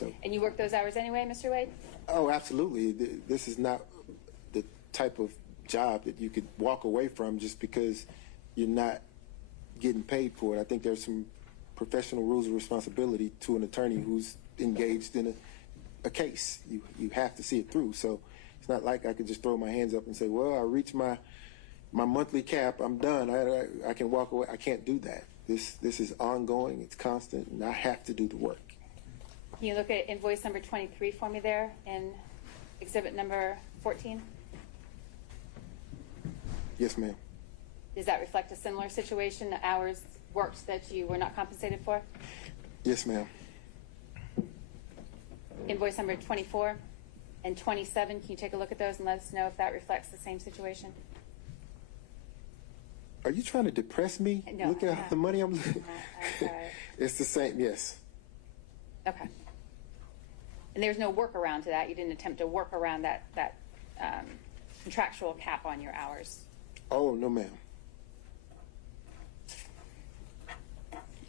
So. And you worked those hours anyway, Mr. Wade? Oh, absolutely. This is not the type of job that you could walk away from just because you're not getting paid for it. I think there's some professional rules of responsibility to an attorney who's engaged in a case. You have to see it through. So it's not like I could just throw my hands up and say, well, I reached my monthly cap, I'm done, I can walk away. I can't do that. This is ongoing, it's constant, and I have to do the work. Can you look at invoice number 23 for me there in exhibit number 14? Yes, ma'am. Does that reflect a similar situation, the hours worked that you were not compensated for? Yes, ma'am. Invoice number 24 and 27, can you take a look at those and let us know if that reflects the same situation? Are you trying to depress me? No, Look at the money I'm sorry. It's the same, yes. Okay. And there's no workaround to that? You didn't attempt to work around that contractual cap on your hours? Oh, no, ma'am.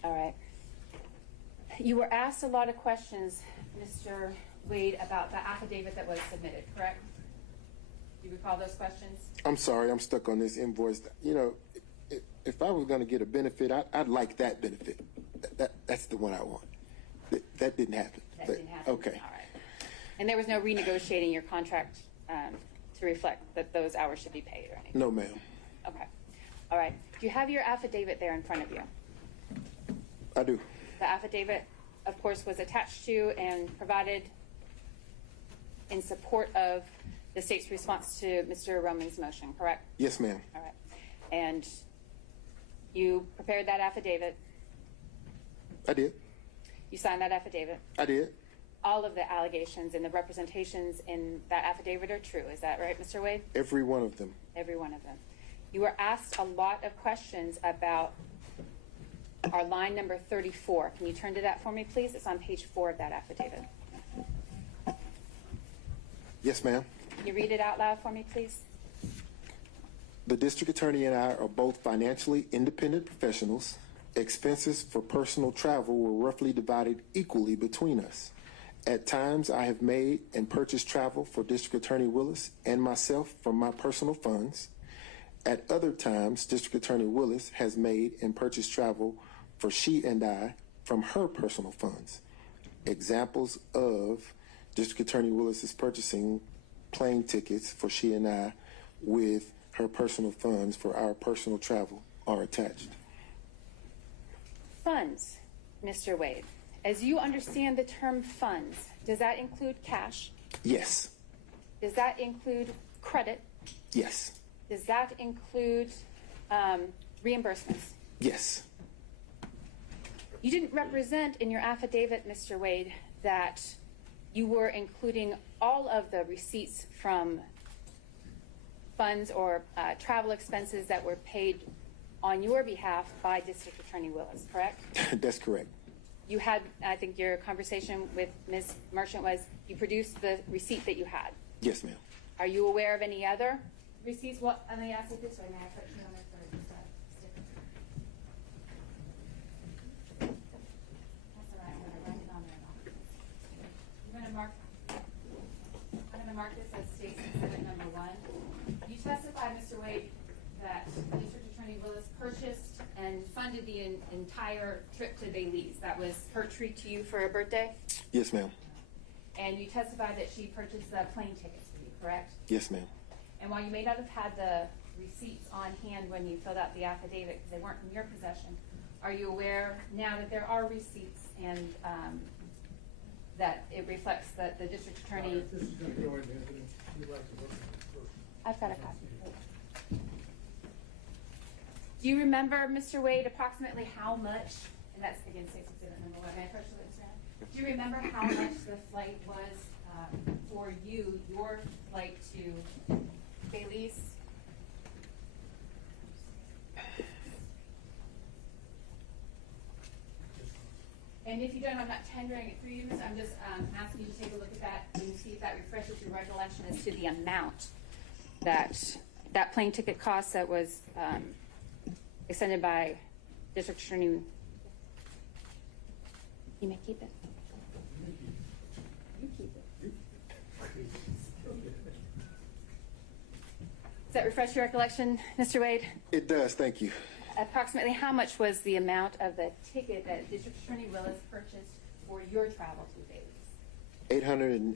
All right. You were asked a lot of questions, Mr. Wade, about the affidavit that was submitted, correct? Do you recall those questions? I'm sorry, I'm stuck on this invoice. You know, if I was going to get a benefit, I'd like that benefit. That's the one I want. That didn't happen. That didn't happen. Okay. All right. And there was no renegotiating your contract to reflect that those hours should be paid or anything? No, ma'am. Okay. All right. Do you have your affidavit there in front of you? I do. The affidavit, of course, was attached to and provided in support of the state's response to Mr. Roman's motion, correct? Yes, ma'am. All right. And you prepared that affidavit? I did. You signed that affidavit? I did. All of the allegations and the representations in that affidavit are true. Is that right, Mr. Wade? Every one of them. Every one of them. You were asked a lot of questions about our line number 34. Can you turn to that for me, please? It's on page 4 of that affidavit. Yes, ma'am. Can you read it out loud for me, please? The district attorney and I are both financially independent professionals. Expenses for personal travel were roughly divided equally between us. At times, I have made and purchased travel for District Attorney Willis and myself from my personal funds. At other times, District Attorney Willis has made and purchased travel for she and I from her personal funds. Examples of District Attorney Willis is purchasing plane tickets for she and I with her personal funds for our personal travel are attached. Funds, Mr. Wade. As you understand the term funds, does that include cash? Yes. Does that include credit? Yes. Does that include reimbursements? Yes. You didn't represent in your affidavit, Mr. Wade, that you were including all of the receipts from funds or travel expenses that were paid on your behalf by District Attorney Willis, correct? That's correct. You had, I think your conversation with Ms. Merchant was you produced the receipt that you had. Yes, ma'am. Are you aware of any other receipts? What? Let me ask you this way. May I put you on this or just stick? That's all right. I'm going to write it on there. I'm going to mark this as State's Exhibit number 1. You testified, Mr. Wade, that District Attorney Willis purchased and funded the entire trip to Belize. That was her treat to you for a birthday? Yes, ma'am. And you testified that she purchased the plane tickets for you, correct? Yes, ma'am. And while you may not have had the receipts on hand when you filled out the affidavit because they weren't in your possession, are you aware now that there are receipts and that it reflects that the district attorney... This is going to go in evidence. We'd like to look at it first. I've got a copy. Do you remember, Mr. Wade, approximately how much, and that's again State's Exhibit number 1, may I first look at that? Do you remember how much the flight was for you, your flight to Belize? And if you don't, I'm not tendering it for you, I'm just asking you to take a look at that and see if that refreshes your recollection as to the amount that plane ticket cost that was extended by District Attorney. You may keep it. You keep it. Does that refresh your recollection, Mr. Wade? It does, thank you. Approximately how much was the amount of the ticket that District Attorney Willis purchased for your travel to Belize?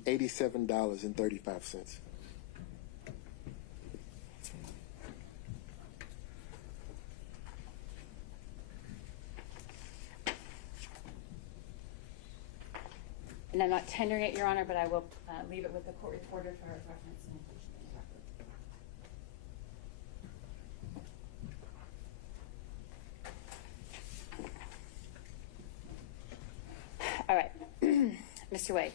$887.35. And I'm not tendering it, Your Honor, but I will leave it with the court reporter for reference and inclusion in the record. All right, Mr. Wade.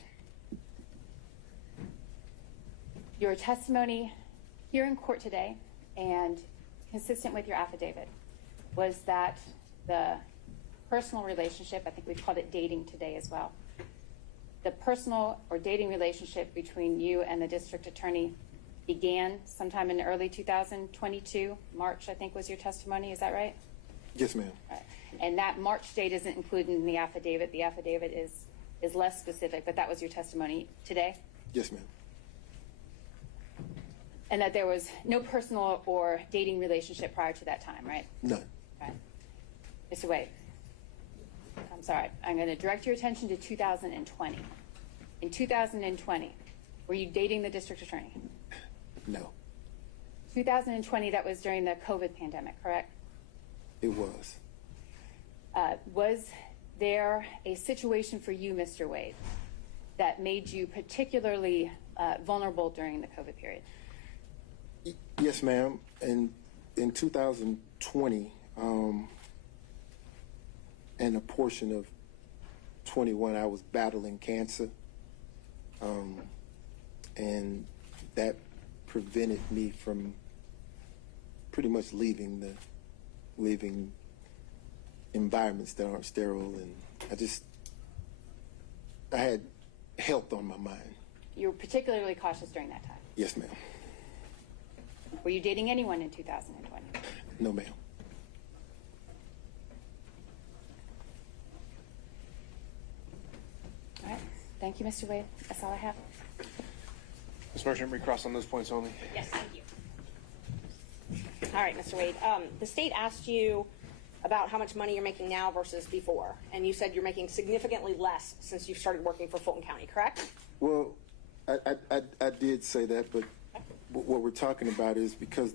Your testimony here in court today and consistent with your affidavit was that the personal relationship, I think we've called it dating today as well, the personal or dating relationship between you and the district attorney began sometime in early 2022, March, I think was your testimony, is that right? Yes, ma'am. Right. And that March date isn't included in the affidavit. The affidavit is less specific, but that was your testimony today? Yes, ma'am. And that there was no personal or dating relationship prior to that time, right? None. Okay. Mr. Wade, I'm sorry. I'm going to direct your attention to 2020. In 2020, were you dating the district attorney? No. 2020, that was during the COVID pandemic, correct? It was. Was there a situation for you, Mr. Wade, that made you particularly vulnerable during the COVID period? Yes, ma'am. And in 2020, and a portion of 21, I was battling cancer. And that prevented me from pretty much leaving environments that aren't sterile, and I had health on my mind. You were particularly cautious during that time. Yes, ma'am. Were you dating anyone in 2020? No, ma'am. All right. Thank you, Mr. Wade. That's all I have. Ms. Merchant, recross on those points only. Yes, thank you. All right, Mr. Wade. The state asked you about how much money you're making now versus before, and you said you're making significantly less since you've started working for Fulton County, correct? Well, I did say that, but what we're talking about is because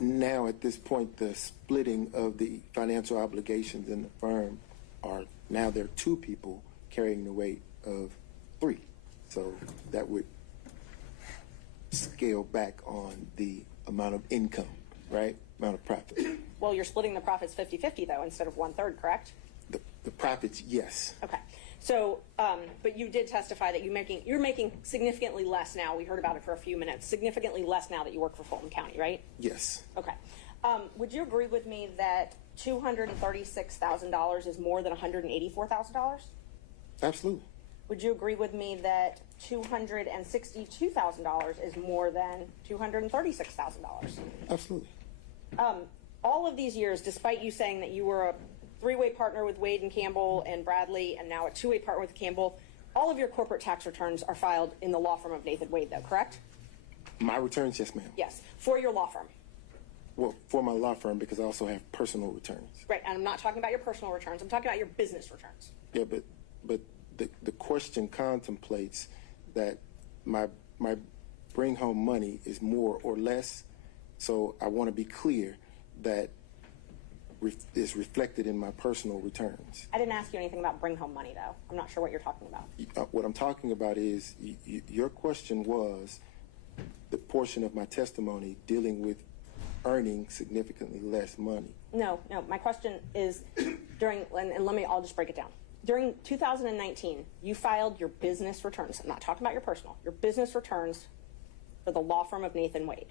now at this point the splitting of the financial obligations in the firm are now there are 2 people carrying the weight of 3, so that would scale back on the amount of income, right? Amount of profit. Well, you're splitting the profits 50-50 though, instead of 1/3, correct? The profits, yes. Okay. So, but you did testify that you're making significantly less now. We heard about it for a few minutes. Significantly less now that you work for Fulton County, right? Yes. Okay. Would you agree with me that $236,000 is more than $184,000? Absolutely. Would you agree with me that $262,000 is more than $236,000? Absolutely. All of these years, despite you saying that you were a 3-way partner with Wade and Campbell and Bradley, and now a 2-way partner with Campbell, all of your corporate tax returns are filed in the law firm of Nathan Wade, though, correct? My returns, yes, ma'am. Yes, for your law firm. Well, for my law firm, because I also have personal returns. Right, and I'm not talking about your personal returns. I'm talking about your business returns. Yeah, but the question contemplates that my bring home money is more or less, so I want to be clear that is reflected in my personal returns. I didn't ask you anything about bring home money, though. I'm not sure what you're talking about. What I'm talking about is your question was the portion of my testimony dealing with earning significantly less money. No, my question is I'll just break it down. During 2019, you filed your business returns. I'm not talking about your personal. Your business returns for the law firm of Nathan Wade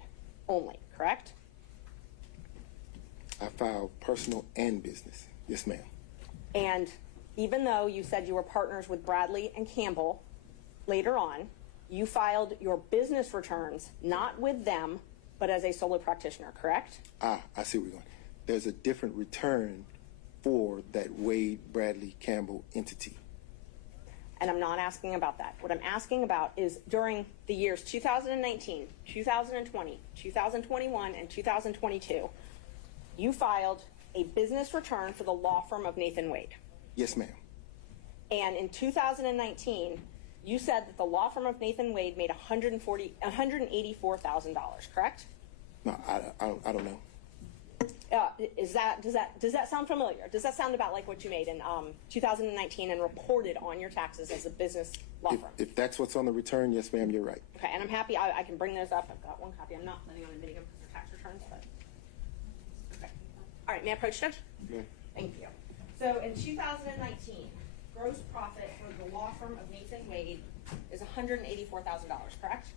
only, correct? I filed personal and business. Yes, ma'am. And even though you said you were partners with Bradley and Campbell later on, you filed your business returns not with them, but as a solo practitioner, correct? I see where you're going. There's a different return for that Wade, Bradley, Campbell entity. And I'm not asking about that. What I'm asking about is during the years 2019, 2020, 2021, and 2022, you filed a business return for the law firm of Nathan Wade. Yes, ma'am. And in 2019, you said that the law firm of Nathan Wade made $184,000, correct? No, I don't know. Does that sound familiar? Does that sound about like what you made in 2019 and reported on your taxes as a business law firm? If that's what's on the return, yes, ma'am, you're right. Okay, and I'm happy. I can bring those up. I've got one copy. I'm not planning on admitting them because they're tax returns, but okay. All right, may I approach, Judge? Yeah. Thank you. So in 2019, gross profit for the law firm of Nathan Wade is $184,000, correct?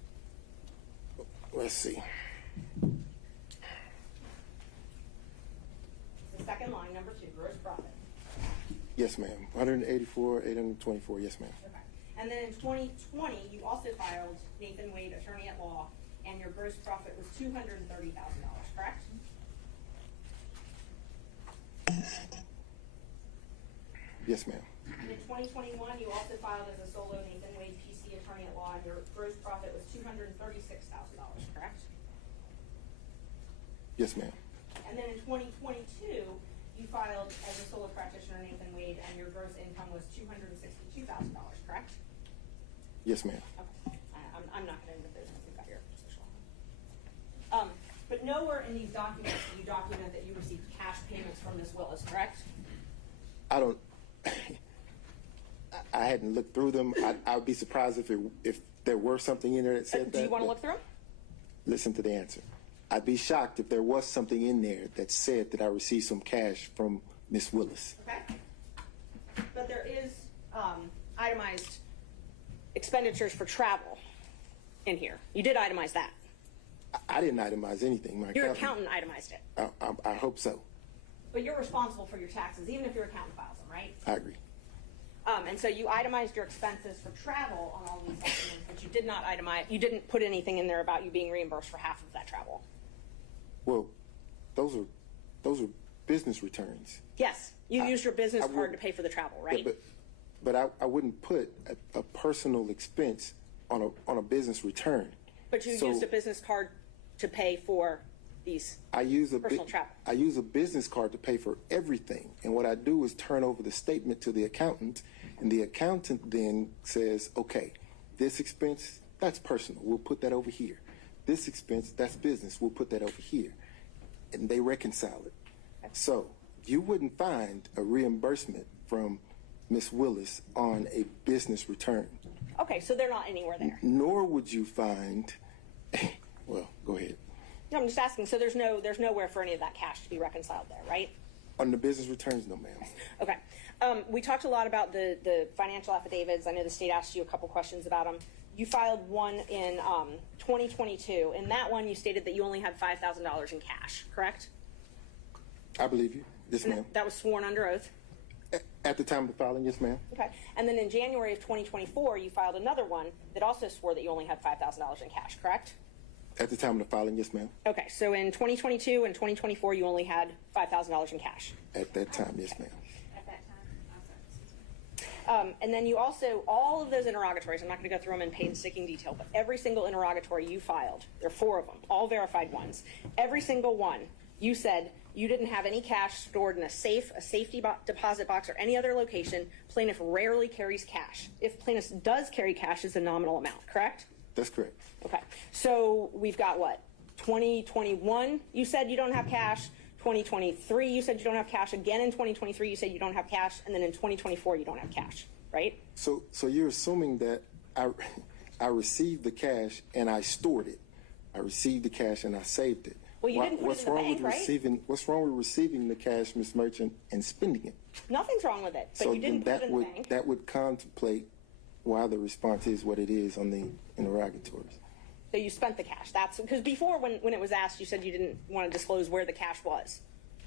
Let's see. The second line, number 2, gross profit. Yes, ma'am. 184,824. Yes, ma'am. Okay. And then in 2020, you also filed Nathan Wade, attorney at law, and your gross profit was $230,000, correct? Yes, ma'am. And in 2021, you also filed as a solo Nathan Wade PC attorney at law, and your gross profit was $236,000, correct? Yes, ma'am. And then in 2022, you filed as a solo practitioner Nathan Wade, and your gross income was $262,000, correct? Yes, ma'am. Okay. I'm not going to end the business. We've got your position. But nowhere in these documents do you document that you received cash payments from Ms. Willis, correct? I don't. I hadn't looked through them. I would be surprised if there were something in there that said that. Do you want to look through them? Listen to the answer. I'd be shocked if there was something in there that said that I received some cash from Miss Willis. Okay. But there is itemized expenditures for travel in here. You did itemize that. I didn't itemize anything. My Your accountant itemized it. I hope so. But you're responsible for your taxes, even if your accountant files them, right? I agree. And so you itemized your expenses for travel on all these documents, but you did not itemize. You didn't put anything in there about you being reimbursed for half of that travel. Well, those are business returns. Yes, you used your business card to pay for the travel, right? But I wouldn't put a personal expense on a business return. But you used a business card to pay for these personal travel. I use a business card to pay for everything. And what I do is turn over the statement to the accountant, and the accountant then says, okay, this expense, that's personal. We'll put that over here. This expense, that's business. We'll put that over here. And they reconcile it. Okay. So you wouldn't find a reimbursement from Ms. Willis on a business return. Okay, so they're not anywhere there. Nor would you find, well, go ahead. No, I'm just asking. So there's nowhere for any of that cash to be reconciled there, right? On the business returns, no, ma'am. Okay. We talked a lot about the financial affidavits. I know the state asked you a couple questions about them. You filed one in 2022. In that one, you stated that you only had $5,000 in cash, correct? I believe you. Yes, ma'am. That was sworn under oath? At the time of the filing, yes, ma'am. Okay. And then in January of 2024, you filed another one that also swore that you only had $5,000 in cash, correct? At the time of the filing, yes, ma'am. Okay. So in 2022 and 2024, you only had $5,000 in cash? At that time, yes, ma'am. At that time? And then you also, all of those interrogatories, I'm not going to go through them in painstaking detail, but every single interrogatory you filed, there are 4 of them, all verified ones. Every single one, you said you didn't have any cash stored in a safe, a safety deposit box, or any other location. Plaintiff rarely carries cash. If plaintiff does carry cash, it's a nominal amount, correct? That's correct. Okay. So we've got what? 2021, you said you don't have cash. 2023, you said you don't have cash. Again in 2023, you said you don't have cash. And then in 2024, you don't have cash, right? So you're assuming that I received the cash and I stored it. I received the cash and I saved it. Well, you didn't put it in the bank, right? What's wrong with receiving the cash, Ms. Merchant, and spending it? Nothing's wrong with it, but So you didn't put it in the bank. that would contemplate why the response is what it is on the interrogatories. So you spent the cash. That's because before, when it was asked, you said you didn't want to disclose where the cash was.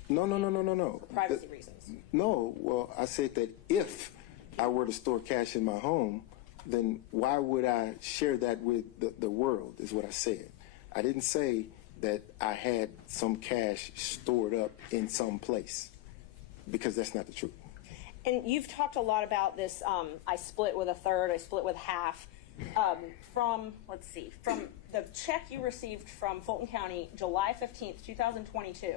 No. For privacy reasons. No. Well, I said that if I were to store cash in my home, then why would I share that with the world, is what I said. I didn't say that I had some cash stored up in some place, because that's not the truth. And you've talked a lot about this, I split with a third, I split with half. From the check you received from Fulton County July 15th, 2022,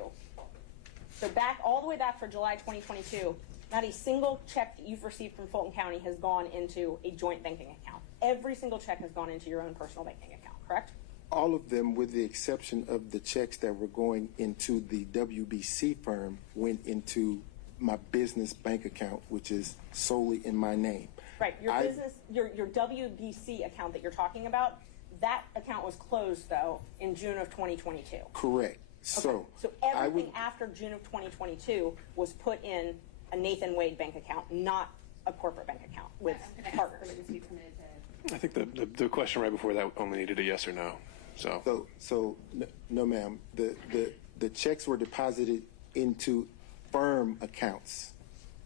so all the way back for July 2022, not a single check that you've received from Fulton County has gone into a joint banking account. Every single check has gone into your own personal banking account, correct? All of them, with the exception of the checks that were going into the WBC firm, went into my business bank account, which is solely in my name. Right. Your WBC account that you're talking about, that account was closed, though, in June of 2022. Correct. Okay. So everything after June of 2022 was put in a Nathan Wade bank account, not a corporate bank account with partners. I think the question right before that only needed a yes or no. So no, ma'am. The checks were deposited into firm accounts,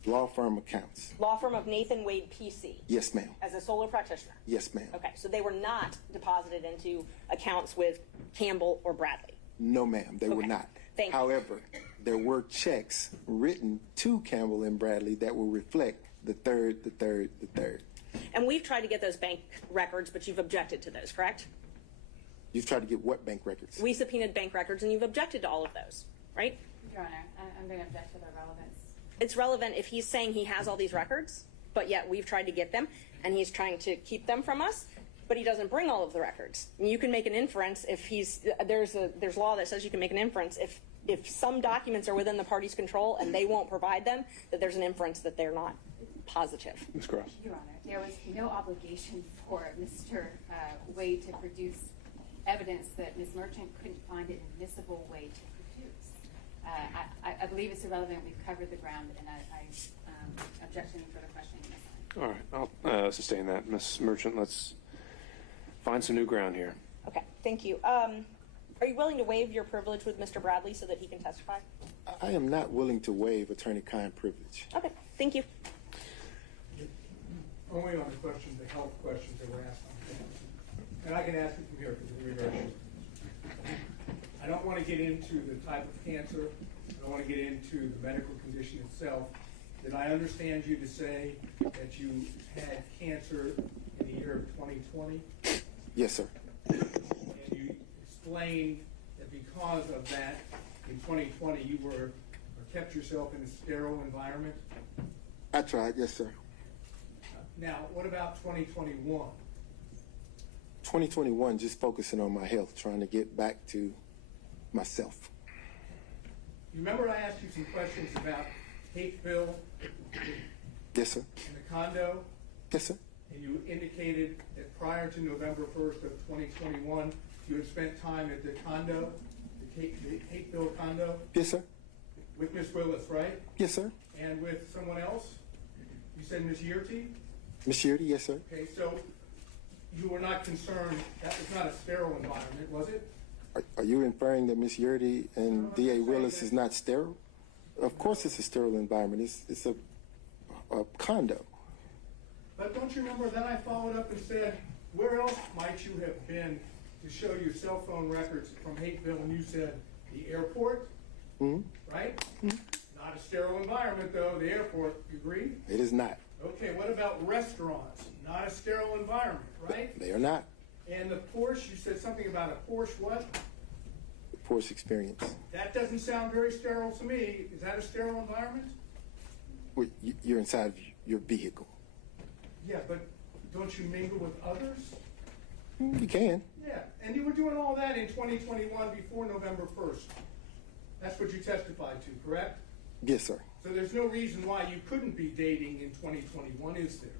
law firm accounts. Law firm of Nathan Wade PC. Yes, ma'am. As a solo practitioner. Yes, ma'am. Okay, so they were not deposited into accounts with Campbell or Bradley. No, ma'am, they were not. Thank you. However, there were checks written to Campbell and Bradley that will reflect the third. And we've tried to get those bank records, but you've objected to those, correct? You've tried to get what bank records? We subpoenaed bank records, and you've objected to all of those, right? Your Honor, I'm going to object to their relevance. It's relevant if he's saying he has all these records, but yet we've tried to get them, and he's trying to keep them from us, but he doesn't bring all of the records. And you can make an inference if there's law that says you can make an inference if some documents are within the party's control and they won't provide them, that there's an inference that they're not positive. Ms. Cross. Your Honor, there was no obligation for Mr. Wade to produce evidence that Ms. Merchant couldn't find an admissible way to produce. I believe it's irrelevant. We've covered the ground, and I object to any further questioning. All right, I'll sustain that. Ms. Merchant, let's find some new ground here. Okay, thank you. Are you willing to waive your privilege with Mr. Bradley so that he can testify? I am not willing to waive attorney-client privilege. Okay, thank you. Only on the questions, the health questions that were asked on campus. And I can ask it from here because we're very short. I don't want to get into the type of cancer. I don't want to get into the medical condition itself. Did I understand you to say that you had cancer in the year of 2020? Yes, sir. And you explained that because of that, in 2020, you kept yourself in a sterile environment? I tried, yes, sir. Now, what about 2021? 2021, just focusing on my health, trying to get back to myself. You remember I asked you some questions about Hateville? Yes, sir. And the condo? Yes, sir. And you indicated that prior to November 1st of 2021, you had spent time at the condo, the Hateville condo? Yes, sir. With Miss Willis, right? Yes, sir. And with someone else? You said Miss Yurty? Miss Yurty, yes, sir. Okay, so you were not concerned, that was not a sterile environment, was it? Are you inferring that Miss Yurty and D.A. Willis is not sterile? Of course it's a sterile environment. It's a condo. But don't you remember then I followed up and said, where else might you have been to show your cell phone records from Hateville? And you said, the airport, right? Not a sterile environment though, the airport, you agree? It is not. Okay, what about restaurants? Not a sterile environment, right? They are not. And the Porsche, you said something about a Porsche what? The Porsche experience. That doesn't sound very sterile to me. Is that a sterile environment? Well, you're inside of your vehicle. Yeah, but don't you mingle with others? You can. Yeah, and you were doing all that in 2021 before November 1st. That's what you testified to, correct? Yes, sir. So there's no reason why you couldn't be dating in 2021, is there?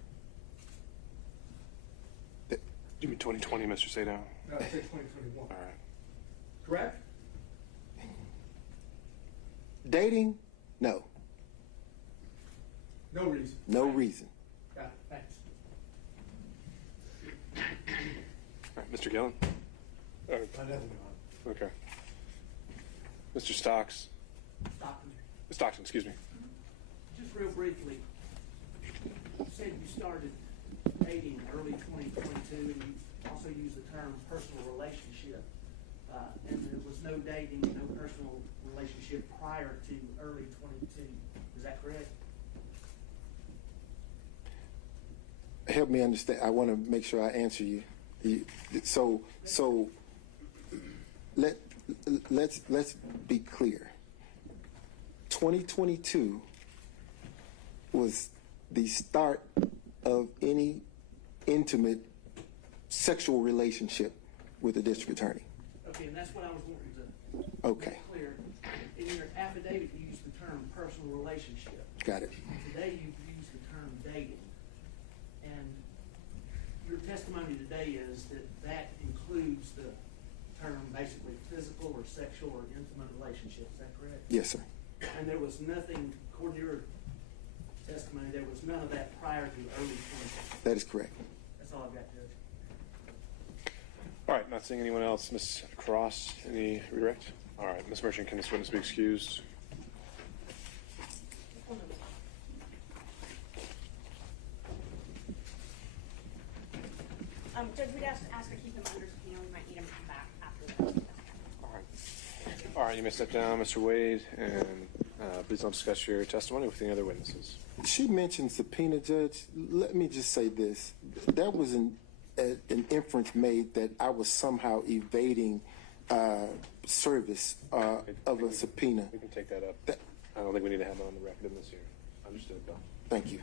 You mean 2020, Mr. Sadow? No, I said 2021. All right. Correct? Dating? No. No reason. No reason. Got it. Thanks. All right, Mr. Gillen? Okay. Mr. Stocks? Stockton, excuse me. Just real briefly, you said you started dating early 2022, and you also used the term personal relationship, and there was no dating, no personal relationship prior to early 22. Is that correct? Help me understand. I want to make sure I answer you. So let's be clear. 2022 was the start of any intimate sexual relationship with the district attorney. Okay, and that's what I was wanting to Okay. make clear. In your affidavit, you used the term personal relationship. Got it. Today, you've used the term dating. And your testimony today is that includes the term basically physical or sexual or intimate relationship. Is that correct? Yes, sir. And there was nothing, according to your testimony, there was none of that prior to early 2020. That is correct. That's all I've got, Judge. All right, not seeing anyone else. Ms. Cross, any redirect? All right, Ms. Merchant, can this witness be excused? Judge, we'd ask to keep him under subpoena. We might need him to come back after that. All right, you may step down, Mr. Wade, and Please don't discuss your testimony with any other witnesses. She mentioned subpoena, Judge. Let me just say this. That was an inference made that I was somehow evading service of a subpoena. We can take that up. I don't think we need to have it on the record in this hearing. Understood, Bill. Thank you.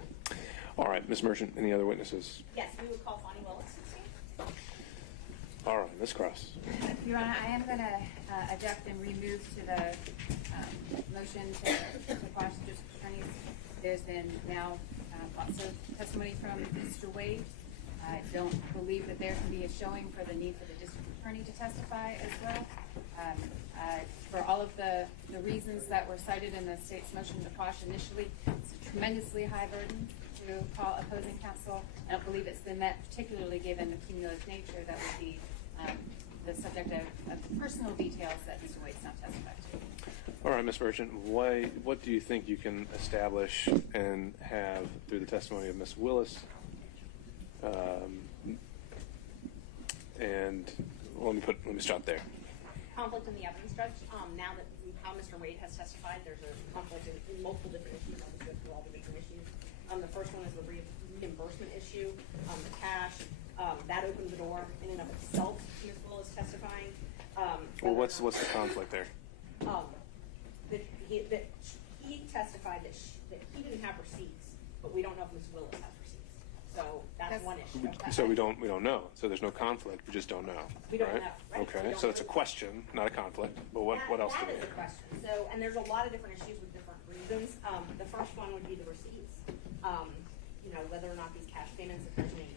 All right, Ms. Merchant, any other witnesses? Yes, we would call Fani Willis. All right, Ms. Cross. Your Honor, I am going to object and remove to the motion to quash the district attorneys. There's been now lots of testimony from Mr. Wade. I don't believe that there can be a showing for the need for the district attorney to testify as well. For all of the reasons that were cited in the state's motion to quash initially, it's a tremendously high burden to call opposing counsel. I don't believe it's been met, particularly given the cumulative nature that would be the subject of personal details that Mr. Wade's not testified to. All right, Ms. Merchant, what do you think you can establish and have through the testimony of Ms. Willis? And let me start there. Conflict in the evidence, Judge. Now that how Mr. Wade has testified, there's a conflict in multiple different issues. I'll just go through all the different issues. The first one is the reimbursement issue. The cash, that opens the door in and of itself. Ms. Willis testifying. Well, what's the conflict there? That he testified that he didn't have receipts, but we don't know if Ms. Willis has receipts. So that's one issue. So we don't know. So there's no conflict. We just don't know. We don't right? know. Right? Okay. So it's a question, not a conflict. But what else do we That is a question. So, and there's a lot of different issues with different reasons. The first one would be the receipts. Whether or not these cash payments, if there's any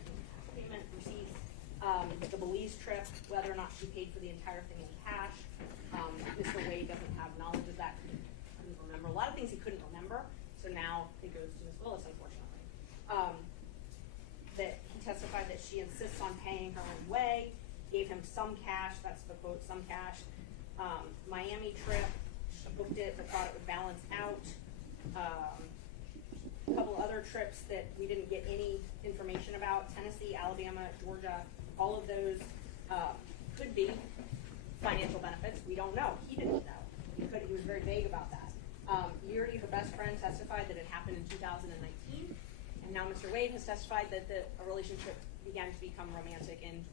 payment receipts. The Belize trip, whether or not she paid for the entire thing in cash. Mr. Wade doesn't have knowledge of that. He couldn't remember a lot of things he couldn't remember. So now it goes to Ms. Willis, unfortunately. That he testified that she insists on paying her own way, gave him some cash, that's the quote, some cash. Miami trip, she booked it, but thought it would balance out. A couple other trips that we didn't get any information about, Tennessee, Alabama, Georgia, all of those could be financial benefits. We don't know. He didn't know. He was very vague about that. Yuri, her best friend, testified that it happened in 2019. And now Mr. Wade has testified that a relationship began to become romantic in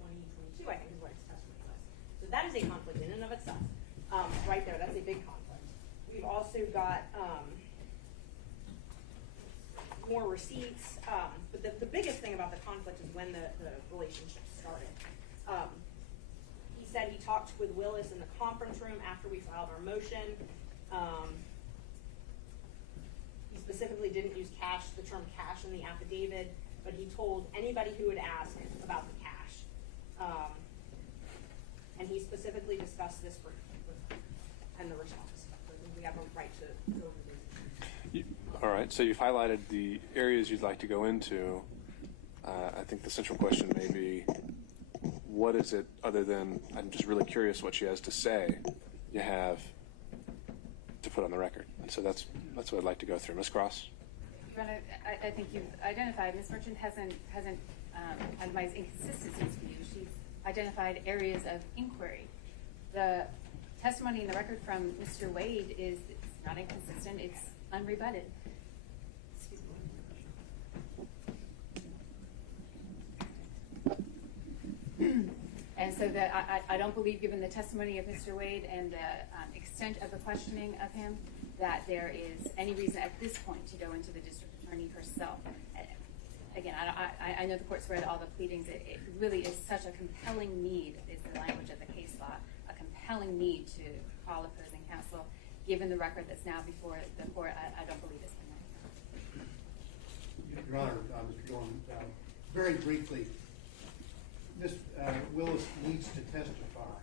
2022, I think is what his testimony was. So that is a conflict in and of itself. Right there, that's a big conflict. We've also got more receipts. But the biggest thing about the conflict is when the relationship started. He said he talked with Willis in the conference room after we filed our motion. He specifically didn't use the term cash in the affidavit, but he told anybody who would ask about the cash. And he specifically discussed this with and the response. We have a right to go over these. All right. So you've highlighted the areas you'd like to go into. I think the central question may be, what is it other than, I'm just really curious what she has to say, you have to put on the record. And so that's what I'd like to go through. Ms. Cross? I think you've identified, Ms. Merchant hasn't itemized inconsistencies for you. She's identified areas of inquiry. The testimony in the record from Mr. Wade is not inconsistent, it's unrebutted. Excuse me. And so that I don't believe, given the testimony of Mr. Wade and the extent of the questioning of him, that there is any reason at this point to go into the district attorney herself. Again, I know the court's read all the pleadings. It really is such a compelling need, is the language of the case law, a compelling need to call opposing counsel. Given the record that's now before the court, I don't believe it's been Your Honor, Mr. Dorn, very briefly, Ms. Willis needs to testify.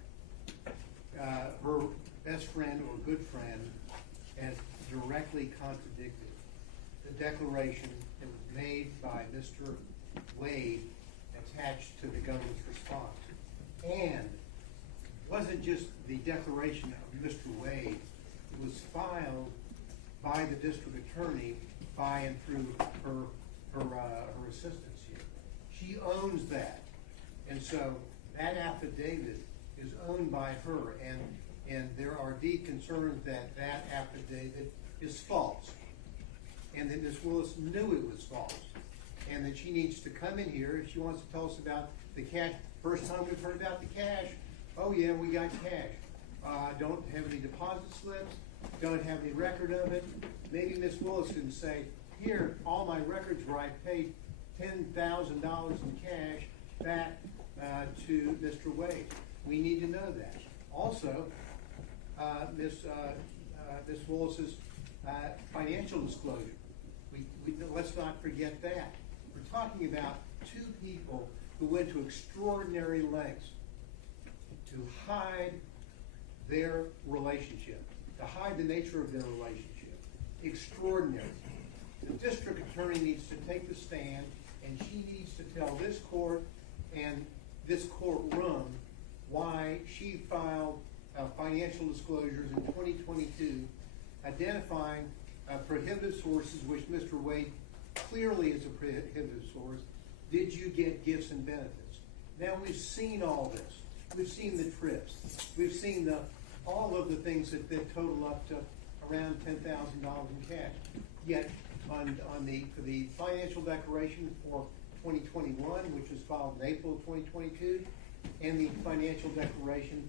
Her best friend or good friend has directly contradicted the declaration that was made by Mr. Wade attached to the government's response. And it wasn't just the declaration of Mr. Wade, it was filed by the district attorney by and through her assistants here. She owns that. And so that affidavit is owned by her, and there are deep concerns that that affidavit is false, and that Ms. Willis knew it was false, and that she needs to come in here if she wants to tell us about the cash. First time we've heard about the cash, oh yeah, we got cash. Don't have any deposit slips, don't have any record of it. Maybe Ms. Willis can say, here, all my records where I paid $10,000 in cash back to Mr. Wade. We need to know that. Also, Ms. Willis's financial disclosure. Let's not forget that. We're talking about two people who went to extraordinary lengths to hide their relationship, to hide the nature of their relationship. Extraordinary. The district attorney needs to take the stand, and she needs to tell this court and this courtroom why she filed financial disclosures in 2022 identifying prohibited sources, which Mr. Wade clearly is a prohibited source. Did you get gifts and benefits? Now we've seen all this. We've seen the trips. We've seen all of the things that total up to around $10,000 in cash. Yet for the financial declaration for 2021, which was filed in April of 2022, and the financial declaration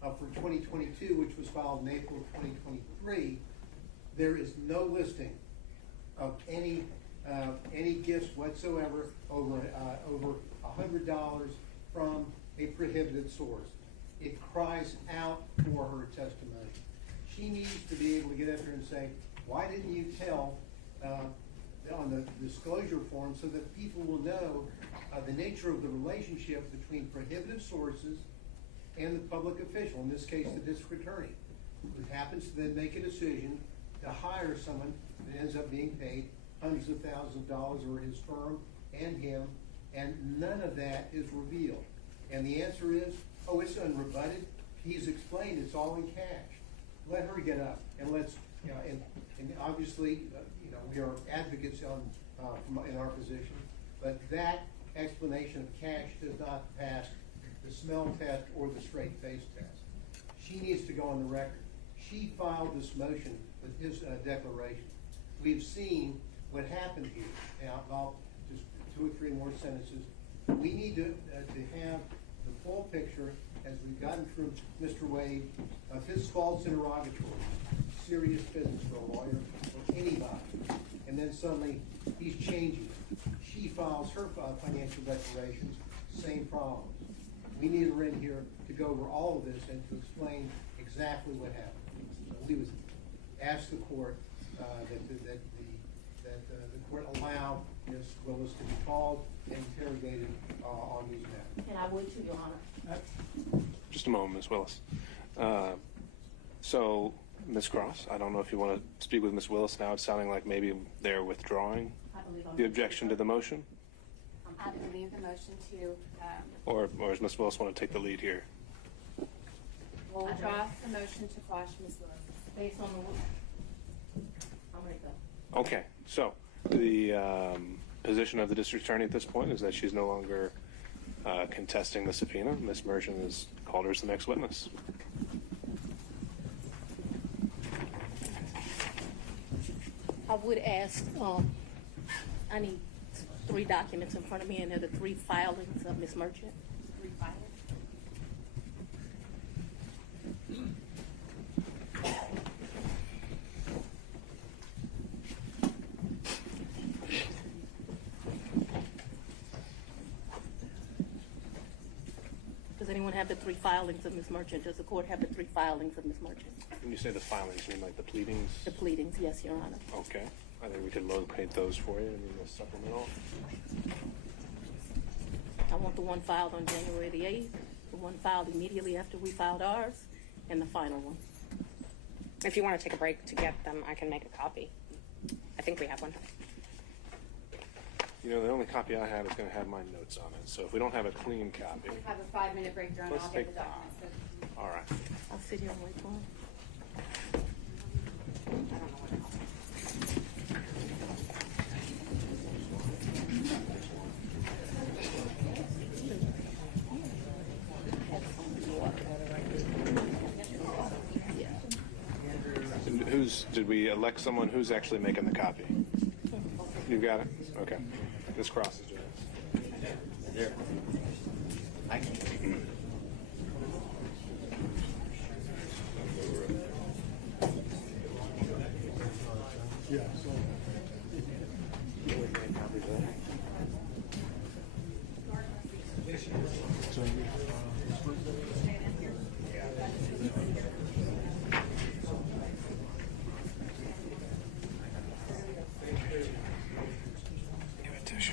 for 2022, which was filed in April of 2023, there is no listing of any gifts whatsoever over $100 from a prohibited source. It cries out for her testimony. She needs to be able to get up here and say, why didn't you tell on the disclosure form so that people will know the nature of the relationship between prohibited sources and the public official, in this case the district attorney, who happens to then make a decision to hire someone that ends up being paid hundreds of thousands of dollars, or his firm and him, and none of that is revealed. And the answer is, oh, it's unrebutted. He's explained it's all in cash. Let her get up, and let's, and obviously, we are advocates in our position, but that explanation of cash does not pass the smell test or the straight face test. She needs to go on the record. She filed this motion with his declaration. We've seen what happened here. Now, I'll just 2 or 3 more sentences. We need to have the full picture, as we've gotten through Mr. Wade, of his false interrogatory. Serious business for a lawyer or anybody. And then suddenly he's changing it. She files her financial declarations, same problems. We need her in here to go over all of this and to explain exactly what happened. So we would ask the court that the court allow Ms. Willis to be called and interrogated on these matters. And I would too, Your Honor. Just a moment, Ms. Willis. So, Ms. Cross, I don't know if you want to speak with Ms. Willis now. It's sounding like maybe they're withdrawing the objection to the motion. I believe the motion to... Or does Ms. Willis want to take the lead here? We'll withdraw the motion to quash Ms. Willis. Based on the... I'm ready to go. Okay, so the position of the district attorney at this point is that she's no longer contesting the subpoena. Ms. Merchant has called her as the next witness. I would ask, I need 3 documents in front of me, and they're the 3 filings of Ms. Merchant. 3 filings. Does anyone have the 3 filings of Ms. Merchant? Does the court have the 3 filings of Ms. Merchant? When you say the filings, you mean like the pleadings? The pleadings, yes, Your Honor. Okay. I think we could locate those for you in the supplemental. I want the one filed on January the 8th, the one filed immediately after we filed ours, and the final one. If you want to take a break to get them, I can make a copy. I think we have one. You know, the only copy I have is going to have my notes on it. So if we don't have a clean copy, We have a 5-minute break, Your Honor. Let's I'll get take the documents. all right. I'll sit here and wait for him. I don't know what else. And who's did we elect someone who's actually making the copy? You got it? Okay. This crosses yours. Is there? I can. Yeah, so. Give it tissue.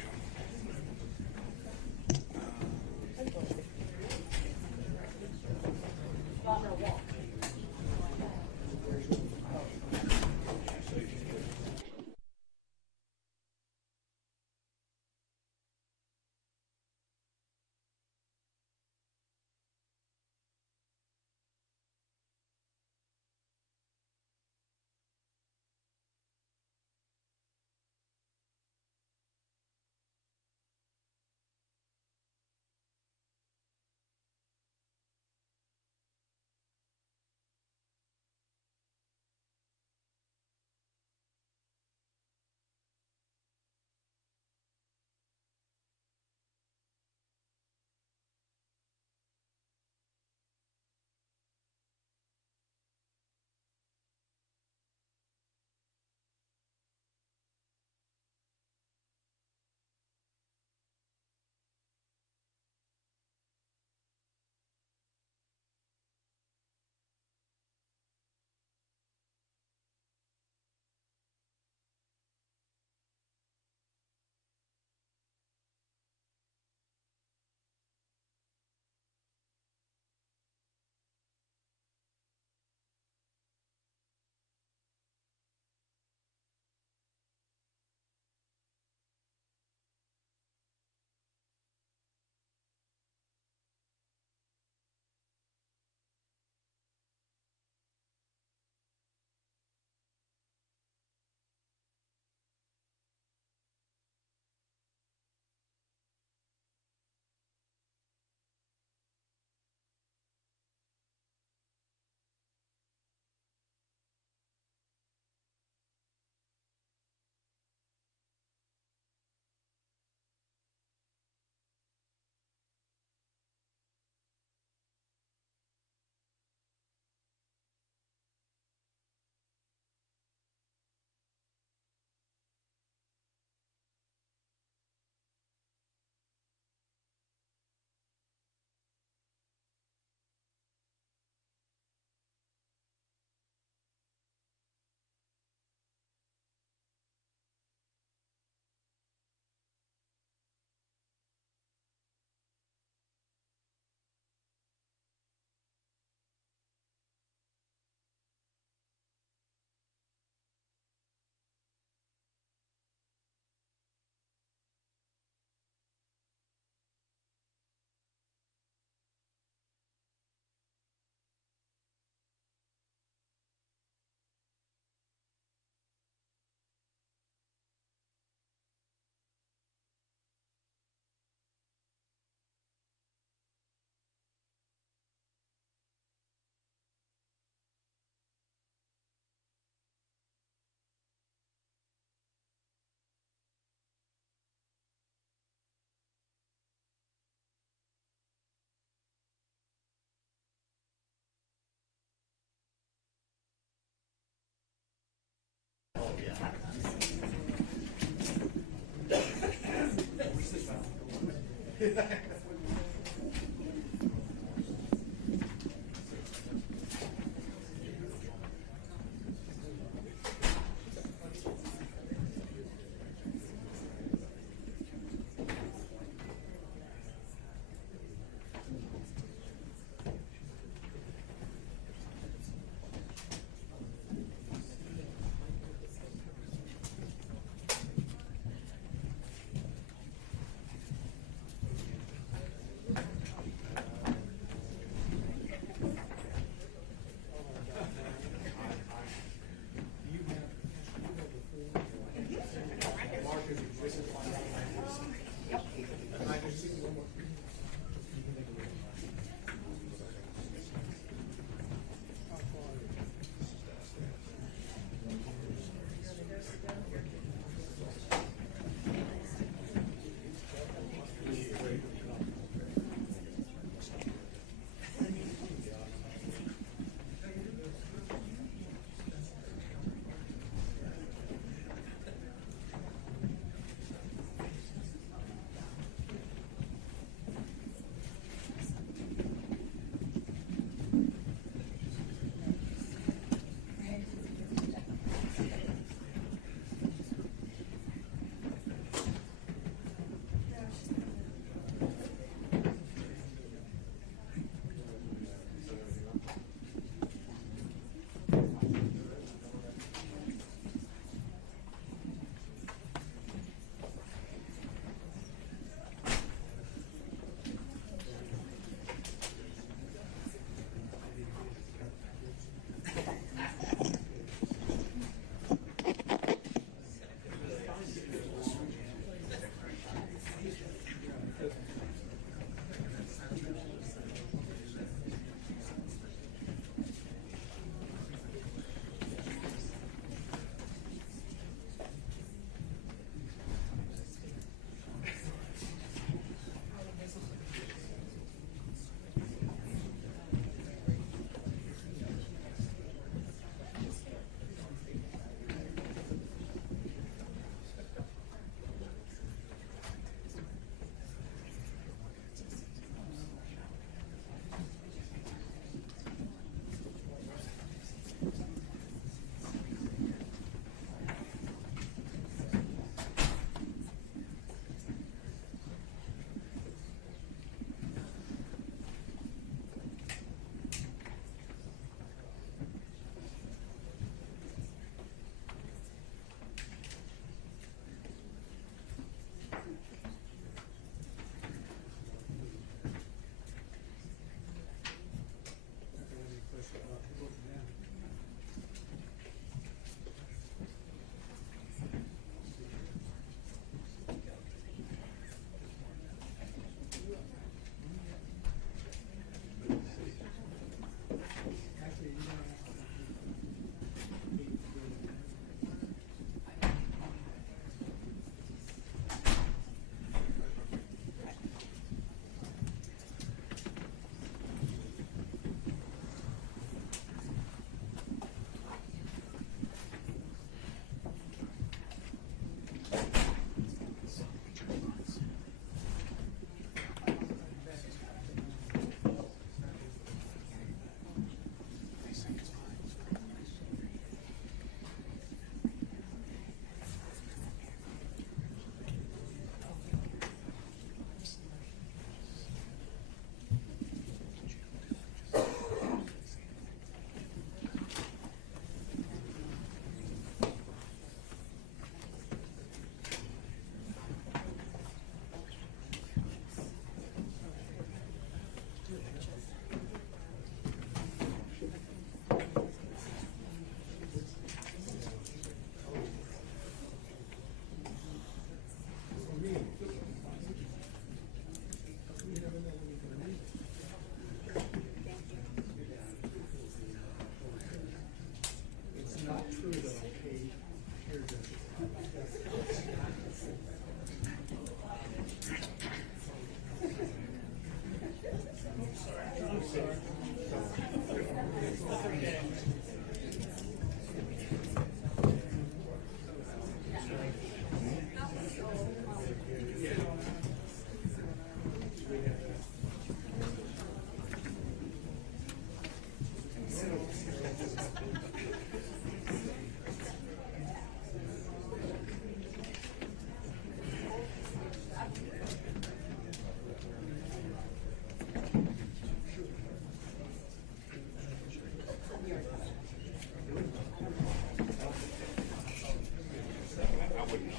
wouldn't know.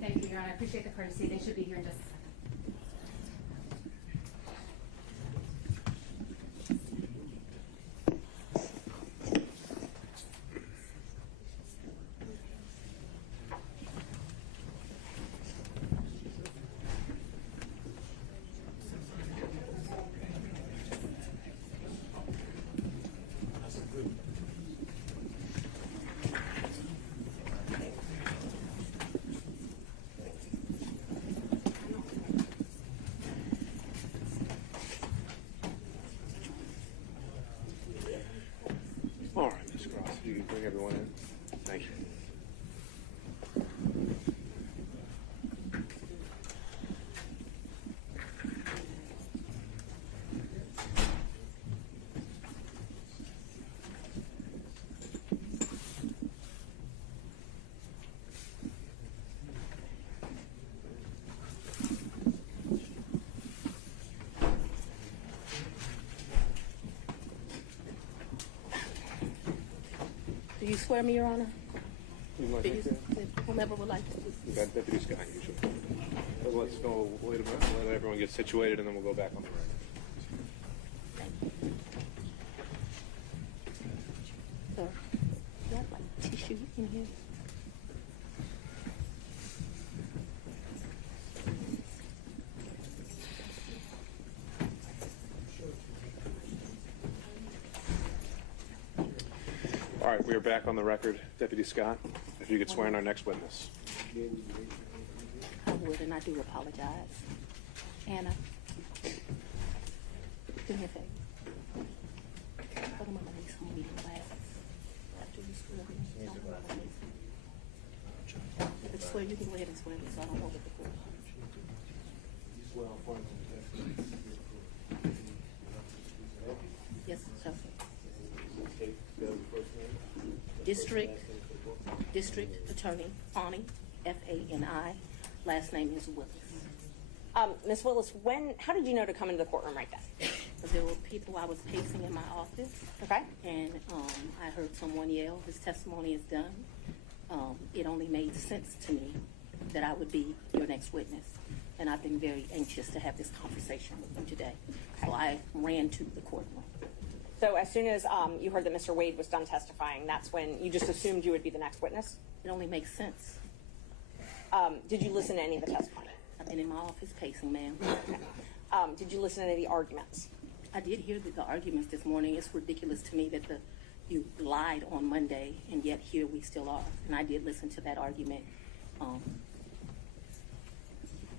Thank you, Your Honor. I appreciate the courtesy. They should be here in just a second. All right, Ms. Cross, you can bring everyone in. Thank you. Do you swear me, Your Honor? You want Do to you, take that? whomever would like to. We got Deputy Scott usually. So let's go, wait a minute, let everyone get situated and then we'll go back on the record. Sir, do you have like tissue in here? All right, we are back on the record. Deputy Scott, if you could swear in our next witness. I would, and I do apologize. Anna, do me a favor. Put them underneath some meeting glasses. After you swear me, don't put them underneath. If it's swear, you can go ahead and swear me, so I don't know what the court. Yes, sir. District Attorney Fani, F-A-N-I. Last name is Willis. Ms. Willis, how did you know to come into the courtroom right then? There were people I was pacing in my office. Okay. And I heard someone yell, his testimony is done. It only made sense to me that I would be your next witness. And I've been very anxious to have this conversation with you today. Okay. So I ran to the courtroom. So as soon as you heard that Mr. Wade was done testifying, that's when you just assumed you would be the next witness? It only makes sense. Did you listen to any of the testimony? I've been in my office pacing, ma'am. Okay. Did you listen to any of the arguments? I did hear the arguments this morning. It's ridiculous to me that you lied on Monday, and yet here we still are. And I did listen to that argument.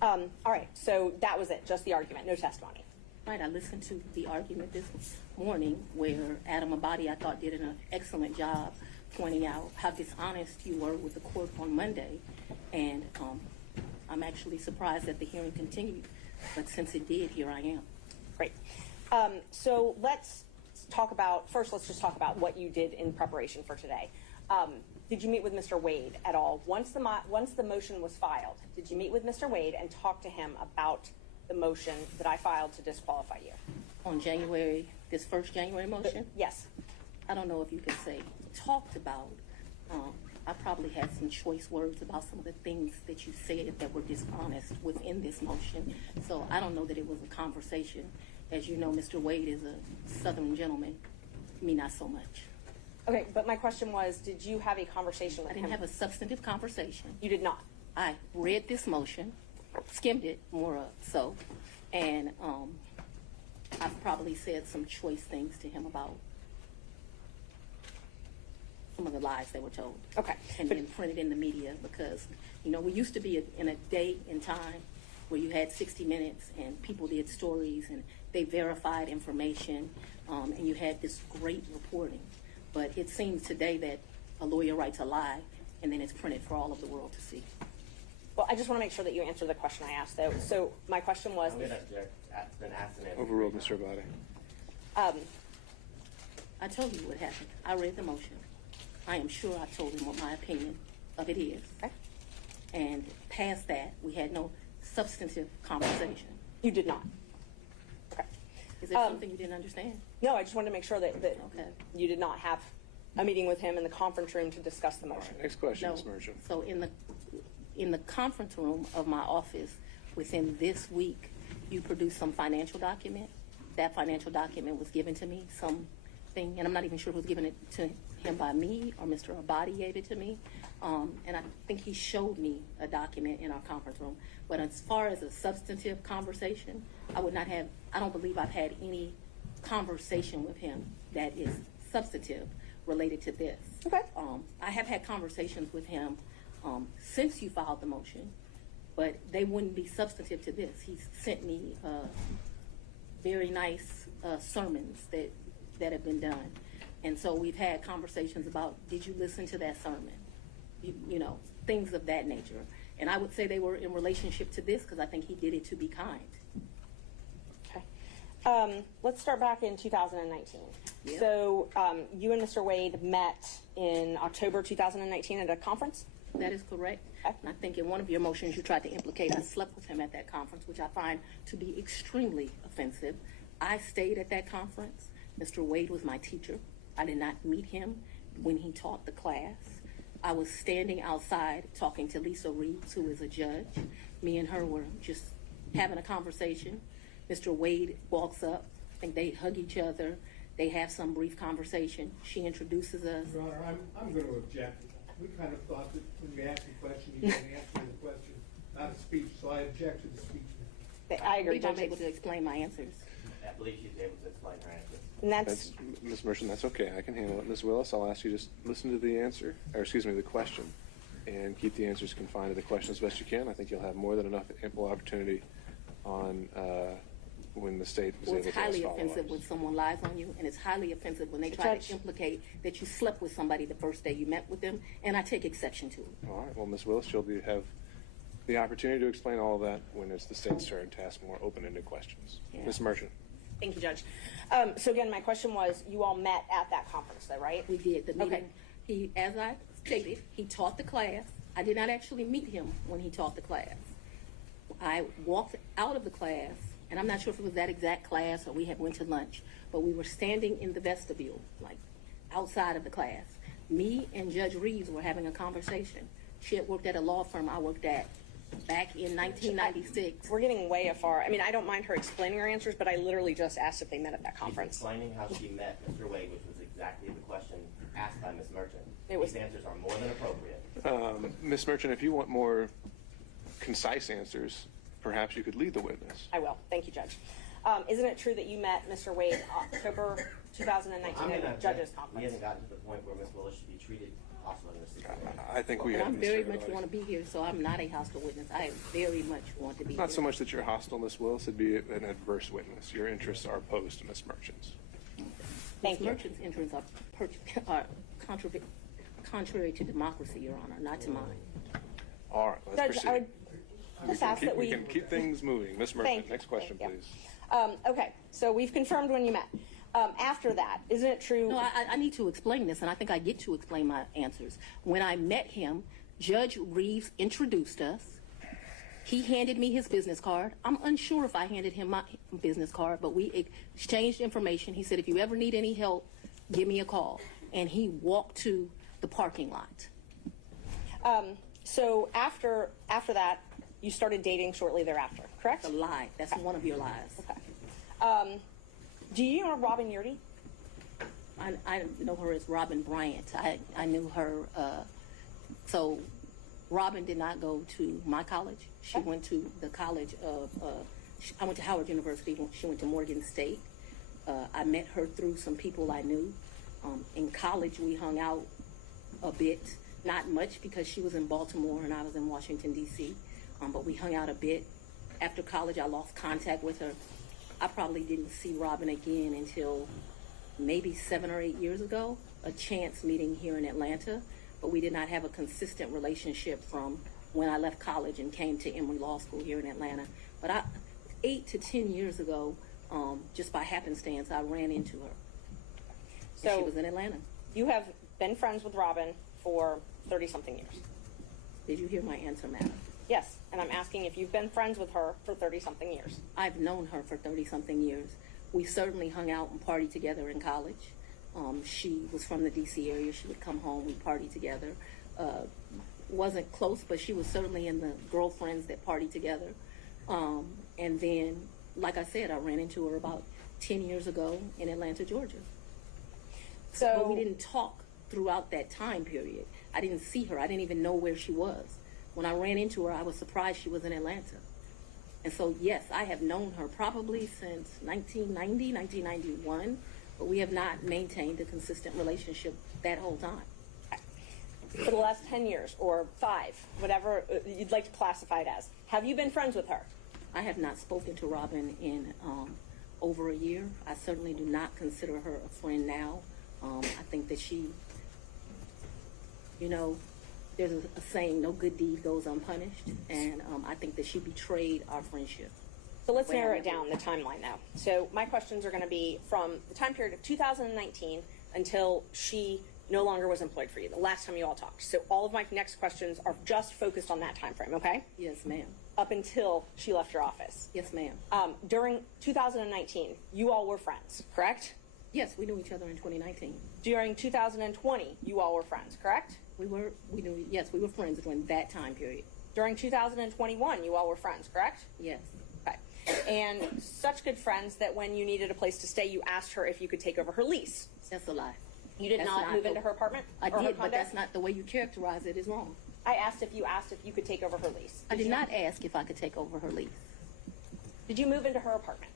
All right, so that was it, just the argument, no testimony. Right, I listened to the argument this morning where Adam Abadi, I thought, did an excellent job pointing out how dishonest you were with the court on Monday. And I'm actually surprised that the hearing continued, but since it did, here I am. Great. So let's just talk about what you did in preparation for today. Did you meet with Mr. Wade at all? Once the motion was filed, did you meet with Mr. Wade and talk to him about the motion that I filed to disqualify you? On January, this first January motion? Yes. I don't know if you could say talked about. I probably had some choice words about some of the things that you said that were dishonest within this motion. So I don't know that it was a conversation. As you know, Mr. Wade is a Southern gentleman. Me, not so much. Okay, but my question was, did you have a conversation with him? I didn't have a substantive conversation. You did not? I read this motion, skimmed it more so, and I've probably said some choice things to him about some of the lies they were told. Okay. And then printed in the media because You know, we used to be in a day and time where you had 60 Minutes and people did stories and they verified information, and you had this great reporting. But it seems today that a lawyer writes a lie and then it's printed for all of the world to see. Well, I just want to make sure that you answer the question I asked, though. So my question was... I'm going to object. Been asked and answered. Overruled, Mr. Abate. I told you what happened. I read the motion. I am sure I told him what my opinion of it is. Okay. And past that, we had no substantive conversation. You did not. Okay. Is there something you didn't understand? No, I just wanted to make sure that Okay. you did not have a meeting with him in the conference room to discuss the motion. Next question, No. Ms. Merchant. So in the conference room of my office, within this week, you produced some financial document. That financial document was given to me, something, and I'm not even sure who was giving it to him by me or Mr. Abadi gave it to me. And I think he showed me a document in our conference room. But as far as a substantive conversation, I don't believe I've had any conversation with him that is substantive related to this. Okay. I have had conversations with him since you filed the motion, but they wouldn't be substantive to this. He sent me very nice sermons that have been done. And so we've had conversations about, did you listen to that sermon? You know, things of that nature. And I would say they were in relationship to this because I think he did it to be kind. Okay. Let's start back in 2019. Yeah. So you and Mr. Wade met in October 2019 at a conference? That is correct. Okay. And I think in one of your motions you tried to implicate I slept with him at that conference, which I find to be extremely offensive. I stayed at that conference. Mr. Wade was my teacher. I did not meet him when he taught the class. I was standing outside talking to Lisa Reeves, who is a judge. Me and her were just having a conversation. Mr. Wade walks up. I think they hug each other. They have some brief conversation. She introduces us. Your Honor, I'm going to object. We kind of thought that when you asked the question, you didn't answer the question, not a speech, so I object to the speech. I agree, I'm Judge. able to explain my answers. I believe she's able to explain her answer. And that's Ms. Merchant, that's okay. I can handle it. Ms. Willis, I'll ask you just listen to the answer, or excuse me, the question, and keep the answers confined to the question as best you can. I think you'll have more than enough ample opportunity on when the state is Well, able it's to ask highly follow-ups. offensive when someone lies on you, and it's highly offensive when they try to implicate that you slept with somebody the first day you met with them, and I take exception to it. All right. Well, Ms. Willis, you'll have the opportunity to explain all of that when it's the state's turn to ask more open-ended questions. Yeah. Ms. Merchant. Thank you, Judge. So again, my question was, you all met at that conference, though, right? We did. The meeting, Okay. as I stated, he taught the class. I did not actually meet him when he taught the class. I walked out of the class, and I'm not sure if it was that exact class or we had went to lunch, but we were standing in the vestibule, like outside of the class. Me and Judge Reeves were having a conversation. She had worked at a law firm I worked at back in 1996. We're getting way afar. I mean, I don't mind her explaining her answers, but I literally just asked if they met at that conference. She's explaining how she met Mr. Wade, which was exactly the question asked by Ms. Merchant. These answers are more than appropriate. Ms. Merchant, if you want more concise answers, perhaps you could lead the witness. I will. Thank you, Judge. Isn't it true that you met Mr. Wade October 2019 at the judges conference? We haven't gotten to the point where Ms. Willis should be treated hostile in this situation. I think we But have. I'm very much want to be here, so I'm not a hostile witness. I very much want to be Not here. so much that you're hostile, Ms. Willis. It'd be an adverse witness. Your interests are opposed to Ms. Merchant's. Ms. Merchant's interests are contrary to democracy, Your Honor, not to mine. All right, let's Judge, proceed. I would just ask that we can keep things moving. Ms. Merchant, next question, please. Okay, so we've confirmed when you met. After that, isn't it true? No, I need to explain this, and I think I get to explain my answers. When I met him, Judge Reeves introduced us. He handed me his business card. I'm unsure if I handed him my business card, but we exchanged information. He said, if you ever need any help, give me a call. And he walked to the parking lot. So after that, you started dating shortly thereafter, correct? That's a lie. That's one of your lies. Okay. Do you know Robin Yurdy? I know her as Robin Bryant. I knew her. So Robin did not go to my college. She went to the college of, I went to Howard University. She went to Morgan State. I met her through some people I knew. In college, we hung out a bit. not much because she was in Baltimore and I was in Washington, D.C., but we hung out a bit. After college, I lost contact with her. I probably didn't see Robin again until maybe 7 or 8 years ago, a chance meeting here in Atlanta, but we did not have a consistent relationship from when I left college and came to Emory Law School here in Atlanta. But 8 to 10 years ago, just by happenstance, I ran into her. So and she was in Atlanta. You have been friends with Robin for 30-something years. Did you hear my answer, madam? Yes, and I'm asking if you've been friends with her for 30-something years. I've known her for 30-something years. We certainly hung out and partied together in college. She was from the D.C. area. She would come home, we'd party together. Wasn't close, but she was certainly in the girlfriends that party together. And then, like I said, I ran into her about 10 years ago in Atlanta, Georgia. But we didn't talk throughout that time period. I didn't see her. I didn't even know where she was. When I ran into her, I was surprised she was in Atlanta. And so, yes, I have known her probably since 1990, 1991, but we have not maintained a consistent relationship that whole time. For the last 10 years or 5, whatever you'd like to classify it as, have you been friends with her? I have not spoken to Robin in over a year. I certainly do not consider her a friend now. I think that she, there's a saying, no good deed goes unpunished, and I think that she betrayed our friendship. So let's narrow it down, the timeline now. So my questions are going to be from the time period of 2019 until she no longer was employed for you, the last time you all talked. So all of my next questions are just focused on that time frame, okay? Yes, ma'am. Up until she left your office. Yes, ma'am. During 2019, you all were friends, correct? Yes, we knew each other in 2019. During 2020, you all were friends, correct? We were friends during that time period. During 2021, you all were friends, correct? Yes. Okay. And such good friends that when you needed a place to stay, you asked her if you could take over her lease. That's a lie. You did not move into her apartment? I or her did, but condo? that's not the way you characterize it is wrong. I asked if you could take over her lease. I did not ask if I could take over her lease. Did you move into her apartment?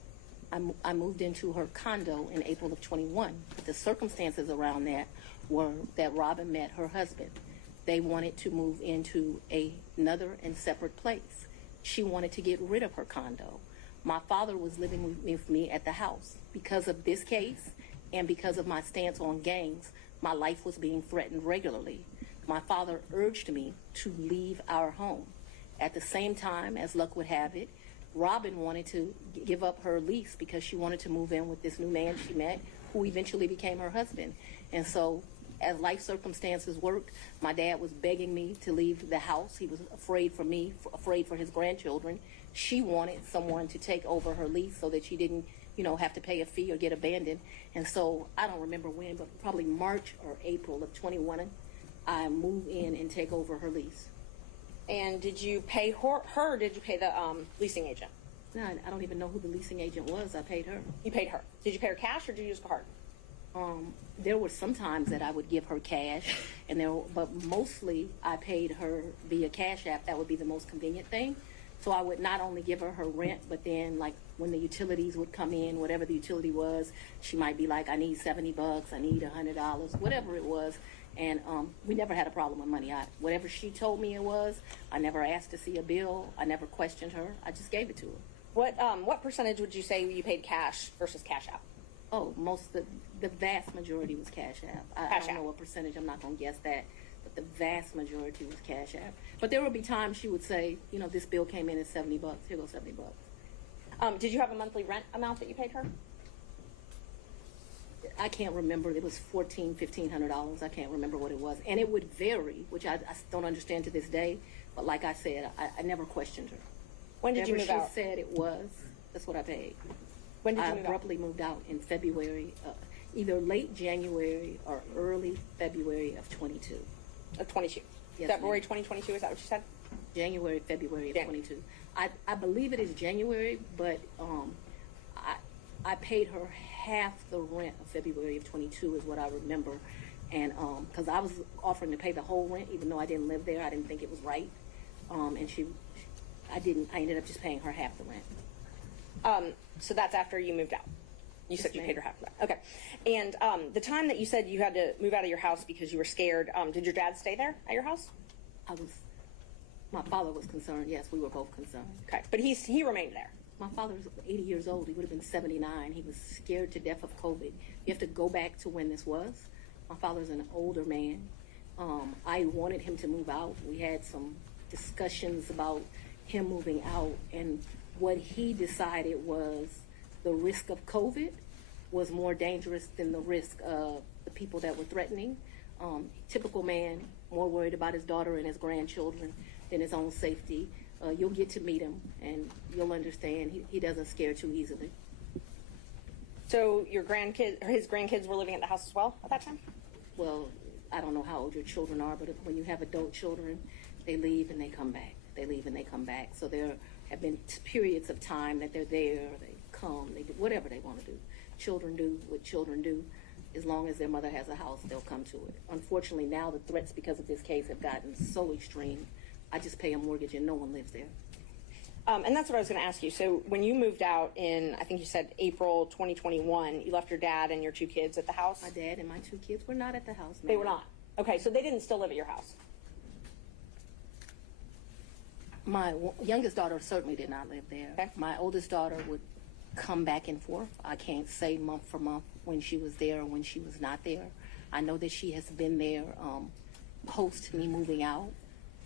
I moved into her condo in April of 21. But the circumstances around that were that Robin met her husband. They wanted to move into another and separate place. She wanted to get rid of her condo. My father was living with me at the house. Because of this case and because of my stance on gangs, my life was being threatened regularly. My father urged me to leave our home. At the same time, as luck would have it, Robin wanted to give up her lease because she wanted to move in with this new man she met, who eventually became her husband. And so, as life circumstances worked, my dad was begging me to leave the house. He was afraid for me, afraid for his grandchildren. She wanted someone to take over her lease so that she didn't, have to pay a fee or get abandoned. And so, I don't remember when, but probably March or April of 21, I moved in and take over her lease. And did you pay her or did you pay the leasing agent? No, I don't even know who the leasing agent was. I paid her. You paid her. Did you pay her cash or did you use a card? There were some times that I would give her cash, but mostly I paid her via Cash App. That would be the most convenient thing. So I would not only give her her rent, but then like when the utilities would come in, whatever the utility was, she might be like, I need $70, I need $100, whatever it was. And we never had a problem with money. Whatever she told me it was, I never asked to see a bill. I never questioned her. I just gave it to her. What percentage would you say you paid cash versus Cash App? Oh, the vast majority was Cash App. I don't know what percentage. I'm not going to guess that. But the vast majority was Cash App. But there would be times she would say, this bill came in at $70. Here goes $70. Did you have a monthly rent amount that you paid her? I can't remember. It was $1,400, $1,500. I can't remember what it was. And it would vary, which I don't understand to this day. But like I said, I never questioned her. When did you move out? She said it was, that's what I paid. When did you I move abruptly moved out in February, either late January or early February of 22. Of 22? Yes, February ma'am. 2022, is that what you said? February of 22. I believe it is January, but I paid her half the rent of February of 22 is what I remember. And because I was offering to pay the whole rent, even though I didn't live there, I didn't think it was right. And I ended up just paying her half the rent. So that's after you moved out? You Yes, said you ma'am. paid her half of that. Okay. And the time that you said you had to move out of your house because you were scared, did your dad stay there at your house? My father was concerned. Yes, we were both concerned. Okay. But he remained there. My father's 80 years old. He would have been 79. He was scared to death of COVID. You have to go back to when this was. My father's an older man. I wanted him to move out. We had some discussions about him moving out, and what he decided was the risk of COVID was more dangerous than the risk of the people that were threatening. Typical man, more worried about his daughter and his grandchildren than his own safety. You'll get to meet him, and you'll understand he doesn't scare too easily. So his grandkids were living at the house as well at that time? Well, I don't know how old your children are, but when you have adult children, they leave and they come back. They leave and they come back. So there have been periods of time that they're there, they come, they do whatever they want to do. Children do what children do. As long as their mother has a house, they'll come to it. Unfortunately, now the threats because of this case have gotten so extreme. I just pay a mortgage and no one lives there. And that's what I was going to ask you. So when you moved out in, I think you said April 2021, you left your dad and your two kids at the house? My dad and my two kids were not at the house. They were not? Okay, so they didn't still live at your house? My youngest daughter certainly did not live there. Okay. My oldest daughter would come back and forth. I can't say month for month when she was there or when she was not there. I know that she has been there post me moving out.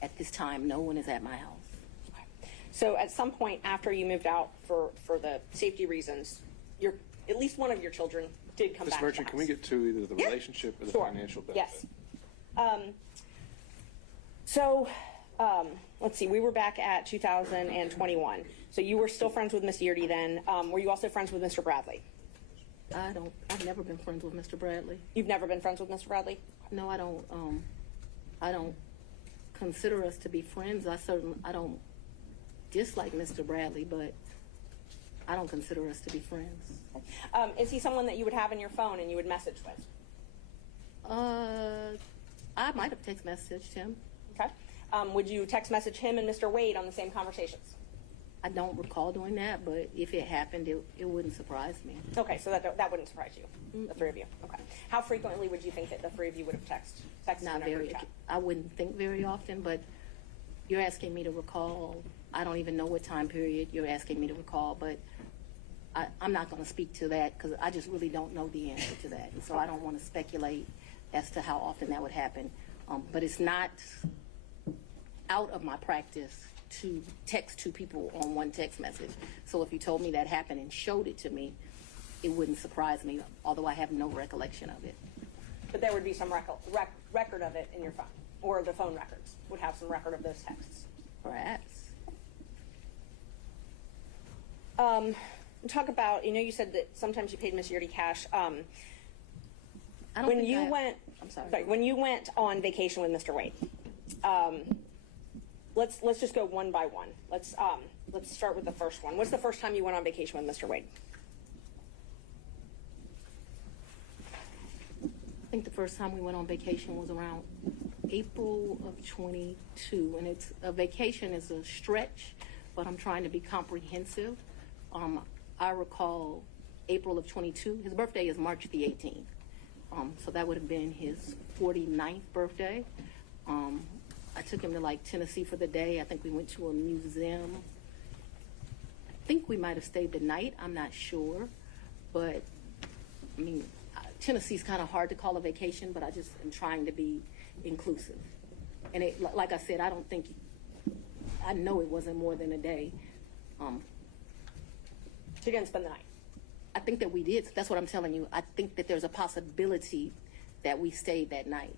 At this time, no one is at my house. So at some point after you moved out for the safety reasons, at least one of your children did come Ms. back Merchant, to can the we house. get to either the relationship or the financial benefit? Yes. Let's see, we were back at 2021. So you were still friends with Miss Yeardy then. Were you also friends with Mr. Bradley? I've never been friends with Mr. Bradley. You've never been friends with Mr. Bradley? No, I don't consider us to be friends. I don't dislike Mr. Bradley, but I don't consider us to be friends. Is he someone that you would have in your phone and you would message with? I might have text messaged him. Okay. Would you text message him and Mr. Wade on the same conversations? I don't recall doing that, but if it happened, it wouldn't surprise me. Okay, so that wouldn't surprise you, the three of you. Okay. How frequently would you think that the three of you would have texted? Not very. I wouldn't think very often, but you're asking me to recall. I don't even know what time period you're asking me to recall, but I'm not going to speak to that because I just really don't know the answer to that. And so I don't want to speculate as to how often that would happen. But it's not out of my practice to text two people on one text message. So if you told me that happened and showed it to me, it wouldn't surprise me, although I have no recollection of it. But there would be some record of it in your phone, or the phone records would have some record of those texts. Perhaps. Talk about, you said that sometimes you paid Miss Yeardy cash. When you went on vacation with Mr. Wade, let's just go one by one. Let's start with the first one. What's the first time you went on vacation with Mr. Wade? I think the first time we went on vacation was around April of 22, and a vacation is a stretch, but I'm trying to be comprehensive. I recall April of 22. His birthday is March the 18th. So that would have been his 49th birthday. I took him to Tennessee for the day. I think we went to a museum. I think we might have stayed the night. I'm not sure. But, Tennessee's kind of hard to call a vacation, but I just am trying to be inclusive. And like I said, I know it wasn't more than a day. So you didn't spend the night? I think that we did. That's what I'm telling you. I think that there's a possibility that we stayed that night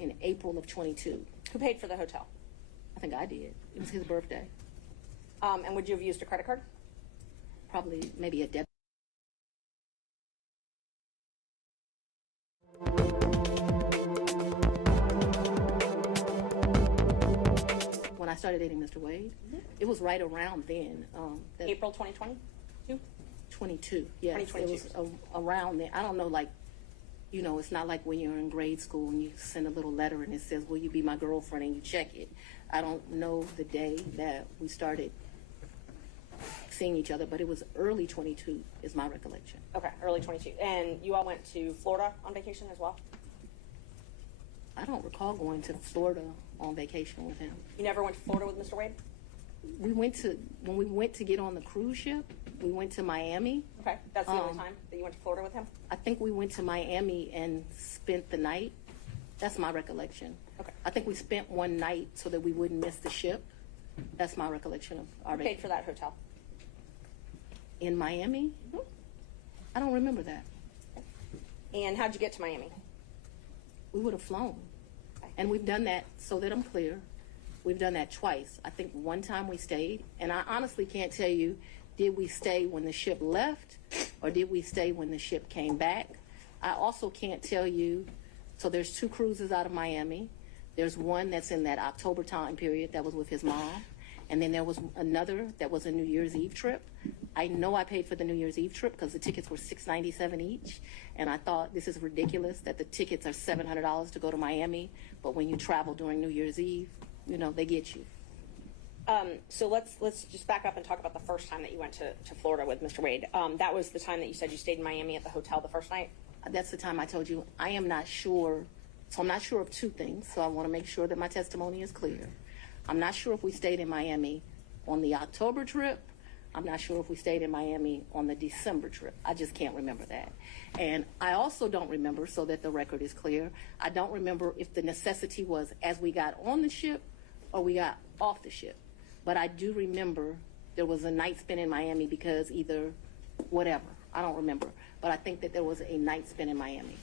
in April of 22. Who paid for the hotel? I think I did. It was his birthday. And would you have used a credit card? Probably, maybe a debit. When I started dating Mr. Wade, it was right around then. April 2022? 22, yes. 2022. It was around then. I don't know, it's not like when you're in grade school and you send a little letter and it says, will you be my girlfriend, and you check it. I don't know the day that we started seeing each other, but it was early 22 is my recollection. Okay, early 22. And you all went to Florida on vacation as well? I don't recall going to Florida on vacation with him. You never went to Florida with Mr. Wade? When we went to get on the cruise ship, we went to Miami. Okay, that's the only time that you went to Florida with him? I think we went to Miami and spent the night. That's my recollection. Okay. I think we spent one night so that we wouldn't miss the ship. That's my recollection of our Who paid for that hotel? In Miami? Mm-hmm. I don't remember that. And how'd you get to Miami? We would have flown. And we've done that, so that I'm clear, we've done that twice. I think one time we stayed, and I honestly can't tell you, did we stay when the ship left or did we stay when the ship came back? I also can't tell you, so there's 2 cruises out of Miami. There's one that's in that October time period that was with his mom. And then there was another that was a New Year's Eve trip. I know I paid for the New Year's Eve trip because the tickets were $697 each. And I thought this is ridiculous that the tickets are $700 to go to Miami. But when you travel during New Year's Eve, you know, they get you. So let's just back up and talk about the first time that you went to Florida with Mr. Wade. That was the time that you said you stayed in Miami at the hotel the first night? That's the time I told you I am not sure. So I'm not sure of 2 things. So I want to make sure that my testimony is clear. I'm not sure if we stayed in Miami on the October trip. I'm not sure if we stayed in Miami on the December trip. I just can't remember that. And I also don't remember, so that the record is clear, I don't remember if the necessity was as we got on the ship or we got off the ship. But I do remember there was a night spent in Miami because either whatever. I don't remember. But I think that there was a night spent in Miami.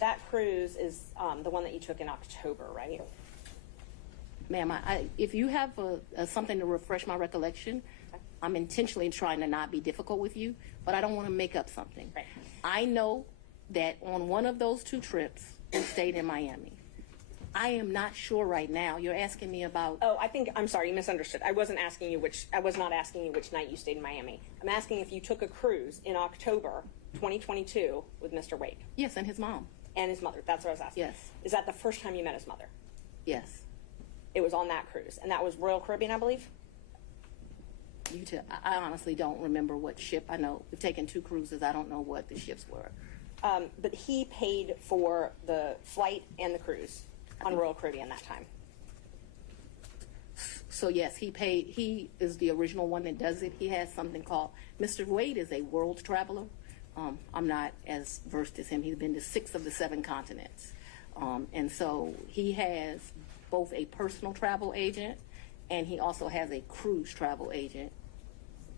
That cruise is the one that you took in October, right? Ma'am, if you have something to refresh my recollection, I'm intentionally trying to not be difficult with you, but I don't want to make up something. Right. I know that on one of those 2 trips, we stayed in Miami. I am not sure right now. You're asking me about. Oh, I'm sorry, you misunderstood. I was not asking you which night you stayed in Miami. I'm asking if you took a cruise in October 2022 with Mr. Wade. Yes, and his mom. And his mother. That's what I was asking. Yes. Is that the first time you met his mother? Yes. It was on that cruise, and that was Royal Caribbean, I believe? I honestly don't remember what ship. I know we've taken 2 cruises. I don't know what the ships were. But he paid for the flight and the cruise on Royal Caribbean that time. So yes, he paid. He is the original one that does it. He has something called, Mr. Wade is a world traveler. I'm not as versed as him. He's been to 6 of the 7 continents. And so he has both a personal travel agent and he also has a cruise travel agent.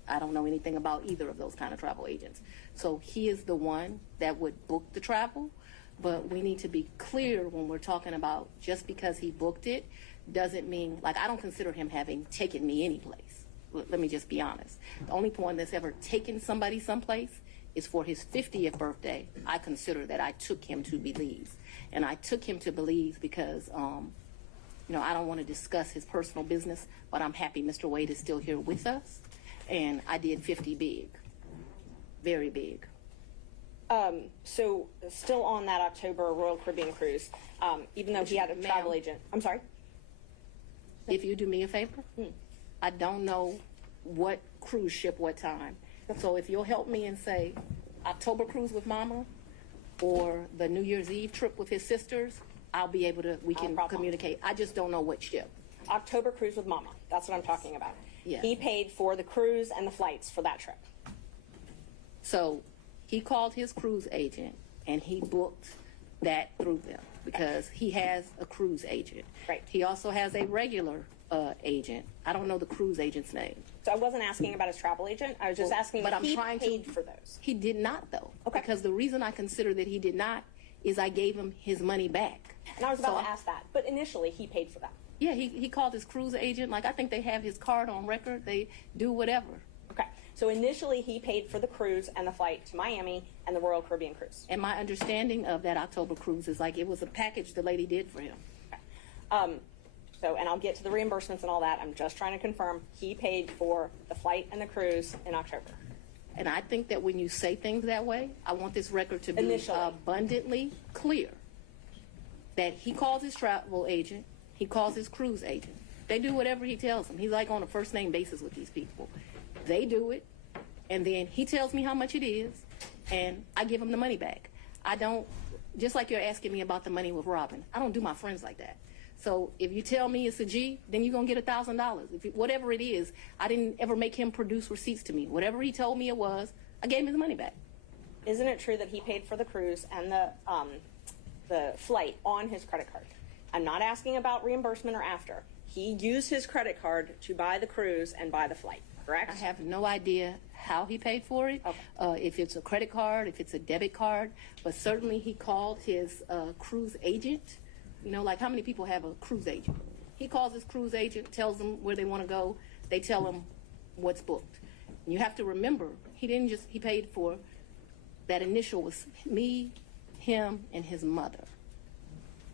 I don't know anything about either of those kind of travel agents. So he is the one that would book the travel, but we need to be clear when we're talking about just because he booked it doesn't mean, like, I don't consider him having taken me anyplace. Let me just be honest. The only one that's ever taken somebody someplace is for his 50th birthday. I consider that I took him to Belize. And I took him to Belize because, I don't want to discuss his personal business, but I'm happy Mr. Wade is still here with us. And I did 50 big, very big. So still on that October Royal Caribbean cruise, even though he had a travel agent. I'm sorry? If you do me a favor, I don't know what cruise ship, what time. So if you'll help me and say October cruise with Mama or the New Year's Eve trip with his sisters, I'll be able to, we can communicate. I just don't know what ship. October cruise with Mama. That's what I'm talking about. Yeah. He paid for the cruise and the flights for that trip. So he called his cruise agent and he booked that through them because he has a cruise agent. Right. He also has a regular agent. I don't know the cruise agent's name. So I wasn't asking about his travel agent. I was just asking if he paid for those. He did not, though. Okay. Because the reason I consider that he did not is I gave him his money back. And I was about to ask that. But initially, he paid for that. Yeah, he called his cruise agent. Like, I think they have his card on record. They do whatever. Okay. So initially, he paid for the cruise and the flight to Miami and the Royal Caribbean cruise. And my understanding of that October cruise is like it was a package the lady did for him. Okay. And I'll get to the reimbursements and all that. I'm just trying to confirm he paid for the flight and the cruise in October. And I think that when you say things that way, I want this record to be abundantly clear that he calls his travel agent, he calls his cruise agent. They do whatever he tells them. He's like on a first name basis with these people. They do it. and then he tells me how much it is, and I give him the money back. I don't, just like you're asking me about the money with Robin, I don't do my friends like that. So if you tell me it's a G, then you're going to get $1,000. Whatever it is, I didn't ever make him produce receipts to me. Whatever he told me it was, I gave him his money back. Isn't it true that he paid for the cruise and the flight on his credit card? I'm not asking about reimbursement or after. He used his credit card to buy the cruise and buy the flight, correct? I have no idea how he paid for it, if it's a credit card, if it's a debit card, but certainly he called his cruise agent. You know, like how many people have a cruise agent? He calls his cruise agent, tells them where they want to go. They tell him what's booked. And you have to remember, he paid for, that initial was me, him, and his mother.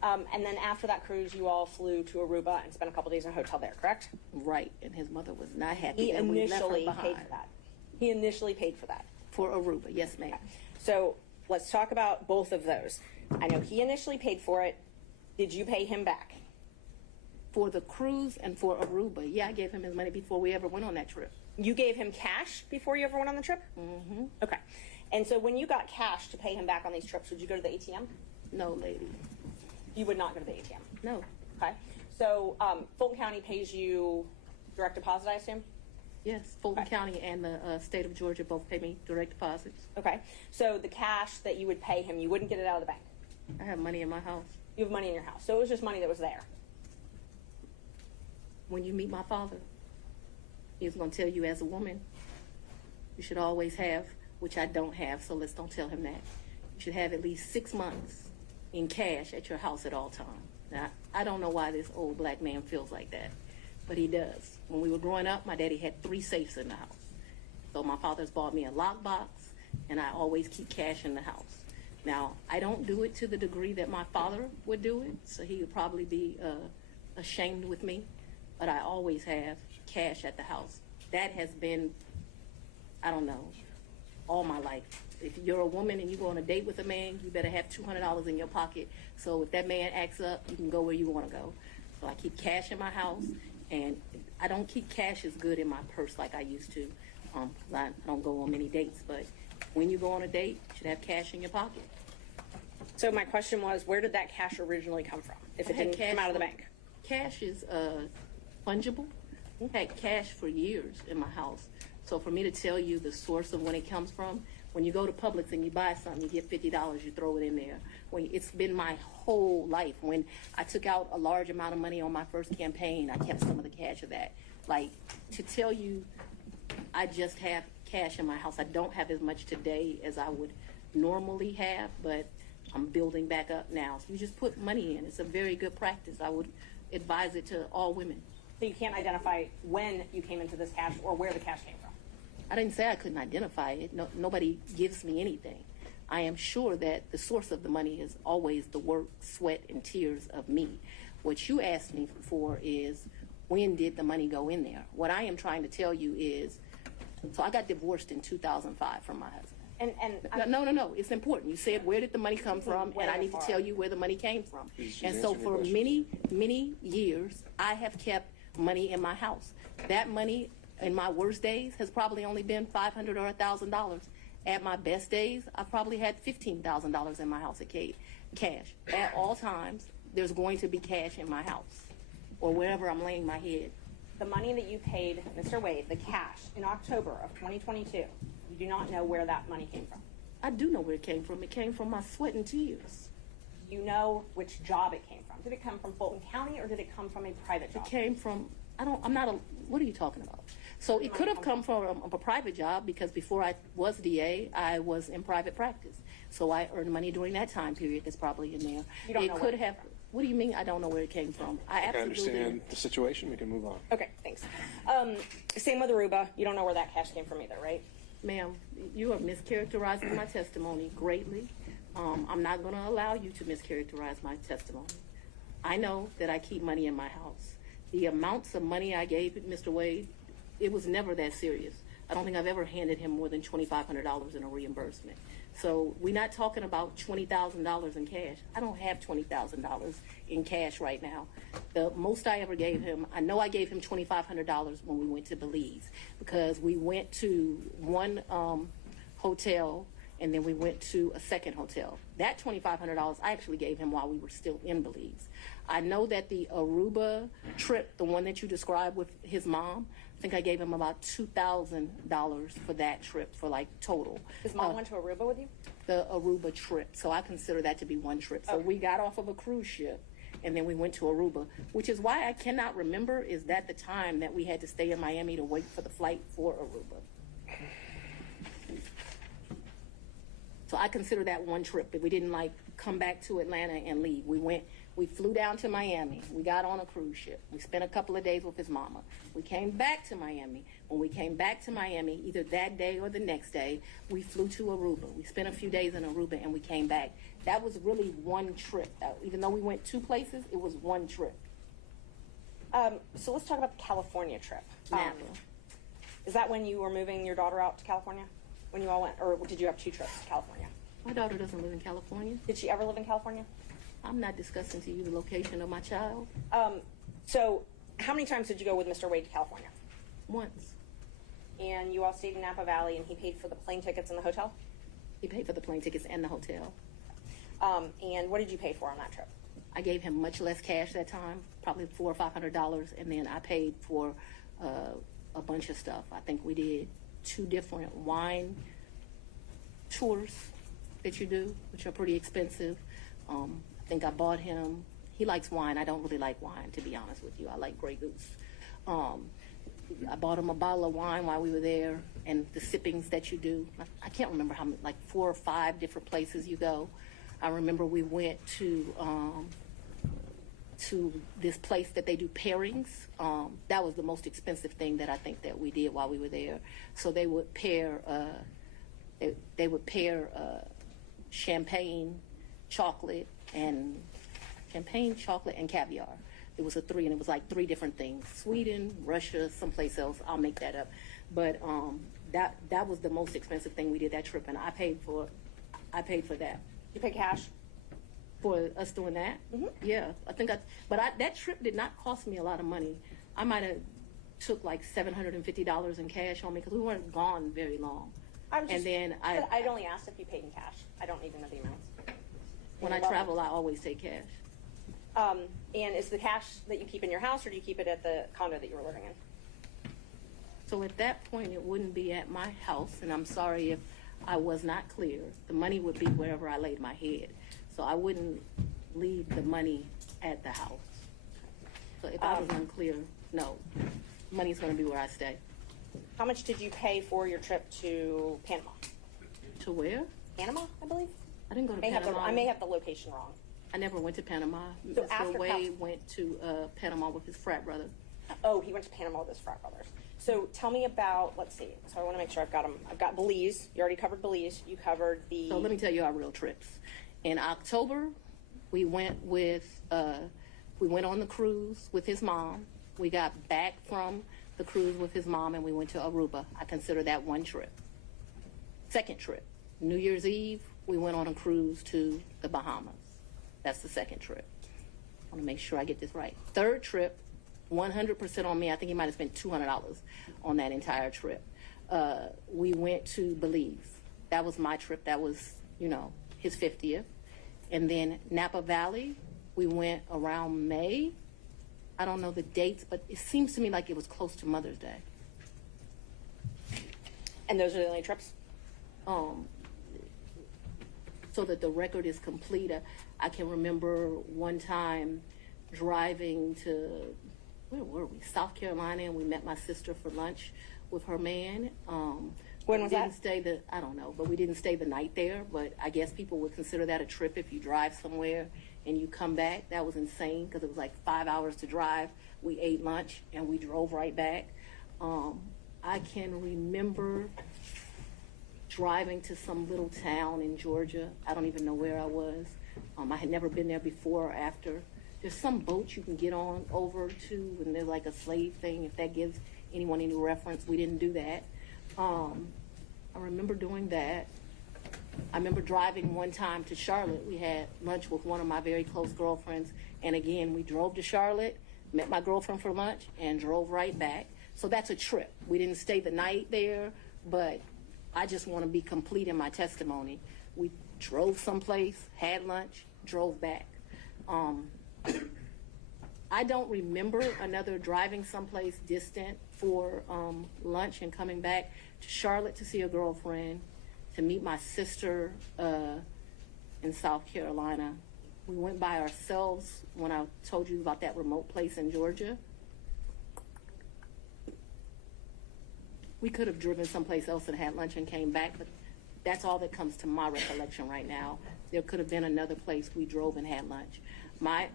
And then after that cruise, you all flew to Aruba and spent a couple days in a hotel there, correct? Right, and his mother was not happy He that we left her initially behind. paid for that. He initially paid for that. For Aruba, yes, ma'am. So let's talk about both of those. I know he initially paid for it. Did you pay him back? For the cruise and for Aruba, yeah, I gave him his money before we ever went on that trip. You gave him cash before you ever went on the trip? Mm-hmm. Okay. And so when you got cash to pay him back on these trips, would you go to the ATM? No, lady. You would not go to the ATM? No. Okay. So Fulton County pays you direct deposit, I assume? Yes, Fulton County and the state of Georgia both pay me direct deposits. Okay. So the cash that you would pay him, you wouldn't get it out of the bank? I have money in my house. You have money in your house. So it was just money that was there? When you meet my father, he's going to tell you as a woman, you should always have, which I don't have, so let's don't tell him that. You should have at least 6 months in cash at your house at all times. Now, I don't know why this old black man feels like that, but he does. When we were growing up, my daddy had 3 safes in the house. So my father's bought me a lockbox, and I always keep cash in the house. Now, I don't do it to the degree that my father would do it, so he would probably be ashamed with me, but I always have cash at the house. That has been, I don't know, all my life. If you're a woman and you go on a date with a man, you better have $200 in your pocket. So if that man acts up, you can go where you want to go. So I keep cash in my house, and I don't keep cash as good in my purse like I used to. I don't go on many dates, but when you go on a date, you should have cash in your pocket. So my question was, where did that cash originally come from, if it didn't come out of the bank? Cash is fungible. I've had cash for years in my house. So for me to tell you the source of when it comes from, when you go to Publix and you buy something, you get $50, you throw it in there. It's been my whole life. When I took out a large amount of money on my first campaign, I kept some of the cash of that. Like, to tell you I just have cash in my house, I don't have as much today as I would normally have, but I'm building back up now. So you just put money in. It's a very good practice. I would advise it to all women. So you can't identify when you came into this cash or where the cash came from? I didn't say I couldn't identify it. No, nobody gives me anything. I am sure that the source of the money is always the work, sweat, and tears of me. What you asked me for is, when did the money go in there? What I am trying to tell you is, so I got divorced in 2005 from my husband. No, it's important. You said, where did the money come from? And I need to tell you where the money came from. And so for many, many years, I have kept money in my house. That money in my worst days has probably only been $500 or $1,000. At my best days, I probably had $15,000 in my house at cash. At all times, there's going to be cash in my house or wherever I'm laying my head. The money that you paid Mr. Wade, the cash, in October of 2022, you do not know where that money came from? I do know where it came from. It came from my sweat and tears. You know which job it came from? Did it come from Fulton County or did it come from a private job? It came from, what are you talking about? So it could have come from a private job because before I was DA, I was in private practice. So I earned money during that time period that's probably in there. You don't know could have, what do you mean I don't know where it came from? I understand the situation. We can move on. Okay, thanks. Same with Aruba. You don't know where that cash came from either, right? Ma'am, you are mischaracterizing my testimony greatly. I'm not going to allow you to mischaracterize my testimony. I know that I keep money in my house. The amounts of money I gave Mr. Wade, it was never that serious. I don't think I've ever handed him more than $2,500 in a reimbursement. So we're not talking about $20,000 in cash. I don't have $20,000 in cash right now. The most I ever gave him, I know I gave him $2,500 when we went to Belize, because we went to one hotel and then we went to a second hotel. That $2,500 I actually gave him while we were still in Belize. I know that the Aruba trip, the one that you described with his mom, I think I gave him about $2,000 for that trip, for like total. His mom went to Aruba with you? The Aruba trip. So I consider that to be one trip. So we got off of a cruise ship and then we went to Aruba, which is why I cannot remember is that the time that we had to stay in Miami to wait for the flight for Aruba. So I consider that one trip, but we didn't like come back to Atlanta and leave. We flew down to Miami. We got on a cruise ship. We spent a couple of days with his mama. We came back to Miami. When we came back to Miami, either that day or the next day, we flew to Aruba. We spent a few days in Aruba and we came back. That was really one trip. Even though we went two places, it was one trip. So let's talk about the California trip. Is that when you were moving your daughter out to California? When you all went, or did you have two trips to California? My daughter doesn't live in California. Did she ever live in California? I'm not discussing to you the location of my child. So how many times did you go with Mr. Wade to California? Once. And you all stayed in Napa Valley and he paid for the plane tickets and the hotel? He paid for the plane tickets and the hotel. And what did you pay for on that trip? I gave him much less cash that time, probably $400 or $500, and then I paid for a bunch of stuff. I think we did 2 different wine tours that you do, which are pretty expensive. I think I bought him, he likes wine. I don't really like wine, to be honest with you. I like Grey Goose. I bought him a bottle of wine while we were there, and the sippings that you do. I can't remember how many, like 4 or 5 different places you go. I remember we went to this place that they do pairings. That was the most expensive thing that I think that we did while we were there. So they would pair, champagne, chocolate, and caviar. It was a 3, and it was like 3 different things: Sweden, Russia, someplace else. I'll make that up. But that was the most expensive thing we did that trip, and I paid for that. You pay cash for us doing that? Mm-hmm. Yeah, I think that trip did not cost me a lot of money. I might have took like $750 in cash on me because we weren't gone very long. I'd only asked if you paid in cash. I don't need to know the amounts. When I travel, I always take cash. And is the cash that you keep in your house, or do you keep it at the condo that you were living in? So at that point, it wouldn't be at my house, and I'm sorry if I was not clear. The money would be wherever I laid my head. So I wouldn't leave the money at the house. So if I was unclear, no. Money's going to be where I stay. How much did you pay for your trip to Panama? To where? Panama, I believe. I didn't go to Panama. I may have the location wrong. I never went to Panama. So Mr. Wade went to Panama with his frat brother. Oh, he went to Panama with his frat brothers. So tell me about, let's see. So I want to make sure I've got them. I've got Belize. You already covered Belize. You covered the... So let me tell you our real trips. In October, we went on the cruise with his mom. We got back from the cruise with his mom and we went to Aruba. I consider that one trip. Second trip, New Year's Eve, we went on a cruise to the Bahamas. That's the second trip. I want to make sure I get this right. Third trip, 100% on me. I think he might have spent $200 on that entire trip. We went to Belize. That was my trip. That was, his 50th. And then Napa Valley, we went around May. I don't know the dates, but it seems to me like it was close to Mother's Day. And those are the only trips? So that the record is complete, I can remember one time driving to, where were we? South Carolina, and we met my sister for lunch with her man. When was that? I don't know, but we didn't stay the night there. But I guess people would consider that a trip if you drive somewhere and you come back. That was insane because it was like 5 hours to drive. We ate lunch and we drove right back. I can remember driving to some little town in Georgia. I don't even know where I was. I had never been there before or after. There's some boat you can get on over to, and there's like a slave thing, if that gives anyone any reference. We didn't do that. I remember doing that. I remember driving one time to Charlotte. We had lunch with one of my very close girlfriends. And again, we drove to Charlotte, met my girlfriend for lunch, and drove right back. So that's a trip. We didn't stay the night there, but I just want to be complete in my testimony. We drove someplace, had lunch, drove back. I don't remember another driving someplace distant for lunch and coming back to Charlotte to see a girlfriend, to meet my sister in South Carolina. We went by ourselves when I told you about that remote place in Georgia. We could have driven someplace else and had lunch and came back, but that's all that comes to my recollection right now. There could have been another place we drove and had lunch. My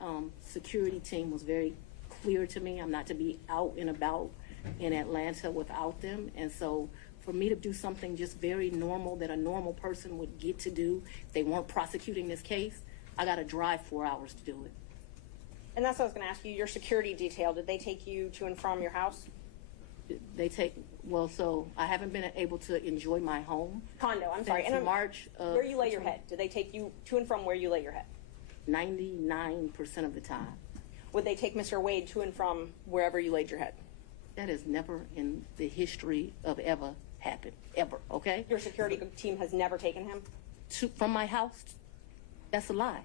security team was very clear to me. I'm not to be out and about in Atlanta without them. And so for me to do something just very normal that a normal person would get to do if they weren't prosecuting this case, I got to drive 4 hours to do it. And that's what I was going to ask you. Your security detail, did they take you to and from your house? So I haven't been able to enjoy my home. Condo, I'm sorry. Since March of where you lay your head? Did they take you to and from where you lay your head? 99% of the time. Would they take Mr. Wade to and from wherever you laid your head? That has never in the history of ever happened. Ever, okay? Your security team has never taken him? From my house? That's a lie.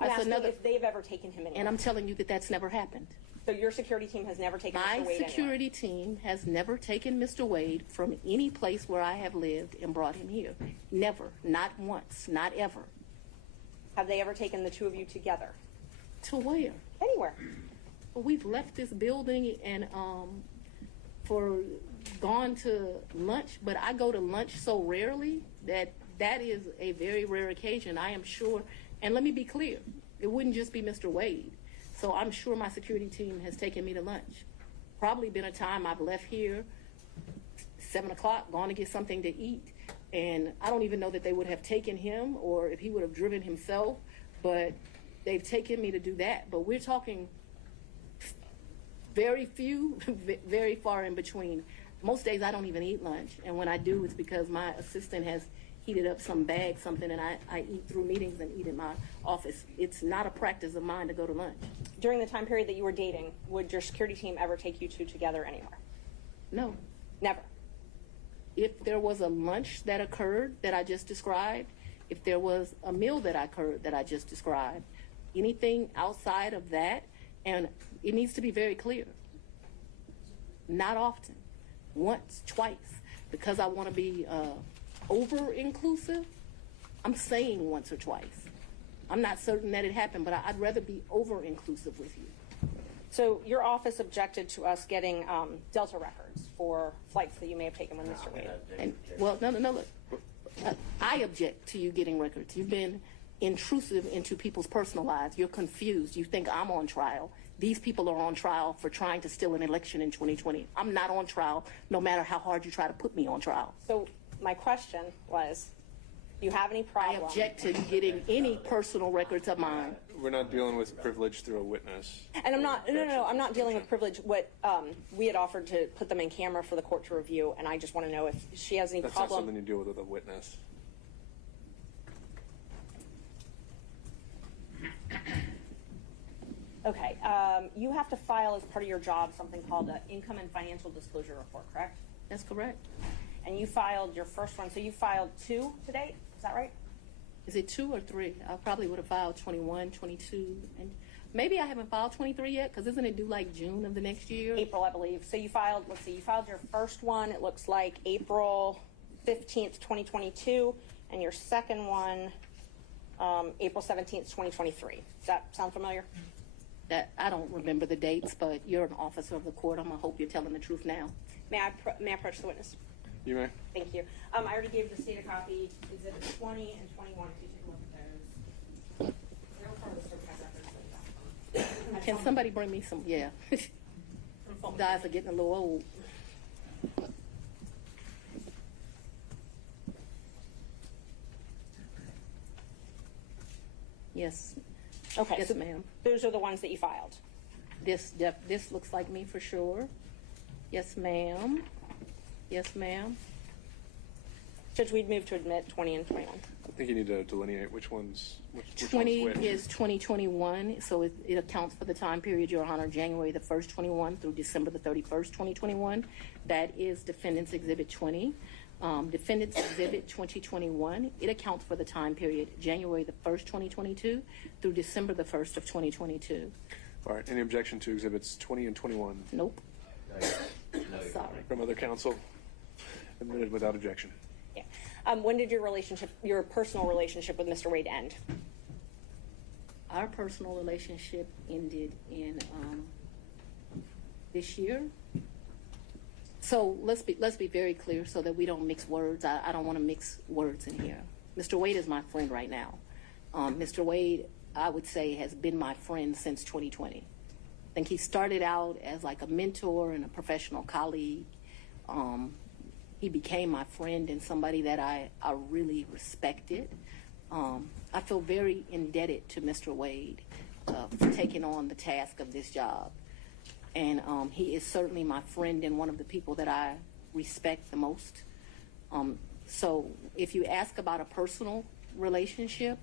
I'm asking if they've ever taken him anywhere. And I'm telling you that that's never happened. So your security team has never taken Mr. Wade My security team has never taken Mr. Wade from any place where I have lived and brought him here. Never. Not once. Not ever. Have they ever taken the two of you together? To where? Anywhere. We've left this building and gone to lunch, but I go to lunch so rarely that is a very rare occasion. I am sure, and let me be clear, it wouldn't just be Mr. Wade. So I'm sure my security team has taken me to lunch. Probably been a time I've left here 7 o'clock, gone to get something to eat. And I don't even know that they would have taken him or if he would have driven himself, but they've taken me to do that. But we're talking very few, very far in between. Most days I don't even eat lunch. And when I do, it's because my assistant has heated up some bag, something, and I eat through meetings and eat in my office. It's not a practice of mine to go to lunch. During the time period that you were dating, would your security team ever take you two together anywhere? No. Never? If there was a lunch that occurred that I just described, if there was a meal that occurred that I just described, anything outside of that, and it needs to be very clear. Not often. Once, twice. Because I want to be over-inclusive, I'm saying once or twice. I'm not certain that it happened, but I'd rather be over-inclusive with you. So your office objected to us getting Delta records for flights that you may have taken with Mr. Wade. And, no, look. I object to you getting records. You've been intrusive into people's personal lives. You're confused. You think I'm on trial. These people are on trial for trying to steal an election in 2020. I'm not on trial, no matter how hard you try to put me on trial. So my question was, do you have any problem? I object to getting any personal records of mine. We're not dealing with privilege through a witness. And I'm not, no, I'm not dealing with privilege. What we had offered to put them in camera for the court to review, and I just want to know if she has any That's problem. not something you deal with a witness. Okay, you have to file as part of your job something called an income and financial disclosure report, correct? That's correct. And you filed your first one, so you filed 2 to date, is that right? Is it 2 or 3? I probably would have filed 21, 22, and maybe I haven't filed 23 yet, because isn't it due like June of the next year? April, I believe. So you filed, let's see, you filed your first one, it looks like April 15th, 2022, and your second one, April 17th, 2023. Does that sound familiar? That I don't remember the dates, but you're an officer of the court. I'm gonna hope you're telling the truth now. May I approach the witness? You may. Thank you. I already gave the state a copy. Exhibits 20 and 21. If you take a look at those. They're part of the certified records. Can somebody bring me some? Yeah. Guys are getting a little old. Yes. Okay. Yes, so ma'am. Those are the ones that you filed. This looks like me for sure. Yes, ma'am. Yes, ma'am. Judge, we'd move to admit 20 and 21. I think you need to delineate which one's which 20 one's which. is 2021, so it accounts for the time period, Your Honor, January the 1st, 21 through December the 31st, 2021. That is Defendant's Exhibit 20. Defendant's Exhibit 2021, it accounts for the time period January the 1st, 2022 through December the 1st of 2022. All right. Any objection to Exhibits 20 and 21? Nope. Sorry. From other counsel? Admitted without objection. Yeah. When did your personal relationship with Mr. Wade end? Our personal relationship ended in this year. So let's be very clear so that we don't mix words. I don't want to mix words in here. Mr. Wade is my friend right now. Mr. Wade, I would say, has been my friend since 2020. I think he started out as like a mentor and a professional colleague. He became my friend and somebody that I really respected. I feel very indebted to Mr. Wade for taking on the task of this job. And he is certainly my friend and one of the people that I respect the most. So if you ask about a personal relationship,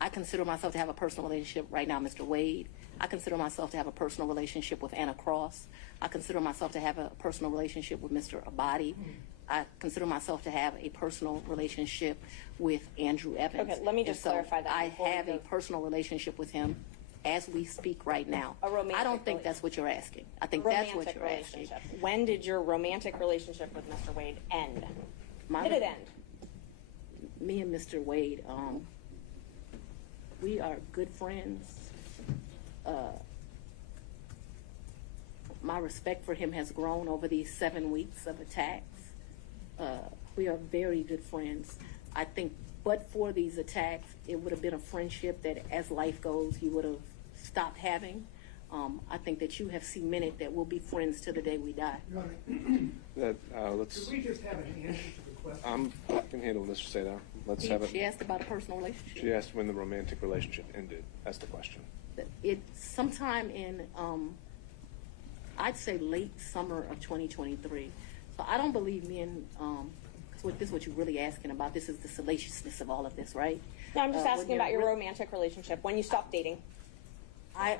I consider myself to have a personal relationship right now, Mr. Wade. I consider myself to have a personal relationship with Anna Cross. I consider myself to have a personal relationship with Mr. Abadi. I consider myself to have a personal relationship with Andrew Evans. Okay, let me just clarify that. I have a personal relationship with him as we speak right now. I don't think that's what you're asking. I think that's what you're asking. When did your romantic relationship with Mr. Wade end? Did it end? Me and Mr. Wade, we are good friends. My respect for him has grown over these 7 weeks of attacks. We are very good friends. I think, but for these attacks, it would have been a friendship that, as life goes, you would have stopped having. I think that you have cemented that we'll be friends till the day we die. Let's. Could we just have an answer to the question? I can handle Mr. Seda. Let's have it. She asked about a personal relationship. She asked when the romantic relationship ended. That's the question. It's sometime in, I'd say late summer of 2023. So I don't believe me and, this is what you're really asking about. This is the salaciousness of all of this, right? No, I'm just asking about your romantic relationship. When you stopped dating. I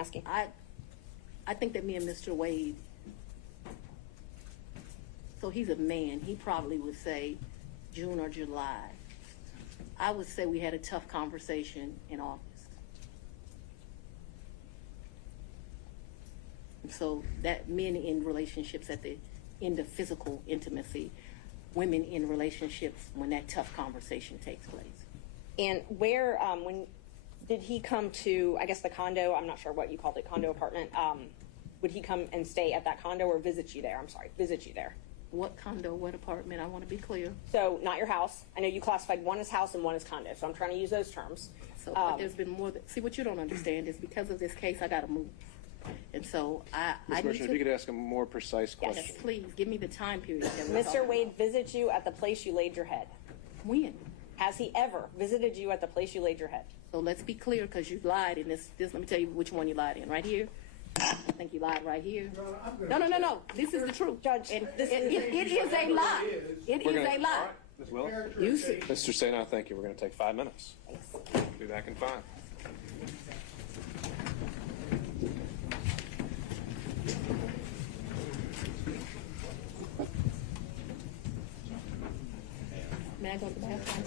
think that me and Mr. Wade, so he's a man. He probably would say June or July. I would say we had a tough conversation in August. So that men in relationships at the end of physical intimacy, women in relationships when that tough conversation takes place. And when did he come to, I guess, the condo? I'm not sure what you called it, condo apartment. Would he come and stay at that condo or visit you there? I'm sorry, visit you there. What condo, what apartment? I want to be clear. So not your house. I know you classified one as house and one as condo, so I'm trying to use those terms. So but there's been more. See, what you don't understand is because of this case, I got to move. And so I Ms. Merchant, if you could ask a more precise question. Yes, please, give me the time period. Mr. Wade visits you at the place you laid your head. When? Has he ever visited you at the place you laid your head? So let's be clear, because you lied in this. Let me tell you which one you lied in. Right here. I think you lied right here. No. This is the truth, Judge. And it is a lie. It is a lie. Ms. Willis? Mr. Sena, thank you. We're going to take 5 minutes. Be back in 5. May I go to the bathroom?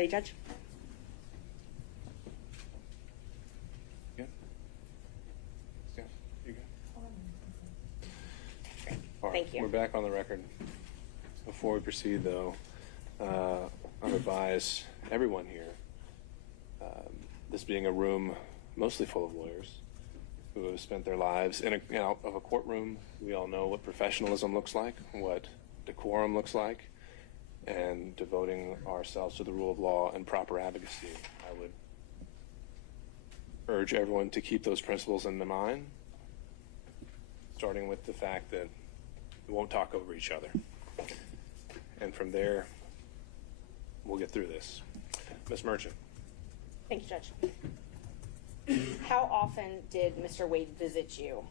Ready, Judge? Yeah. Yeah. You go. All right, Thank you. We're back on the record. Before we proceed, though, I would advise everyone here, this being a room mostly full of lawyers who have spent their lives in a courtroom. We all know what professionalism looks like, what decorum looks like, and devoting ourselves to the rule of law and proper advocacy. I would urge everyone to keep those principles in mind, starting with the fact that we won't talk over each other. And from there, we'll get through this. Ms. Merchant. Thank you, Judge. How often did Mr. Wade visit you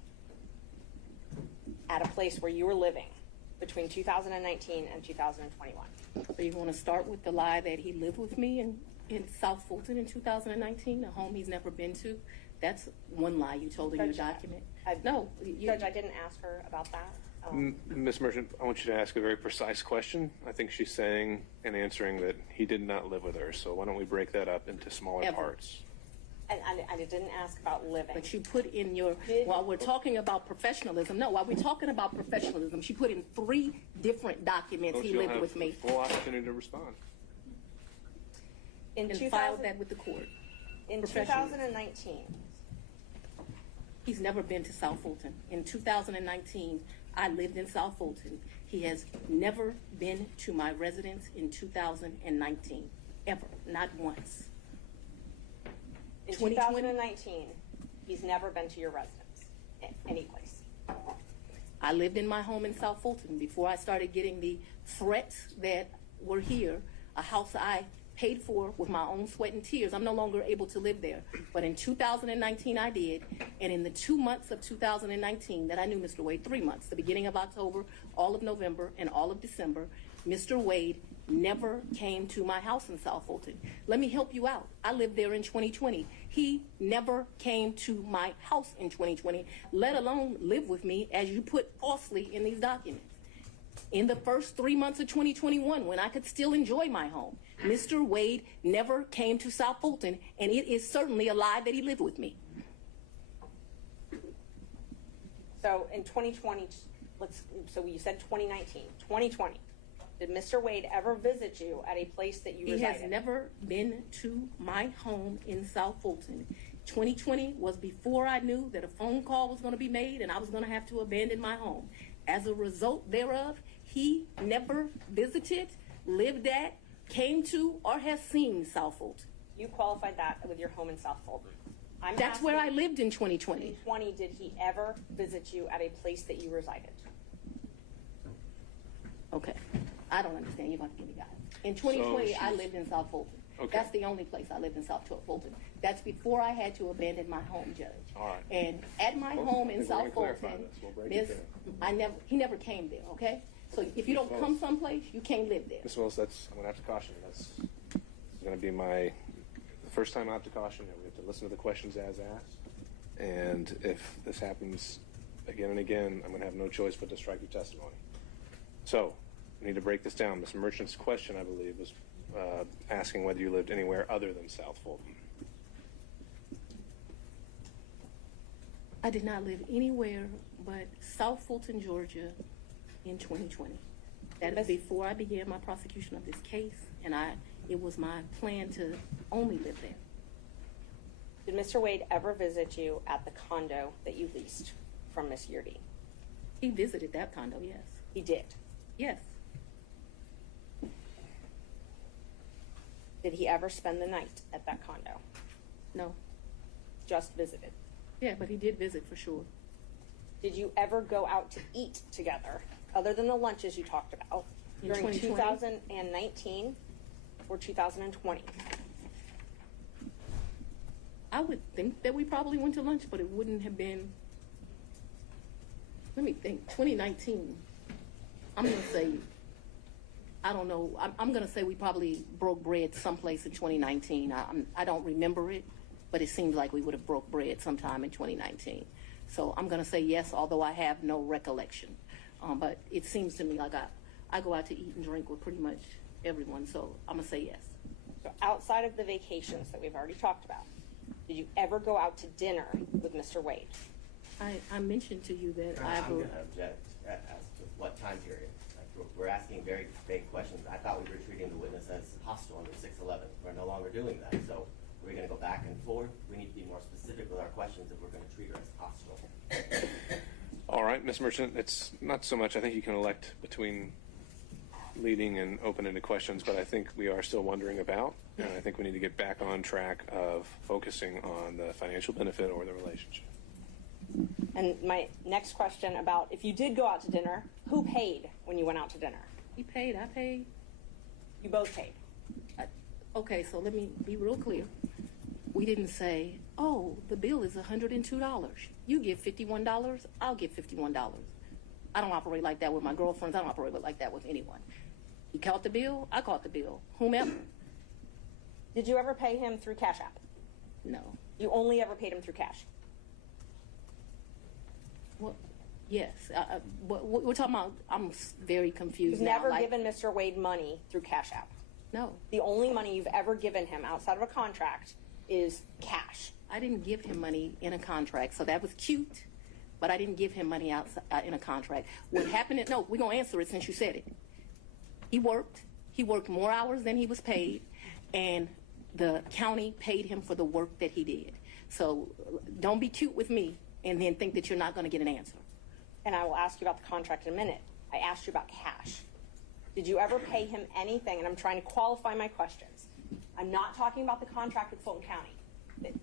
at a place where you were living between 2019 and 2021? So you want to start with the lie that he lived with me in South Fulton in 2019, a home he's never been to? That's one lie you told in your document. Judge, I didn't ask her about that. Ms. Merchant, I want you to ask a very precise question. I think she's saying and answering that he did not live with her. So why don't we break that up into smaller parts? And I didn't ask about living. But you put in your, while we're talking about professionalism, while we're talking about professionalism, she put in 3 different documents he lived with me. Full opportunity to respond. And filed that with the court. In 2019. He's never been to South Fulton. In 2019, I lived in South Fulton. He has never been to my residence in 2019, ever, not once. In 2019, he's never been to your residence, any place. I lived in my home in South Fulton before I started getting the threats that were here, a house I paid for with my own sweat and tears. I'm no longer able to live there. But in 2019, I did. And in the 2 months of 2019 that I knew Mr. Wade, 3 months, the beginning of October, all of November, and all of December, Mr. Wade never came to my house in South Fulton. Let me help you out. I lived there in 2020. He never came to my house in 2020, let alone live with me, as you put falsely in these documents. In the first 3 months of 2021, when I could still enjoy my home, Mr. Wade never came to South Fulton, and it is certainly a lie that he lived with me. So in 2020, so you said 2019, 2020. Did Mr. Wade ever visit you at a place that you resided? He has never been to my home in South Fulton. 2020 was before I knew that a phone call was going to be made and I was going to have to abandon my home. As a result thereof, he never visited, lived at, came to, or has seen South Fulton. You qualified that with your home in South Fulton. That's where I lived in 2020. 2020, did he ever visit you at a place that you resided? Okay. I don't understand. You're going to give me guidance. In 2020, I lived in South Fulton. Okay. That's the only place I lived in South Fulton. That's before I had to abandon my home, Judge. All right. And at my home in South Fulton, he never came there, okay? So if you don't come someplace, you can't live there. Ms. Willis, I'm going to have to caution you. This is going to be the first time I have to caution you. We have to listen to the questions as asked. And if this happens again and again, I'm going to have no choice but to strike your testimony. So, we need to break this down. Ms. Merchant's question, I believe, was asking whether you lived anywhere other than South Fulton. I did not live anywhere but South Fulton, Georgia in 2020. That is before I began my prosecution of this case, and it was my plan to only live there. Did Mr. Wade ever visit you at the condo that you leased from Miss Yurdi? He visited that condo, yes. He did? Yes. Did he ever spend the night at that condo? No. Just visited? Yeah, but he did visit for sure. Did you ever go out to eat together, other than the lunches you talked about, during 2019 or 2020? I would think that we probably went to lunch, but it wouldn't have been, let me think, 2019. I'm going to say, I don't know, I'm going to say we probably broke bread someplace in 2019. I don't remember it, but it seems like we would have broke bread sometime in 2019. So I'm going to say yes, although I have no recollection. But it seems to me like I go out to eat and drink with pretty much everyone, so I'm going to say yes. So outside of the vacations that we've already talked about, did you ever go out to dinner with Mr. Wade? I mentioned to you that I'm going to object as to what time period. Like, we're asking very vague questions. I thought we were treating the witness as hostile under 611. We're no longer doing that. So we're going to go back and forth. We need to be more specific with our questions if we're going to treat her as hostile. All right, Ms. Merchant, it's not so much, I think you can elect between leading and open-ended questions, but I think we are still wondering about, and I think we need to get back on track of focusing on the financial benefit or the relationship. And my next question about if you did go out to dinner, who paid when you went out to dinner? He paid, I paid. You both paid. Okay, so let me be real clear. We didn't say, oh, the bill is $102. You give $51, I'll give $51. I don't operate like that with my girlfriends. I don't operate like that with anyone. He caught the bill, I caught the bill. Whomever. Did you ever pay him through Cash App? No. You only ever paid him through cash? Well, yes. We're talking about, I'm very confused You've now. never given Mr. Wade money through Cash App? No. The only money you've ever given him outside of a contract is cash. I didn't give him money in a contract, so that was cute, but I didn't give him money outside in a contract. What happened? No, we're gonna answer it since you said it. He worked more hours than he was paid, and the county paid him for the work that he did. So don't be cute with me and then think that you're not gonna get an answer. And I will ask you about the contract in a minute. I asked you about cash. Did you ever pay him anything? And I'm trying to qualify my questions. I'm not talking about the contract with Fulton County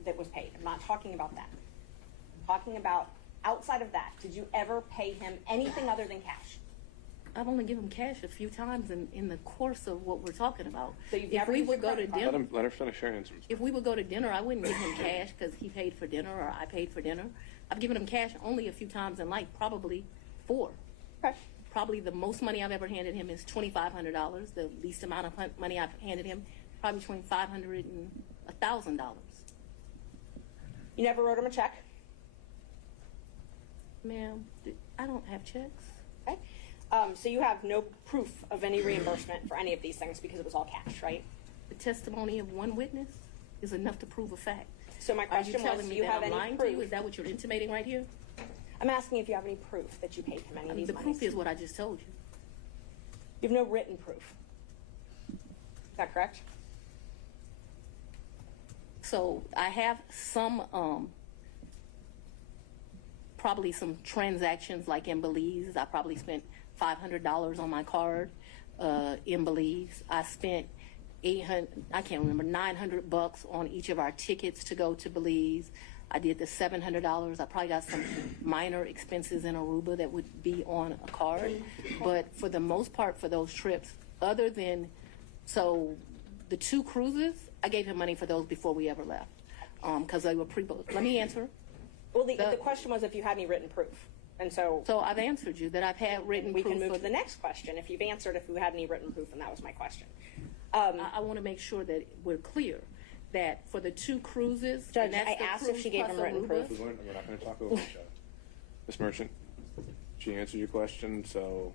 that was paid. I'm not talking about that. I'm talking about outside of that. Did you ever pay him anything other than cash? I've only given him cash a few times in the course of what we're talking about. So you've if never we used would your go to credit card? dinner, Let her finish her answers. if we would go to dinner, I wouldn't give him cash because he paid for dinner or I paid for dinner. I've given him cash only a few times in life, probably 4. Okay. Probably the most money I've ever handed him is $2,500. The least amount of money I've handed him, probably between $500 and $1,000. You never wrote him a check? Ma'am, I don't have checks. Okay. So you have no proof of any reimbursement for any of these things because it was all cash, right? The testimony of one witness is enough to prove a fact. So my Are you question telling was, do me you that have I'm any lying proof? to you? Is that what you're intimating right here? I'm asking if you have any proof that you paid him any of these The monies. proof is what I just told you. You have no written proof. Is that correct? So I have some, probably some transactions like in Belize. I probably spent $500 on my card in Belize. I spent $900 on each of our tickets to go to Belize. I did the $700. I probably got some minor expenses in Aruba that would be on a card. But for the most part, for those trips, other than, so the 2 cruises, I gave him money for those before we ever left because they were pre-booked. Let me answer. Well, the question was if you had any written proof. And so I've answered you that I've had written we proof. can move of, to the next question if you've answered if you had any written proof, and that was my question. I want to make sure that we're clear that for the 2 cruises, Judge, and that's I the asked if cruise she gave plus him written Aruba. proof. We're not going to talk over each other. Ms. Merchant, she answered your question, so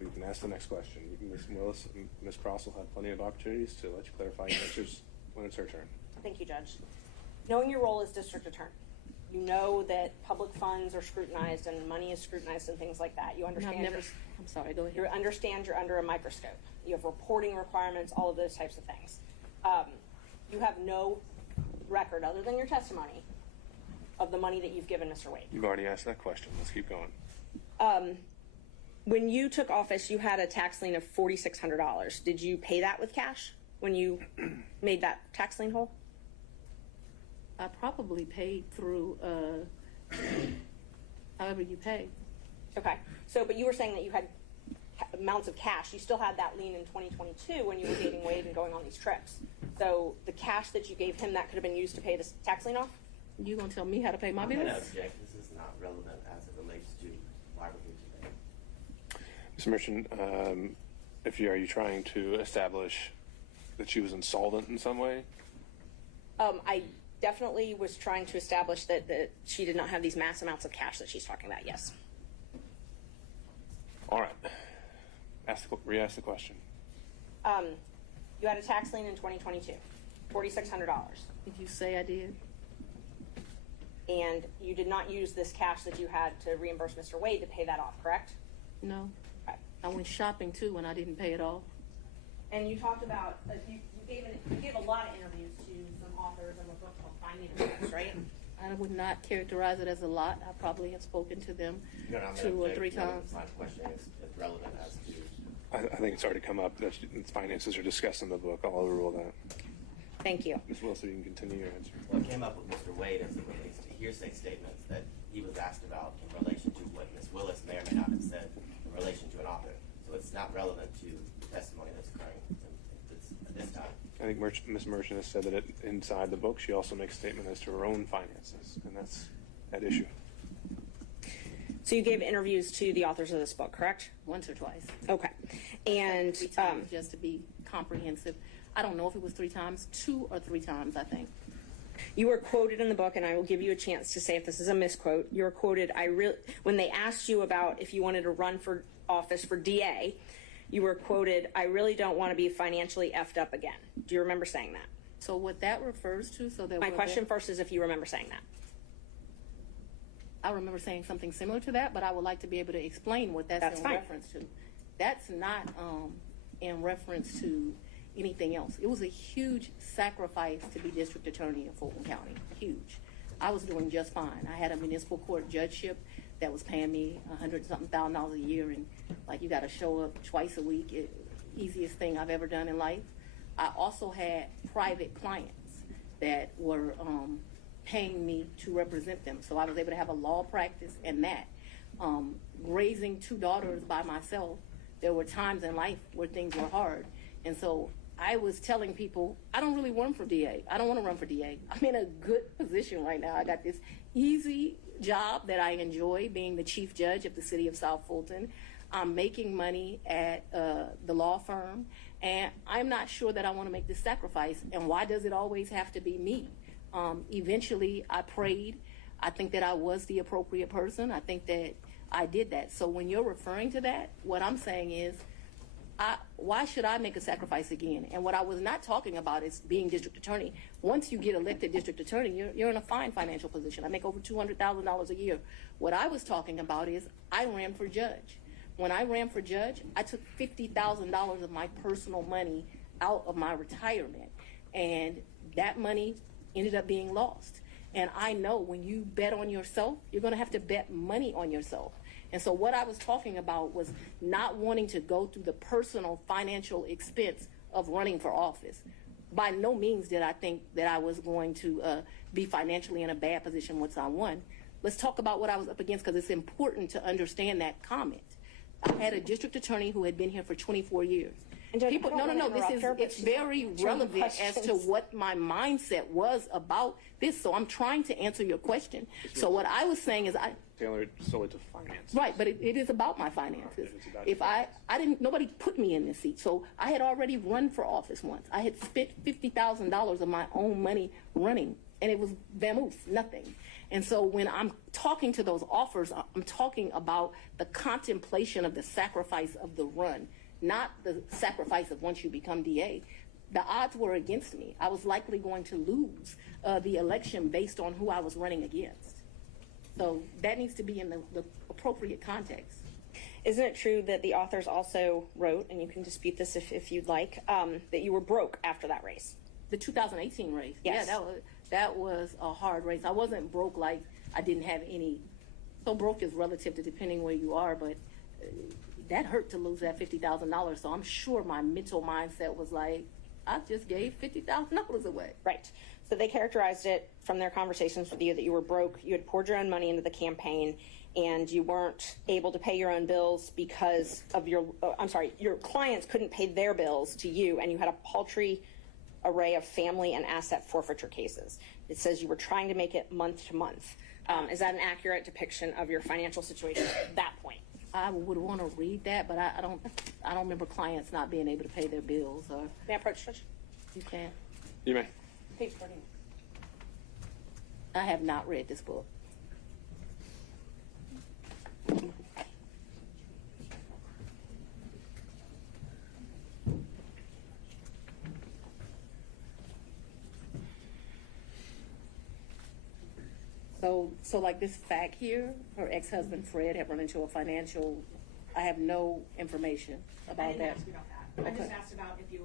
we can ask the next question. Ms. Willis and Ms. Cross will have plenty of opportunities to let you clarify your answers when it's her turn. Thank you, Judge. Knowing your role as district attorney, you know that public funds are scrutinized and money is scrutinized and things like that. You understand. I'm sorry, go ahead. You understand you're under a microscope. You have reporting requirements, all of those types of things. You have no record other than your testimony of the money that you've given Mr. Wade. You've already asked that question. Let's keep going. When you took office, you had a tax lien of $4,600. Did you pay that with cash when you made that tax lien whole? I probably paid through however you pay. Okay. So, but you were saying that you had amounts of cash. You still had that lien in 2022 when you were dating Wade and going on these trips. So the cash that you gave him, that could have been used to pay this tax lien off? You gonna tell me how to pay my I'm going bills? to object. This is not relevant as it relates to why we're here today. Ms. Merchant, are you trying to establish that she was insolvent in some way? I definitely was trying to establish that she did not have these mass amounts of cash that she's talking about, yes. All right. Re-ask the question. You had a tax lien in 2022, $4,600. Did you say I did? And you did not use this cash that you had to reimburse Mr. Wade to pay that off, correct? No. Okay. I went shopping too and I didn't pay it off. And you talked about, you gave a lot of interviews to some authors of a book called Fani Willis, right? I would not characterize it as a lot. I probably have spoken to them 2 or 3 times. My question is relevant as to. I think it's already come up that finances are discussed in the book. I'll overrule that. Thank you. Ms. Wilson, you can continue your answer. What came up with Mr. Wade as it relates to hearsay statements that he was asked about in relation to what Ms. Willis may or may not have said in relation to an author. So it's not relevant to the testimony that's occurring at this time. I think Ms. Merchant has said that inside the book, she also makes a statement as to her own finances, and that's at issue. So you gave interviews to the authors of this book, correct? Once or twice. Okay. And 3 times, just to be comprehensive. I don't know if it was 3 times, 2 or 3 times, I think. you were quoted in the book, and I will give you a chance to say if this is a misquote. You were quoted, when they asked you about if you wanted to run for office for DA, you were quoted, "I really don't want to be financially effed up again." Do you remember saying that? So what that refers to, My question first is if you remember saying that. I remember saying something similar to that, but I would like to be able to explain what that's in fine. reference to. That's not in reference to anything else. It was a huge sacrifice to be district attorney in Fulton County. Huge. I was doing just fine. I had a municipal court judgeship that was paying me $100-something thousand a year, and like you got to show up twice a week. Easiest thing I've ever done in life. I also had private clients that were paying me to represent them, so I was able to have a law practice and that. Raising 2 daughters by myself, there were times in life where things were hard, and so I was telling people, I don't really run for DA. I don't want to run for DA. I'm in a good position right now. I got this easy job that I enjoy, being the chief judge of the city of South Fulton. I'm making money at the law firm, and I'm not sure that I want to make this sacrifice. And why does it always have to be me? Eventually, I prayed. I think that I was the appropriate person. I think that I did that. So when you're referring to that, what I'm saying is, why should I make a sacrifice again? And what I was not talking about is being district attorney. Once you get elected district attorney, you're in a fine financial position. I make over $200,000 a year. What I was talking about is I ran for judge. When I ran for judge, I took $50,000 of my personal money out of my retirement, and that money ended up being lost. And I know when you bet on yourself, you're going to have to bet money on yourself. And so what I was talking about was not wanting to go through the personal financial expense of running for office. By no means did I think that I was going to be financially in a bad position once I won. Let's talk about what I was up against, because it's important to understand that comment. I had a district attorney who had been here for 24 years. People, it's very relevant as to what my mindset was about this. So I'm trying to answer your question. So what I was saying is Tailored solely to finance. Right, but it is about my finances. If I didn't, nobody put me in this seat. So I had already run for office once. I had spent $50,000 of my own money running, and it was vamoose, nothing. And so when I'm talking to those offers, I'm talking about the contemplation of the sacrifice of the run, not the sacrifice of once you become DA. The odds were against me. I was likely going to lose the election based on who I was running against. So that needs to be in the appropriate context. Isn't it true that the authors also wrote, and you can dispute this if you'd like, that you were broke after that race? The 2018 race. Yes. Yeah, that was a hard race. I wasn't broke like I didn't have any. So broke is relative to depending where you are, but that hurt to lose that $50,000. So I'm sure my mental mindset was like, I just gave $50,000 away. Right. So they characterized it from their conversations with you that you were broke, you had poured your own money into the campaign, and you weren't able to pay your own bills because of your clients couldn't pay their bills to you, and you had a paltry array of family and asset forfeiture cases. It says you were trying to make it month to month. Is that an accurate depiction of your financial situation at that point? I would want to read that, but I don't remember clients not being able to pay their bills. Or may I approach, Judge? You can. You may. Page 14. I have not read this book. So like this fact here, her ex-husband Fred had run into a financial, I have no information I about didn't that. ask you about that. I Okay. just asked about if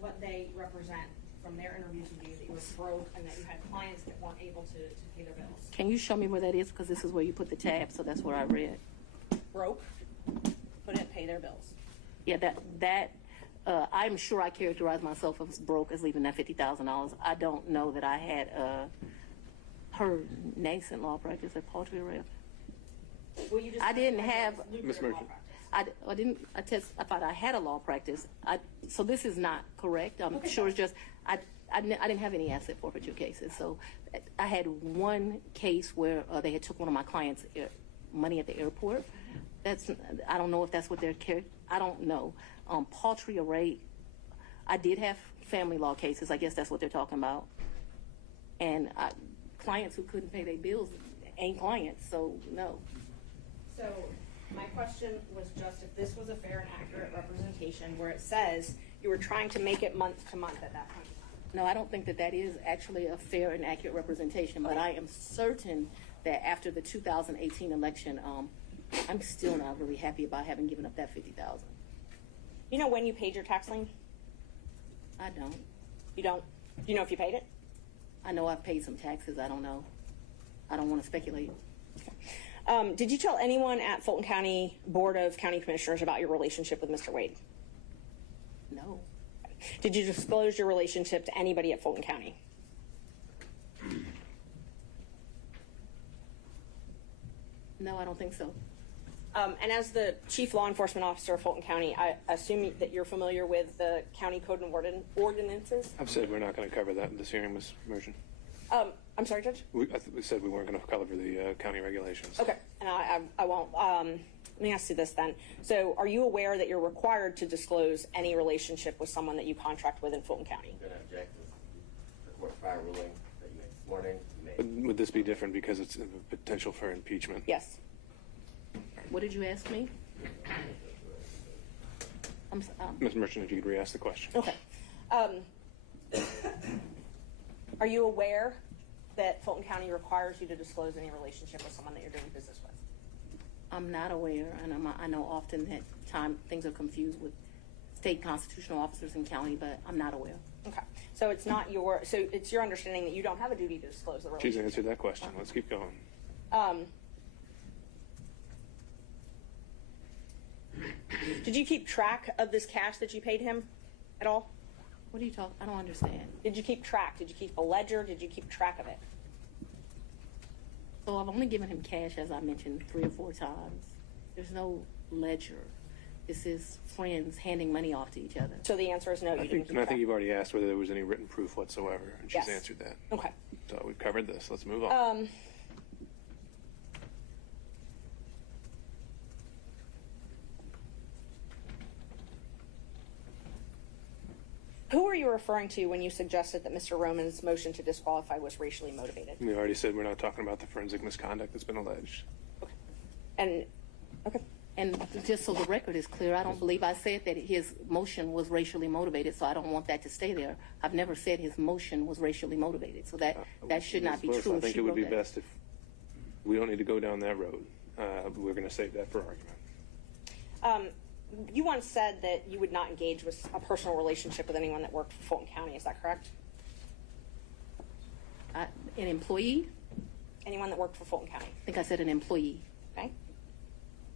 what they represent from their interviews with you, that you were broke and that you had clients that weren't able to pay their bills. Can you show me where that is? Because this is where you put the tab, so that's where I read. Broke, couldn't pay their bills. Yeah, I'm sure I characterized myself as broke as leaving that $50,000. I don't know that I had her nascent law practice at poultry rep. Well, you just I didn't have. Ms. Merchant. I didn't. I thought I had a law practice. So this is not correct. I'm sure it's just I didn't have any asset forfeiture cases. So I had one case where they had took one of my clients' money at the airport. I don't know if that's what they're I don't know. Poultry array. I did have family law cases. I guess that's what they're talking about. And clients who couldn't pay their bills ain't clients. So no. So my question was just if this was a fair and accurate representation where it says you were trying to make it month to month at that point. No, I don't think that is actually a fair and accurate representation, but I am certain that after the 2018 election, I'm still not really happy about having given up that $50,000. You know when you paid your tax lien? I don't. You don't? Do you know if you paid it? I know I've paid some taxes. I don't know. I don't want to speculate. Did you tell anyone at Fulton County Board of County Commissioners about your relationship with Mr. Wade? No. Did you disclose your relationship to anybody at Fulton County? No, I don't think so. And as the Chief Law Enforcement Officer of Fulton County, I assume that you're familiar with the county code and ordinances? I've said we're not going to cover that in this hearing, Ms. Merchant. I'm sorry, Judge? We said we weren't going to cover the county regulations. Okay, and I won't. Let me ask you this then. So are you aware that you're required to disclose any relationship with someone that you contract with in Fulton County? I'm going to object to the court prior ruling that you made this morning. Would this be different because it's a potential for impeachment? Yes. What did you ask me? Ms. Merchant, if you could re-ask the question. Okay. Are you aware that Fulton County requires you to disclose any relationship with someone that you're doing business with? I'm not aware, and I know often that things are confused with state constitutional officers in county, but I'm not aware. Okay. So it's not so it's your understanding that you don't have a duty to disclose the relationship? She's answered that question. Let's keep going. Did you keep track of this cash that you paid him at all? What are you talking? I don't understand. Did you keep track? Did you keep a ledger? Did you keep track of it? So I've only given him cash, as I mentioned, 3 or 4 times. There's no ledger. This is friends handing money off to each other. So the answer is no. I think you've already asked whether there was any written proof whatsoever, and she's Yes. answered that. Okay. So we've covered this. Let's move on. Who are you referring to when you suggested that Mr. Roman's motion to disqualify was racially motivated? We already said we're not talking about the forensic misconduct that's been alleged. And just so the record is clear, I don't believe I said that his motion was racially motivated, so I don't want that to stay there. I've never said his motion was racially motivated, so that should not be Ms. Willis, true. I think it would be best if we don't need to go down that road. We're going to save that for argument. You once said that you would not engage with a personal relationship with anyone that worked for Fulton County. Is that correct? An employee? Anyone that worked for Fulton County. I think I said an employee. Okay.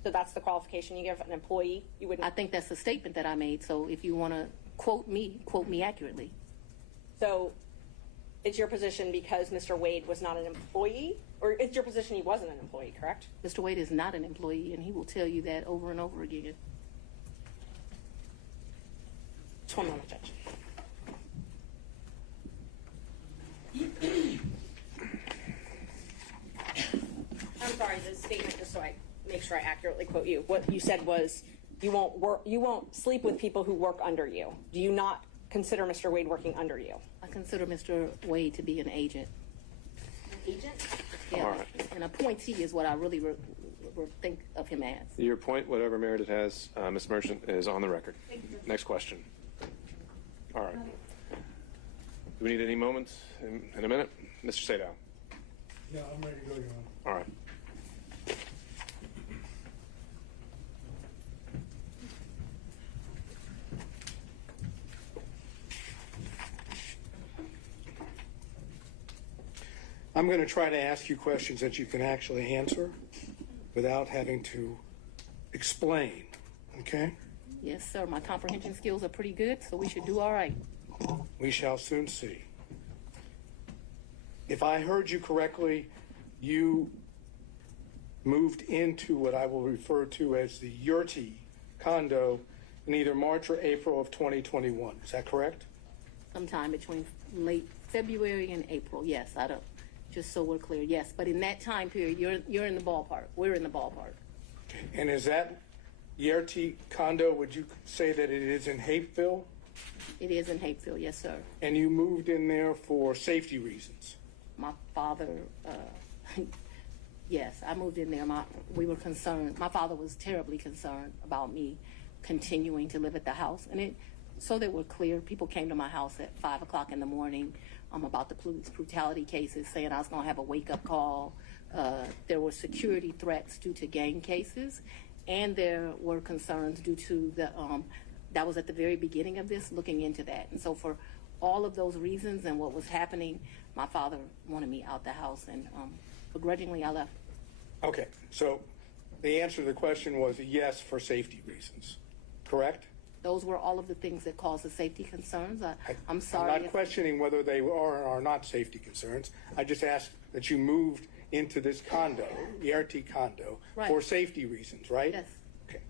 So that's the qualification you give an employee? You wouldn't. I think that's the statement that I made. So if you want to quote me accurately. So it's your position because Mr. Wade was not an employee? Or it's your position he wasn't an employee, correct? Mr. Wade is not an employee, and he will tell you that over and over again. Just one moment, Judge. I'm sorry, the statement, just so I make sure I accurately quote you. What you said was you won't sleep with people who work under you. Do you not consider Mr. Wade working under you? I consider Mr. Wade to be an agent. An agent? Yeah, All right. An appointee is what I really think of him as. Your point, whatever merit it has, Ms. Merchant, is on the record. Next question. All right. Do we need any moments in a minute? Mr. Sadow. Yeah, I'm ready to go, Your Honor. All right. I'm going to try to ask you questions that you can actually answer without having to explain, okay? Yes, sir. My comprehension skills are pretty good, so we should do all right. We shall soon see. If I heard you correctly, you moved into what I will refer to as the Yurti condo in either March or April of 2021. Is that correct? Sometime between late February and April. Yes, I don't. Just so we're clear, yes. But in that time period, you're in the ballpark. We're in the ballpark. And is that Yurti condo, would you say that it is in Hapeville? It is in Hapeville, yes, sir. And you moved in there for safety reasons? My father, yes, I moved in there. We were concerned. My father was terribly concerned about me continuing to live at the house. And so they were clear. People came to my house at 5 o'clock in the morning about the police brutality cases, saying I was going to have a wake-up call. There were security threats due to gang cases, and there were concerns due to that was at the very beginning of this, looking into that. And so for all of those reasons and what was happening, my father wanted me out the house, and begrudgingly I left. Okay, so the answer to the question was yes for safety reasons, correct? Those were all of the things that caused the safety concerns. I'm sorry. I'm not questioning whether they are or are not safety concerns. I just asked that you moved into this condo, the RT condo, right, for safety reasons, right? Yes. Okay.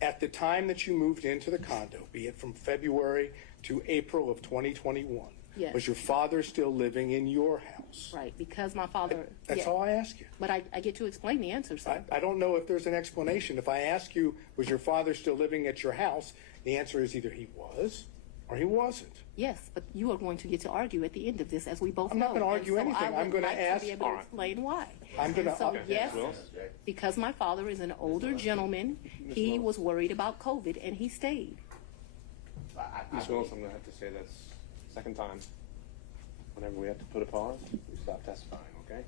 At the time that you moved into the condo, be it from February to April of 2021, yes, was your father still living in your house? Right, because my father... That's all I ask you. But I get to explain the answer, sir. I don't know if there's an explanation. If I ask you, was your father still living at your house, the answer is either he was or he wasn't. Yes, but you are going to get to argue at the end of this, as we both I'm know. not going to argue anything. I'm going to ask. To be able to explain why. I'm going to. So yes, because my father is an older gentleman, he was worried about COVID, and he stayed. Ms. Willis, I'm going to have to say that's second time. Whenever we have to put a pause, we stop testifying. Okay?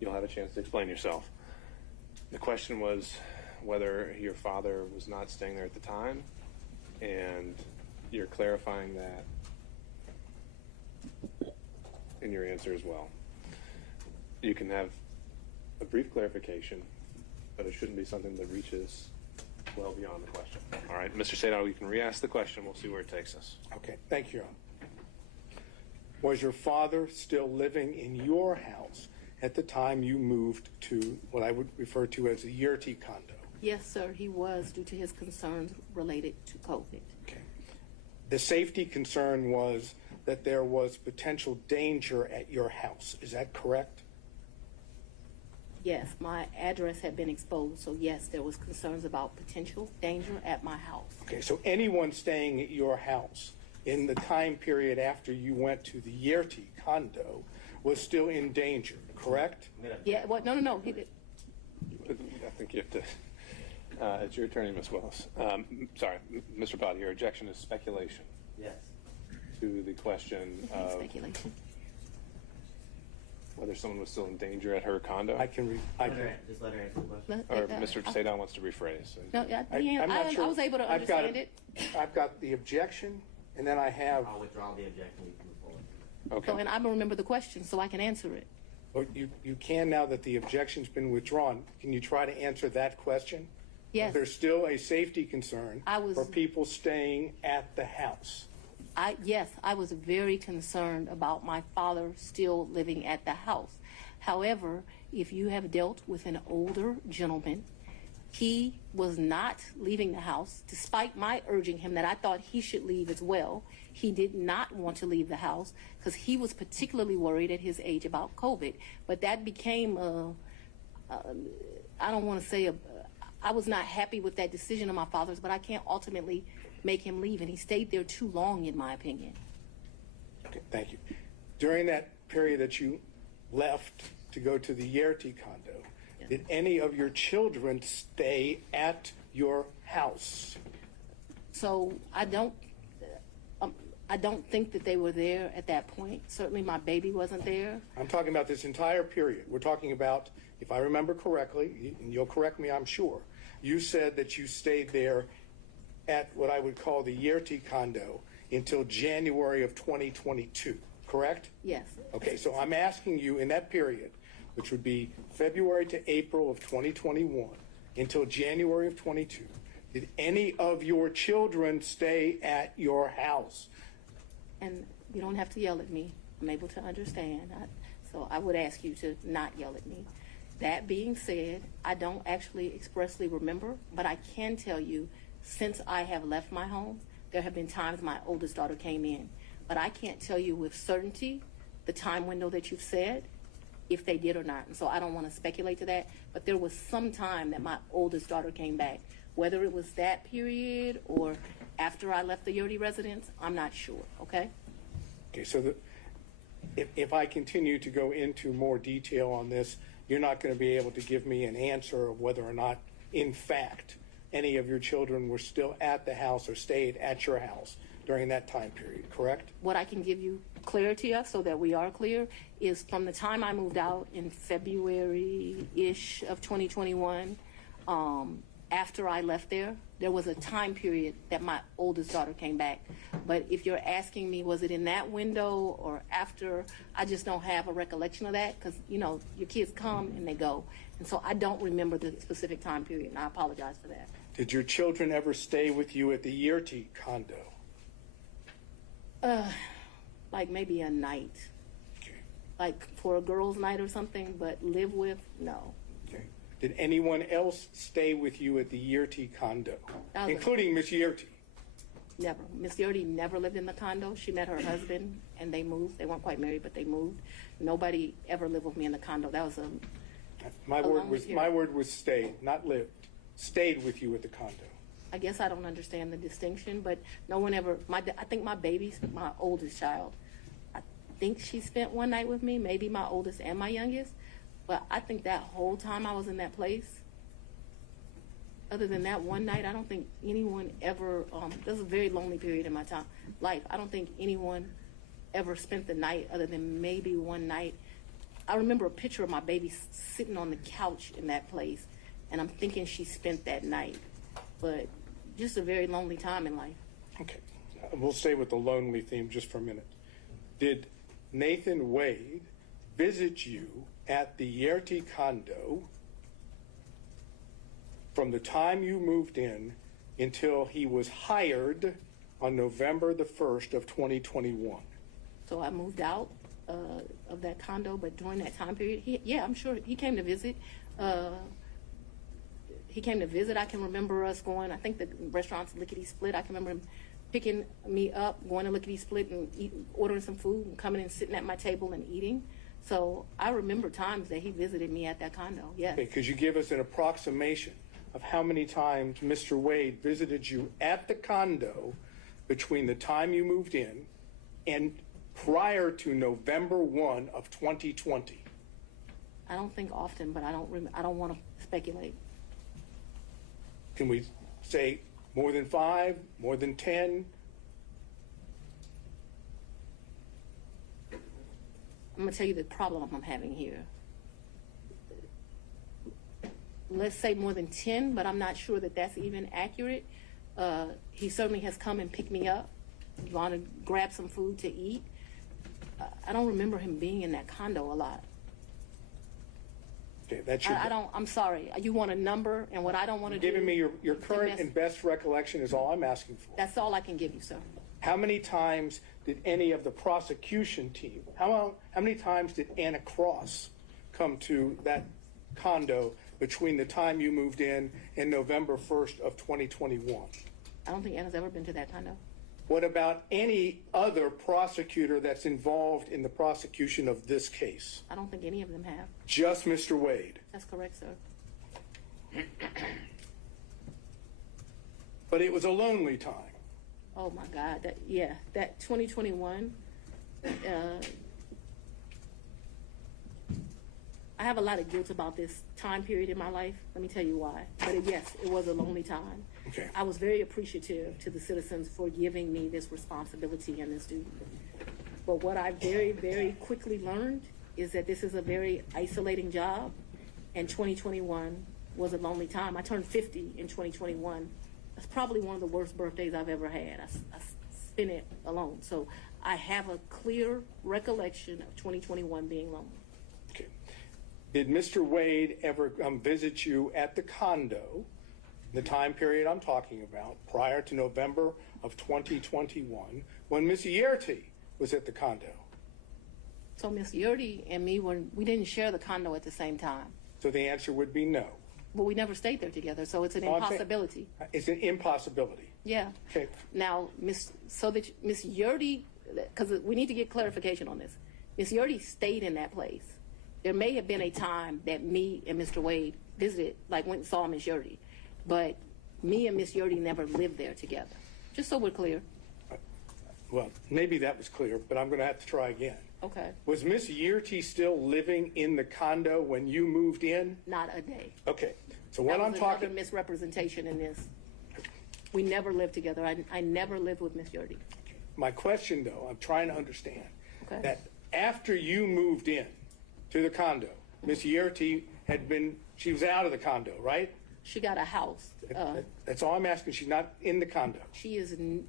You'll have a chance to explain yourself. The question was whether your father was not staying there at the time, and you're clarifying that in your answer as well. You can have a brief clarification, but it shouldn't be something that reaches well beyond the question. All right, Mr. Sadal, you can re-ask the question. We'll see where it takes us. Okay, thank you, Your Honor. Was your father still living in your house at the time you moved to what I would refer to as the Yurti condo? Yes, sir, he was, due to his concerns related to COVID. Okay. The safety concern was that there was potential danger at your house. Is that correct? Yes, my address had been exposed, so yes, there was concerns about potential danger at my house. Okay, so anyone staying at your house in the time period after you went to the Yurti condo was still in danger, correct? Yeah, well, no. He did. I think you have to. It's your attorney, Ms. Willis. Sorry, Mr. Potter, your objection is speculation. Yes. To the question of speculation. Whether someone was still in danger at her condo. I can just let her answer the question. Or Mr. Sadal wants to rephrase. No, I'm not sure. I was able to understand it. I've got the objection, and then I have. I'll withdraw the objection. We can move forward. Okay. So, and I remember the question, so I can answer it. Well, you can now that the objection's been withdrawn. Can you try to answer that question? Yes. There's still a safety concern for people staying at the house. Yes, I was very concerned about my father still living at the house. However, if you have dealt with an older gentleman, he was not leaving the house, despite my urging him that I thought he should leave as well. He did not want to leave the house because he was particularly worried at his age about COVID. But that became, I don't want to say, I was not happy with that decision of my father's, but I can't ultimately make him leave, and he stayed there too long, in my opinion. Okay, thank you. During that period that you left to go to the Yurti condo, did any of your children stay at your house? So I I don't think that they were there at that point. Certainly my baby wasn't there. I'm talking about this entire period. We're talking about, if I remember correctly, and you'll correct me, I'm sure, you said that you stayed there at what I would call the Yerty condo until January of 2022, correct? Yes. Okay, so I'm asking you in that period, which would be February to April of 2021 until January of 22, did any of your children stay at your house? And you don't have to yell at me. I'm able to understand. So I would ask you to not yell at me. That being said, I don't actually expressly remember, but I can tell you since I have left my home, there have been times my oldest daughter came in. But I can't tell you with certainty the time window that you've said, if they did or not. And so I don't want to speculate to that, but there was some time that my oldest daughter came back. Whether it was that period or after I left the Yerty residence, I'm not sure, okay? Okay, so if I continue to go into more detail on this, you're not going to be able to give me an answer of whether or not, in fact, any of your children were still at the house or stayed at your house during that time period, correct? What I can give you clarity of, so that we are clear, is from the time I moved out in February-ish of 2021, after I left there was a time period that my oldest daughter came back. But if you're asking me, was it in that window or after, I just don't have a recollection of that, because, you know, your kids come and they go. And so I don't remember the specific time period, and I apologize for that. Did your children ever stay with you at the Yerty condo? Like maybe a night. Okay. Like for a girls' night or something, but live with, no. Okay. Did anyone else stay with you at the Yerty condo, including Miss Yerty? Never. Miss Yerty never lived in the condo. She met her husband and they moved. They weren't quite married, but they moved. Nobody ever lived with me in the condo. That was my word was stayed, not lived. Stayed with you at the condo. I guess I don't understand the distinction, but no one ever, I think my baby, my oldest child, I think she spent one night with me, maybe my oldest and my youngest, but I think that whole time I was in that place, other than that one night, I don't think anyone ever, this was a very lonely period in my life. I don't think anyone ever spent the night other than maybe one night. I remember a picture of my baby sitting on the couch in that place, and I'm thinking she spent that night, but just a very lonely time in life. Okay, we'll stay with the lonely theme just for a minute. Did Nathan Wade visit you at the Yerty condo from the time you moved in until he was hired on November the 1st of 2021? So I moved out of that condo, but during that time period, I'm sure he came to visit. He came to visit. I can remember us going, I think the restaurant's Lickety Split. I can remember him picking me up, going to Lickety Split and ordering some food and coming and sitting at my table and eating. So I remember times that he visited me at that condo, yes. Okay, could you give us an approximation of how many times Mr. Wade visited you at the condo between the time you moved in and prior to November 1 of 2020? I don't think often, but I don't want to speculate. Can we say more than 5, more than 10? I'm going to tell you the problem I'm having here. Let's say more than 10, but I'm not sure that that's even accurate. He certainly has come and picked me up, gone to grab some food to eat. I don't remember him being in that condo a lot. Okay, that's your. I'm sorry. You want a number, and what I don't want to do. Giving me your current and best recollection is all I'm asking for. That's all I can give you, sir. How many times did any of the prosecution team, how many times did Anna Cross come to that condo between the time you moved in and November 1st of 2021? I don't think Anna's ever been to that condo. What about any other prosecutor that's involved in the prosecution of this case? I don't think any of them have. Just Mr. Wade? That's correct, sir. But it was a lonely time. Oh my God, that I have a lot of guilt about this time period in my life. Let me tell you why. But yes, it was a lonely time. Okay. I was very appreciative to the citizens for giving me this responsibility and this duty. But what I very, very quickly learned is that this is a very isolating job, and 2021 was a lonely time. I turned 50 in 2021. That's probably one of the worst birthdays I've ever had. I spent it alone. So I have a clear recollection of 2021 being lonely. Okay. Did Mr. Wade ever visit you at the condo, the time period I'm talking about, prior to November of 2021, when Ms. Yerty was at the condo? So Miss Yerty and me, we didn't share the condo at the same time. So the answer would be no. But we never stayed there together, so it's an No, I'm saying- impossibility. It's an impossibility. Yeah. Okay. Now, Miss Yerty, because we need to get clarification on this. Miss Yerty stayed in that place. There may have been a time that me and Mr. Wade visited, like went and saw Miss Yerty, but me and Miss Yerty never lived there together. Just so we're clear. Well, maybe that was clear, but I'm going to have to try again. Okay. Was Miss Yerty still living in the condo when you moved in? Not a day. Okay. So when That I'm was talking, another misrepresentation in this. We never lived together. I never lived with Miss Yerty. my question though, I'm trying to understand Okay. that after you moved in to the condo, Miss Yerty she was out of the condo, right? She got a house. That's all I'm asking. She's not in the condo.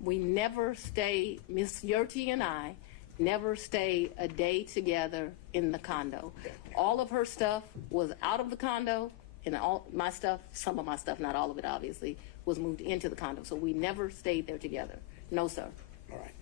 We never stay, Miss Yerty and I never stay a day together in the condo. All of her stuff was out of the condo, and all my stuff, some of my stuff, not all of it obviously, was moved into the condo. So we never stayed there together. No, sir. All right.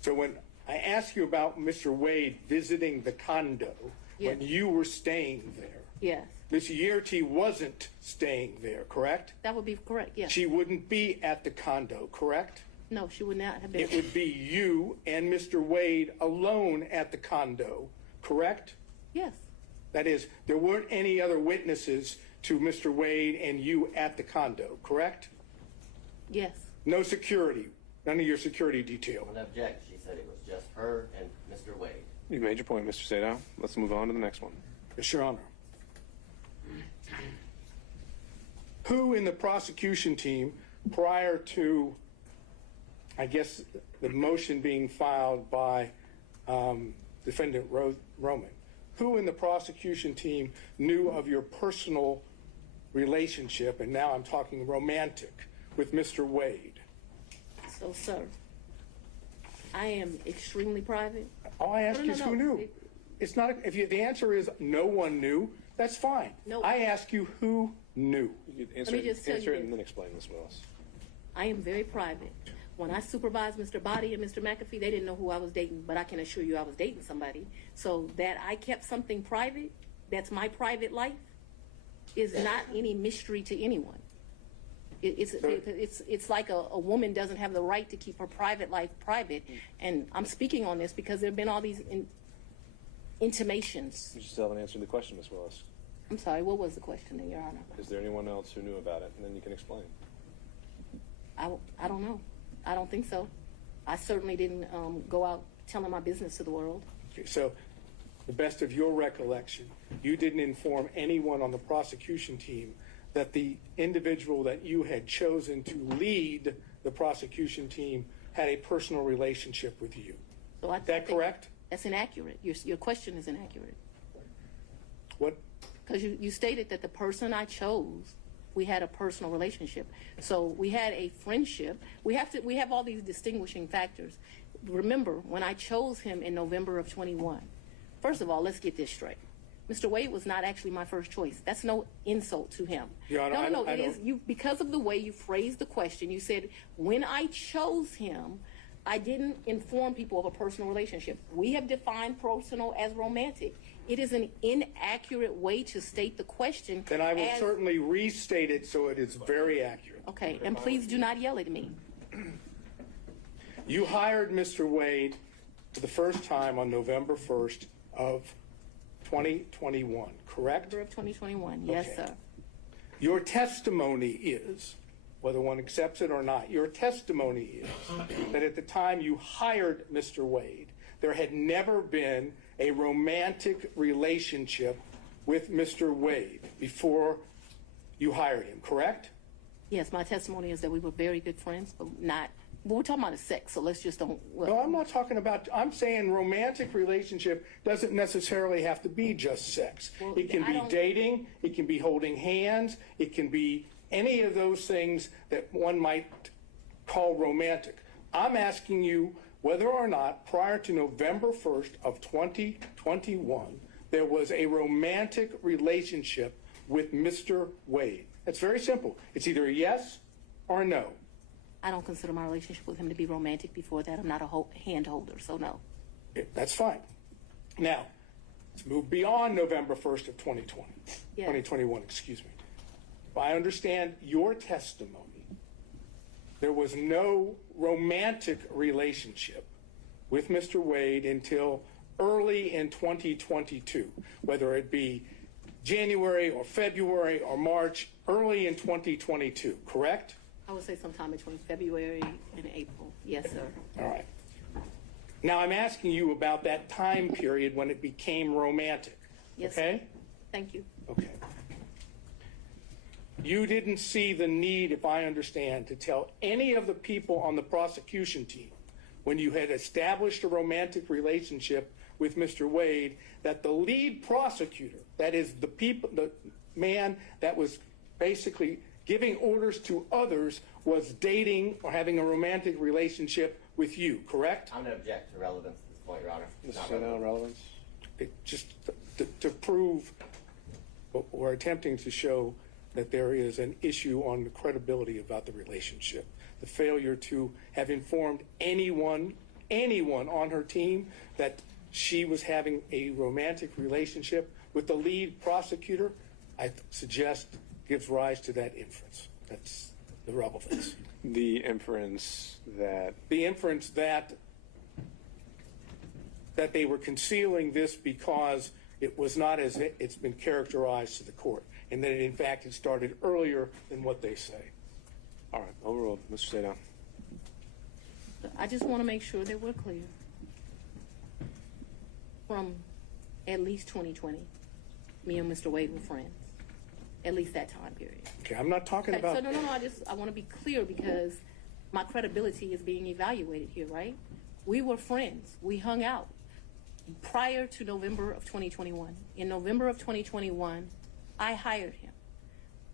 So when I asked you about Mr. Wade visiting the condo, when you were staying there, Yes. Miss Yerty wasn't staying there, correct? That would be correct, yes. She wouldn't be at the condo, correct? No, she would not have been. It would be you and Mr. Wade alone at the condo, correct? Yes. That is, there weren't any other witnesses to Mr. Wade and you at the condo, correct? Yes. No security, none of your security detail. An object, she said it was just her and Mr. Wade. You made your point, Mr. Sadow. Let's move on to the next one. Yes, Your Honor. Who in the prosecution team, prior to, I guess, the motion being filed by Defendant Roman, who in the prosecution team knew of your personal relationship, and now I'm talking romantic, with Mr. Wade? So, sir, I am extremely private. All I ask is who knew. It's not, the answer is no one knew, that's fine. No. I ask you who knew. Answer me just tell it you and this. then explain this, Willis. I am very private. When I supervised Mr. Body and Mr. McAfee, they didn't know who I was dating, but I can assure you I was dating somebody. So that I kept something private, that's my private life, is not any mystery to anyone. It's like a woman doesn't have the right to keep her private life private. And I'm speaking on this because there have been all these intimations. You still haven't answered the question, Ms. Willis. I'm sorry, what was the question, Your Honor? Is there anyone else who knew about it? And then you can explain. I don't know. I don't think so. I certainly didn't go out telling my business to the world. Okay, so, the best of your recollection, you didn't inform anyone on the prosecution team that the individual that you had chosen to lead the prosecution team had a personal relationship with you. So Is that correct? That's inaccurate. Your question is inaccurate. What? Because you stated that the person I chose, we had a personal relationship. So we had a friendship. We have all these distinguishing factors. Remember, when I chose him in November of 21, first of all, let's get this straight. Mr. Wade was not actually my first choice. That's no insult to him. Your Honor, No, it is you because of the way you phrased the question. You said, when I chose him, I didn't inform people of a personal relationship. We have defined personal as romantic. It is an inaccurate way to state the question. Then I will certainly restate it so it is very accurate. Okay, and please do not yell at me. You hired Mr. Wade for the first time on November 1st of 2021, correct? November of 2021, yes, Okay. sir. Your testimony is, whether one accepts it or not, your testimony is that at the time you hired Mr. Wade, there had never been a romantic relationship with Mr. Wade before you hired him, correct? Yes, my testimony is that we were very good friends, but we're talking about a sex, so let's just don't. No, I'm not talking about, I'm saying romantic relationship doesn't necessarily have to be just sex. Well, It can I be don't- dating, it can be holding hands, it can be any of those things that one might call romantic. I'm asking you whether or not prior to November 1st of 2021, there was a romantic relationship with Mr. Wade. It's very simple. It's either a yes or a no. I don't consider my relationship with him to be romantic before that. I'm not a hand holder, so no. That's fine. Now, let's move beyond November 1st of 2020, Yeah. 2021, excuse me. If I understand your testimony, there was no romantic relationship with Mr. Wade until early in 2022, whether it be January or February or March, early in 2022, correct? I would say sometime between February and April. Yes, sir. All right. Now I'm asking you about that time period when it became romantic. Yes, Okay? Thank you. Okay. You didn't see the need, if I understand, to tell any of the people on the prosecution team when you had established a romantic relationship with Mr. Wade that the lead prosecutor, that is the man that was basically giving orders to others, was dating or having a romantic relationship with you, correct? I'm going to object to relevance at this point, Your Honor. It's not relevance. Just to prove what we're attempting to show that there is an issue on the credibility about the relationship. The failure to have informed anyone on her team that she was having a romantic relationship with the lead prosecutor, I suggest gives rise to that inference. That's the relevance. The inference that that they were concealing this because it was not as it's been characterized to the court, and that in fact it started earlier than what they say. All right, overruled. Mr. Sadown. I just want to make sure that we're clear. From at least 2020, me and Mr. Wade were friends. At least that time period. Okay, I'm not talking Okay, about. so no, I want to be clear because my credibility is being evaluated here, right? We were friends. We hung out prior to November of 2021. In November of 2021, I hired him.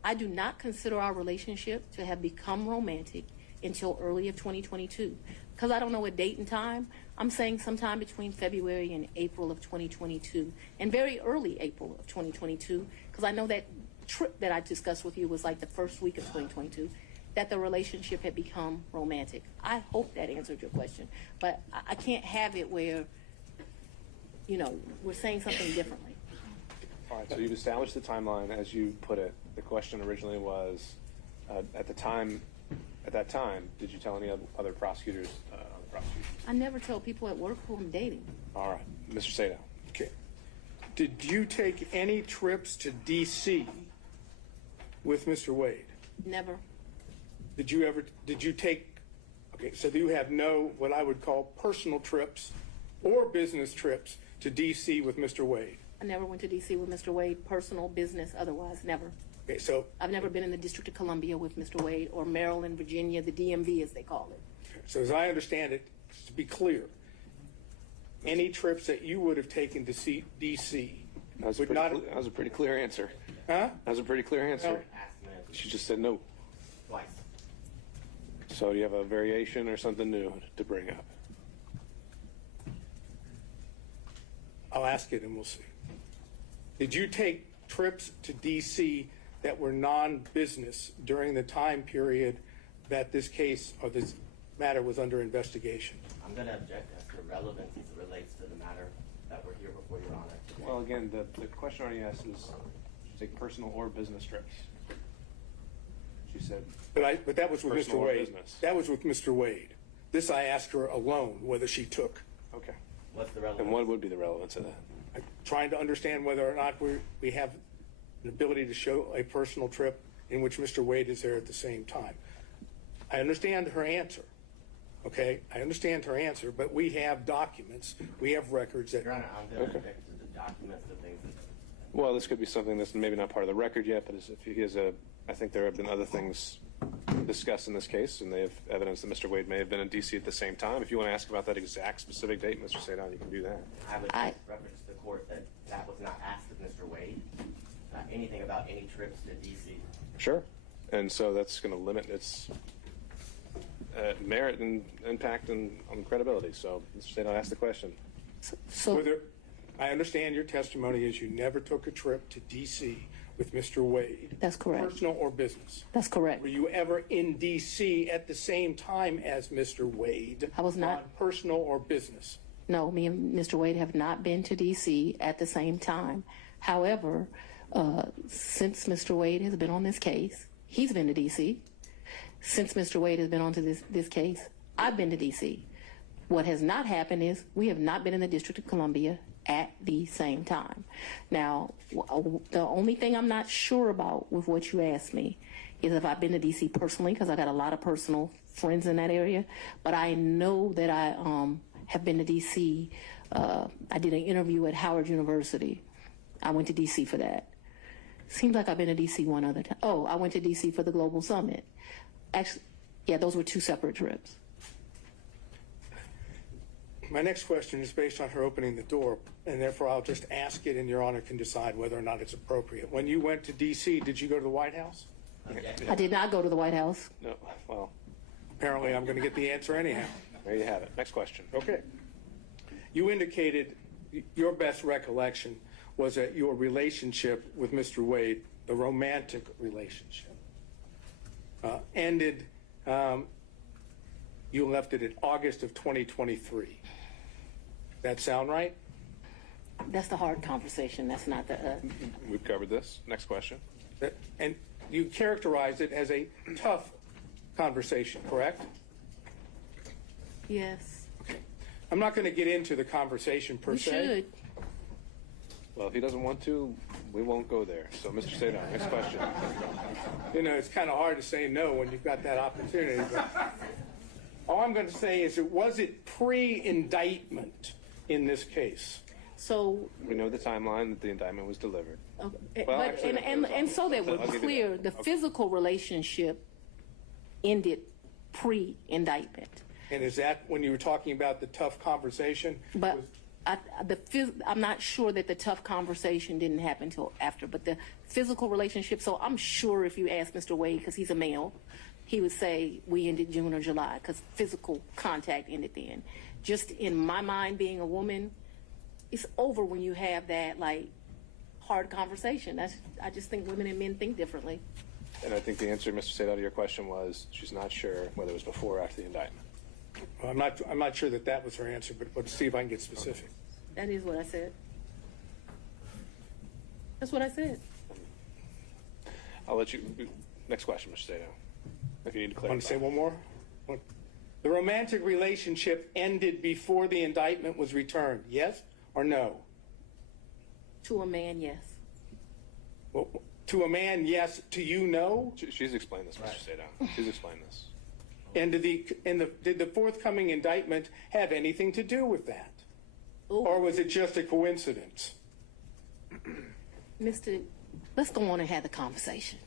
I do not consider our relationship to have become romantic until early of 2022. Because I don't know a date and time, I'm saying sometime between February and April of 2022, and very early April of 2022, because I know that trip that I discussed with you was like the first week of 2022, that the relationship had become romantic. I hope that answered your question, but I can't have it where, we're saying something differently. All right, so you've established the timeline as you put it. The question originally was, at that time, did you tell any other prosecutors on the prosecution? I never tell people at work who I'm dating. All right, Mr. Sadow. Okay. Did you take any trips to D.C. with Mr. Wade? Never. Did you take, okay, so you have no, what I would call personal trips or business trips to D.C. with Mr. Wade? I never went to D.C. with Mr. Wade, personal, business, otherwise, never. Okay, so. I've never been in the District of Columbia with Mr. Wade, or Maryland, Virginia, the DMV as they call it. So as I understand it, to be clear, any trips that you would have taken to see D.C. would not. That was a pretty clear answer. Huh? That was a pretty clear answer. She just said no. Twice. So do you have a variation or something new to bring up? I'll ask it and we'll see. Did you take trips to D.C. that were non-business during the time period that this case or this matter was under investigation? I'm going to object as to relevance as it relates to the matter that we're here before Your Honor today. Well, again, the question already asked is, did you take personal or business trips? She said. But that was with Mr. personal or Wade. business. That was with Mr. Wade. This I asked her alone whether she took. Okay. What's the relevance? And what would be the relevance of that? I'm trying to understand whether or not we have an ability to show a personal trip in which Mr. Wade is there at the same time. I understand her answer. Okay, I understand her answer, but we have documents, we have records that. Your Honor, I'm going to object to the documents, the things that Well, this could be something that's maybe not part of the record yet, but if he has I think there have been other things discussed in this case, and they have evidence that Mr. Wade may have been in D.C. at the same time. If you want to ask about that exact specific date, Mr. Sadon, you can do that. I would just reference to the court that that was not asked of Mr. Wade. Anything about any trips to D.C. Sure. And so that's going to limit its merit and impact on credibility. So, Mr. Sadon, ask the question. So I understand your testimony is you never took a trip to D.C. with Mr. Wade. That's correct. Personal or business? That's correct. Were you ever in D.C. at the same time as Mr. Wade? I was not. On personal or business? No, me and Mr. Wade have not been to D.C. at the same time. However, since Mr. Wade has been on this case, he's been to D.C. Since Mr. Wade has been on to this case, I've been to D.C. What has not happened is we have not been in the District of Columbia at the same time. Now, the only thing I'm not sure about with what you asked me is if I've been to D.C. personally, because I got a lot of personal friends in that area. But I know that I have been to D.C. I did an interview at Howard University. I went to D.C. for that. Seems like I've been to D.C. one other time. Oh, I went to D.C. for the Global Summit. Actually, yeah, those were two separate trips. My next question is based on her opening the door, and therefore I'll just ask it, and Your Honor can decide whether or not it's appropriate. When you went to D.C., did you go to the White House? I did not go to the White House. No. Well, apparently I'm going to get the answer anyhow. There you have it. Next question. Okay. You indicated your best recollection was that your relationship with Mr. Wade, the romantic relationship, ended, you left it in August of 2023. That sound right? That's the hard conversation. That's not the... We've covered this. Next question. And you characterized it as a tough conversation, correct? Yes. Okay. I'm not going to get into the conversation per se. You should. Well, if he doesn't want to, we won't go there. So, Mr. Sadon, next question. You know, it's kind of hard to say no when you've got that opportunity. But all I'm going to say is, was it pre-indictment in this case? So we know the timeline that the indictment was delivered. Okay. Well, but, and so that we're clear, the physical relationship ended pre-indictment. And is that when you were talking about the tough conversation? But I'm not sure that the tough conversation didn't happen until after, but the physical relationship, so I'm sure if you ask Mr. Wade, because he's a male, he would say we ended June or July, because physical contact ended then. Just in my mind, being a woman, it's over when you have that, like, hard conversation. I just think women and men think differently. And I think the answer, Mr. Sadot, to your question was she's not sure whether it was before or after the indictment. Well, I'm not sure that was her answer, but let's see if I can get specific. That is what I said. That's what I said. I'll let you. Next question, Mr. Sadot. If you need to clarify. Want to say one more? The romantic relationship ended before the indictment was returned. Yes or no? To a man, yes. Well, to a man, yes. To you, no? She's explained this, Mr. Sadot. She's explained this. And did the forthcoming indictment have anything to do with that? Ooh. Or was it just a coincidence? Let's go on and have the conversation.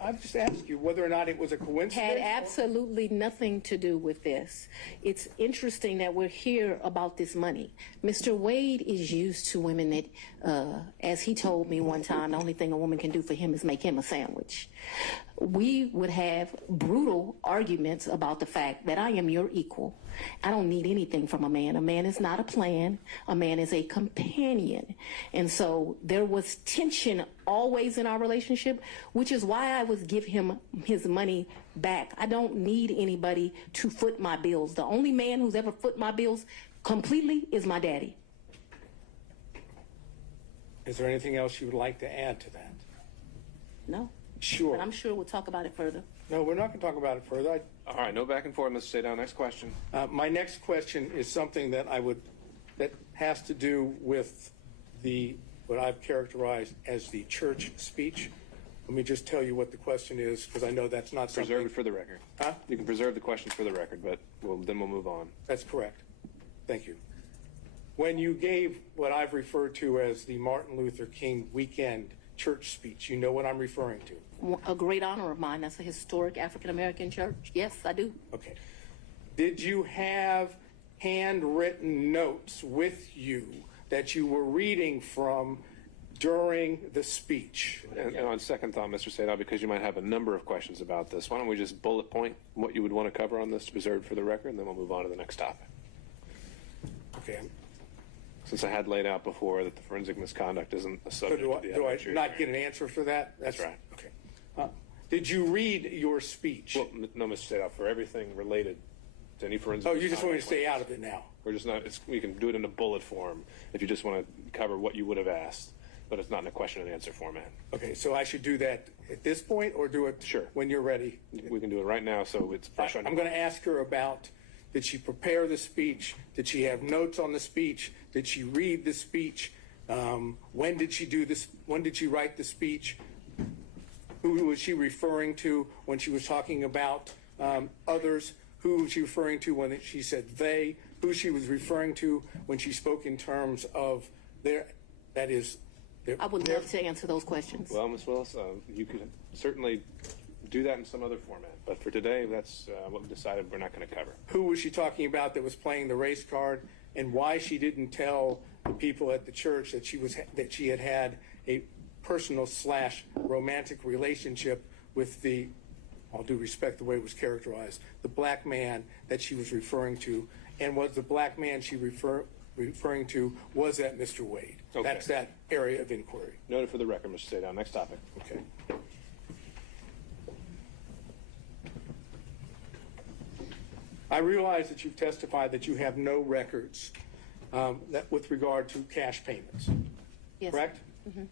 I've just asked you whether or not it was a coincidence. Had absolutely nothing to do with this. It's interesting that we're here about this money. Mr. Wade is used to women that, as he told me one time, the only thing a woman can do for him is make him a sandwich. We would have brutal arguments about the fact that I am your equal. I don't need anything from a man. A man is not a plan. A man is a companion. And so there was tension always in our relationship, which is why I would give him his money back. I don't need anybody to foot my bills. The only man who's ever foot my bills completely is my daddy. Is there anything else you would like to add to that? No. Sure. But I'm sure we'll talk about it further. No, we're not going to talk about it further. All right, no back and forth, Mr. Sadot. Next question. My next question is something that that has to do with what I've characterized as the church speech. Let me just tell you what the question is, because I know that's not something. Preserve it for the record. Huh? You can preserve the questions for the record, but then we'll move on. That's correct. Thank you. When you gave what I've referred to as the Martin Luther King weekend church speech, you know what I'm referring to? A great honor of mine. That's a historic African-American church. Yes, I do. Okay. Did you have handwritten notes with you that you were reading from during the speech? And on second thought, Mr. Sadov, because you might have a number of questions about this, why don't we just bullet point what you would want to cover on this to preserve for the record, and then we'll move on to the next topic. Okay. Since I had laid out before that the forensic misconduct isn't a subject So of the do I evidentiary not hearing. get an answer for that? That's right. Okay. Did you read your speech? Well, no, Mr. Sadov, for everything related to any forensic Oh, you just want me to misconduct stay out of it now? We're just not, we can do it in a bullet form if you just want to cover what you would have asked, but it's not in a question and answer format. Okay, so I should do that at this point or do it when you're ready? We can do it right now so it's fresh on your I'm going to ask her about, did she prepare the speech? Did she have notes on the speech? Did she read the speech? When did she do this? When did she write the speech? Who was she referring to when she was talking about others? Who was she referring to when she said they? Who she was referring to when she spoke in terms of their, that is, their, I would love to answer those questions. Well, Ms. Willis, you could certainly do that in some other format, but for today, that's what we decided we're not going to cover. Who was she talking about that was playing the race card, and why she didn't tell the people at the church that she had had a personal / romantic relationship with the, all due respect the way it was characterized, the black man that she was referring to, and was the black man she referring to, was that Mr. Wade? Okay. That's that area of inquiry. Noted for the record, Mr. Sadov. Next topic. Okay. I realize that you've testified that you have no records that with regard to cash payments. Yes. Correct? Mm-hmm.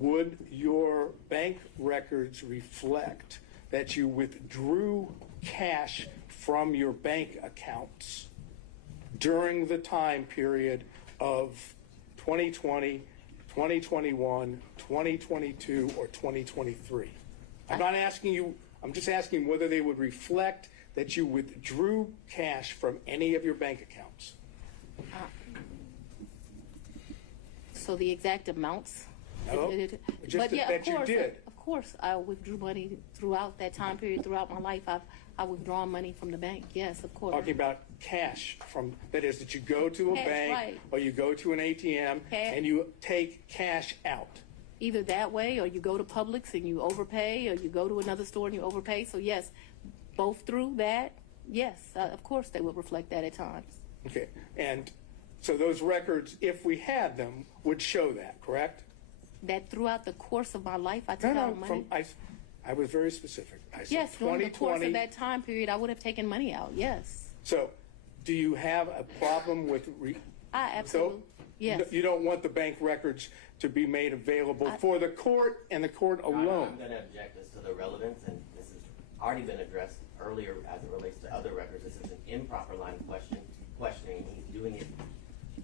Would your bank records reflect that you withdrew cash from your bank accounts during the time period of 2020, 2021, 2022, or 2023? I'm not asking you, I'm just asking whether they would reflect that you withdrew cash from any of your bank accounts. So the exact amounts? No, just But yeah, that you did. Of course, I withdrew money throughout that time period, throughout my life. I've withdrawn money from the bank. Yes, of course. Talking about cash from, that is that you go to a Cash, bank right. or you go to an ATM and you take cash out. Either that way, or you go to Publix and you overpay, or you go to another store and you overpay. So yes, both through that, yes, of course they would reflect that at times. Okay, and so those records, if we had them, would show that, correct? That throughout the course of my life, I took out money. I was very specific. I said Yes, during the course 2020. of that time period, I would have taken money out. Yes, So, do you have a problem with? I absolutely. Yes. You don't want the bank records to be made available for the court and the court alone. I'm going to object as to the relevance, and this has already been addressed earlier as it relates to other records. This is an improper line of questioning. He's doing it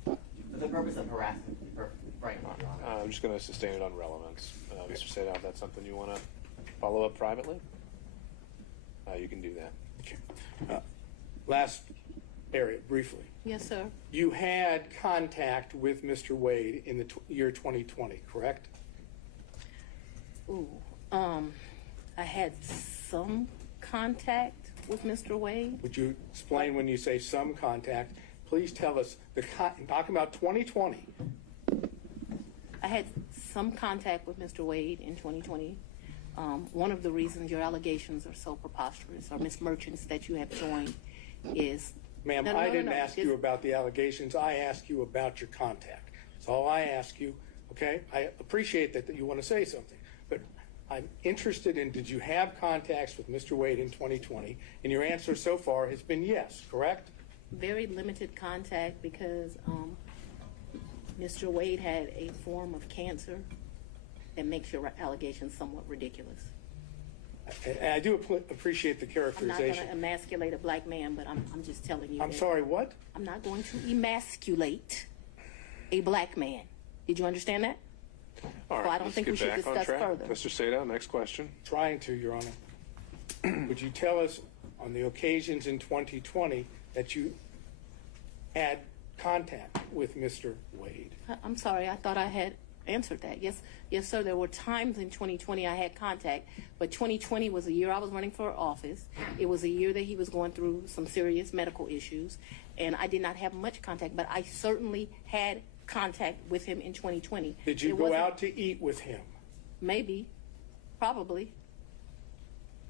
for the purpose of harassment, to be perfectly frank, Your Honor. I'm just going to sustain it on relevance. Mr. Sadov, that's something you want to follow up privately? You can do that. Okay. Last area, briefly. Yes, sir. You had contact with Mr. Wade in the year 2020, correct? Ooh, I had some contact with Mr. Wade. Would you explain when you say some contact? Please tell us, talking about 2020. I had some contact with Mr. Wade in 2020. One of the reasons your allegations are so preposterous, or Ms. Merchants that you have joined, is... Ma'am, I didn't ask you about the allegations. I asked you about your contact. That's all I ask you, okay? I appreciate that you want to say something, but I'm interested in, did you have contacts with Mr. Wade in 2020? And your answer so far has been yes, correct? Very limited contact because Mr. Wade had a form of cancer that makes your allegations somewhat ridiculous. And I do appreciate the I'm not characterization. going to emasculate a black man, but I'm just telling you. I'm sorry, what? I'm not going to emasculate a black man. Did you understand that? All right, So I don't let's think we get should back on discuss track. further. Mr. Sadov, next question. Trying to, Your Honor. Would you tell us on the occasions in 2020 that you had contact with Mr. Wade? I'm sorry, I thought I had answered that. Yes, sir. There were times in 2020 I had contact, but 2020 was a year I was running for office. It was a year that he was going through some serious medical issues, and I did not have much contact, but I certainly had contact with him in 2020. Did you go out to eat with him? Maybe, probably.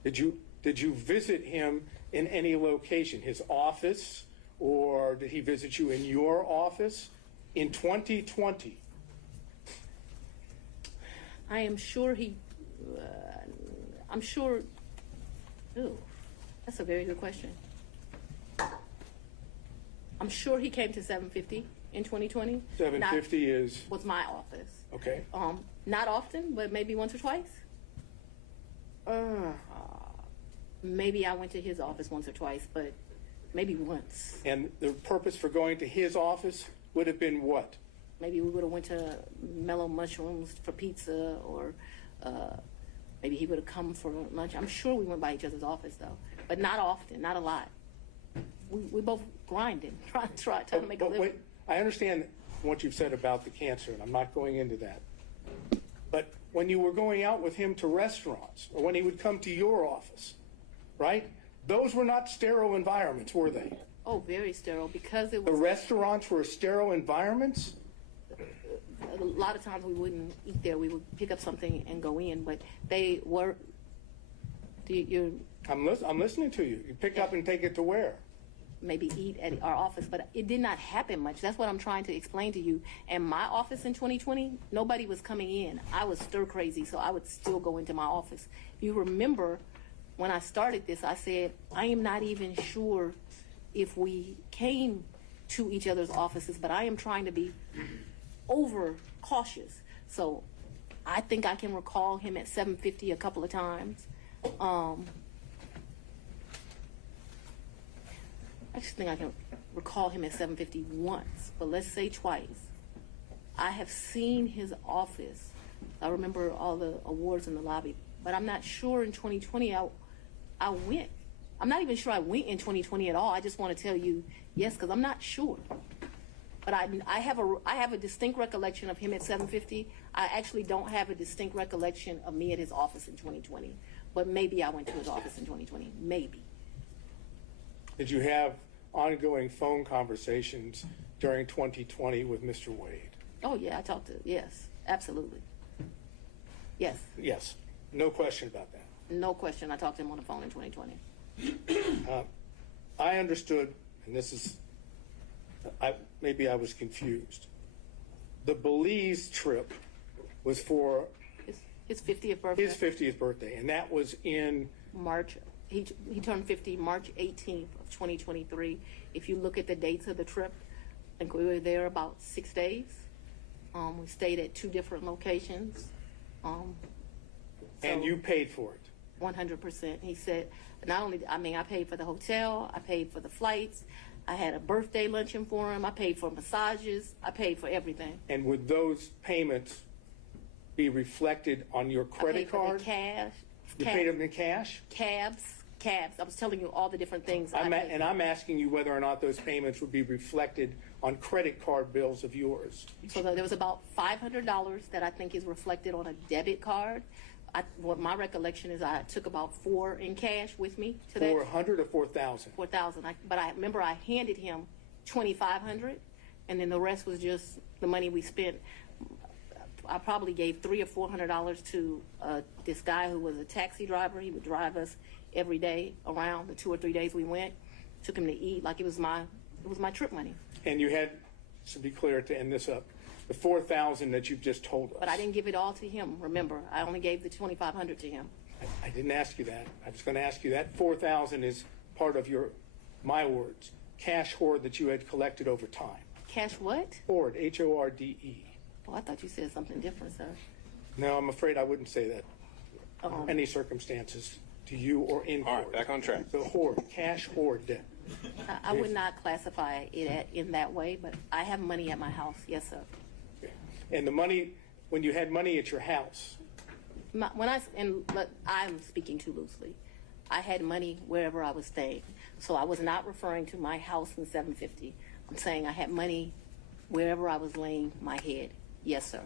Did you visit him in any location, his office, or did he visit you in your office in 2020? I am sure he, I'm sure, ooh, that's a very good question. I'm sure he came to 750 in 2020. 750 was my office. Okay. Not often, but maybe once or twice. Maybe I went to his office once or twice, but maybe once. And the purpose for going to his office would have been what? Maybe we would have went to Mellow Mushrooms for pizza, or maybe he would have come for lunch. I'm sure we went by each other's office, though, but not often, not a lot. We both grinding, trying to make a living. Wait, I understand what you've said about the cancer, and I'm not going into that. But when you were going out with him to restaurants, or when he would come to your office, right? Those were not sterile environments, were they? Oh, very sterile, because it The was. restaurants were sterile environments? A lot of times we wouldn't eat there. We would pick up something and go in, but they were. I'm listening to you. You pick up and take it to where? Maybe eat at our office, but it did not happen much. That's what I'm trying to explain to you. And my office in 2020, nobody was coming in. I was stir crazy, so I would still go into my office. If you remember, when I started this, I said, I am not even sure if we came to each other's offices, but I am trying to be over cautious. So I think I can recall him at 750 a couple of times. I just think I can recall him at 750 once, but let's say twice. I have seen his office. I remember all the awards in the lobby, but I'm not sure in 2020 I went. I'm not even sure I went in 2020 at all. I just want to tell you yes, because I'm not sure. But I have a distinct recollection of him at 750. I actually don't have a distinct recollection of me at his office in 2020. But maybe I went to his office in 2020. Maybe. Did you have ongoing phone conversations during 2020 with Mr. Wade? Oh, yeah, I talked to, yes, absolutely. Yes. Yes, no question about that. No question, I talked to him on the phone in 2020. I understood, and this is, maybe I was confused. The Belize trip was for his 50th birthday. His 50th birthday, and that was in March. He turned 50 March 18th of 2023. If you look at the dates of the trip, I think we were there about 6 days. We stayed at 2 different locations. And you paid for it? 100%. He said, not only, I paid for the hotel, I paid for the flights, I had a birthday luncheon for him, I paid for massages, I paid for everything. And would those payments be reflected on your credit card? The cash. You paid them in cash? Cabs. I was telling you all the different things. And I'm asking you whether or not those payments would be reflected on credit card bills of yours. So there was about $500 that I think is reflected on a debit card. What my recollection is, I took about $4 in cash with me to that. 400 or 4,000? 4,000. But I remember I handed him $2,500, and then the rest was just the money we spent. I probably gave $300 or $400 to this guy who was a taxi driver. He would drive us every day around the 2 or 3 days we went. Took him to eat like it was my trip money. And you had, to be clear, to end this up, the 4,000 that you've just told us. But I didn't give it all to him. Remember, I only gave the $2,500 to him. I didn't ask you that. I was going to ask you that 4,000 is part of your, my words, cash hoard that you had collected over time. Cash what? Hoard, H-O-R-D-E. Oh, I thought you said something different, sir. No, I'm afraid I wouldn't say that under any circumstances to you or in court. All right, back on track. The hoard, cash hoard. I would not classify it in that way, but I have money at my house. Yes, sir. Okay. And the money, when you had money at your house? I'm speaking too loosely. I had money wherever I was staying. So I was not referring to my house in 750. I'm saying I had money wherever I was laying my head. Yes, sir.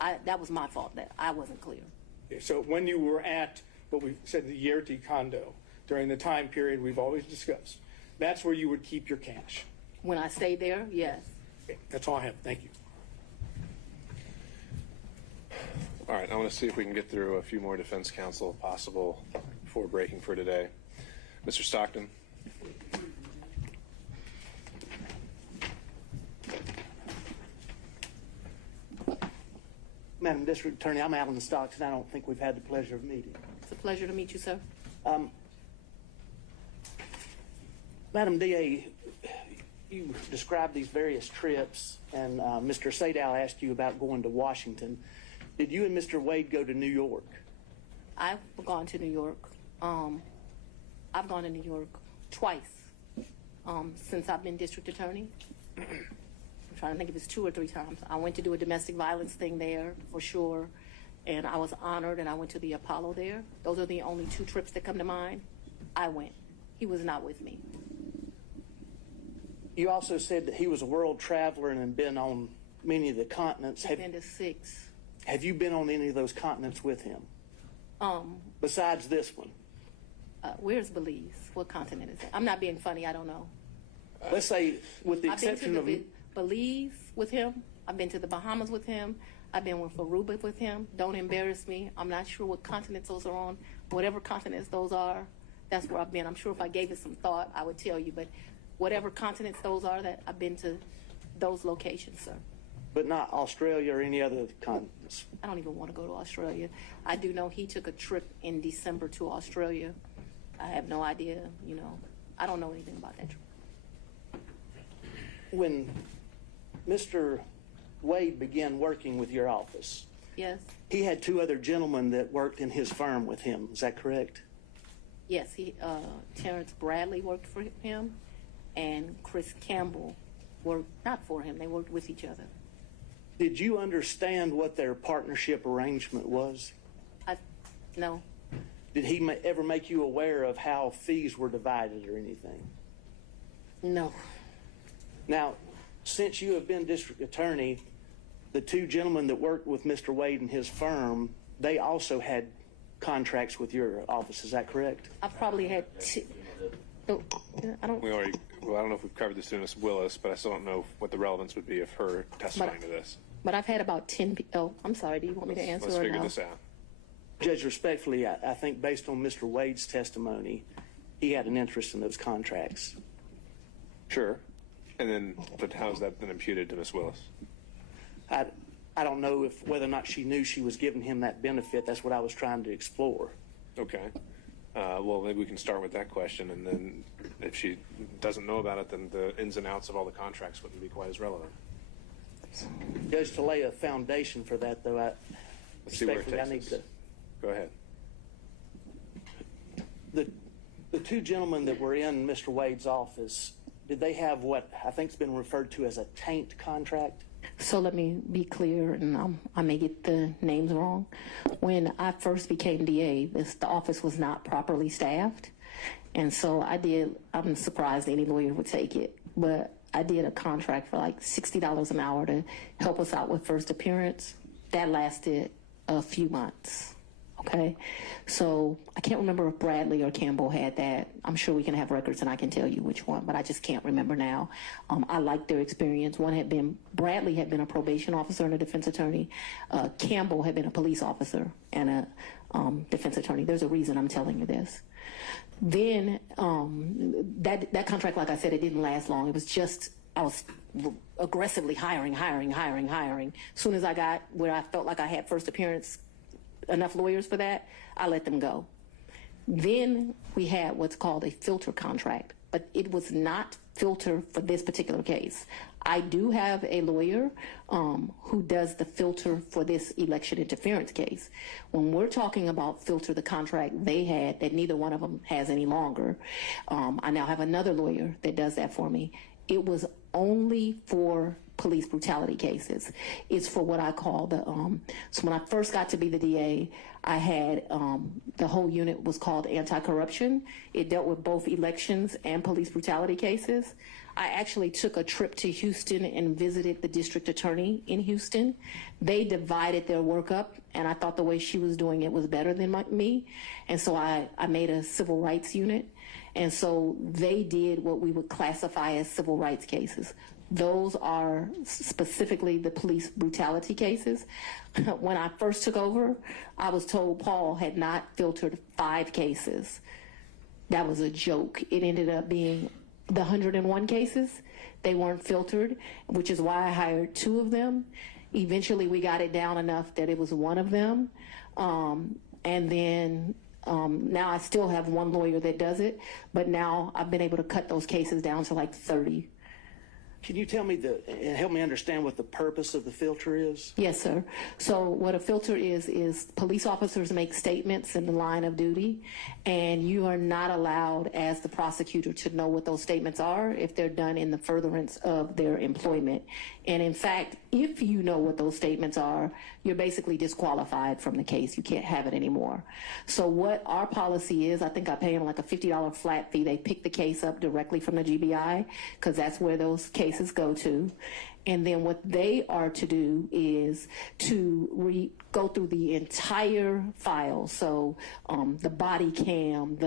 That was my fault that I wasn't clear. So when you were at what we said the Yerty condo during the time period we've always discussed, that's where you would keep your cash. When I stayed there, yes. Okay, that's all I have. Thank you. All right, I want to see if we can get through a few more defense counsel if possible before breaking for today. Mr. Stockton. Madam District Attorney, I'm Alan Stockton. I don't think we've had the pleasure of meeting. It's a pleasure to meet you, sir. Madam DA, you described these various trips, and Mr. Sadow asked you about going to Washington. Did you and Mr. Wade go to New York? I've gone to New York. I've gone to New York twice since I've been district attorney. I'm trying to think if it's 2 or 3 times. I went to do a domestic violence thing there for sure, and I was honored, and I went to the Apollo there. Those are the only 2 trips that come to mind. I went. He was not with me. You also said that he was a world traveler and had been on many of the continents. I've been to 6. Have you been on any of those continents with him? Besides this one? Where's Belize? What continent is it? I'm not being funny. I don't know. Let's say, with the exception of Belize with him. I've been to the Bahamas with him. I've been with Aruba with him. Don't embarrass me. I'm not sure what continents those are on. Whatever continents those are, that's where I've been. I'm sure if I gave it some thought, I would tell you. But whatever continents those are, that I've been to those locations, sir. But not Australia or any other continents? I don't even want to go to Australia. I do know he took a trip in December to Australia. I have no idea, I don't know anything about that trip. When Mr. Wade began working with your office, yes, he had 2 other gentlemen that worked in his firm with him. Is that correct? Yes, Terrence Bradley worked for him, and Chris Campbell worked not for him. They worked with each other. Did you understand what their partnership arrangement was? No. Did he ever make you aware of how fees were divided or anything? No. Now, since you have been district attorney, the 2 gentlemen that worked with Mr. Wade and his firm, they also had contracts with your office. Is that correct? I probably had 2. I don't know if we've covered this to Ms. Willis, but I still don't know what the relevance would be of her testifying to this. But I've had about 10 people. Oh, I'm sorry. Do you want me to answer Let's or figure no? this out. Judge, respectfully, I think based on Mr. Wade's testimony, he had an interest in those contracts. Sure. But how has that been imputed to Ms. Willis? I don't know whether or not she knew she was giving him that benefit. That's what I was trying to explore. Okay. Well, maybe we can start with that question, and then if she doesn't know about it, then the ins and outs of all the contracts wouldn't be quite as relevant. Judge, to lay a foundation for that, though, Let's see where it takes us. to Go ahead. The 2 gentlemen that were in Mr. Wade's office, did they have what I think's been referred to as a taint contract? So let me be clear, and I may get the names wrong. When I first became DA, the office was not properly staffed. And so I'm surprised any lawyer would take it, but I did a contract for like $60 an hour to help us out with first appearance. That lasted a few months. Okay, so I can't remember if Bradley or Campbell had that. I'm sure we can have records and I can tell you which one, but I just can't remember now. I liked their experience. Bradley had been a probation officer and a defense attorney. Campbell had been a police officer and a defense attorney. There's a reason I'm telling you this. Then that contract, like I said, it didn't last long. It was just, I was aggressively hiring. As soon as I got where I felt like I had first appearance, enough lawyers for that, I let them go. Then we had what's called a filter contract, but it was not filter for this particular case. I do have a lawyer who does the filter for this election interference case. When we're talking about filter, the contract they had that neither one of them has any longer, I now have another lawyer that does that for me. It was only for police brutality cases. It's for what I call the, so when I first got to be the DA, I had, the whole unit was called anti-corruption. It dealt with both elections and police brutality cases. I actually took a trip to Houston and visited the district attorney in Houston. They divided their work up, and I thought the way she was doing it was better than me. And so I made a civil rights unit. And so they did what we would classify as civil rights cases. Those are specifically the police brutality cases. When I first took over, I was told Paul had not filtered 5 cases. That was a joke. It ended up being the 101 cases. They weren't filtered, which is why I hired 2 of them. Eventually, we got it down enough that it was 1 of them. And then now I still have 1 lawyer that does it, but now I've been able to cut those cases down to like 30. Can you tell me and help me understand what the purpose of the filter is? Yes, sir. So what a filter is police officers make statements in the line of duty, and you are not allowed as the prosecutor to know what those statements are if they're done in the furtherance of their employment. And in fact, if you know what those statements are, you're basically disqualified from the case. You can't have it anymore. So what our policy is, I think I pay them like a $50 flat fee. They pick the case up directly from the GBI because that's where those cases go to. And then what they are to do is to go through the entire file. So the body cam,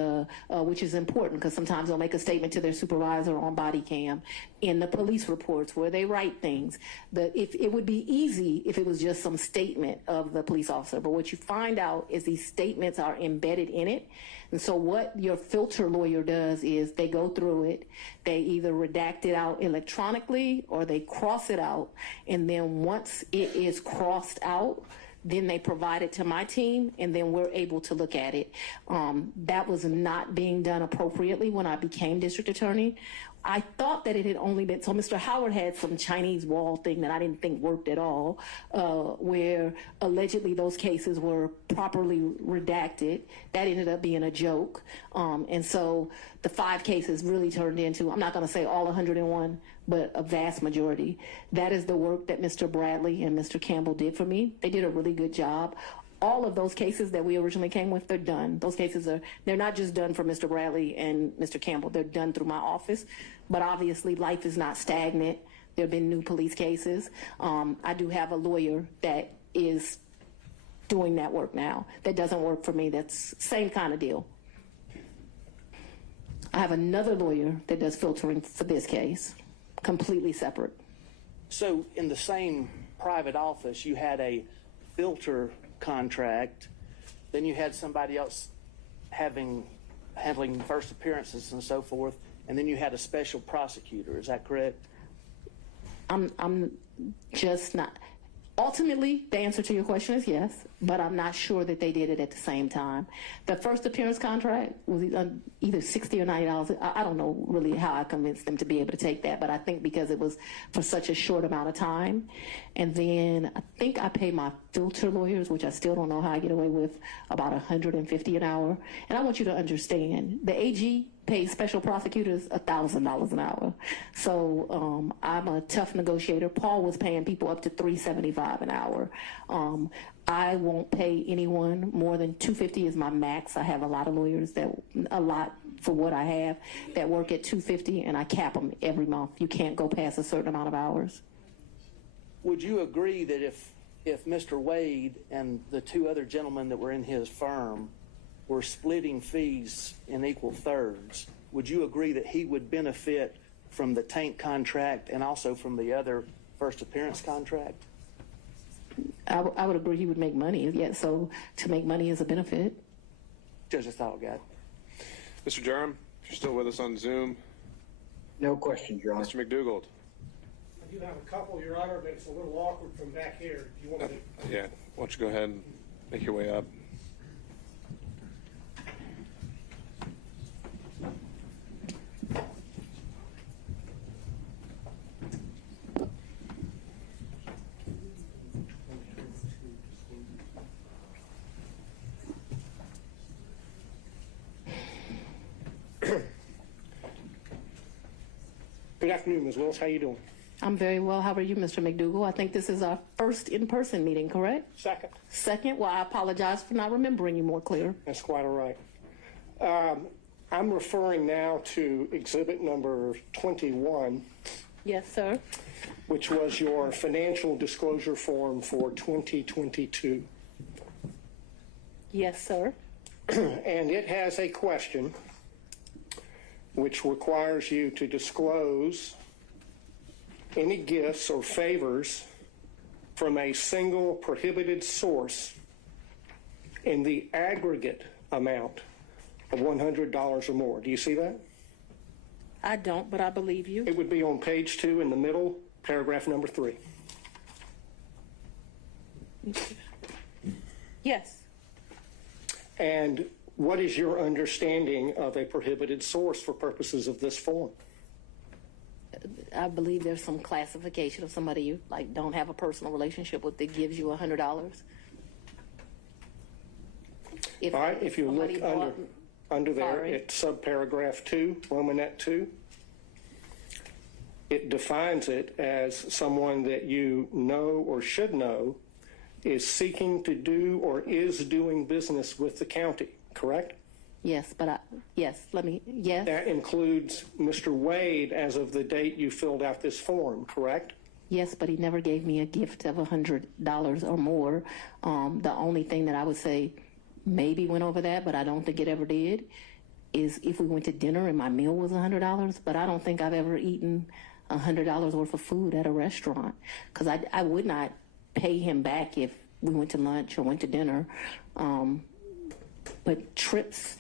which is important because sometimes they'll make a statement to their supervisor on body cam, in the police reports where they write things. If it would be easy if it was just some statement of the police officer, but what you find out is these statements are embedded in it. And so what your filter lawyer does is they go through it, they either redact it out electronically or they cross it out, and then once it is crossed out, then they provide it to my team, and then we're able to look at it. That was not being done appropriately when I became district attorney. I thought that it had only been, so Mr. Howard had some Chinese wall thing that I didn't think worked at all, where allegedly those cases were properly redacted. That ended up being a joke. And so the 5 cases really turned into, I'm not going to say all 101, but a vast majority. That is the work that Mr. Bradley and Mr. Campbell did for me. They did a really good job. All of those cases that we originally came with, they're done. Those cases they're not just done for Mr. Bradley and Mr. Campbell, they're done through my office. But obviously life is not stagnant. There have been new police cases. I do have a lawyer that is doing that work now. That doesn't work for me. That's same kind of deal. I have another lawyer that does filtering for this case, completely separate. So in the same private office, you had a filter contract, then you had somebody else handling first appearances and so forth, and then you had a special prosecutor. Is that correct? I'm just not. Ultimately, the answer to your question is yes, but I'm not sure that they did it at the same time. The first appearance contract was either $60 or $90. I don't know really how I convinced them to be able to take that, but I think because it was for such a short amount of time. And then I think I pay my filter lawyers, which I still don't know how I get away with, about $150 an hour. And I want you to understand, the AG pays special prosecutors $1,000 an hour. So I'm a tough negotiator. Paul was paying people up to $375 an hour. I won't pay anyone more than $250 is my max. I have a lot of lawyers for what I have that work at $250, and I cap them every month. You can't go past a certain amount of hours. Would you agree that if Mr. Wade and the 2 other gentlemen that were in his firm were splitting fees in equal thirds, would you agree that he would benefit from the tank contract and also from the other first appearance contract? I would agree he would make money. Yeah, so to make money is a benefit. Just a thought, guy. Mr. Durham, if you're still with us on Zoom. No questions, Your Honor. Mr. McDougald. I do have a couple, Your Honor, but it's a little awkward from back here. If you want to. Yeah, why don't you go ahead and make your way up. Good afternoon, Ms. Willis. How you doing? I'm very well. How are you, Mr. McDougall? I think this is our first in-person meeting, correct? Second. Second? Well, I apologize for not remembering you more clear. That's quite all right. I'm referring now to exhibit number 21, Yes, sir. which was your financial disclosure form for 2022. Yes, sir. And it has a question which requires you to disclose any gifts or favors from a single prohibited source in the aggregate amount of $100 or more. Do you see that? I don't, but I believe you. It would be on page 2 in the middle, paragraph number 3. Yes. And what is your understanding of a prohibited source for purposes of this form? I believe there's some classification of somebody you like don't have a personal relationship with that gives you $100. All right, if you look under there Sorry. at subparagraph 2, Romanet 2, it defines it as someone that you know or should know is seeking to do or is doing business with the county, correct? Yes, but yes. That includes Mr. Wade as of the date you filled out this form, correct? Yes, but he never gave me a gift of $100 or more. The only thing that I would say maybe went over that, but I don't think it ever did, is if we went to dinner and my meal was $100, but I don't think I've ever eaten $100 worth of food at a restaurant, because I would not pay him back if we went to lunch or went to dinner. But trips,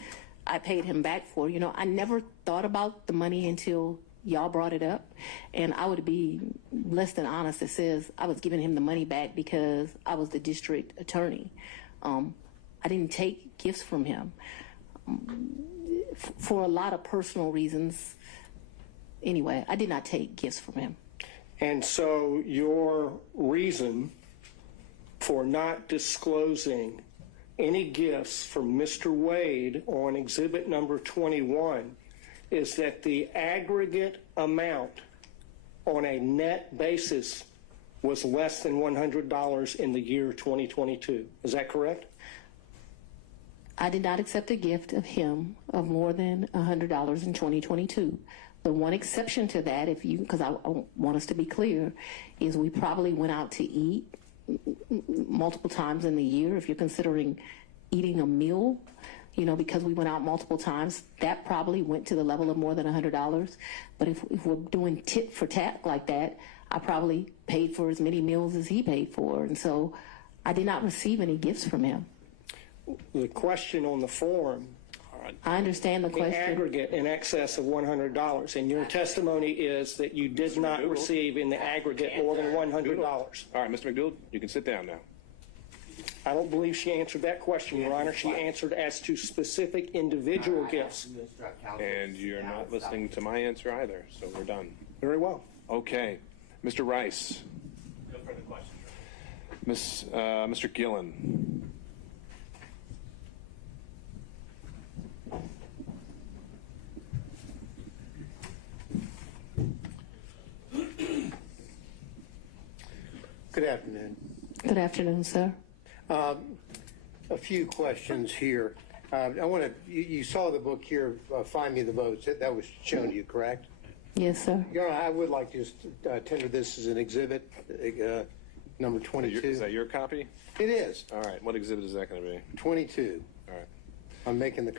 I paid him back for. You know, I never thought about the money until y'all brought it up, and I would be less than honest that says I was giving him the money back because I was the district attorney. I didn't take gifts from him for a lot of personal reasons. Anyway, I did not take gifts from him. And so your reason for not disclosing any gifts from Mr. Wade on exhibit number 21 is that the aggregate amount on a net basis was less than $100 in the year 2022. Is that correct? I did not accept a gift of him of more than $100 in 2022. The one exception to that, because I want us to be clear, is we probably went out to eat multiple times in the year. If you're considering eating a meal, you know, because we went out multiple times, that probably went to the level of more than $100. But if we're doing tit for tat like that, I probably paid for as many meals as he paid for. And so I did not receive any gifts from him. The question on the form, I understand the question. The aggregate in excess of $100, and your testimony is that you did not receive in the aggregate more than $100. All right, Mr. McDougall, you can sit down now. I don't believe she answered that question, Your Honor. She answered as to specific individual gifts. And you're not listening to my answer either, so we're done. Very well. Okay. Mr. Rice. No further questions. Mr. Gillen. Good afternoon. Good afternoon, sir. A few questions here. I want to. You saw the book here, Find Me the Votes. That was shown to you, correct? Yes, sir. Your Honor, I would like to just tender this as an exhibit, number 22. Is that your copy? It is. All right. What exhibit is that going to be? 22. All right. I'm making the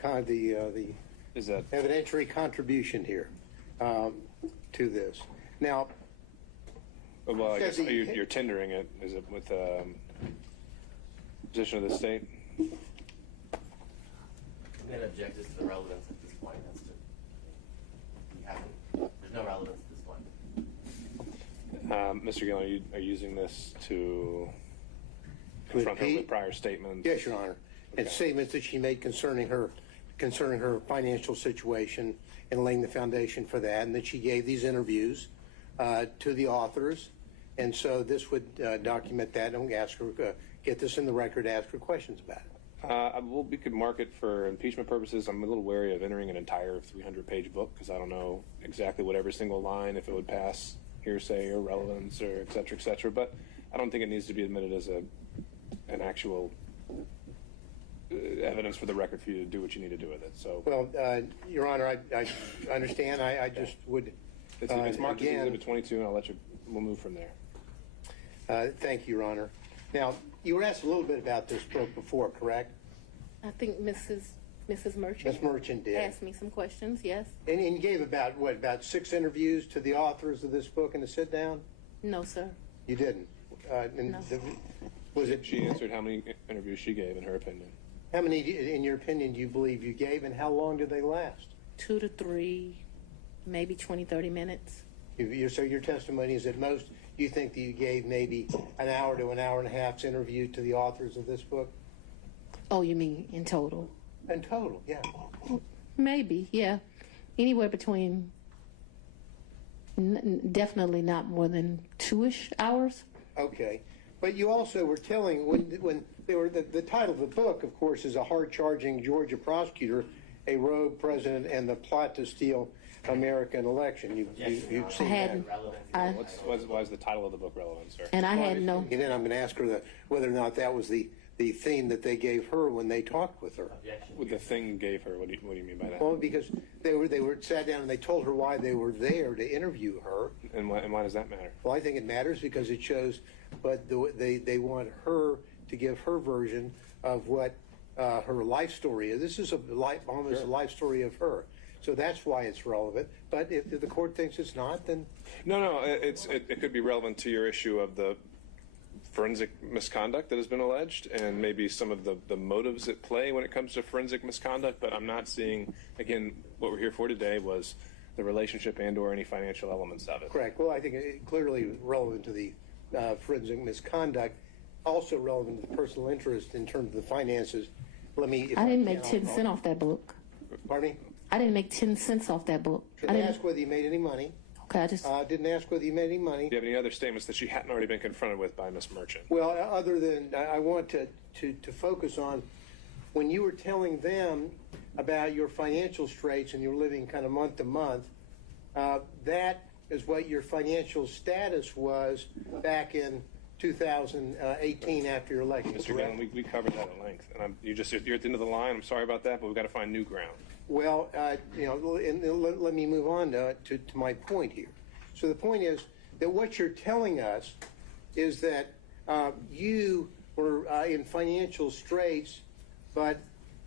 is that evidentiary contribution here to this. Now, well, I guess you're tendering it. Is it with position of the state? I'm going to object as to the relevance at this point. There's no relevance at this point. Mr. Gillen, are you using this to confront her with prior statements? Yes, Your Honor. Okay. And statements that she made concerning her financial situation and laying the foundation for that, and that she gave these interviews to the authors. And so this would document that, and ask her, get this in the record, ask her questions about it. Well, we could mark it for impeachment purposes. I'm a little wary of entering an entire 300-page book because I don't know exactly what every single line, if it would pass hearsay or relevance or et cetera, but I don't think it needs to be admitted as an actual evidence for the record for you to do what you need to do with it. So, Well, Your Honor, I understand. I just would. it's marked as again, Exhibit 22, and we'll move from there. Thank you, Your Honor. Now, you were asked a little bit about this book before, correct? I think Mrs. Merchant. Ms. Merchant did. Asked me some questions, yes. And you gave about 6 interviews to the authors of this book in the sit down? No, sir. You didn't. No. Was it? She answered how many interviews she gave, in her opinion. How many, in your opinion, do you believe you gave, and how long did they last? 2 to 3, maybe 20, 30 minutes. So your testimony is at most, you think that you gave maybe an hour to an hour and a half's interview to the authors of this book? Oh, you mean in total? In total, yeah. Maybe, yeah. Anywhere between, definitely not more than 2-ish hours. Okay. But you also were telling, when they were, the title of the book, of course, is A Hard-Charging Georgia Prosecutor, a Rogue President, and the Plot to Steal American Election. You've seen that. Why is the title of the book relevant, sir? And I had no. And then I'm going to ask her whether or not that was the theme that they gave her when they talked with her. What the thing gave her? What do you mean by that? Well, because they were sat down and they told her why they were there to interview her. And why does that matter? Well, I think it matters because it shows, but they want her to give her version of what her life story is. This is almost a life story of her. So that's why it's relevant. But if the court thinks it's not, then no. It could be relevant to your issue of the forensic misconduct that has been alleged, and maybe some of the motives at play when it comes to forensic misconduct. But I'm not seeing, again, what we're here for today was the relationship and/or any financial elements of it. Correct. Well, I think it clearly relevant to the forensic misconduct, also relevant to the personal interest in terms of the finances. I didn't make 10 cents off that book. Pardon me? I didn't make 10 cents off that book. Didn't ask whether you made any money. Okay, I just didn't ask whether you made any money. Do you have any other statements that she hadn't already been confronted with by Ms. Merchant? Well, other than I want to focus on when you were telling them about your financial straits and you're living kind of month to month, that is what your financial status was back in 2018 after your election. Mr. Gallon, we covered that at length, and you're at the end of the line. I'm sorry about that, but we've got to find new ground. Well, let me move on to my point here. So the point is that what you're telling us is that you were in financial straits, but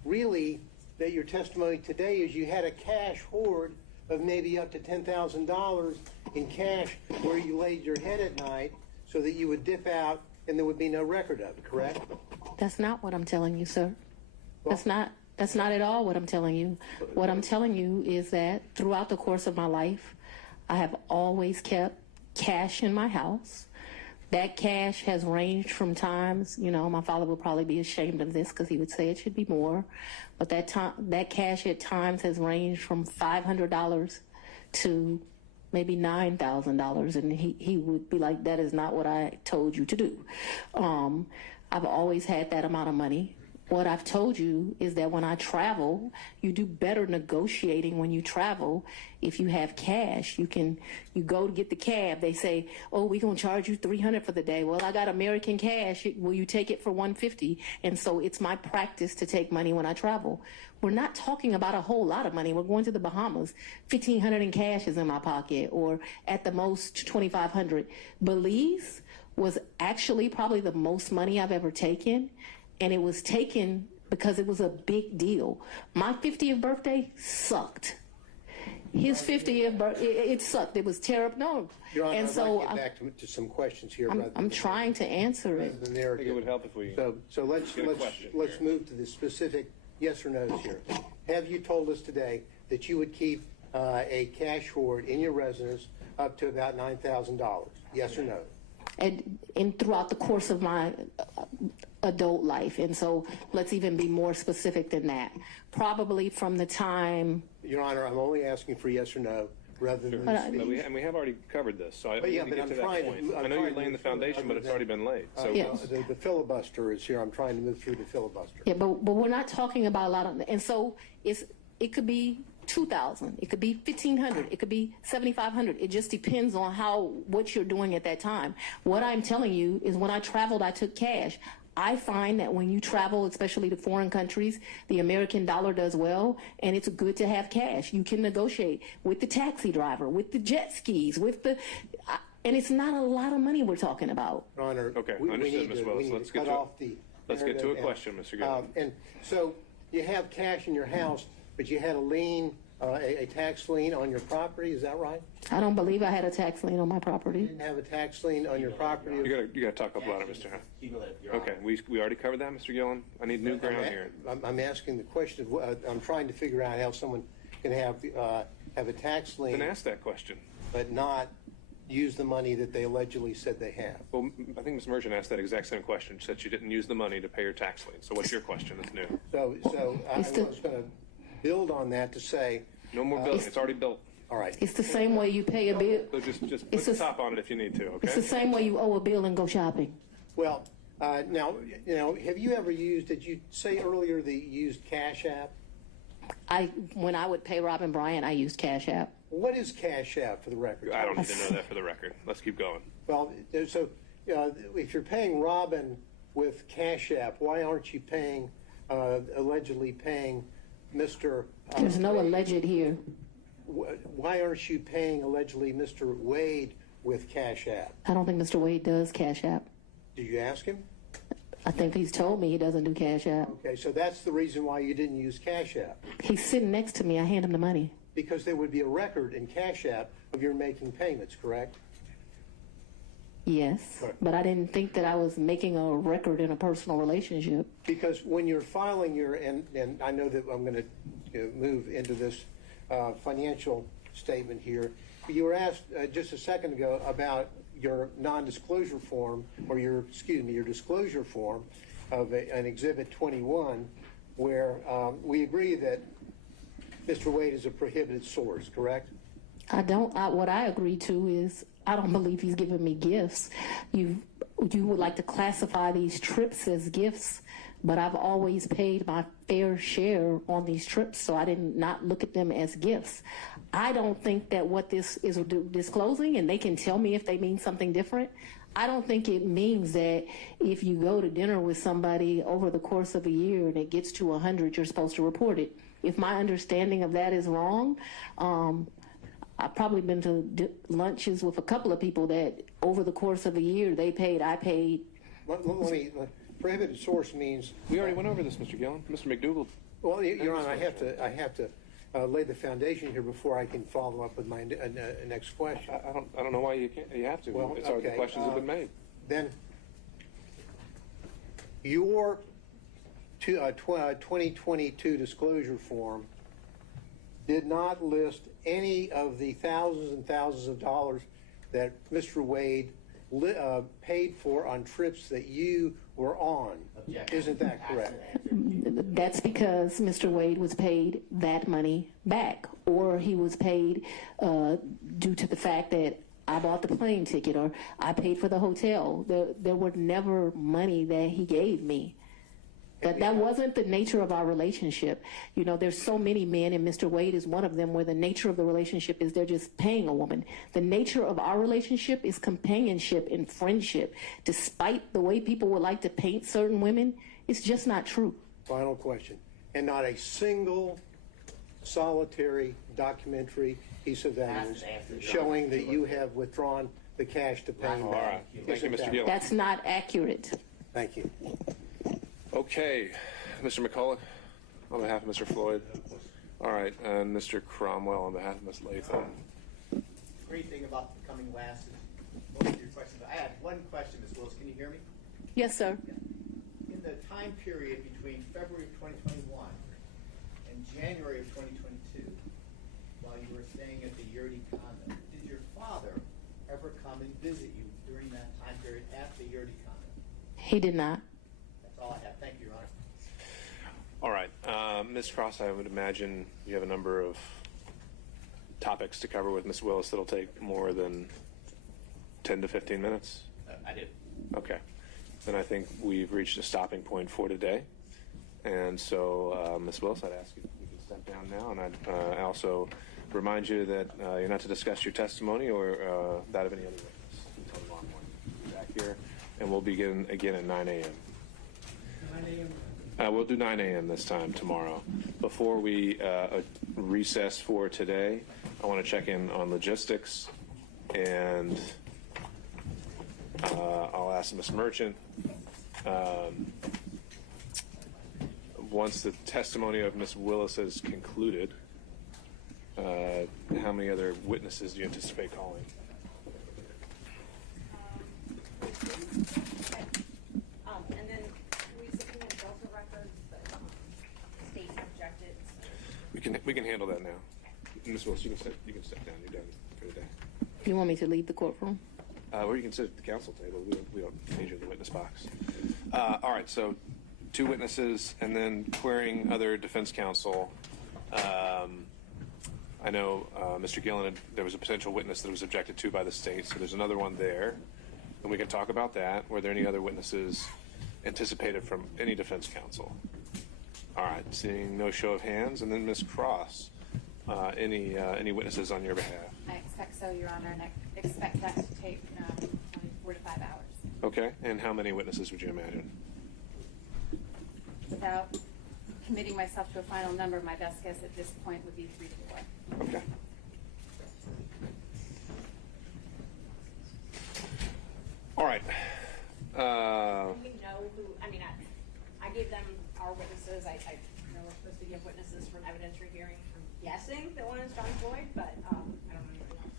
really that your testimony today is you had a cash hoard of maybe up to $10,000 in cash where you laid your head at night so that you would dip out and there would be no record of it, correct? That's not what I'm telling you, sir. That's not at all what I'm telling you. What I'm telling you is that throughout the course of my life, I have always kept cash in my house. That cash has ranged from times, my father would probably be ashamed of this because he would say it should be more, but that cash at times has ranged from $500 to maybe $9,000, and he would be like, that is not what I told you to do. I've always had that amount of money. What I've told you is that when I travel, you do better negotiating when you travel. If you have cash, you go to get the cab. They say, oh, we're going to charge you $300 for the day. Well, I got American cash. Will you take it for $150? And so it's my practice to take money when I travel. We're not talking about a whole lot of money. We're going to the Bahamas. $1,500 in cash is in my pocket, or at the most $2,500. Belize was actually probably the most money I've ever taken. And it was taken because it was a big deal. My 50th birthday sucked. His 50th birthday, it sucked. It was terrible. No. Your Honor, and I'd so like to get back to some questions here. I'm trying to answer it. I think it would help if we. So let's move to the specific yes or no's here. Have you told us today that you would keep a cash hoard in your residence up to about $9,000? Yes or no? And throughout the course of my adult life. And so let's even be more specific than that. Probably from the time... Your Honor, I'm only asking for yes or no rather than speech. And we have already covered this, so I but need to get to that point. I know you're laying the foundation, but it's already been laid. So yes. The filibuster is here. I'm trying to move through the filibuster. Yeah, but we're not talking about a lot of... And so it could be $2,000. It could be $1,500. It could be $7,500. It just depends on what you're doing at that time. What I'm telling you is when I traveled, I took cash. I find that when you travel, especially to foreign countries, the American dollar does well, and it's good to have cash. You can negotiate with the taxi driver, with the jet skis, and it's not a lot of money we're talking about. Your Honor, Okay, we understood, need Ms. to, Willis. we need Let's to cut off the Let's get to a narrative question, Mr. Gillen. And so you have cash in your house, but you had a lien, a tax lien on your property, is that right? I don't believe I had a tax lien on my property. You didn't have a tax lien on your property? You gotta talk up louder, Mr. Hunt. Okay, we already covered that, Mr. Gillen. I need new ground here. I'm asking the question of, I'm trying to figure out how someone can have a tax lien. Then ask that question. But not use the money that they allegedly said they have. Well, I think Ms. Merchant asked that exact same question. She said she didn't use the money to pay her tax lien. So what's your question that's new? So I was going to build on that to say. No more building. It's already built. All right. It's the same way you pay a bill. So just put the top on it if you need to, okay? It's the same way you owe a bill and go shopping. Well, now, have you ever used, did you say earlier that you used Cash App? When I would pay Robin Bryant, I used Cash App. What is Cash App, for the record? I don't need to know that for the record. Let's keep going. Well, so if you're paying Robin with Cash App, why aren't you paying, allegedly paying Mr. There's no alleged here. Why aren't you paying allegedly Mr. Wade with Cash App? I don't think Mr. Wade does Cash App. Did you ask him? I think he's told me he doesn't do Cash App. Okay, so that's the reason why you didn't use Cash App. He's sitting next to me. I hand him the money. Because there would be a record in Cash App of your making payments, correct? Yes, but I didn't think that I was making a record in a personal relationship. Because when you're filing your, and I know that I'm going to move into this financial statement here, you were asked just a second ago about your non-disclosure form, or your disclosure form of an Exhibit 21, where we agree that Mr. Wade is a prohibited source, correct? What I agree to is I don't believe he's giving me gifts. You would like to classify these trips as gifts, but I've always paid my fair share on these trips, so I did not look at them as gifts. I don't think that what this is disclosing, and they can tell me if they mean something different, I don't think it means that if you go to dinner with somebody over the course of a year and it gets to 100, you're supposed to report it. If my understanding of that is wrong, I've probably been to lunches with a couple of people that over the course of a year they paid, I paid. Prohibited source means. We already went over this, Mr. Gillen. Mr. McDougall. Well, Your Honor, I have to lay the foundation here before I can follow up with my next question. I don't know why you can't. You have to. Well, it's already, the questions have been made. Then your 2022 disclosure form did not list any of the thousands and thousands of dollars that Mr. Wade paid for on trips that you were on. Isn't that correct? That's because Mr. Wade was paid that money back, or he was paid due to the fact that I bought the plane ticket or I paid for the hotel. There were never money that he gave me. That wasn't the nature of our relationship. You know, there's so many men, and Mr. Wade is one of them, where the nature of the relationship is they're just paying a woman. The nature of our relationship is companionship and friendship. Despite the way people would like to paint certain women, it's just not true. Final question. And not a single solitary documentary piece of evidence showing that you have withdrawn the cash to pay him back. Thank you, Mr. Gillen. That's not accurate. Thank you. Okay, Mr. McCullough, on behalf of Mr. Floyd. All right, and Mr. Cromwell on behalf of Ms. Latham. Great thing about becoming last is most of your questions. I had one question, Ms. Willis. Can you hear me? Yes, sir. In the time period between February of 2021 and January of 2022, while you were staying at the Yurdi condo, did your father ever come and visit you during that time period at the Yurdi condo? He did not. That's all I have. Thank you, Your Honor. All right, Ms. Cross, I would imagine you have a number of topics to cover with Ms. Willis that'll take more than 10 to 15 minutes. I did. Okay. Then I think we've reached a stopping point for today. And so, Ms. Willis, I'd ask you if you could step down now, and I'd also remind you that you're not to discuss your testimony or that of any other witness until tomorrow morning. We'll be back here, and we'll begin again at 9 a.m. 9 a.m. We'll do 9 a.m. this time tomorrow. Before we recess for today, I want to check in on logistics, and I'll ask Ms. Merchant. Once the testimony of Ms. Willis is concluded, how many other witnesses do you anticipate calling? And then we subpoenaed Delta records, but the state objected. We can handle that now. Ms. Willis, you can step down. You're done for the day. You want me to leave the courtroom? Or you can sit at the council table. We don't need you in the witness box. All right, so 2 witnesses, and then querying other defense counsel. I know Mr. Gillen, there was a potential witness that was objected to by the state, so there's another one there, and we can talk about that. Were there any other witnesses anticipated from any defense counsel? All right, seeing no show of hands, and then Ms. Cross, any witnesses on your behalf? I expect so, Your Honor, and I expect that to take 4 to 5 hours. Okay, and how many witnesses would you imagine? Without committing myself to a final number, my best guess at this point would be 3 to 4. Okay. All right. Do we know who? I mean, I gave them our witnesses. I know we're supposed to give witnesses for an evidentiary hearing. I'm guessing that one is John Floyd, but I don't know anything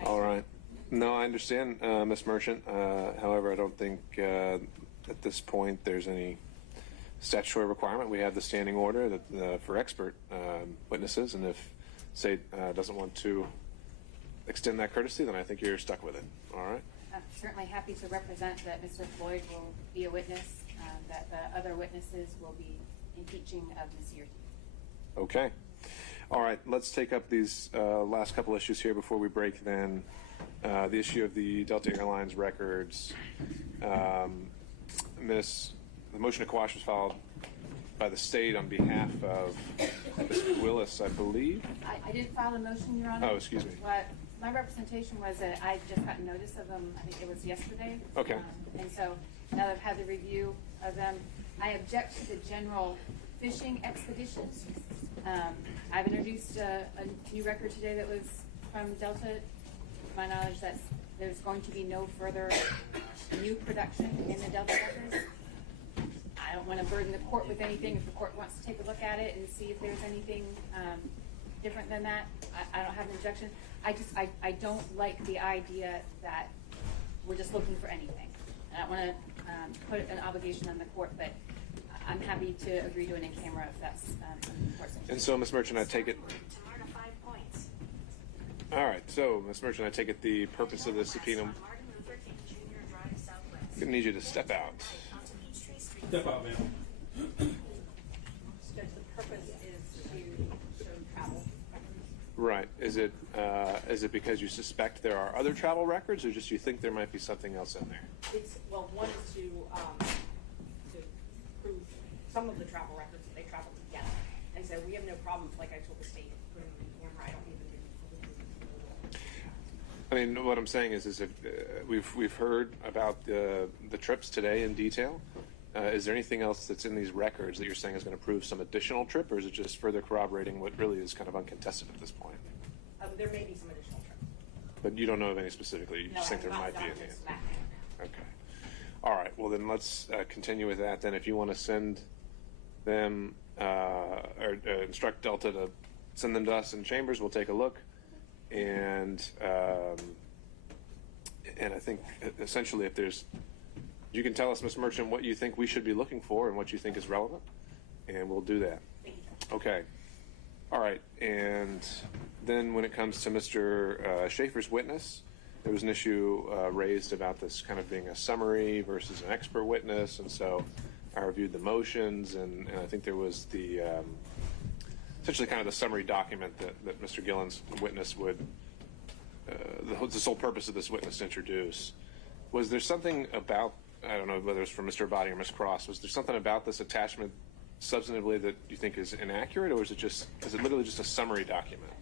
else. All right. No, I understand, Ms. Merchant. However, I don't think at this point there's any statutory requirement. We have the standing order that, for expert witnesses, and if state doesn't want to extend that courtesy, then I think you're stuck with it. All right. I'm certainly happy to represent that Mr. Floyd will be a witness, that the other witnesses will be impeaching of Ms. Yurti. Okay. All right. Let's take up these last couple issues here before we break then. The issue of the Delta Airlines records. The motion to quash was filed by the state on behalf of Ms. Willis, I believe. I didn't file a motion, Your Honor. Oh, excuse me. What my representation was that I just got notice of them, I think it was yesterday. Okay. And so now that I've had the review of them, I object to the general fishing expeditions. I've introduced a new record today that was from Delta. To my knowledge, that there's going to be no further new production in the Delta records. I don't want to burden the court with anything. If the court wants to take a look at it and see if there's anything different than that, I don't have an objection. I don't like the idea that we're just looking for anything. And I don't want to put an obligation on the court, but I'm happy to agree to an in-camera if that's something the court's interested in. And so, Ms. Merchant, I take it. All right. So, Ms. Merchant, I take it the purpose of this subpoena. I'm going to need you to step out. Step out, ma'am. Judge, the purpose is to show travel records. Right. Is it because you suspect there are other travel records, or just you think there might be something else in there? It's, well, one is to prove some of the travel records that they traveled together. And so we have no problem, like I told the state, putting them in camera. I don't even do. I mean, what I'm saying is if we've heard about the trips today in detail. Is there anything else that's in these records that you're saying is going to prove some additional trip, or is it just further corroborating what really is kind of uncontested at this point? There may be some additional trips. But you don't know of any specifically. You just think there might be any. Okay. All right. Well, then let's continue with that. Then, if you want to send them or instruct Delta to send them to us in chambers, we'll take a look. And I think essentially, if there's, you can tell us, Ms. Merchant, what you think we should be looking for and what you think is relevant, and we'll do that. Okay. All right. And then when it comes to Mr. Schaefer's witness, there was an issue raised about this kind of being a summary versus an expert witness, and so I reviewed the motions, and I think there was the essentially kind of the summary document that Mr. Gillen's witness would, the sole purpose of this witness to introduce. Was there something about, I don't know whether it's from Mr. Abadi or Ms. Cross, was there something about this attachment substantively that you think is inaccurate, or is it literally just a summary document?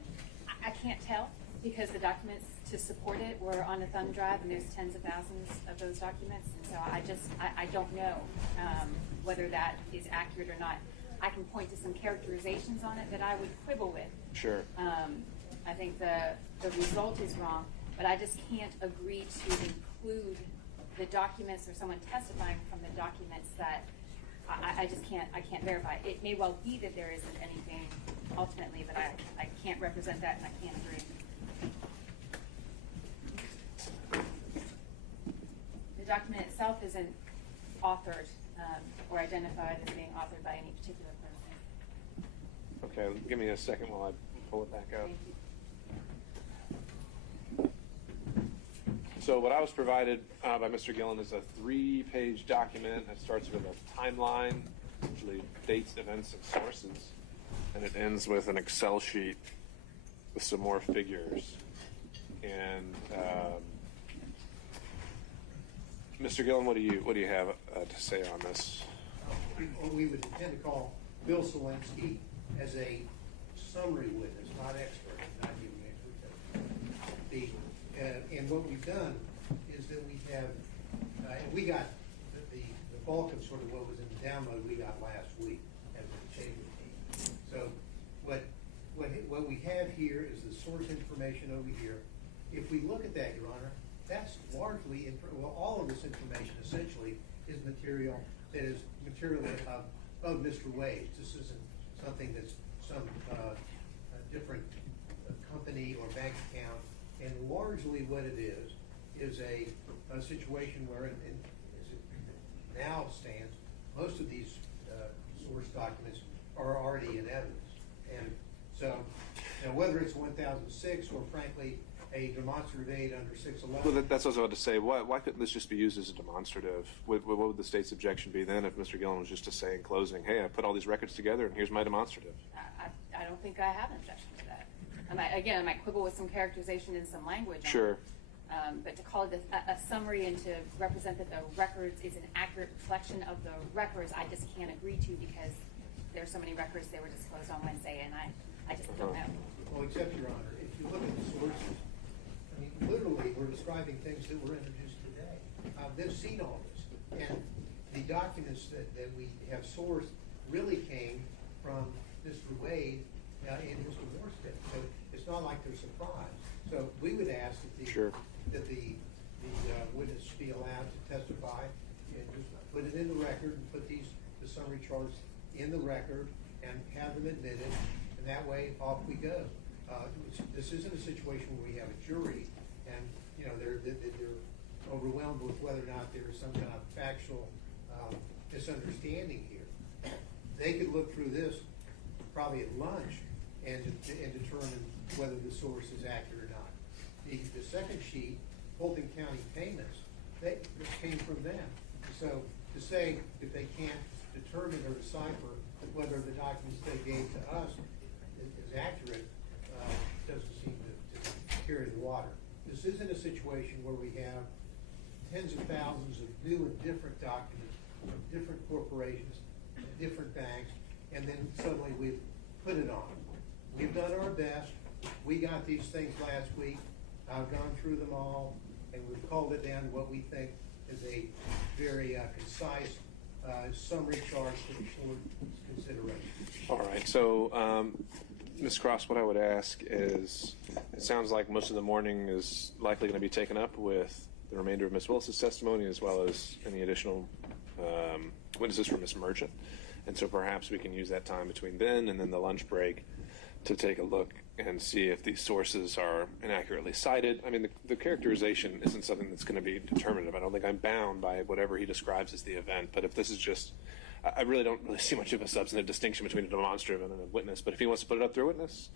I can't tell because the documents to support it were on a thumb drive, and there's tens of thousands of those documents, and so I don't know whether that is accurate or not. I can point to some characterizations on it that I would quibble with. Sure. I think the result is wrong, but I just can't agree to include the documents or someone testifying from the documents that I can't verify. It may well be that there isn't anything ultimately, but I can't represent that and I can't agree. The document itself isn't authored or identified as being authored by any particular person. Okay, give me a second while I pull it back out. Thank you. So what I was provided by Mr. Gillen is a 3-page document that starts with a timeline, usually dates, events, and sources, and it ends with an Excel sheet with some more figures. And Mr. Gillen, what do you have to say on this? We would intend to call Bill Selensky as a summary witness, not expert, not giving expert testimony. And what we've done is that we have, and we got the bulk of sort of what was in the download we got last week as a chamber team. So what we have here is the source information over here. If we look at that, Your Honor, that's largely, all of this information essentially is material that is material of Mr. Wade's. This isn't something that's some different company or bank account. And largely what it is a situation where, as it now stands, most of these source documents are already in evidence. And so, whether it's 1006 or frankly a demonstrative aid under 611. Well, that's what I was about to say. Why couldn't this just be used as a demonstrative? What would the state's objection be then if Mr. Gillen was just to say in closing, hey, I put all these records together and here's my demonstrative? I don't think I have an objection to that. I might quibble with some characterization in some language. Sure. But to call it a summary and to represent that the records is an accurate reflection of the records, I just can't agree to because there are so many records that were disclosed on Wednesday, and I just don't know. Well, except, Your Honor, if you look at the sources, I mean, literally, we're describing things that were introduced today. They've seen all this, and the documents that we have sourced really came from Mr. Wade in his divorce case. So it's not like they're surprised. So we would ask that the witness be allowed to testify and just put it in the record and put the summary charts in the record and have them admitted, and that way off we go. This isn't a situation where we have a jury and they're overwhelmed with whether or not there is some kind of factual misunderstanding here. They could look through this probably at lunch and determine whether the source is accurate or not. The second sheet, Fulton County payments, this came from them. So to say if they can't determine or decipher whether the documents they gave to us is accurate doesn't seem to carry the water. This isn't a situation where we have tens of thousands of new and different documents from different corporations, different banks, and then suddenly we've put it on. We've done our best. We got these things last week. I've gone through them all, and we've called it down to what we think is a very concise summary chart for the board's consideration. All right. So, Ms. Cross, what I would ask is, it sounds like most of the morning is likely going to be taken up with the remainder of Ms. Willis's testimony as well as any additional witnesses from Ms. Merchant. And so perhaps we can use that time between then and then the lunch break to take a look and see if these sources are inaccurately cited. I mean, the characterization isn't something that's going to be determinative. I don't think I'm bound by whatever he describes as the event. But if this is just, I really don't really see much of a substantive distinction between a demonstrative and a witness. But if he wants to put it up through a witness,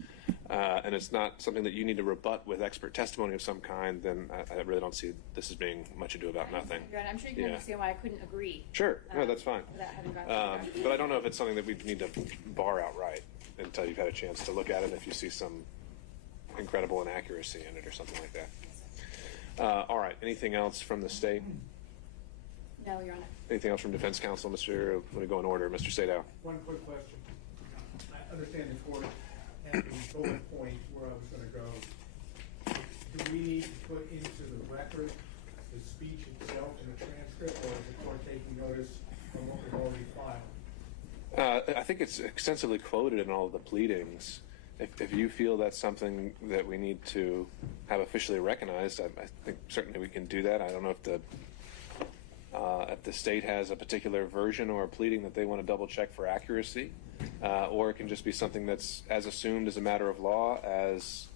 and it's not something that you need to rebut with expert testimony of some kind, then I really don't see this as being much ado about nothing. I'm sure you can understand why I couldn't agree. Sure. No, that's fine. But I don't know if it's something that we need to bar outright until you've had a chance to look at it if you see some incredible inaccuracy in it or something like that. All right. Anything else from the state? No, Your Honor. Anything else from defense counsel? Let me go in order. Mr. Sadow. One quick question. I understand the court had the bullet point where I was going to go. Do we need to put into the record the speech itself in the transcript, or is the court taking notice from what we've already filed? I think it's extensively quoted in all of the pleadings. If you feel that's something that we need to have officially recognized, I think certainly we can do that. I don't know if the state has a particular version or a pleading that they want to double check for accuracy, or it can just be something that's as assumed as a matter of law as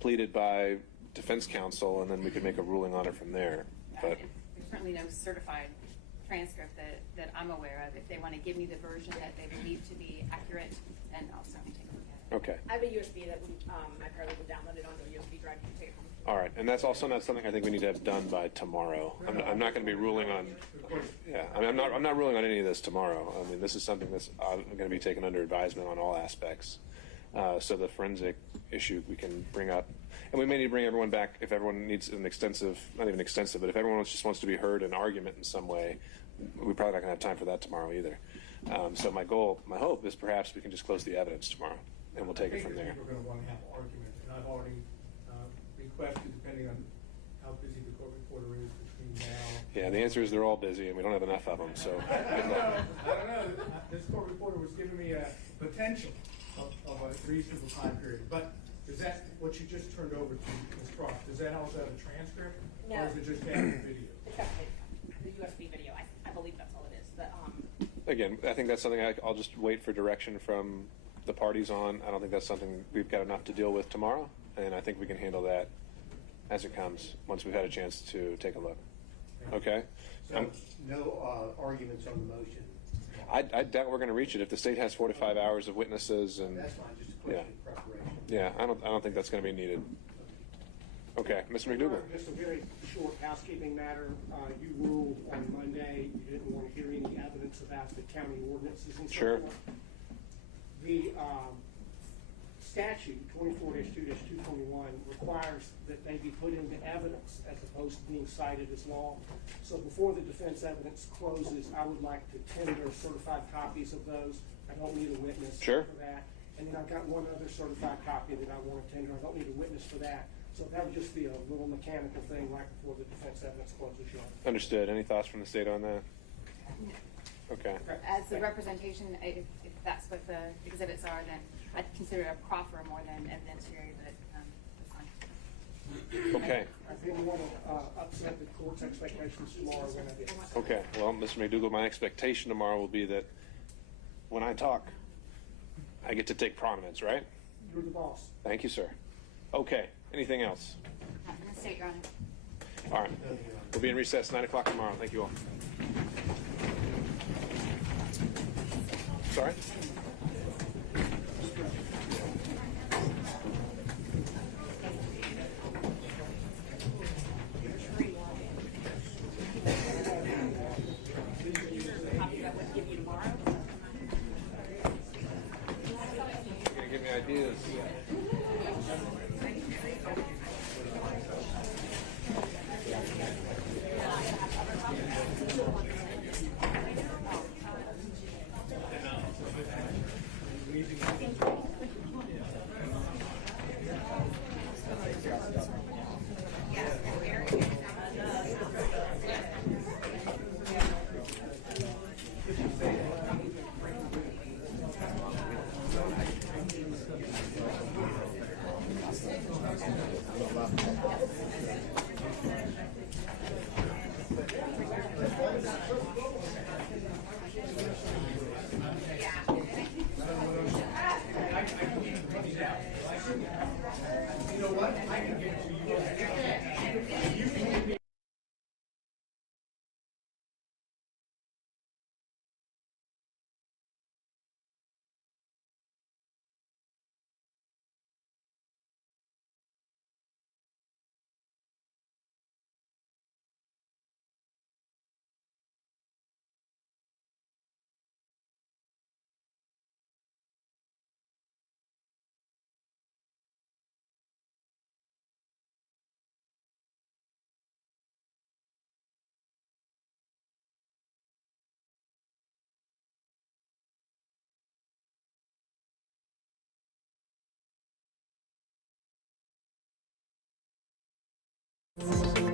pleaded by defense counsel, and then we can make a ruling on it from there. But There's certainly no certified transcript that I'm aware of. If they want to give me the version that they believe to be accurate, then I'll certainly take a look at it. okay. I have a USB that my paralegal downloaded onto a USB drive to take home. All right, and that's also not something I think we need to have done by tomorrow. I'm not going to be ruling on. Yeah, I mean, I'm not ruling on any of this tomorrow. I mean, this is something that's going to be taken under advisement on all aspects. So the forensic issue we can bring up, and we may need to bring everyone back if everyone needs an extensive, not even extensive, but if everyone just wants to be heard in argument in some way, we're probably not going to have time for that tomorrow either. So my hope is perhaps we can just close the evidence tomorrow, and we'll take it from there. I think we're going to want to have arguments, and I've already requested, depending on how busy the court reporter is between now. Yeah, the answer is they're all busy, and we don't have enough of them. So I don't know. This court reporter was giving me a potential of a reasonable time period. But is that what you just turned over to Ms. Croft? Does that also have a transcript? No. Or is it just having the video? It's got the USB video. I believe that's all it is. again, I think that's something I'll just wait for direction from the parties on. I don't think that's something we've got enough to deal with tomorrow, and I think we can handle that as it comes once we've had a chance to take a look. Okay? So no arguments on the motion? I doubt we're going to reach it if the state has 4 to 5 hours of witnesses and That's fine, just a question of preparation. yeah, I don't think that's going to be needed. Okay, Mr. McDougall. Just a very short housekeeping matter. You ruled on Monday you didn't want to hear any evidence about the county ordinances and so Sure. forth. The statute 24-2-221 requires that they be put into evidence as opposed to being cited as law. So before the defense evidence closes, I would like to tender certified copies of those. I don't need a witness Sure. for that. And then I've got one other certified copy that I want to tender. I don't need a witness for that. So that would just be a little mechanical thing right before the defense evidence closes, Your Honor. Understood. Any thoughts from the state on that? Okay. As the representation, if that's what the exhibits are, then I'd consider it a proffer more than evidentiary, but that's fine. Okay. I didn't want to upset the court's expectations tomorrow when I did. Okay. Well, Mr. McDougall, my expectation tomorrow will be that when I talk, I get to take prominence, right? You're the boss. Thank you, sir. Okay. Anything else? Nothing to state, Your Honor. All right. We'll be in recess 9 o'clock tomorrow. Thank you all. Sorry? You're going to give me ideas. Thank you.